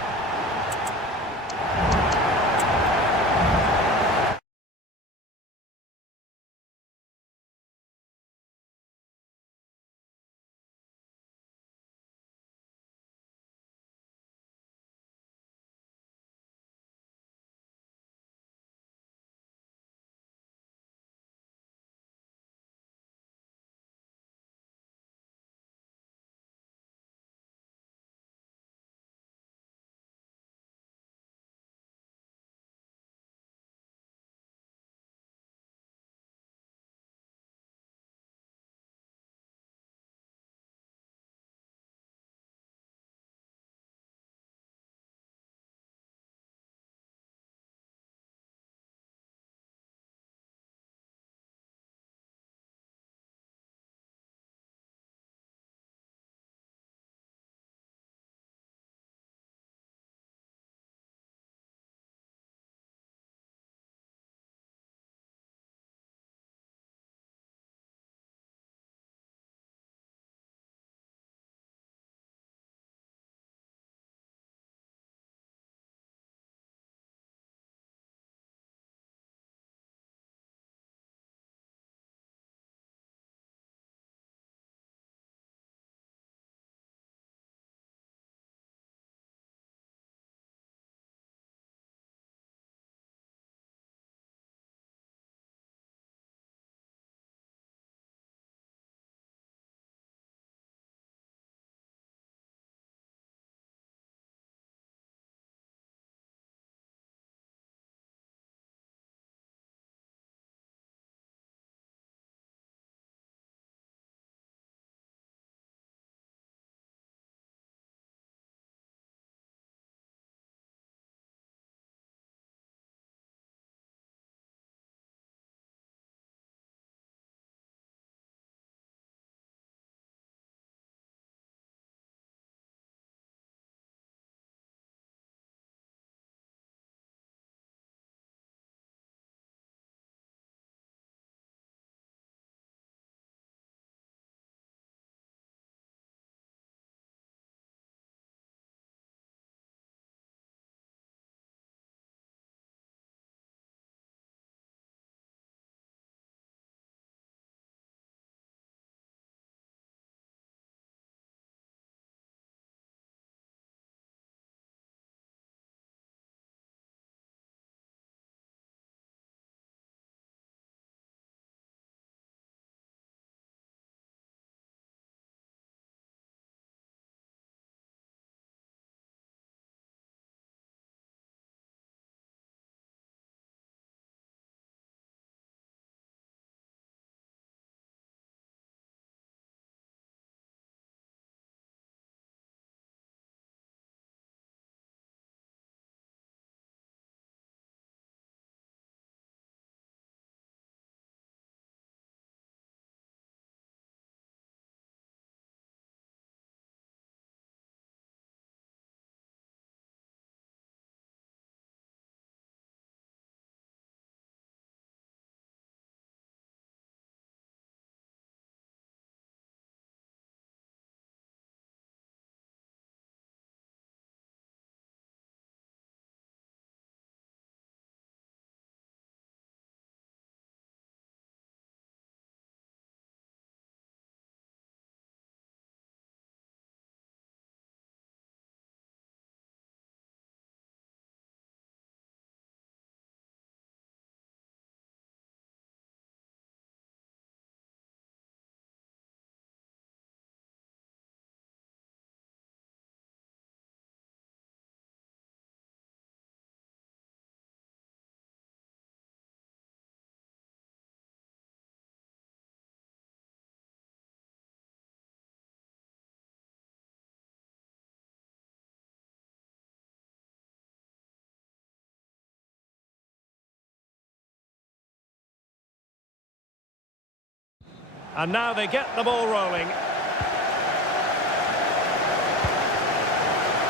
And now they get the ball rolling.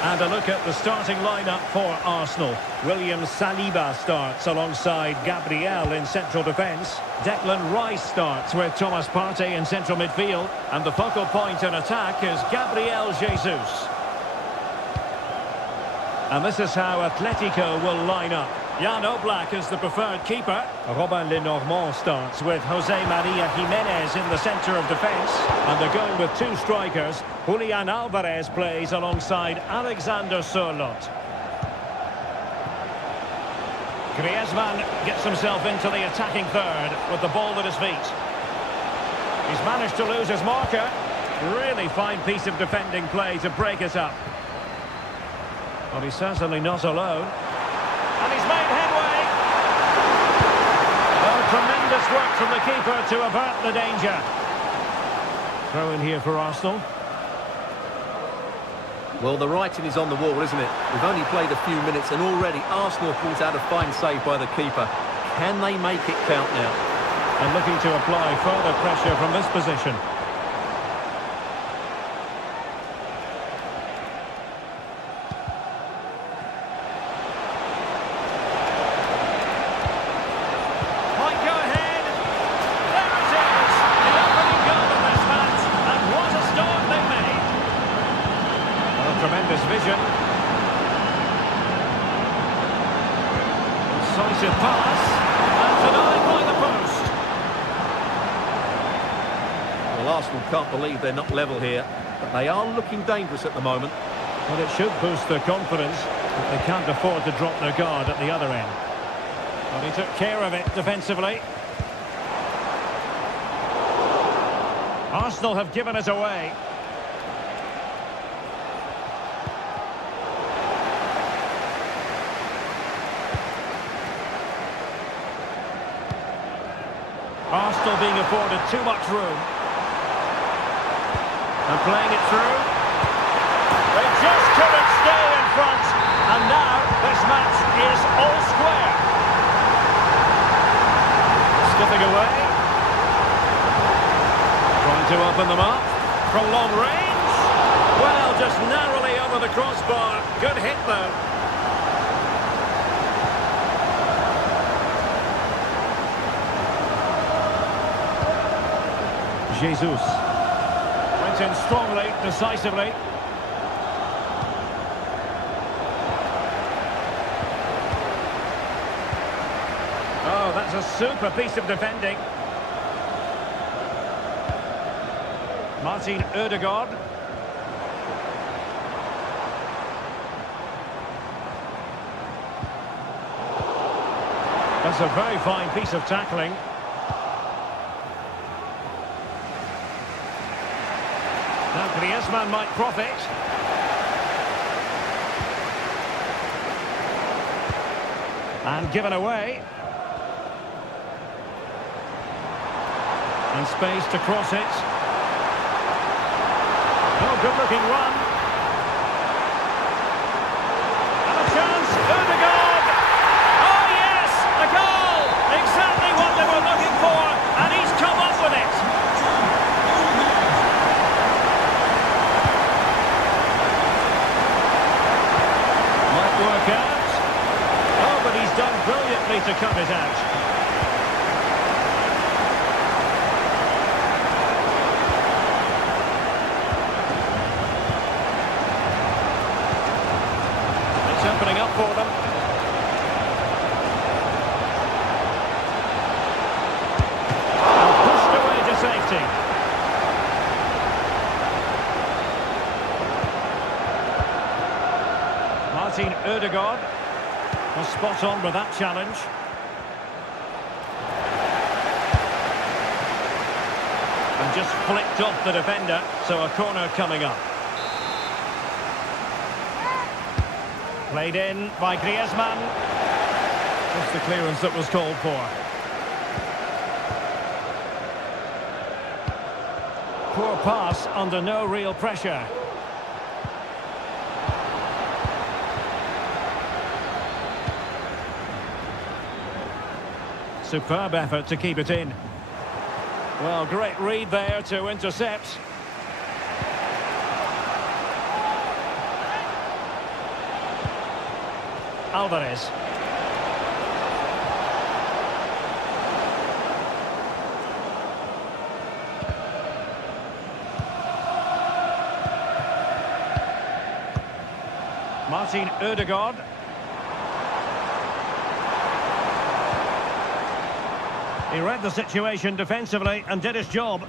And a look at the starting lineup for Arsenal. William Saliba starts alongside Gabriel in central defence. Declan Rice starts with Thomas Partey in central midfield. And the focal point in attack is Gabriel Jesus. And this is how Atletico will line up. Jan Oblak is the preferred keeper. Robin Lenormand starts with Jose Maria Jimenez in the centre of defence. And they're going with two strikers. Julian Alvarez plays alongside Alexander Sørloth. Griezmann gets himself into the attacking third with the ball at his feet. He's managed to lose his marker. Really fine piece of defending play to break it up. Well, he's certainly not alone. And he's made headway. Well, tremendous work from the keeper to avert the danger. Throw in here for Arsenal. Well, the writing is on the wall, isn't it? We've only played a few minutes and already Arsenal pulls out a fine save by the keeper. Can they make it count now? And looking to apply further pressure from this position. Tremendous vision. Incisive pass. And denied by the post. Well, Arsenal can't believe they're not level here, but they are looking dangerous at the moment. Well, it should boost their confidence, but they can't afford to drop their guard at the other end. Well, he took care of it defensively. Arsenal have given it away. Arsenal being afforded too much room. And playing it through. They just couldn't stay in front. And now this match is all square. Skipping away. Trying to open them up. From long range. Well, just narrowly over the crossbar. Good hit though. Jesus went in strongly, decisively. Oh, that's a super piece of defending. Martin Ødegaard. That's a very fine piece of tackling. Now Griezmann might profit. And given away. And space to cross it. Oh, good-looking run. And a chance, Ødegaard! Oh, yes! The goal! Exactly what they were looking for, and he's come up with it! Work out. Oh, but he's done brilliantly to cut it out. It's opening up for them. And pushed away to safety. Martin Ødegaard was spot on with that challenge. And just flicked off the defender, so a corner coming up. Played in by Griezmann. Just the clearance that was called for. Poor pass under no real pressure. Superb effort to keep it in. Well, great read there to intercept. Alvarez. Martin Ødegaard. He read the situation defensively and did his job.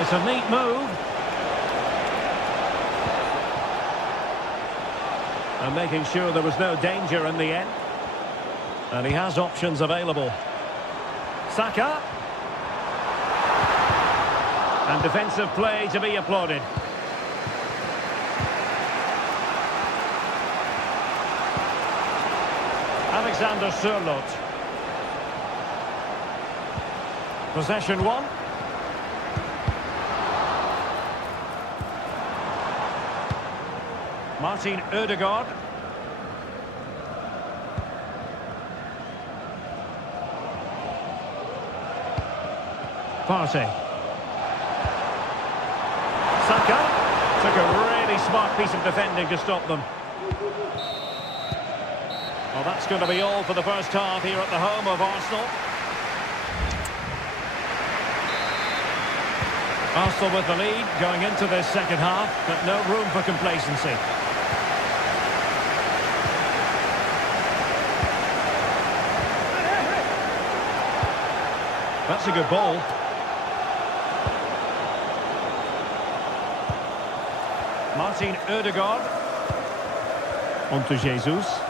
It's a neat move. And making sure there was no danger in the end. And he has options available. Saka. And defensive play to be applauded. Alexander Sørloth. Possession one. Martin Ødegaard. Partey. Saka took a really smart piece of defending to stop them. Well, that's going to be all for the first half here at the home of Arsenal. Arsenal with the lead going into this second half, but no room for complacency. That's a good ball. Martin Ødegaard. On to Jesus.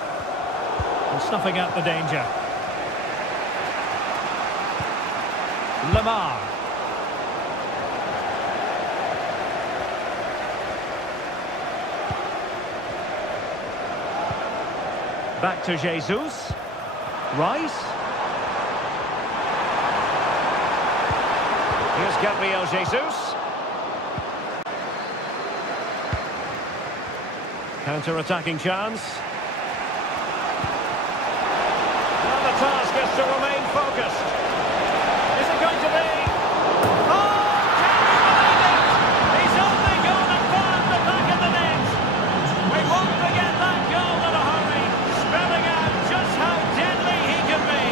And snuffing out the danger. Lamar. Back to Jesus. Rice. Here's Gabriel Jesus. Counter-attacking chance. Now the task is to remain focused. Is it going to be? Oh, can you believe it? He's only gone and found the back of the net. We won't forget that goal in a hurry, spelling out just how deadly he can be.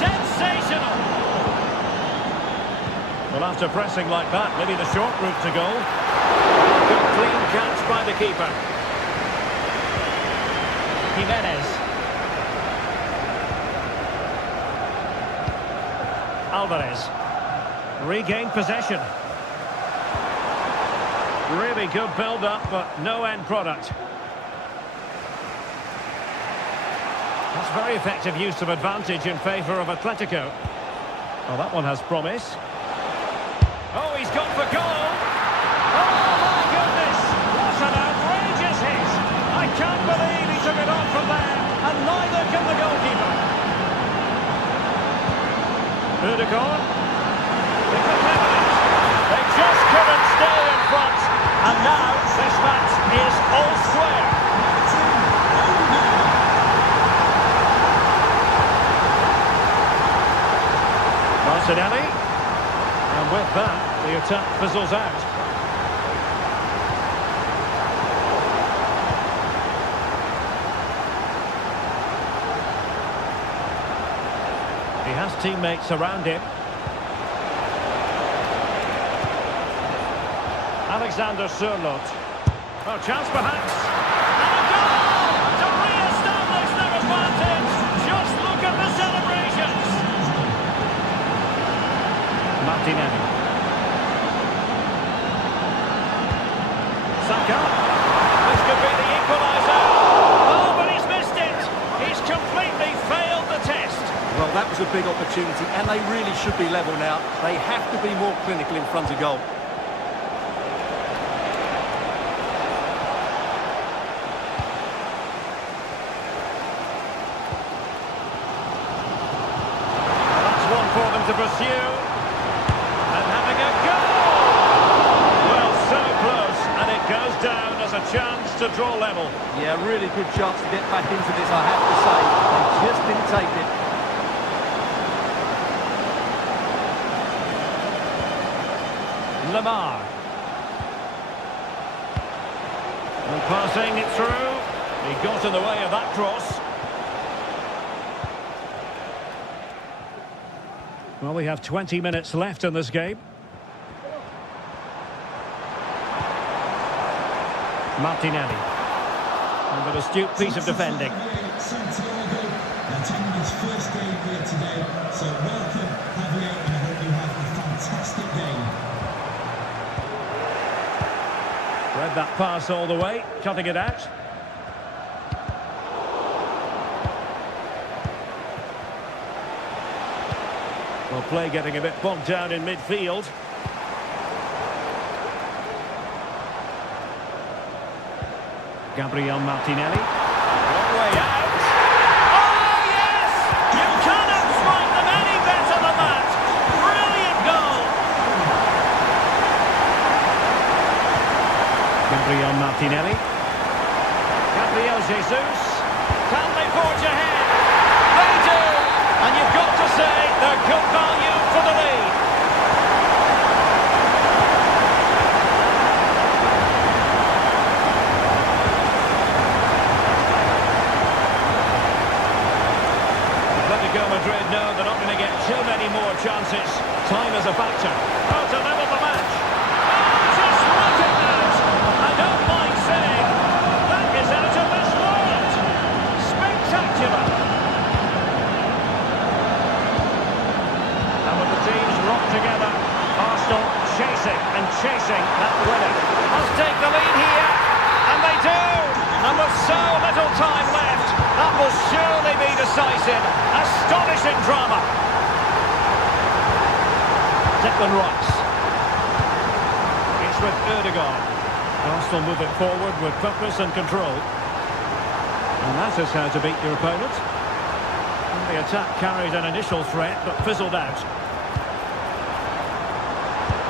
Sensational. Well, after pressing like that, maybe the short route to goal. Good clean catch by the keeper. Jimenez. Alvarez. Regained possession. Really good build-up, but no end product. That's very effective use of advantage in favour of Atletico. Oh, that one has promise. Oh, he's gone for goal! Oh, my goodness! What an outrageous hit! I can't believe he took it on from there, and neither can the goalkeeper. Ødegaard. They could have it. They just couldn't stay in front, and now this match is all square. Martinelli. And with that, the attack fizzles out. He has teammates around him. Alexander Sørloth. Oh, chance perhaps. And a goal to re-establish their advantage. Just look at the celebrations. Martinelli. Saka. This could be the equaliser. Oh, but he's missed it. He's completely failed the test. Well, that was a big opportunity, and they really should be level now. They have to be more clinical in front of goal. That's one for them to pursue. And having a goal! Well, so close, and it goes down as a chance to draw level. Yeah, really good chance to get back into this, I have to say. They just didn't take it. Lamar. And passing it through. He got in the way of that cross. Well, we have 20 minutes left in this game. Martinelli. And an astute piece of defending. Santiago, attending first game here today. So welcome, Javier, and I hope you have a fantastic game. Read that pass all the way, cutting it out. Well, play getting a bit bogged down in midfield. Gabriel Martinelli. One way out. Oh, yes! You cannot strike them any better than that. Brilliant goal. Gabriel Martinelli. Gabriel Jesus. Can they forge ahead? They do! And you've got to say they're good value for the lead. Atletico Madrid know they're not going to get too many more chances. Time is a factor. Oh, to level the match. Oh, just look at that! I don't mind saying that is out of this world. Spectacular. And with the teams locked together, Arsenal chasing and chasing that winner. Must take the lead here, and they do. And with so little time left, that will surely be decisive. Astonishing drama. Declan Rice. It's with Ødegaard. Arsenal move it forward with purpose and control. And that is how to beat your opponent. And the attack carried an initial threat, but fizzled out.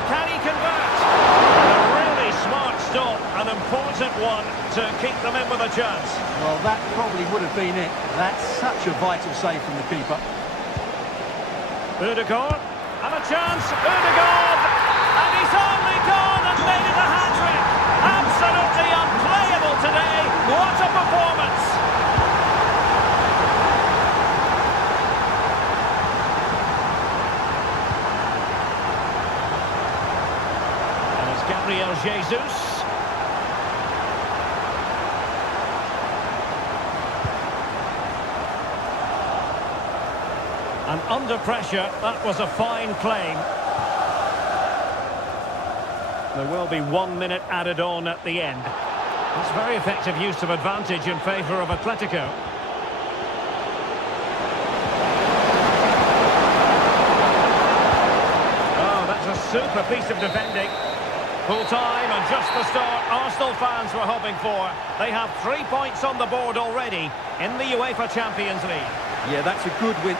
Can he convert? A really smart stop, an important one to keep them in with a chance. Well, that probably would have been it. That's such a vital save from the keeper. Ødegaard, and a chance, Ødegaard! And he's only gone and made it a hat-trick! Absolutely unplayable today! What a performance! And it's Gabriel Jesus. And under pressure, that was a fine claim. There will be 1 minute added on at the end. That's very effective use of advantage in favour of Atletico. Oh, that's a super piece of defending. Full time and just the start Arsenal fans were hoping for. They have 3 points on the board already in the UEFA Champions League. Yeah, that's a good win.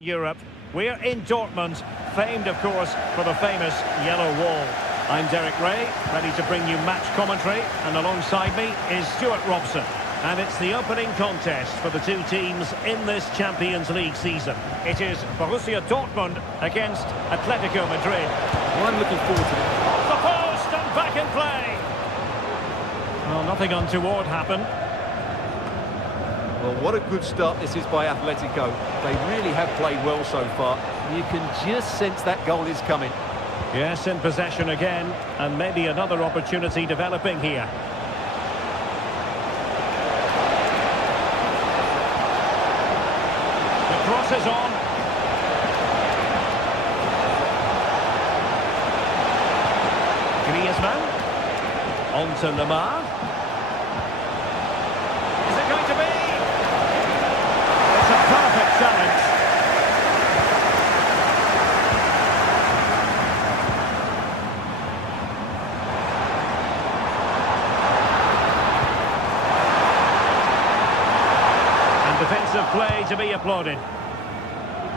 Europe. We're in Dortmund, famed of course for the famous yellow wall. I'm Derek Ray, ready to bring you match commentary, and alongside me is Stuart Robson. And it's the opening contest for the two teams in this Champions League season. It is Borussia Dortmund against Atletico Madrid. Well, I'm looking forward to it. Off the post and back in play. Well, nothing untoward happened. Well, what a good start this is by Atletico. They really have played well so far. You can just sense that goal is coming. Yes, in possession again, and maybe another opportunity developing here. The cross is on. Griezmann. On to Lemar. Is it going to be? It's a perfect challenge. And defensive play to be applauded.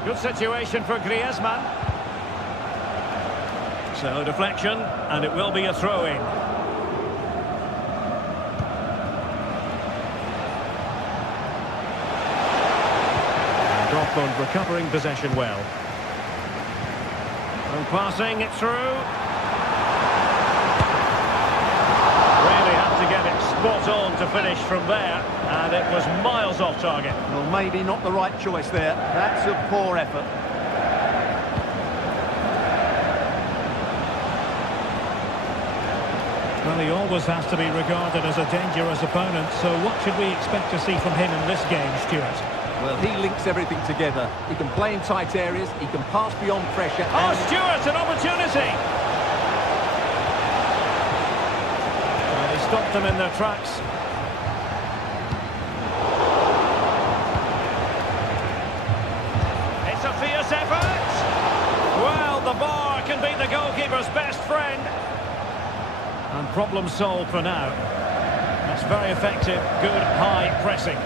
Good situation for Griezmann. So deflection, and it will be a throw-in. Dortmund recovering possession well. And passing it through. Really had to get it spot on to finish from there, and it was miles off target. Well, maybe not the right choice there. That's a poor effort. Well, he always has to be regarded as a dangerous opponent, so what should we expect to see from him in this game, Stuart? Well, he links everything together. He can play in tight areas, he can pass beyond pressure. Oh, Stuart, an opportunity! Well, he stopped them in their tracks. It's a fierce effort! Well, the bar can be the goalkeeper's best friend. And problem solved for now. That's very effective, good high pressing.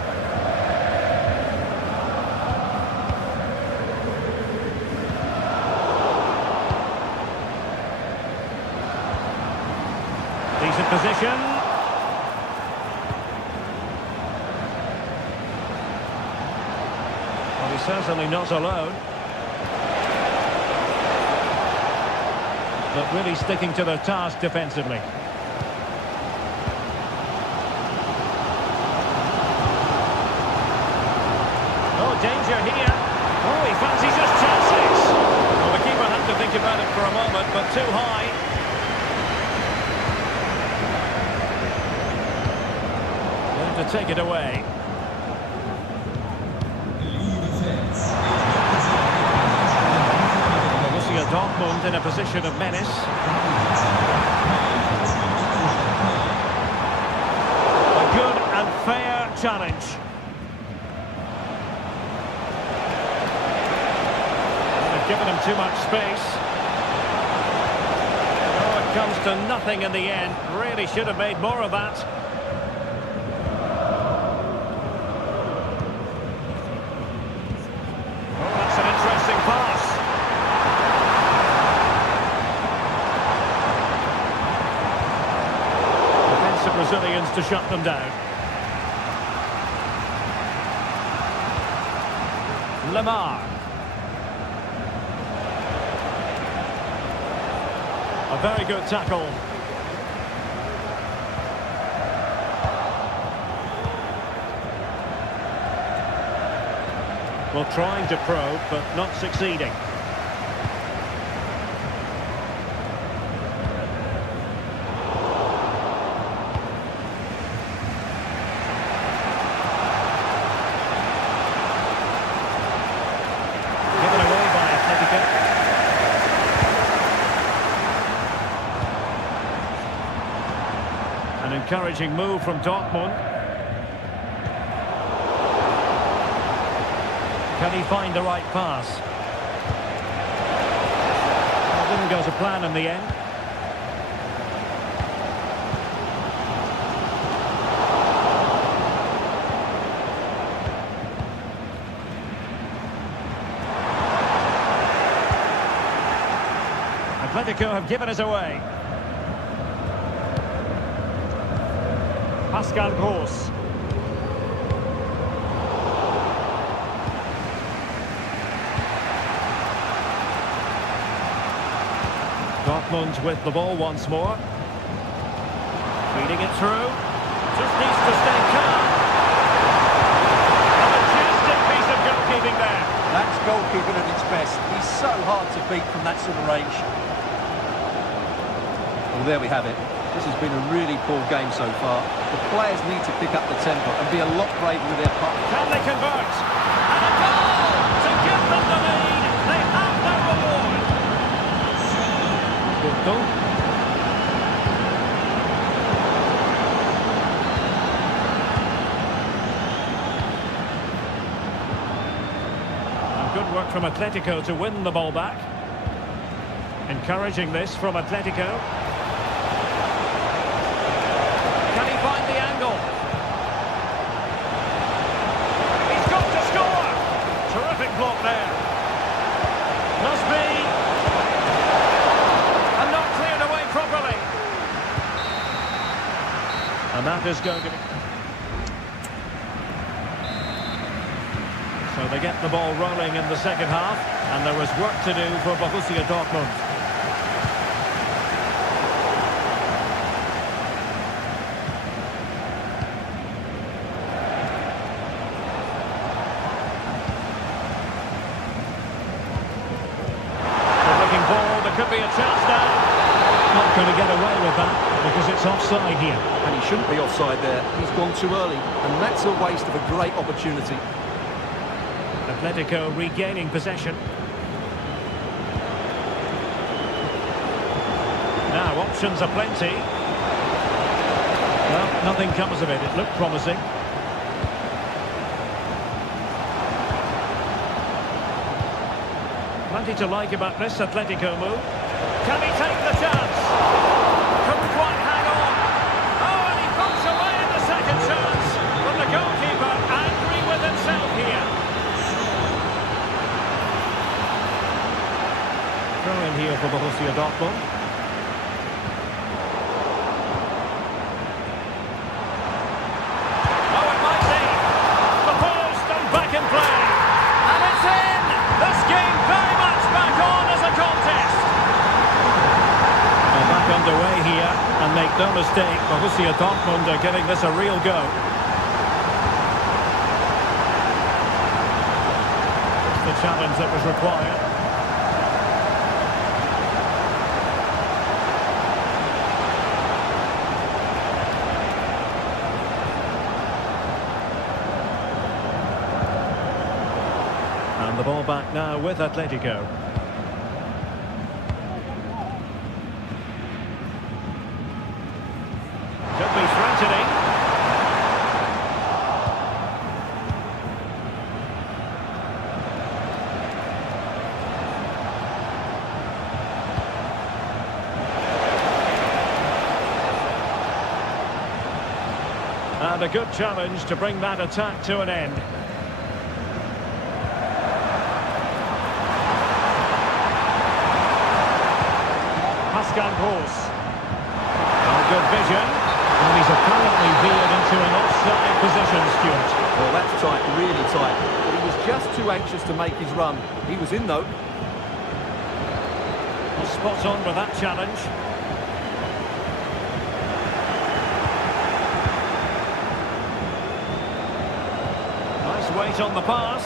Decent position. Well, he's certainly not alone. But really sticking to their task defensively. Oh, danger here. Oh, he fancies his chances. Well, the keeper had to think about it for a moment, but too high. Going to take it away. Borussia Dortmund in a position of menace. A good and fair challenge. They've given him too much space. Oh, it comes to nothing in the end. Really should have made more of that. Oh, that's an interesting pass. Brazilians to shut them down. Lemar. A very good tackle. Well, trying to probe, but not succeeding. An encouraging move from Dortmund. Can he find the right pass? Well, didn't go to plan in the end. Atletico have given us away. Pascal Gross. Dortmund with the ball once more. Feeding it through. Just needs to stay calm. A majestic piece of goalkeeping there. That's goalkeeping at its best. He's so hard to beat from that sort of range. Well, there we have it. This has been a really poor game so far. The players need to pick up the tempo and be a lot braver with their puck. Can they convert? And a goal to give them the lead. They have their reward. Good goal. And good work from Atletico to win the ball back. Encouraging this from Atletico. Can he find the angle? He's got to score! Terrific block there. Must be. And not cleared away properly. And that is going to be... So they get the ball rolling in the second half, and there is work to do for Borussia Dortmund. Could be a chance now. Not going to get away with that because it's offside here. And he shouldn't be offside there. He's gone too early, and that's a waste of a great opportunity. Atletico regaining possession. Now options are plenty. Well, nothing comes of it. It looked promising. Plenty to like about this Atletico move. Can he take the chance? Couldn't quite hang on. Oh, and he puts away in the second chance. But the goalkeeper angry with himself here. Throw in here for Borussia Dortmund. Oh, it might be. The post and back in play. And it's in. This game very much back on as a contest. Well, back underway here, and make no mistake, Borussia Dortmund are giving this a real go. It's the challenge that was required. And the ball back now with Atletico. Could be threatening. And a good challenge to bring that attack to an end. Pascal Gross. Oh, good vision. And he's apparently veered into an offside position, Stuart. Well, that's tight, really tight. But he was just too anxious to make his run. He was in, though. Well, spot on with that challenge. Nice weight on the pass.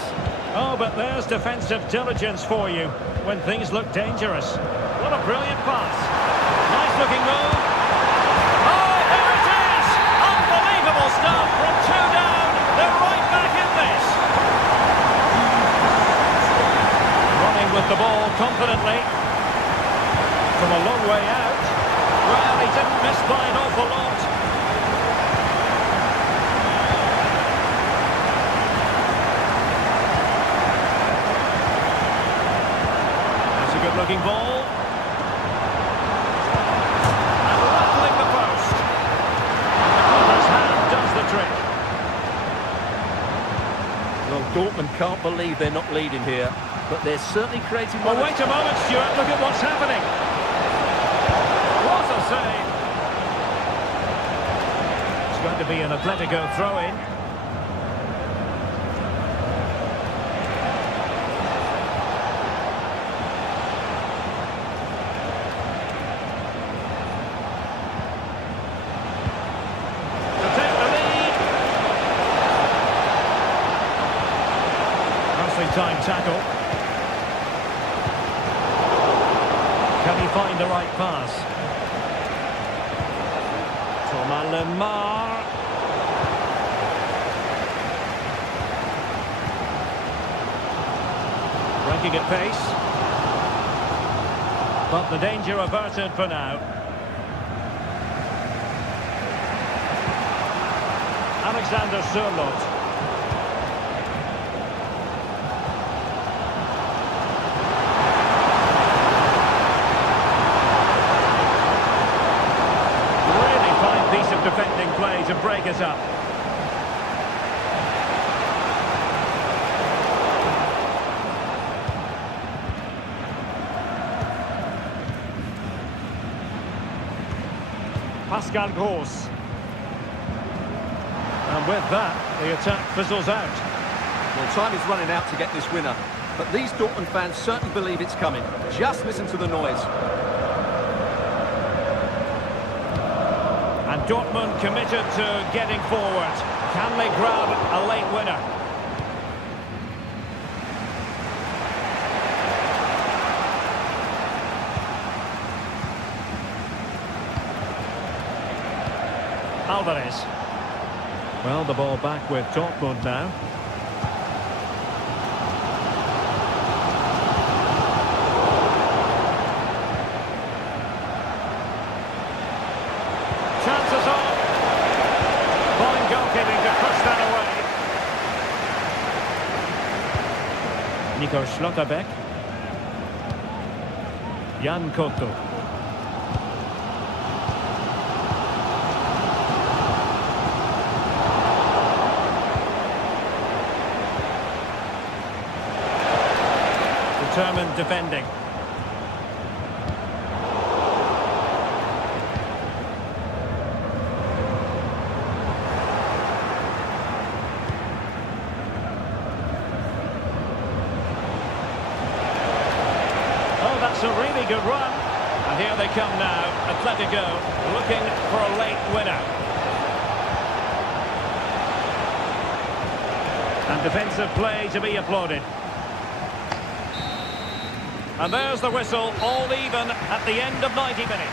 Oh, but there's defensive diligence for you when things look dangerous. What a brilliant pass. Nice looking move. Oh, here it is! Unbelievable stuff from two down. They're right back in this. Running with the ball confidently. From a long way out. Well, he didn't miss by an awful lot. That's a good looking ball. Well, Dortmund can't believe they're not leading here, but they're certainly creating one. Well, wait a moment, Stuart. Look at what's happening. save. It's going to be an Atletico throw-in. To take the lead. Nicely timed tackle. Can he find the right pass? Thomas Lemar. Breaking at pace. But the danger averted for now. Alexander Sørloth. Defending play to break us up. Pascal Gross. And with that, the attack fizzles out. Well, time is running out to get this winner. But these Dortmund fans certainly believe it's coming. Just listen to the noise. And Dortmund committed to getting forward. Can they grab a late winner? Alvarez. Well, the ball back with Dortmund now. Chances on. Fine goalkeeping to push that away. Nico Schlotterbeck. Jan Koto. Determined defending. Oh, that's a really good run. And here they come now. Atletico looking for a late winner. And defensive play to be applauded. And there's the whistle, all even at the end of 90 minutes.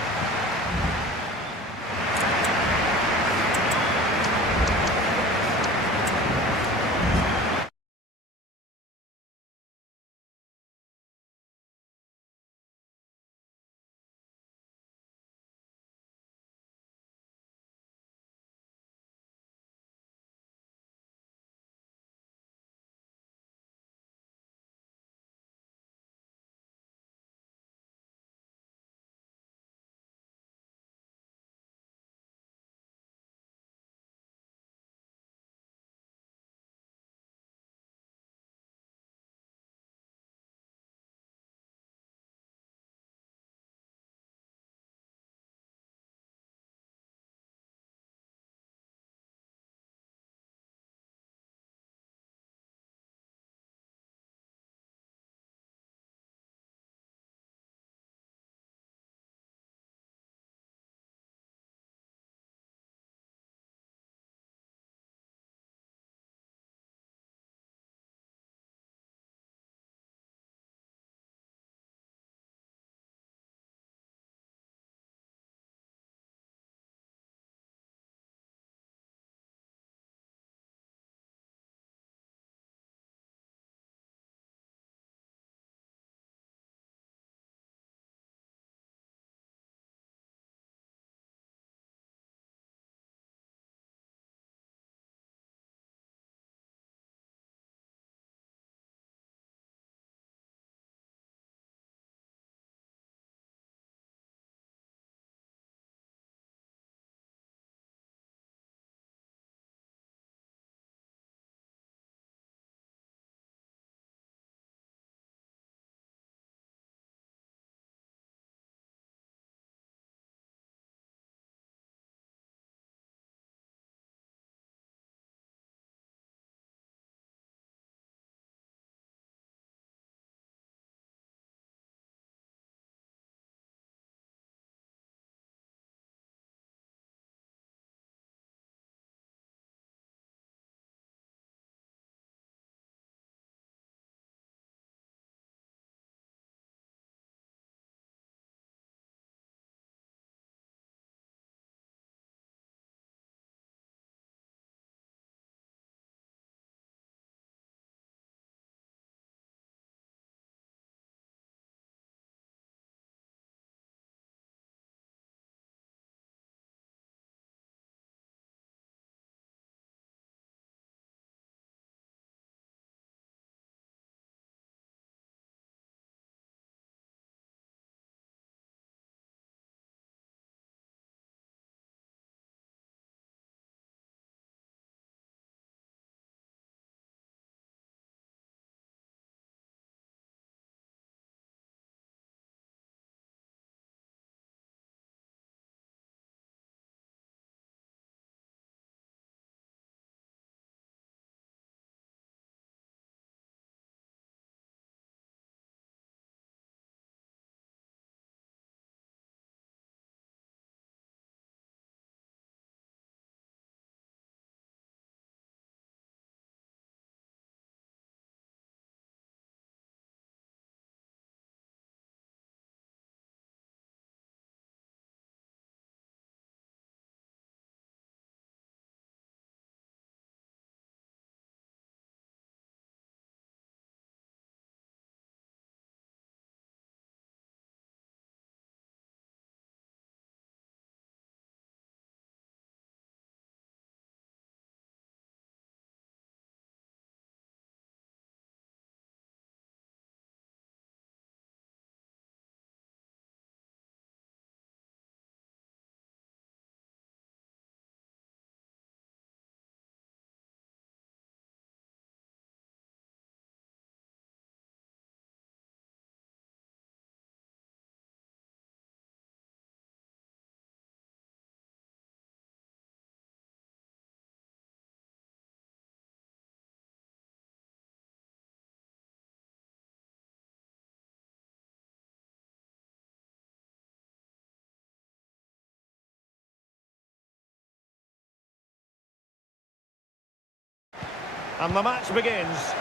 And the match begins.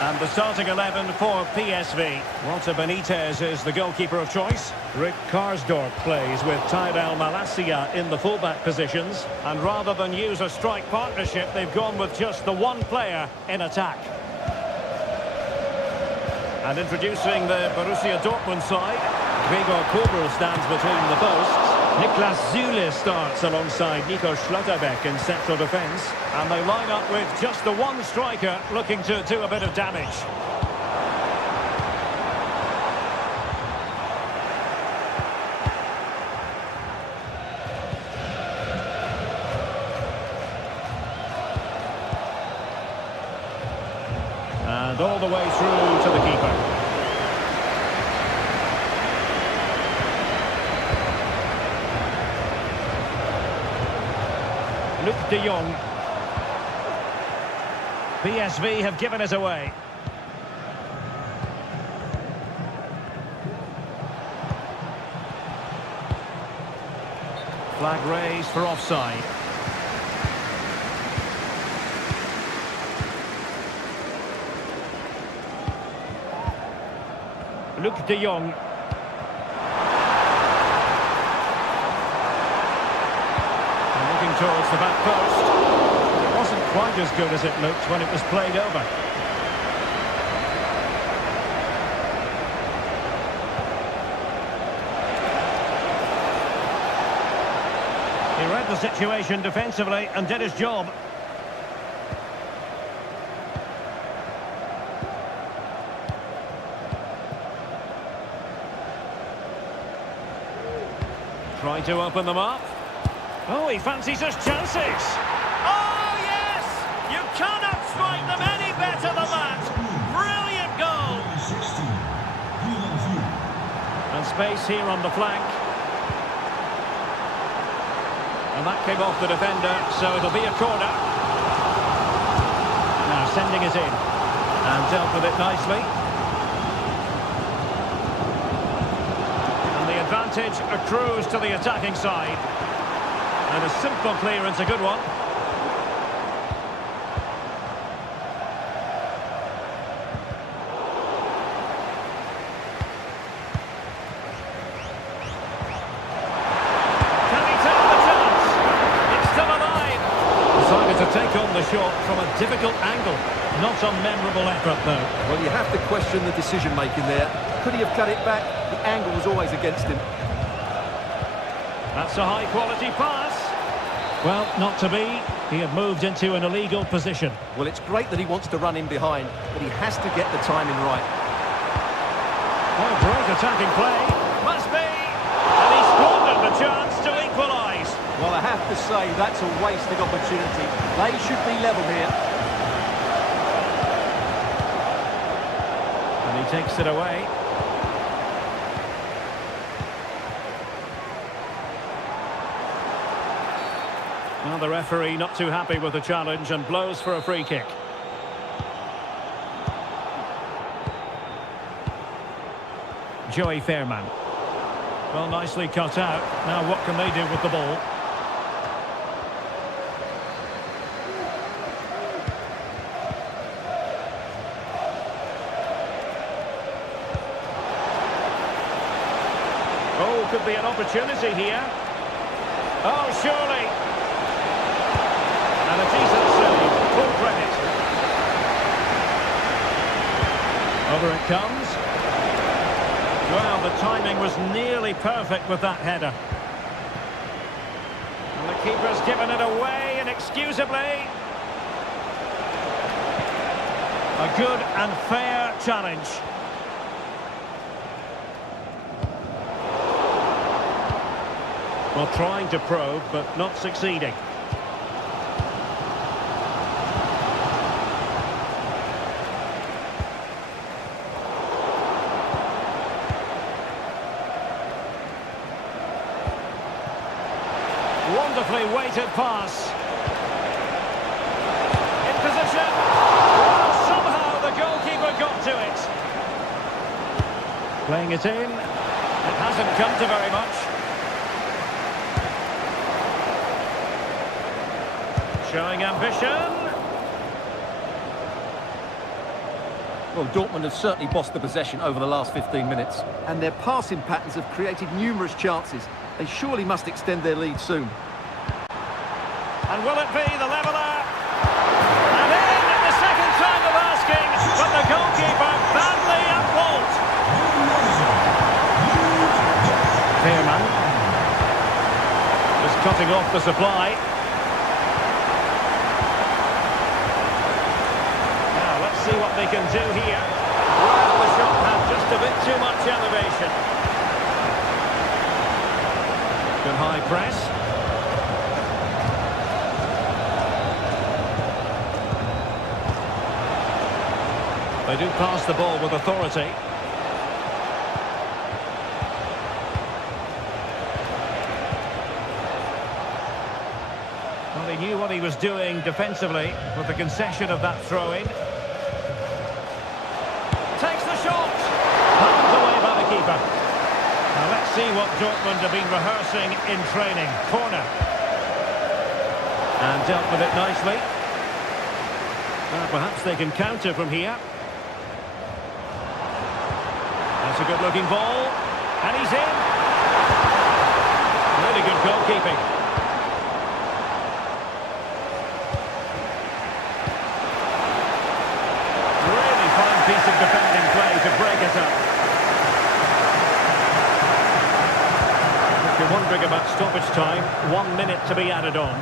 And the starting 11 for PSV. Walter Benitez is the goalkeeper of choice. Rick Karsdorp plays with Tyrell Malacia in the fullback positions. And rather than use a strike partnership, they've gone with just the one player in attack. And introducing the Borussia Dortmund side, Gregor Kobel stands between the posts. Niklas Süle starts alongside Nico Schlotterbeck in central defence. And they line up with just the one striker looking to do a bit of damage. And all the way through to the keeper. Luc de Jong. PSV have given it away. Flag raised for offside. Luc de Jong. Towards the back post. It wasn't quite as good as it looked when it was played over. He read the situation defensively and did his job. Trying to open them up. Oh, he fancies his chances. Oh, yes! You cannot strike them any better than that. Brilliant goal. And space here on the flank. And that came off the defender, so it'll be a corner. Now sending it in. And dealt with it nicely. And the advantage accrues to the attacking side. And a simple clearance, a good one. Can he take the chance? It's still alive. Decided to take on the shot from a difficult angle. Not a memorable effort, though. Well, you have to question the decision-making there. Could he have cut it back? The angle was always against him. That's a high-quality pass. Well, not to be. He had moved into an illegal position. Well, it's great that he wants to run in behind, but he has to get the timing right. Oh, great attacking play. Must be. And he squandered the chance to equalise. Well, I have to say, that's a wasted opportunity. They should be level here. And he takes it away. Well, the referee not too happy with the challenge and blows for a free kick. Joey Fairman. Well, nicely cut out. Now what can they do with the ball? Oh, could be an opportunity here. Oh, surely. And a decent save, full credit. Over it comes. Well, the timing was nearly perfect with that header. And the keeper's given it away inexcusably. A good and fair challenge. Well, trying to probe, but not succeeding. Wonderfully weighted pass. In position. Well, somehow the goalkeeper got to it. Playing it in. It hasn't come to very much. Showing ambition. Well, Dortmund have certainly bossed the possession over the last 15 minutes, and their passing patterns have created numerous chances. They surely must extend their lead soon. And will it be the leveller? And in at the second time of asking, but the goalkeeper badly at fault. Veerman just cutting off the supply. Now let's see what they can do here. Well, the shot had just a bit too much elevation. Good high press. They do pass the ball with authority. Well, he knew what he was doing defensively with the concession of that throw-in. Takes the shot! Knocked away by the keeper. Now let's see what Dortmund have been rehearsing in training. Corner. And dealt with it nicely. Perhaps they can counter from here. That's a good-looking ball. And he's in. Really good goalkeeping. Really fine piece of defending play to break it up. If you're wondering about stoppage time, 1 minute to be added on.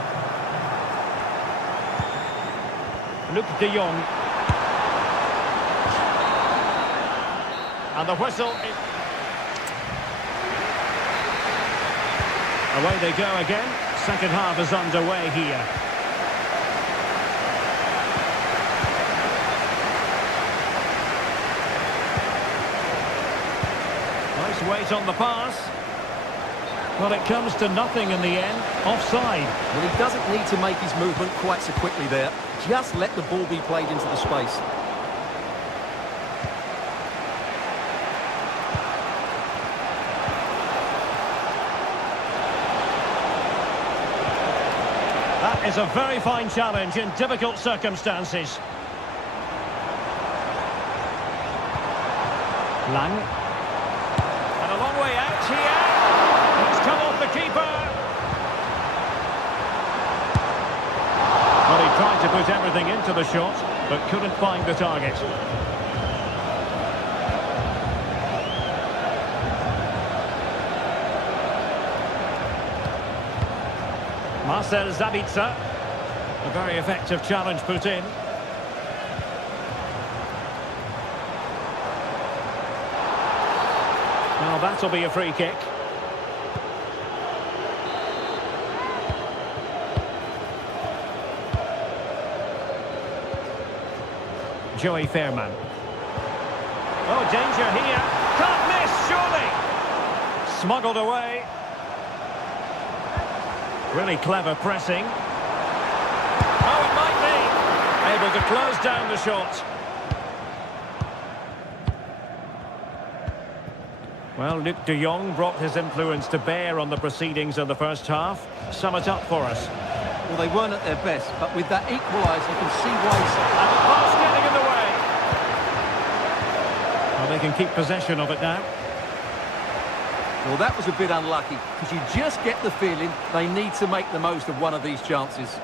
Luc de Jong. And the whistle is... Away they go again. Second half is underway here. Nice weight on the pass. Well, it comes to nothing in the end. Offside. Well, he doesn't need to make his movement quite so quickly there. Just let the ball be played into the space. That is a very fine challenge in difficult circumstances. Lang. And a long way out here. It's come off the keeper. Well, he tried to put everything into the shot, but couldn't find the target. Marcel Sabitzer. A very effective challenge put in. Now that'll be a free kick. Joey Fairman. Oh, danger here. Can't miss, surely. Smuggled away. Really clever pressing. Oh, it might be. Able to close down the shot. Well, Luc de Jong brought his influence to bear on the proceedings of the first half. Sum it up for us. Well, they weren't at their best, but with that equaliser, you can see why. And the pass getting in the way. Well, they can keep possession of it now. Well, that was a bit unlucky, because you just get the feeling they need to make the most of one of these chances.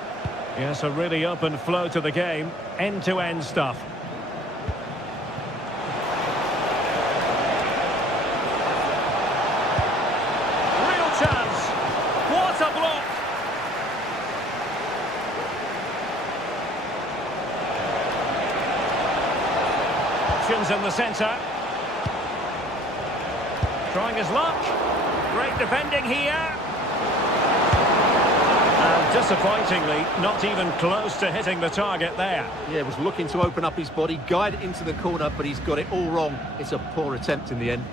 Yes, a really open flow to the game. End-to-end stuff. Real chance. What a block. Options in the centre. Trying his luck. Great defending here. And disappointingly, not even close to hitting the target there. Yeah, was looking to open up his body, guide it into the corner, but he's got it all wrong. It's a poor attempt in the end.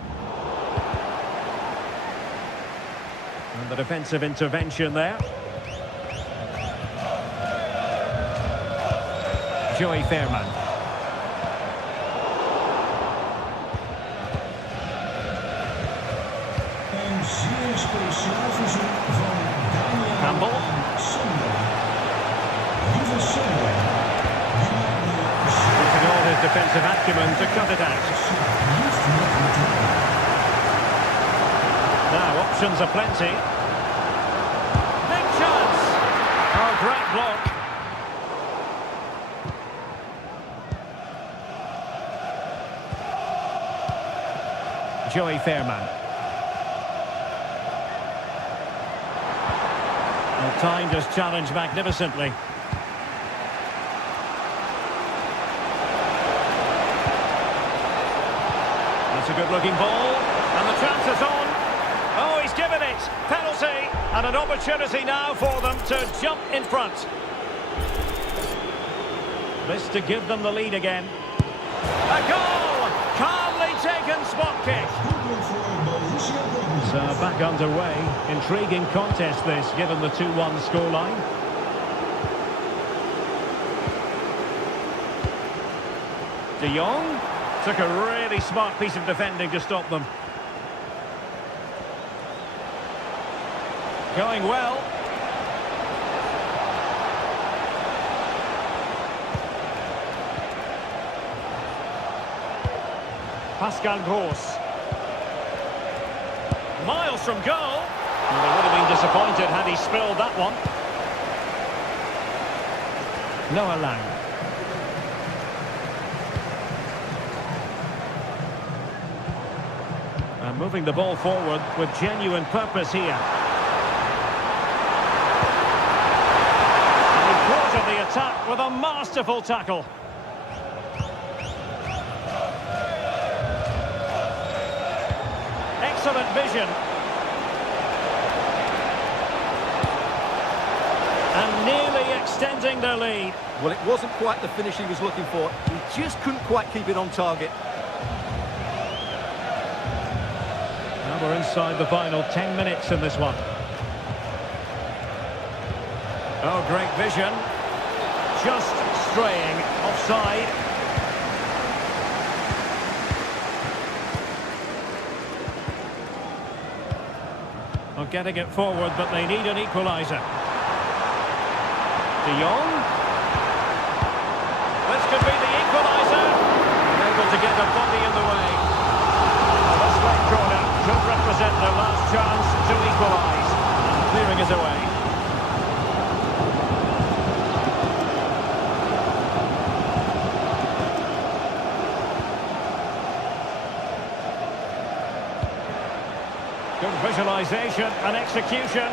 And the defensive intervention there. Joey Fairman. Campbell. Using all his defensive acumen to cut it out. Now, options are plenty. Big chance! Oh, great block. Joey Fairman. Well, timed his challenge magnificently. That's a good-looking ball, and the chance is on. Oh, he's given it. Penalty, and an opportunity now for them to jump in front. This to give them the lead again. A goal! Calmly taken spot kick. So back underway. Intriguing contest this, given the 2-1 scoreline. De Jong took a really smart piece of defending to stop them. Going well. Pascal Gross. Miles from goal. Well, they would have been disappointed had he spilled that one. Noah Lang. And moving the ball forward with genuine purpose here. And he quartered the attack with a masterful tackle. Excellent vision. And nearly extending their lead. Well, it wasn't quite the finish he was looking for. He just couldn't quite keep it on target. Now we're inside the final 10 minutes in this one. Oh, great vision. Just straying offside. Well, getting it forward, but they need an equaliser. De Jong. This could be the equaliser. Able to get the body in the way. This late corner could represent their last chance to equalise. Clearing it away. Good visualisation and execution.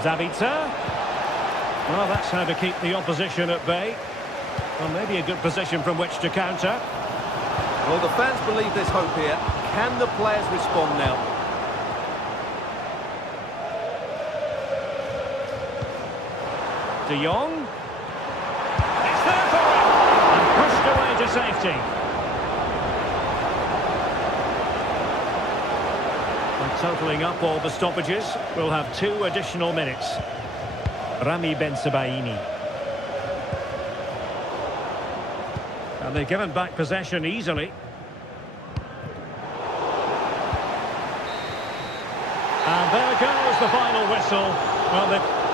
Zavitsa. Well, that's how to keep the opposition at bay. Well, maybe a good position from which to counter. Well, the fans believe there's hope here. Can the players respond now? De Jong. It's there for him. And pushed away to safety. And totalling up all the stoppages, we'll have 2 additional minutes. Rami Ben-Sebaini. And they've given back possession easily. And there goes the final whistle. Well, they've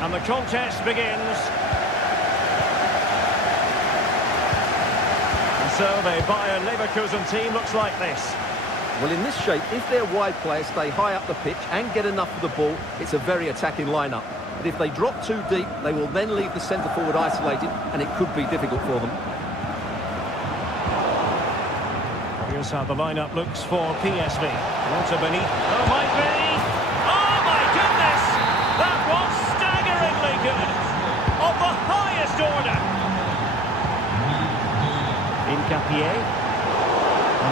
And the contest begins. And so the Bayer Leverkusen team looks like this. Well, in this shape, if their wide players stay high up the pitch and get enough of the ball, it's a very attacking lineup. But if they drop too deep, they will then leave the centre forward isolated, and it could be difficult for them. Here's how the lineup looks for PSV. Lots of beneath. Oh, might be. Oh, my goodness! That was staggeringly good. Of the highest order. Incapié.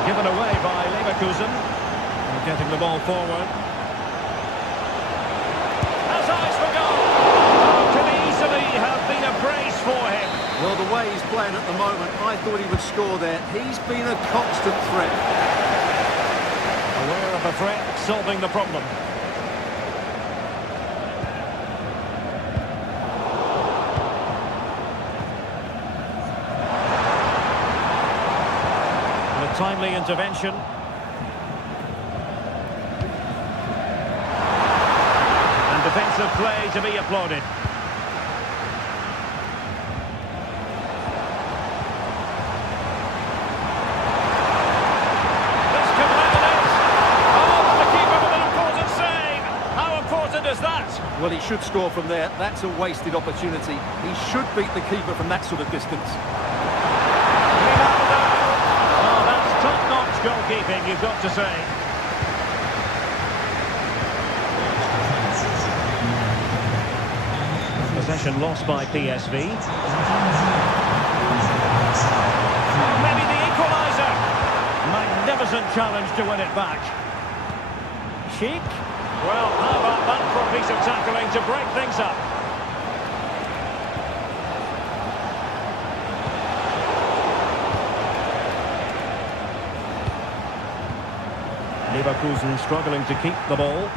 Given away by Leverkusen. Getting the ball forward. Has eyes for goal. Oh, could easily have been a brace for him. Well, the way he's playing at the moment, I thought he would score there. He's been a constant threat. Aware of the threat, solving the problem. Timely intervention. And defensive play to be applauded. This could level it. Oh, the keeper with an important save. How important is that? Well, he should score from there. That's a wasted opportunity. He should beat the keeper from that sort of distance. Top-notch goalkeeping, you've got to say. Possession lost by PSV. Maybe the equaliser. Magnificent challenge to win it back. Sheik. Well, how about that for a piece of tackling to break things up? Leverkusen struggling to keep the ball.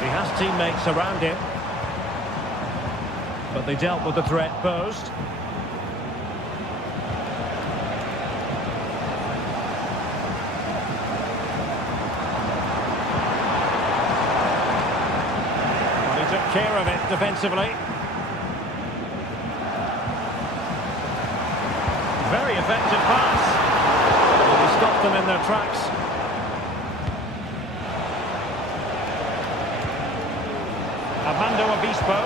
He has teammates around him, but they dealt with the threat posed. Well, he took care of it defensively. Very effective pass. Stop them in their tracks. Armando Obispo.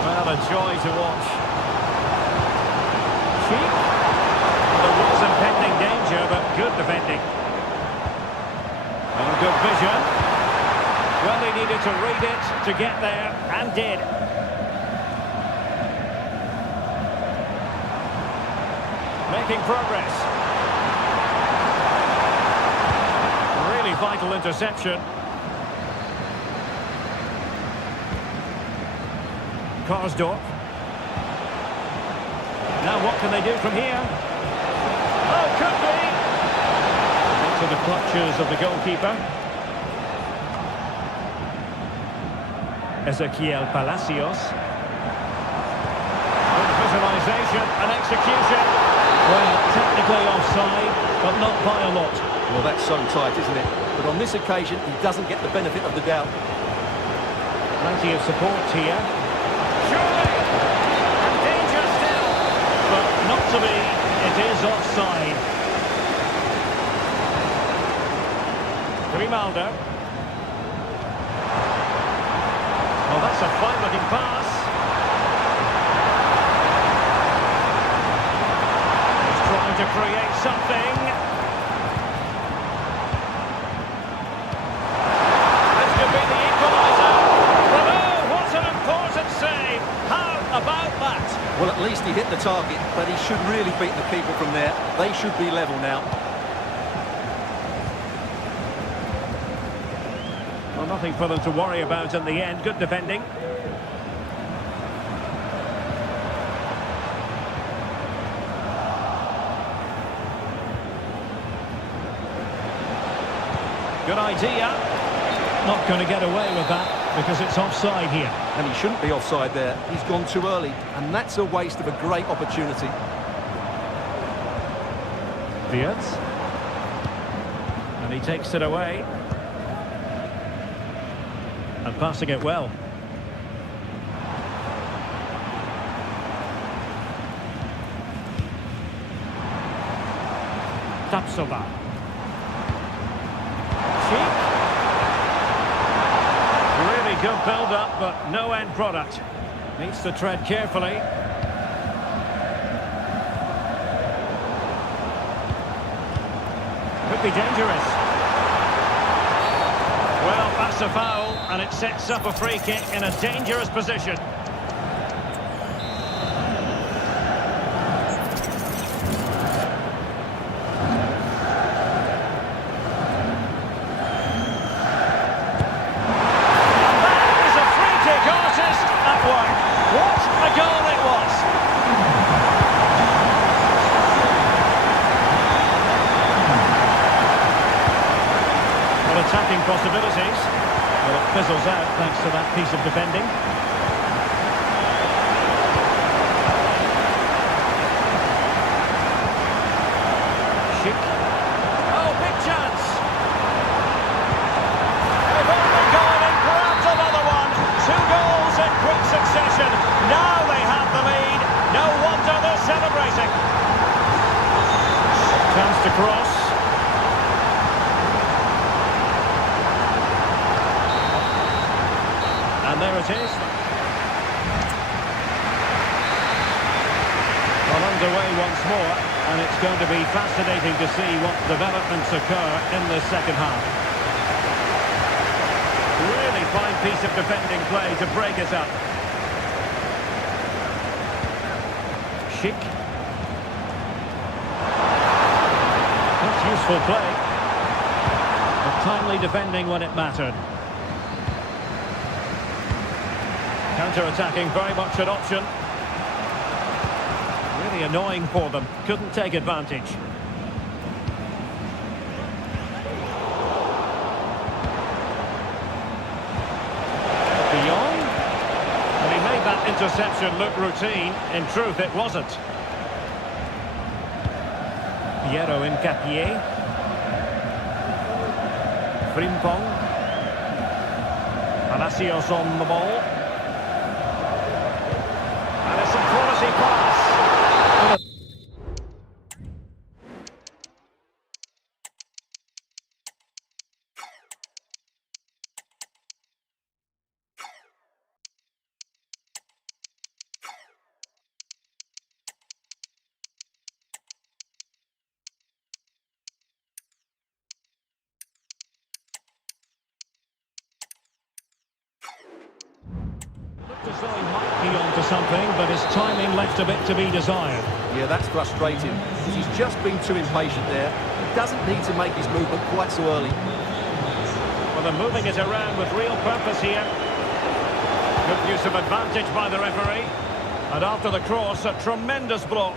Well, a joy to watch. Sheik. There was impending danger, but good defending. Oh, good vision. Well, he needed to read it to get there, and did. Making progress. Really vital interception. Karsdorp. Now what can they do from here? Oh, could be! Into the clutches of the goalkeeper. Ezequiel Palacios. Good visualization and execution. Well, technically offside, but not by a lot. Well, that's so tight, isn't it? But on this occasion, he doesn't get the benefit of the doubt. Plenty of support here. Surely! And danger still! But not to be. It is offside. Grimaldo. Oh, that's a fine-looking pass. To create something. This could be the equaliser. But oh, what an important save. How about that? Well, at least he hit the target, but he should really beat the keeper from there. They should be level now. Well, nothing for them to worry about in the end. Good defending. Good idea. Not going to get away with that because it's offside here. And he shouldn't be offside there. He's gone too early, and that's a waste of a great opportunity. Wirtz. And he takes it away. And passing it well. Tapsova. Cheek. Really good build-up, but no end product. Needs to tread carefully. Could be dangerous. Well, that's a foul, and it sets up a free kick in a dangerous position. Attacking possibilities. Well, it fizzles out thanks to that piece of defending. Schick. Oh, big chance! They've only gone and grabbed another one. 2 goals in quick succession. Now they have the lead. No wonder they're celebrating. Chance to cross. And there it is. Well, underway once more, and it's going to be fascinating to see what developments occur in the second half. Really fine piece of defending play to break it up. Schick. That's useful play. But timely defending when it mattered. Counter-attacking, very much an option. Really annoying for them. Couldn't take advantage. De Jong. And he made that interception look routine. In truth, it wasn't. Piero Incapié. Frimpong. Palacios on the ball. Quality pass. As though he might be onto something, but his timing left a bit to be desired. Yeah, that's frustrating. He's just been too impatient there. He doesn't need to make his movement quite so early. Well, they're moving it around with real purpose here. Good use of advantage by the referee. And after the cross, a tremendous block.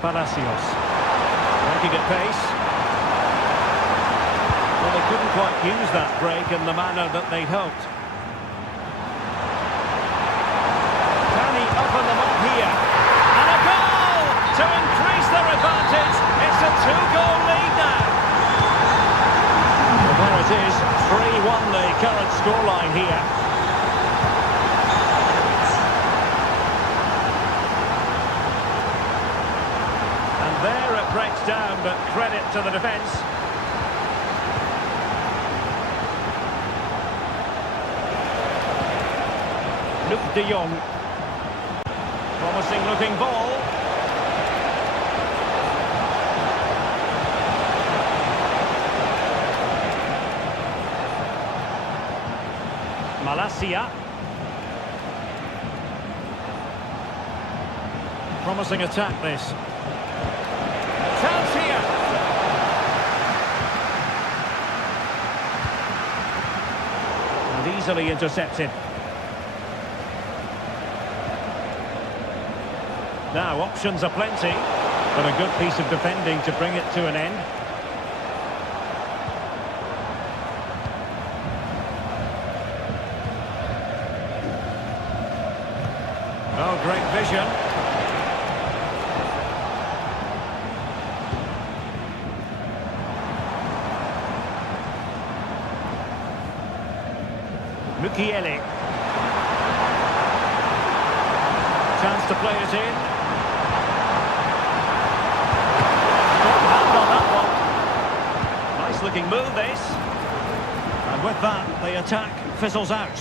Palacios. Making it pace. Well, they couldn't quite use that break in the manner that they'd hoped. Can he open them up here? And a goal to increase their advantage. It's a 2-goal lead now. Well, there it is, 3-1 the current scoreline here. And there it breaks down, but credit to the defence. De Jong. Promising looking ball. Malacia. Promising attack this. Chance here. And easily intercepted. Now, options are plenty, but a good piece of defending to bring it to an end. Oh, great vision. Mukiele. Chance to play it in. Strong hand on that one. Nice looking move this. And with that, the attack fizzles out.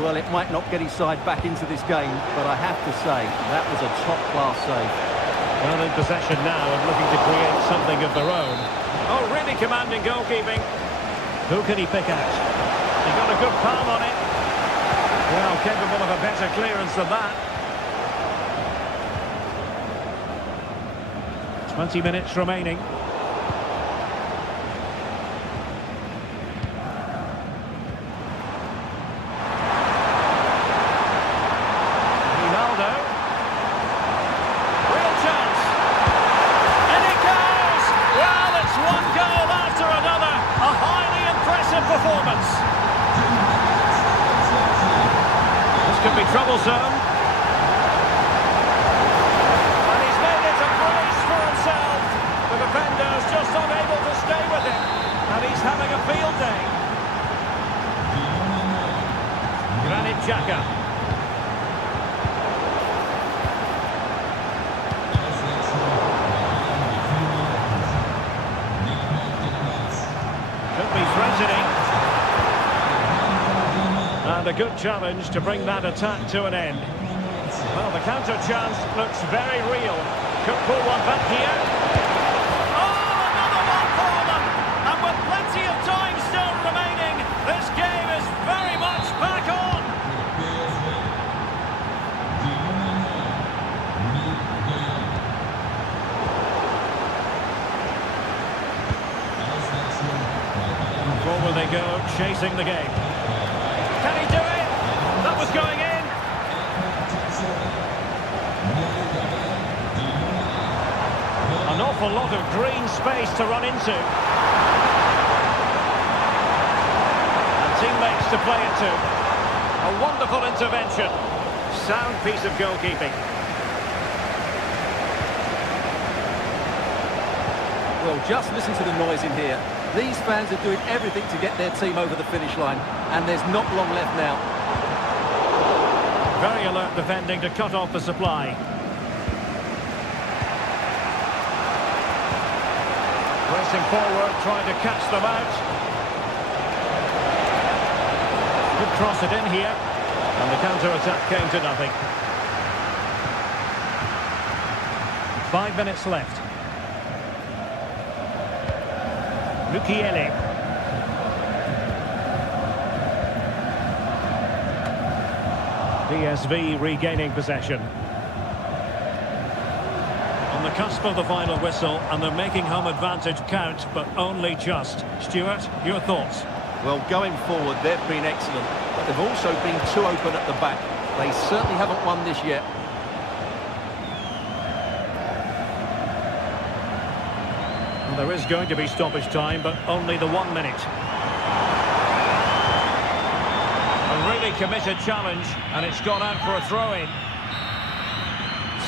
Well, it might not get his side back into this game, but I have to say, that was a top-class save. Well, in possession now and looking to create something of their own. Oh, really commanding goalkeeping. Who can he pick out? He got a good palm on it. Well, capable of a better clearance than that. 20 minutes remaining. Ronaldo. Real chance. And it goes! Well, it's one goal after another. A highly impressive performance. This could be troublesome. And he's made it a brace for himself. The defender's just unable to stay with him. And he's having a field day. Granit Xhaka. Could be threatening. And a good challenge to bring that attack to an end. Well, the counter chance looks very real. Could pull one back here. Oh, another one for them! And with plenty of time still remaining, this game is very much back on. Forward they go, chasing the game. Can he do it? That was going in. An awful lot of green space to run into. And teammates to play it to. A wonderful intervention. Sound piece of goalkeeping. Well, just listen to the noise in here. These fans are doing everything to get their team over the finish line, and there's not long left now. Very alert defending to cut off the supply. Racing forward, trying to catch them out. Good cross it in here. And the counter-attack came to nothing. 5 minutes left. Mukiele. PSV regaining possession. On the cusp of the final whistle, and they're making home advantage count, but only just. Stuart, your thoughts? Well, going forward, they've been excellent, but they've also been too open at the back. They certainly haven't won this yet. Well, there is going to be stoppage time, but only the 1 minute. A really committed challenge, and it's gone out for a throw-in.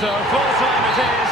So full time it is.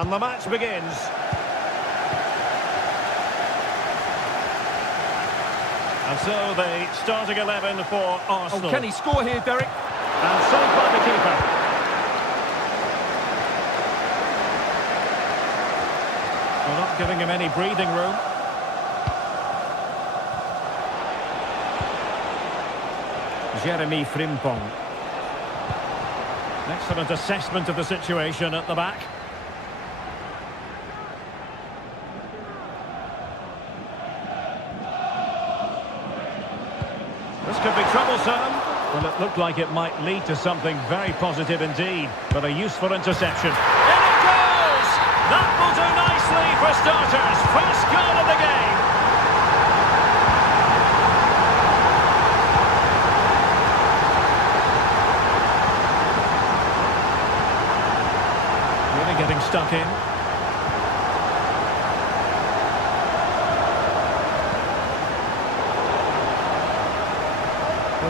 And the match begins. And so the starting 11 for Arsenal. Oh, can he score here, Derek? And saved by the keeper. Well, not giving him any breathing room. Jeremy Frimpong. Excellent assessment of the situation at the back. This could be troublesome. Well, it looked like it might lead to something very positive indeed, but a useful interception. In it goes! That will do nicely for starters. First goal of the game. Really getting stuck in.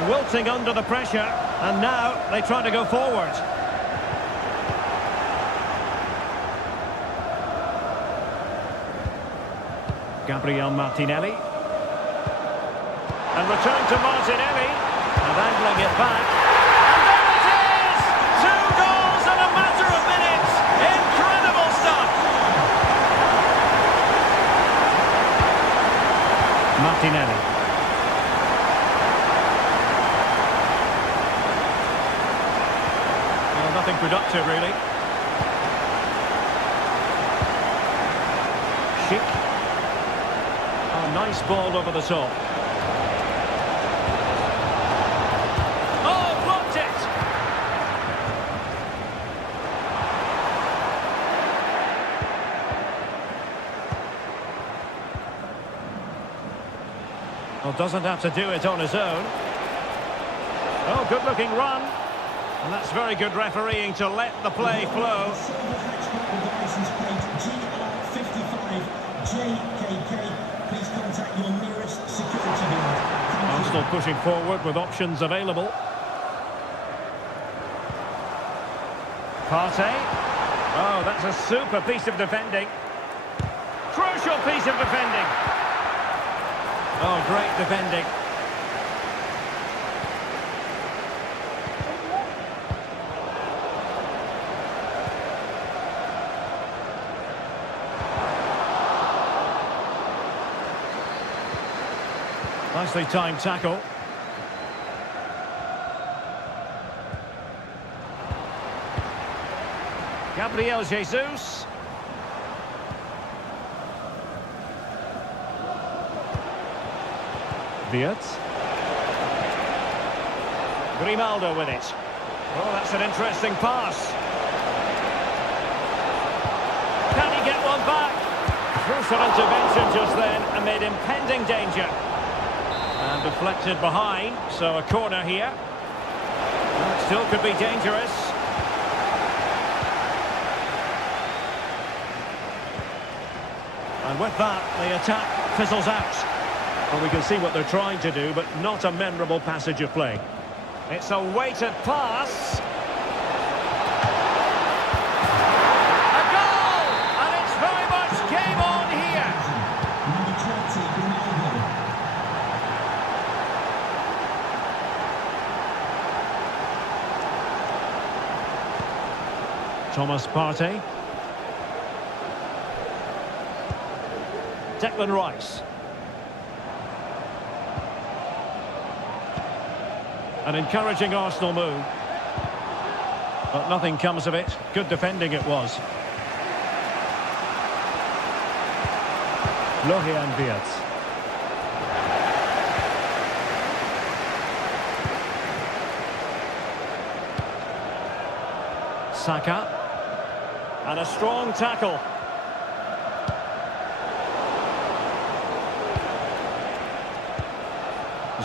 Wilting under the pressure, and now they try to go forward. Gabriel Martinelli. And return to Martinelli. And angling it back. And there it is! 2 goals in a matter of minutes! Incredible stuff! Martinelli. Nothing productive, really. Schick. Oh, nice ball over the top. Oh, blocked it! Well, doesn't have to do it on his own. Oh, good-looking run. And that's very good refereeing to let the play flow. Arsenal pushing forward with options available. Partey. Oh, that's a super piece of defending. Crucial piece of defending. Oh, great defending. Nicely timed tackle. Gabriel Jesus. Wirtz. Grimaldo with it. Oh, that's an interesting pass. Can he get one back? Crucial intervention just then amid impending danger. And deflected behind, so a corner here. Well, it still could be dangerous. And with that, the attack fizzles out. Well, we can see what they're trying to do, but not a memorable passage of play. It's a weighted pass. A goal! And it's very much game on here. Thomas Partey. Declan Rice. An encouraging Arsenal move. But nothing comes of it. Good defending it was. Florian Wirtz. Saka. And a strong tackle.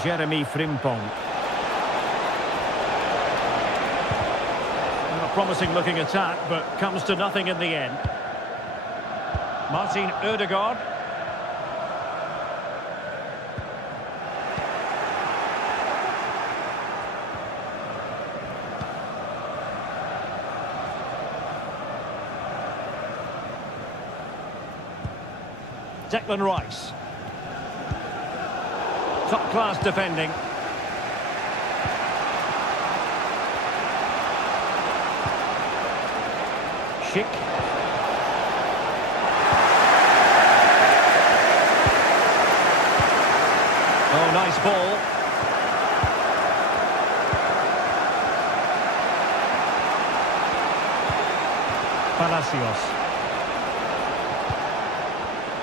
Jeremy Frimpong. A promising looking attack, but comes to nothing in the end. Martin Ødegaard. Declan Rice. Top-class defending. Schick. Oh, nice ball. Palacios.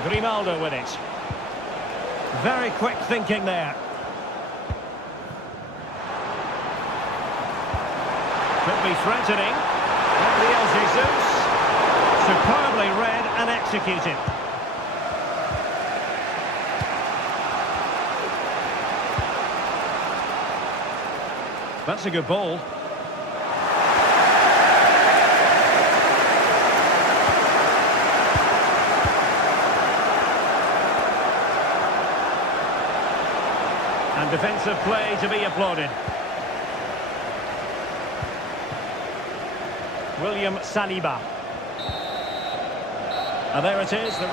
Grimaldo with it. Very quick thinking there. Could be threatening. Gabriel Jesus. Superbly read and executed. That's a good ball. And defensive play to be applauded. William Saliba. And there it is. The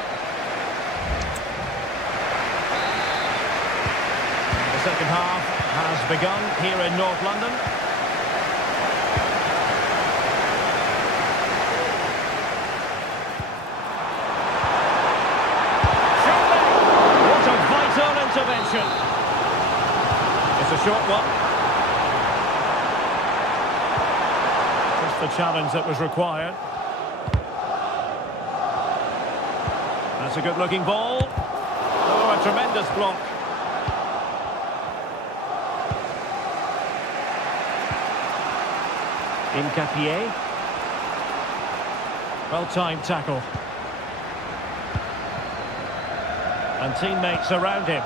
second half has begun here in North London. What a vital intervention. It's a short one. Just the challenge that was required. That's a good-looking ball. Oh, a tremendous block. Incapie. Well-timed tackle. And teammates around him.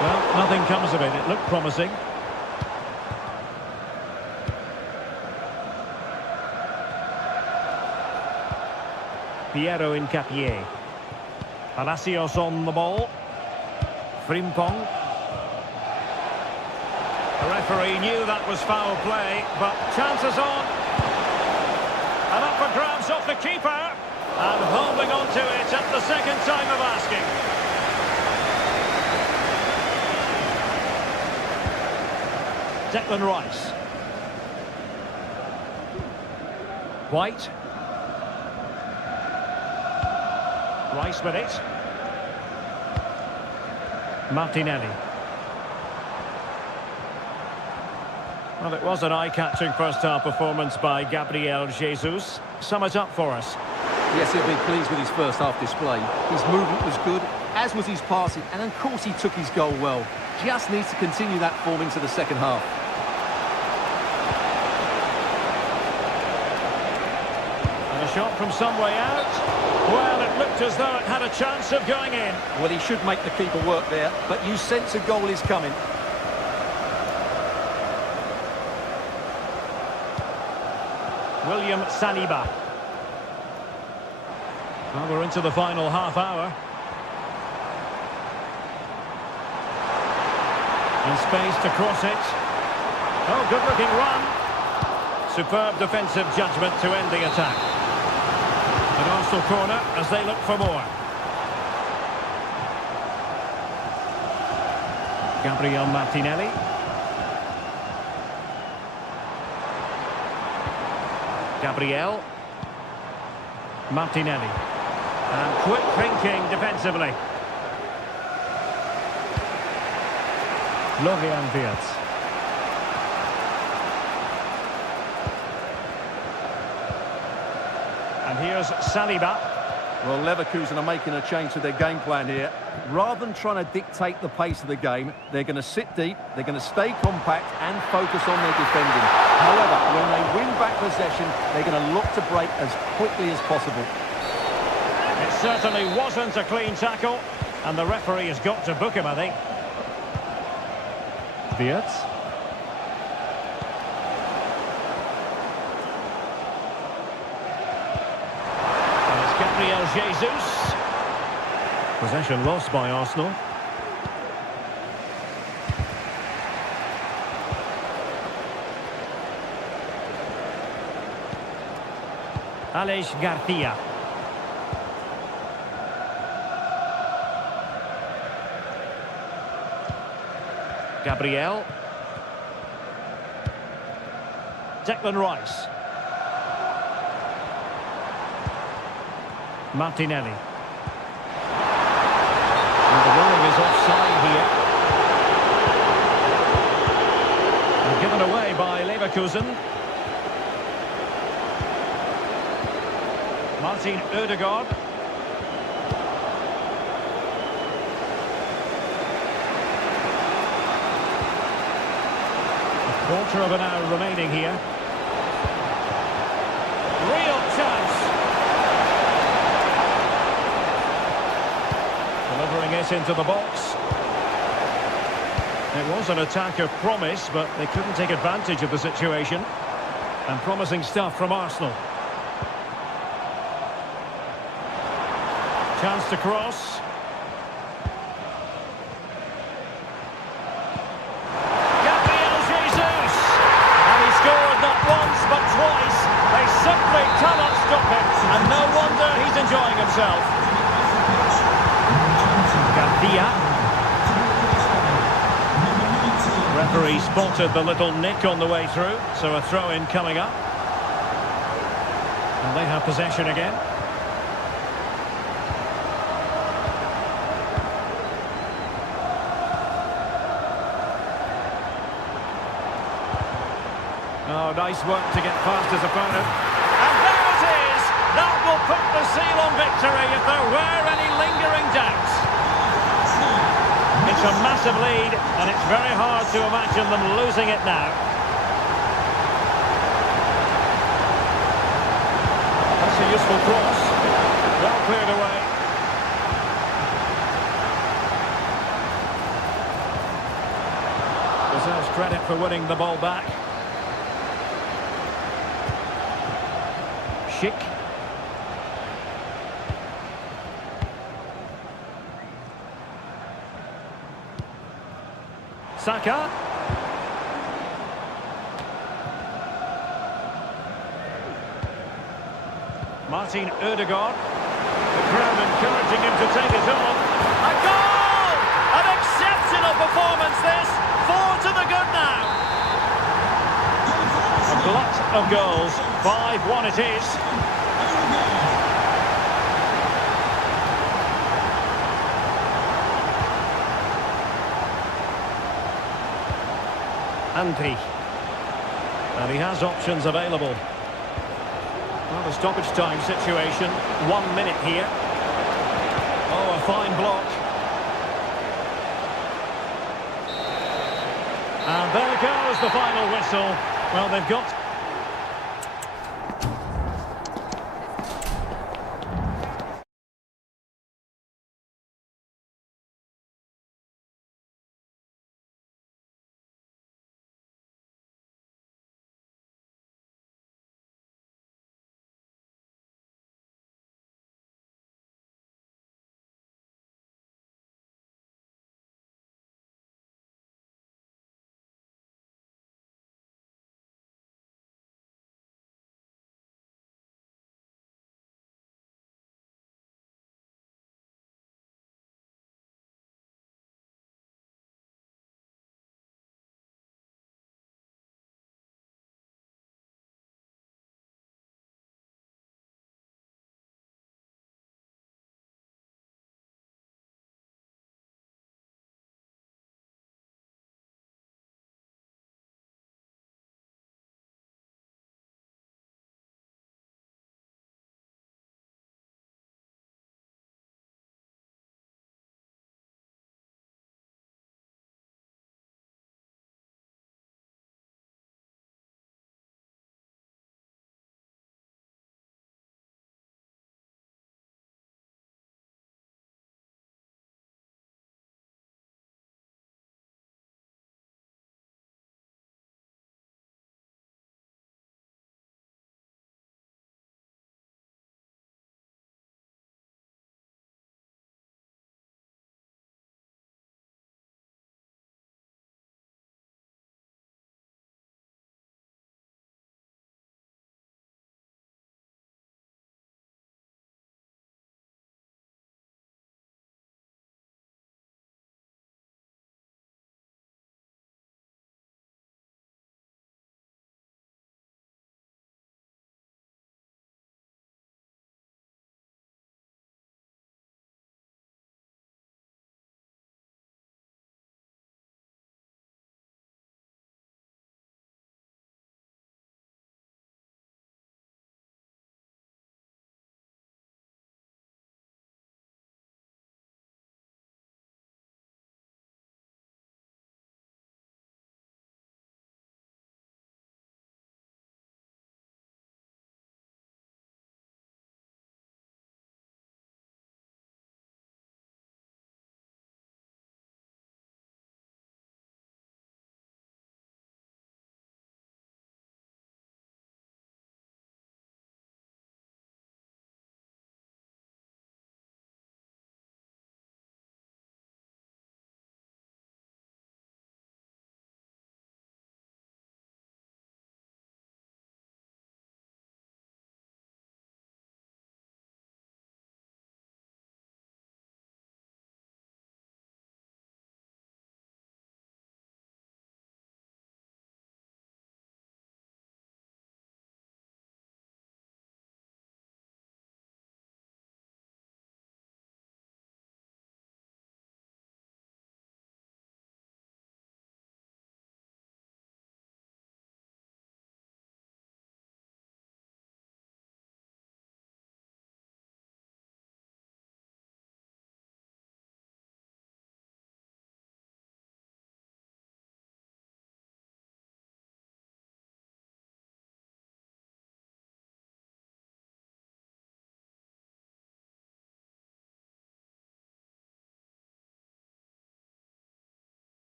Well, nothing comes of it. It looked promising. Piero Incapie. Palacios on the ball. Frimpong. The referee knew that was foul play, but chances on. And up for grabs off the keeper. And holding on to it at the second time of asking. Declan Rice. White. Rice with it. Martinelli. Well, it was an eye-catching first-half performance by Gabriel Jesus. Sum it up for us. Yes, he'll be pleased with his first-half display. His movement was good, as was his passing, and of course he took his goal well. Just needs to continue that form into the second half. And a shot from some way out. Well, it looked as though it had a chance of going in. Well, he should make the keeper work there, but you sense a goal is coming. William Saliba. Well, we're into the final half hour. And space to cross it. Oh, good-looking run. Superb defensive judgment to end the attack. An Arsenal corner as they look for more. Gabriel Martinelli. Gabriel Martinelli. And quick thinking defensively. Florian Wirtz. And here's Saliba. Well, Leverkusen are making a change to their game plan here. Rather than trying to dictate the pace of the game, they're going to sit deep, they're going to stay compact and focus on their defending. However, when they win back possession, they're going to look to break as quickly as possible. It certainly wasn't a clean tackle, and the referee has got to book him, I think. Wirtz. And it's Gabriel Jesus. Possession lost by Arsenal. Aleix Garcia. Gabriel. Declan Rice. Martinelli. And the ruling is offside here. And given away by Leverkusen. Martin Ødegaard. A quarter of an hour remaining here. Real chance. Delivering it into the box. It was an attack of promise, but they couldn't take advantage of the situation. And promising stuff from Arsenal. Chance to cross. Gabriel Jesus! And he scored not once but twice. They simply cannot stop him. And no wonder he's enjoying himself. Garcia. Referee spotted the little nick on the way through, so a throw-in coming up. And they have possession again. Oh, nice work to get past his opponent. And there it is! That will put the seal on victory if there were any lingering doubts. It's a massive lead, and it's very hard to imagine them losing it now. That's a useful cross. Well cleared away. Deserves credit for winning the ball back. Schick. Saka. Martin Ødegaard. The crowd encouraging him to take it on. A goal! An exceptional performance this. 4 to the good now. A glut of goals. 5-1 it is. And he has options available. Well, the stoppage time situation. 1 minute here. Oh, a fine block. And there goes the final whistle. Well, they've got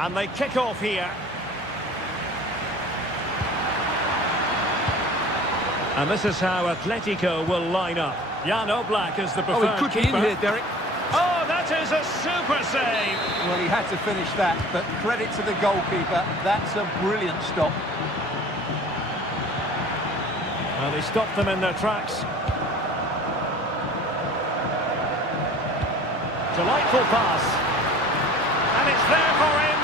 And they kick off here. And this is how Atletico will line up. Jan Oblak is the preferred Oh, he could be in keeper. here, Derek. Oh, that is a super save. Well, he had to finish that, but credit to the goalkeeper. That's a brilliant stop. Well, they stopped them in their tracks. Delightful pass. And it's there for him.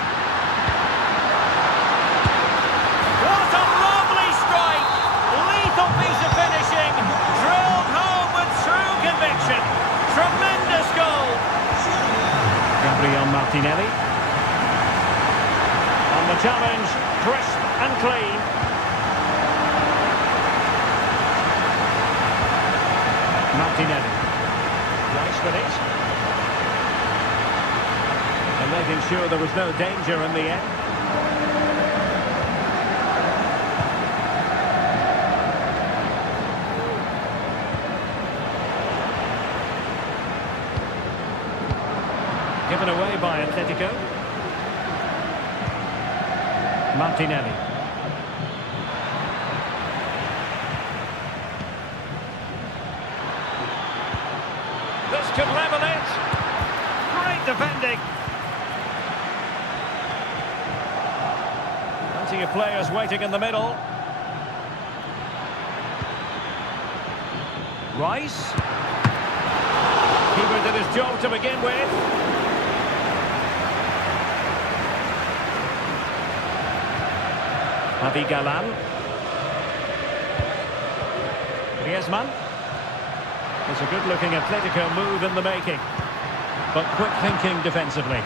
What a lovely strike! Lethal piece of finishing. Drilled home with true conviction. Tremendous goal. Gabriel Martinelli. On the challenge, crisp and clean. Martinelli. Nice with it. And making sure there was no danger in the end. Given away by Atletico. Martinelli. This could level it. Great defending. Plenty of players waiting in the middle. Rice. Keeper did his job to begin with. Javi Galan. Griezmann. It's a good-looking Atletico move in the making. But quick thinking defensively.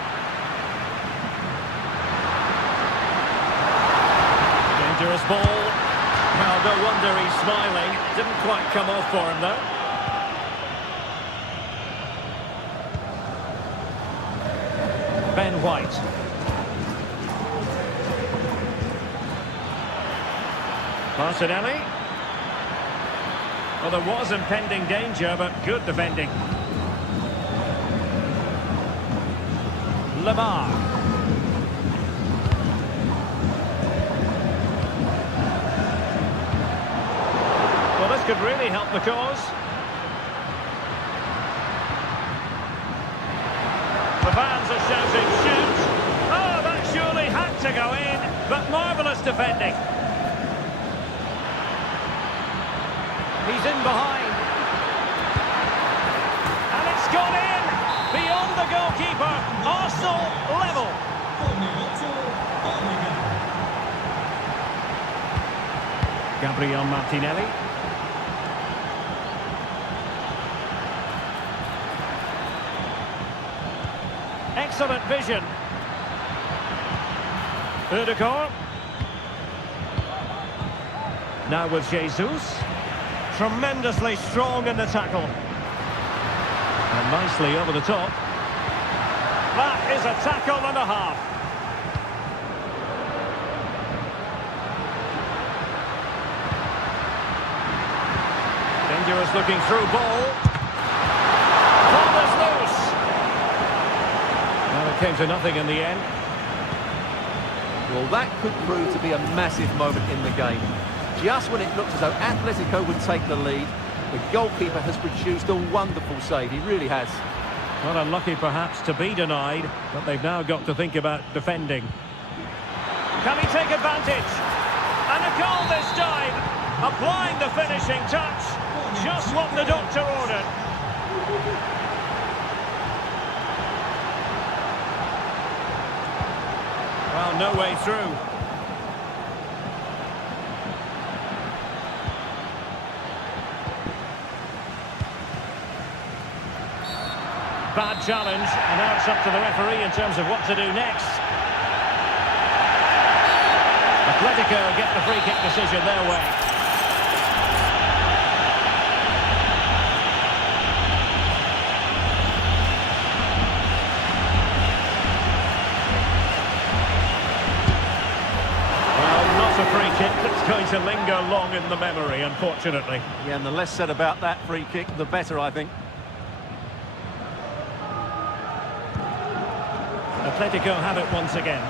Dangerous ball. Well, no wonder he's smiling. Didn't quite come off for him, though. Ben White. Martinelli. Well, there was impending danger, but good defending. Lamar. Well, this could really help the cause. The fans are shouting, shoot! Oh, that surely had to go in, but marvellous defending. He's in behind. And it's gone in! Beyond the goalkeeper. Arsenal level. Gabriel Martinelli. Excellent vision. Ødegaard. Now with Jesus. Tremendously strong in the tackle. And nicely over the top. That is a tackle and a half. Dangerous looking through ball. Ball is loose. Well, it came to nothing in the end. Well, that could prove to be a massive moment in the game. Just when it looked as though Atletico would take the lead, the goalkeeper has produced a wonderful save. He really has. Not unlucky perhaps to be denied, but they've now got to think about defending. Can he take advantage? And a goal this time! Applying the finishing touch. Just what the doctor ordered. Well, no way through. Bad challenge, and now it's up to the referee in terms of what to do next. Atletico get the free kick decision their way. Well, not a free kick that's going to linger long in the memory, unfortunately. Yeah, and the less said about that free kick, the better, I think. Atletico have it once again.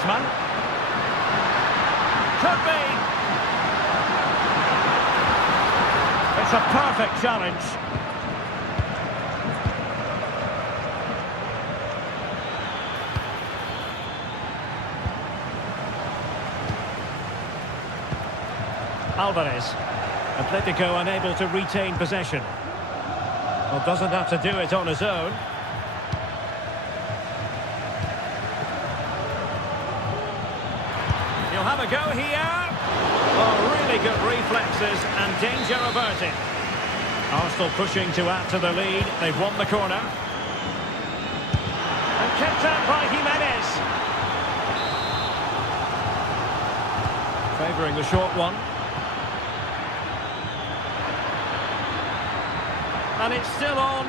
Griezmann. Could be. It's a perfect challenge. Alvarez. Atletico unable to retain possession. Well, doesn't have to do it on his own. He'll have a go here. Oh, really good reflexes and danger averted. Arsenal pushing to add to the lead. They've won the corner. And kept out by Jimenez. Favouring the short one. And it's still on.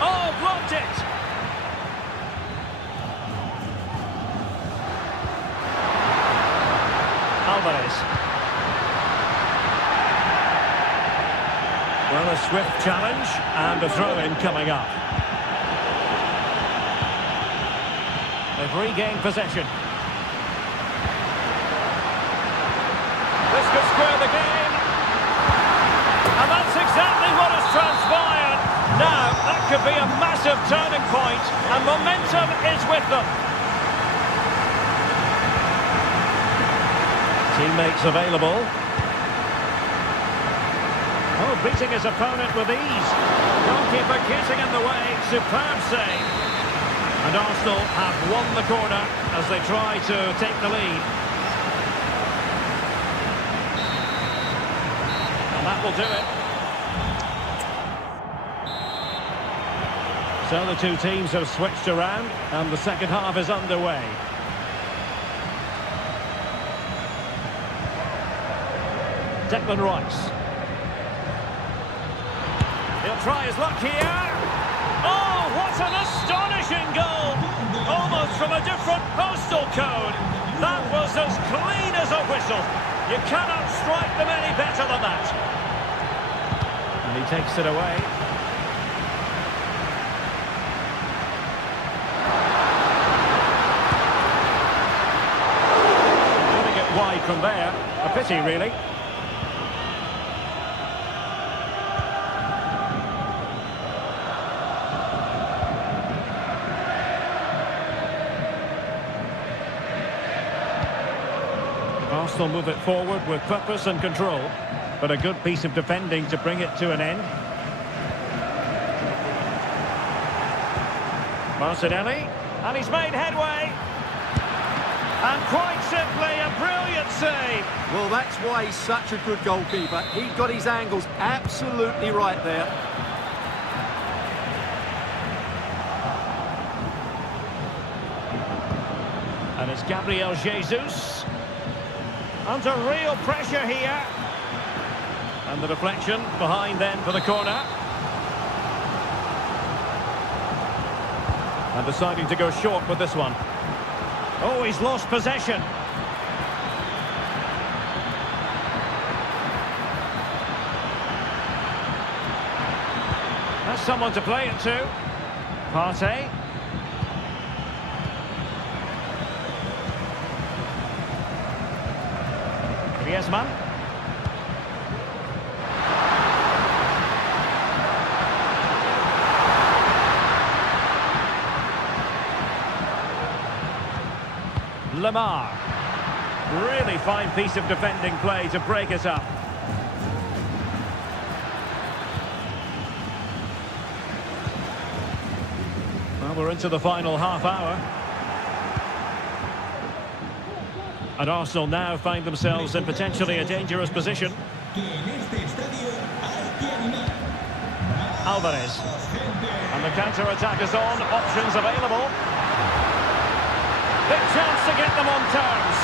Oh, blocked it! Alvarez. Well, a swift challenge and a throw-in coming up. They've regained possession. This could square the game. And that's exactly what has transpired. Now, that could be a massive turning point, and momentum is with them. Teammates available. Oh, beating his opponent with ease. Goalkeeper getting in the way. Superb save. And Arsenal have won the corner as they try to take the lead. And that will do it. So the two teams have switched around and the second half is underway. Declan Rice. He'll try his luck here. Oh, what an astonishing goal! Almost from a different postal code. That was as clean as a whistle. You cannot strike them any better than that. And he takes it away. Putting it wide from there. A pity, really. Arsenal move it forward with purpose and control, but a good piece of defending to bring it to an end. Martinelli, and he's made headway. And quite simply, a brilliant save. Well, that's why he's such a good goalkeeper. He got his angles absolutely right there. And it's Gabriel Jesus. Under real pressure here. And the deflection behind then for the corner. And deciding to go short with this one. Oh, he's lost possession. That's someone to play it to. Partey. Griezmann. Lamar. Really fine piece of defending play to break it up. Well, we're into the final half hour. And Arsenal now find themselves in potentially a dangerous position. Alvarez. And the counter-attack is on. Options available. Big chance to get them on terms.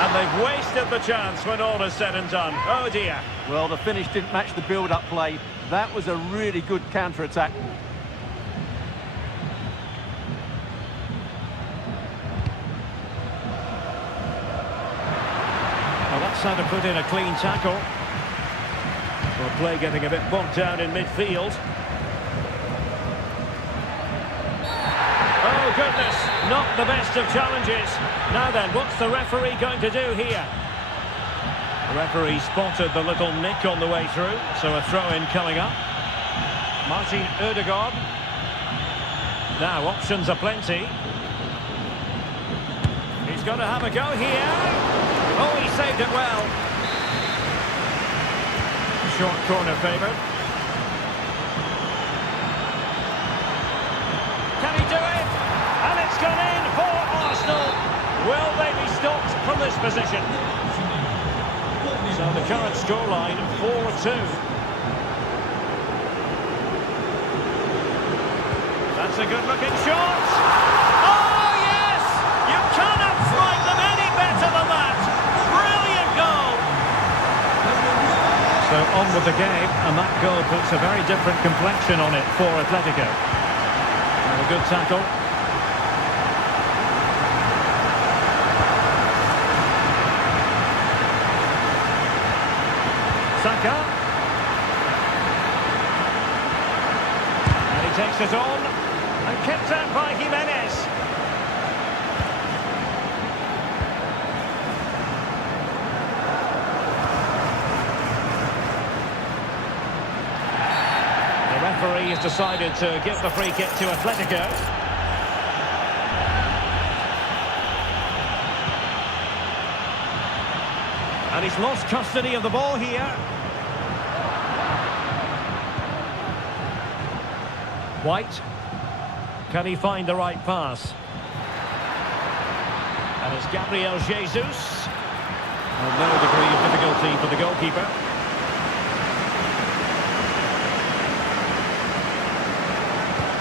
And they've wasted the chance when all is said and done. Oh dear. Well, the finish didn't match the build-up play. That was a really good counter-attack. Well, that's how to put in a clean tackle. Well, play getting a bit bogged down in midfield. Oh, good goodness, not the best of challenges. Now then, what's the referee going to do here? The referee spotted the little nick on the way through, so a throw-in coming up. Martin Ødegaard. Now, options are plenty. He's going to have a go here. Oh, he saved it well. Short corner favoured. Can he do it? And it's gone in for Arsenal. Will they be stopped from this position? So the current scoreline, 4-2. That's a good-looking shot. Oh, yes! You cannot strike them any better than that. Brilliant goal. So on with the game, and that goal puts a very different complexion on it for Atletico. And a good tackle. Saka. And he takes it on. And kept out by Jimenez. The referee has decided to give the free kick to Atletico. And he's lost custody of the ball here. White. Can he find the right pass? And it's Gabriel Jesus. Well, no degree of difficulty for the goalkeeper.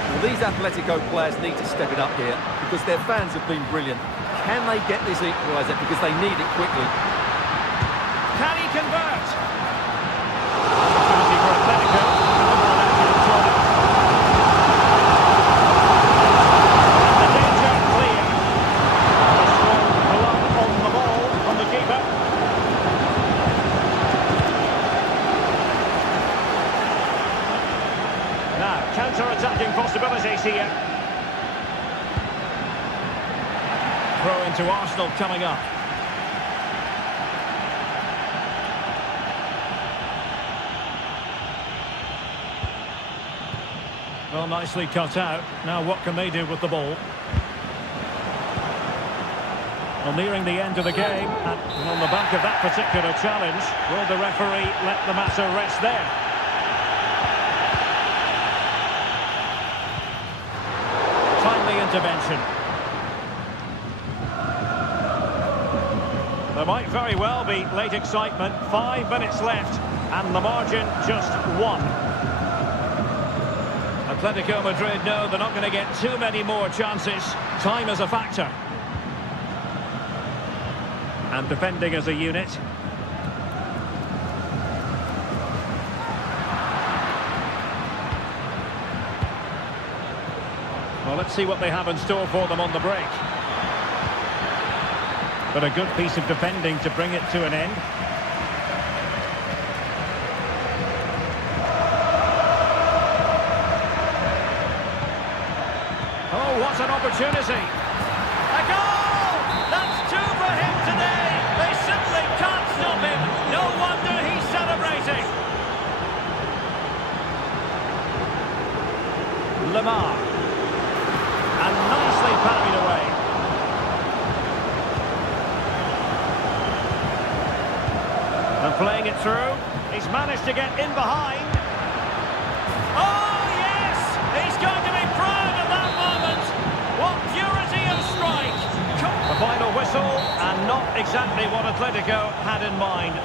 Well, these Atletico players need to step it up here because their fans have been brilliant. Can they get this equaliser because they need it quickly? Can he convert? Opportunity for Atletico. Counter-attacking possibilities here. Throw into Arsenal coming up. Well, nicely cut out. Now what can they do with the ball? Well, nearing the end of the game, and on the back of that particular challenge, will the referee let the matter rest there? Timely intervention. There might very well be late excitement. 5 minutes left, and the margin just 1. Atletico Madrid know they're not going to get too many more chances. Time is a factor. And defending as a unit. Well, let's see what they have in store for them on the break. But a good piece of defending to bring it to an end. Oh, what an opportunity! A goal! That's 2 for him today! They simply can't stop him! No wonder he's celebrating! Lamar. And nicely parried away. And playing it through. He's managed to get in behind. Oh, yes! He's going to be proud of that moment. What purity of strike. The final whistle, and not exactly what Atletico had in mind.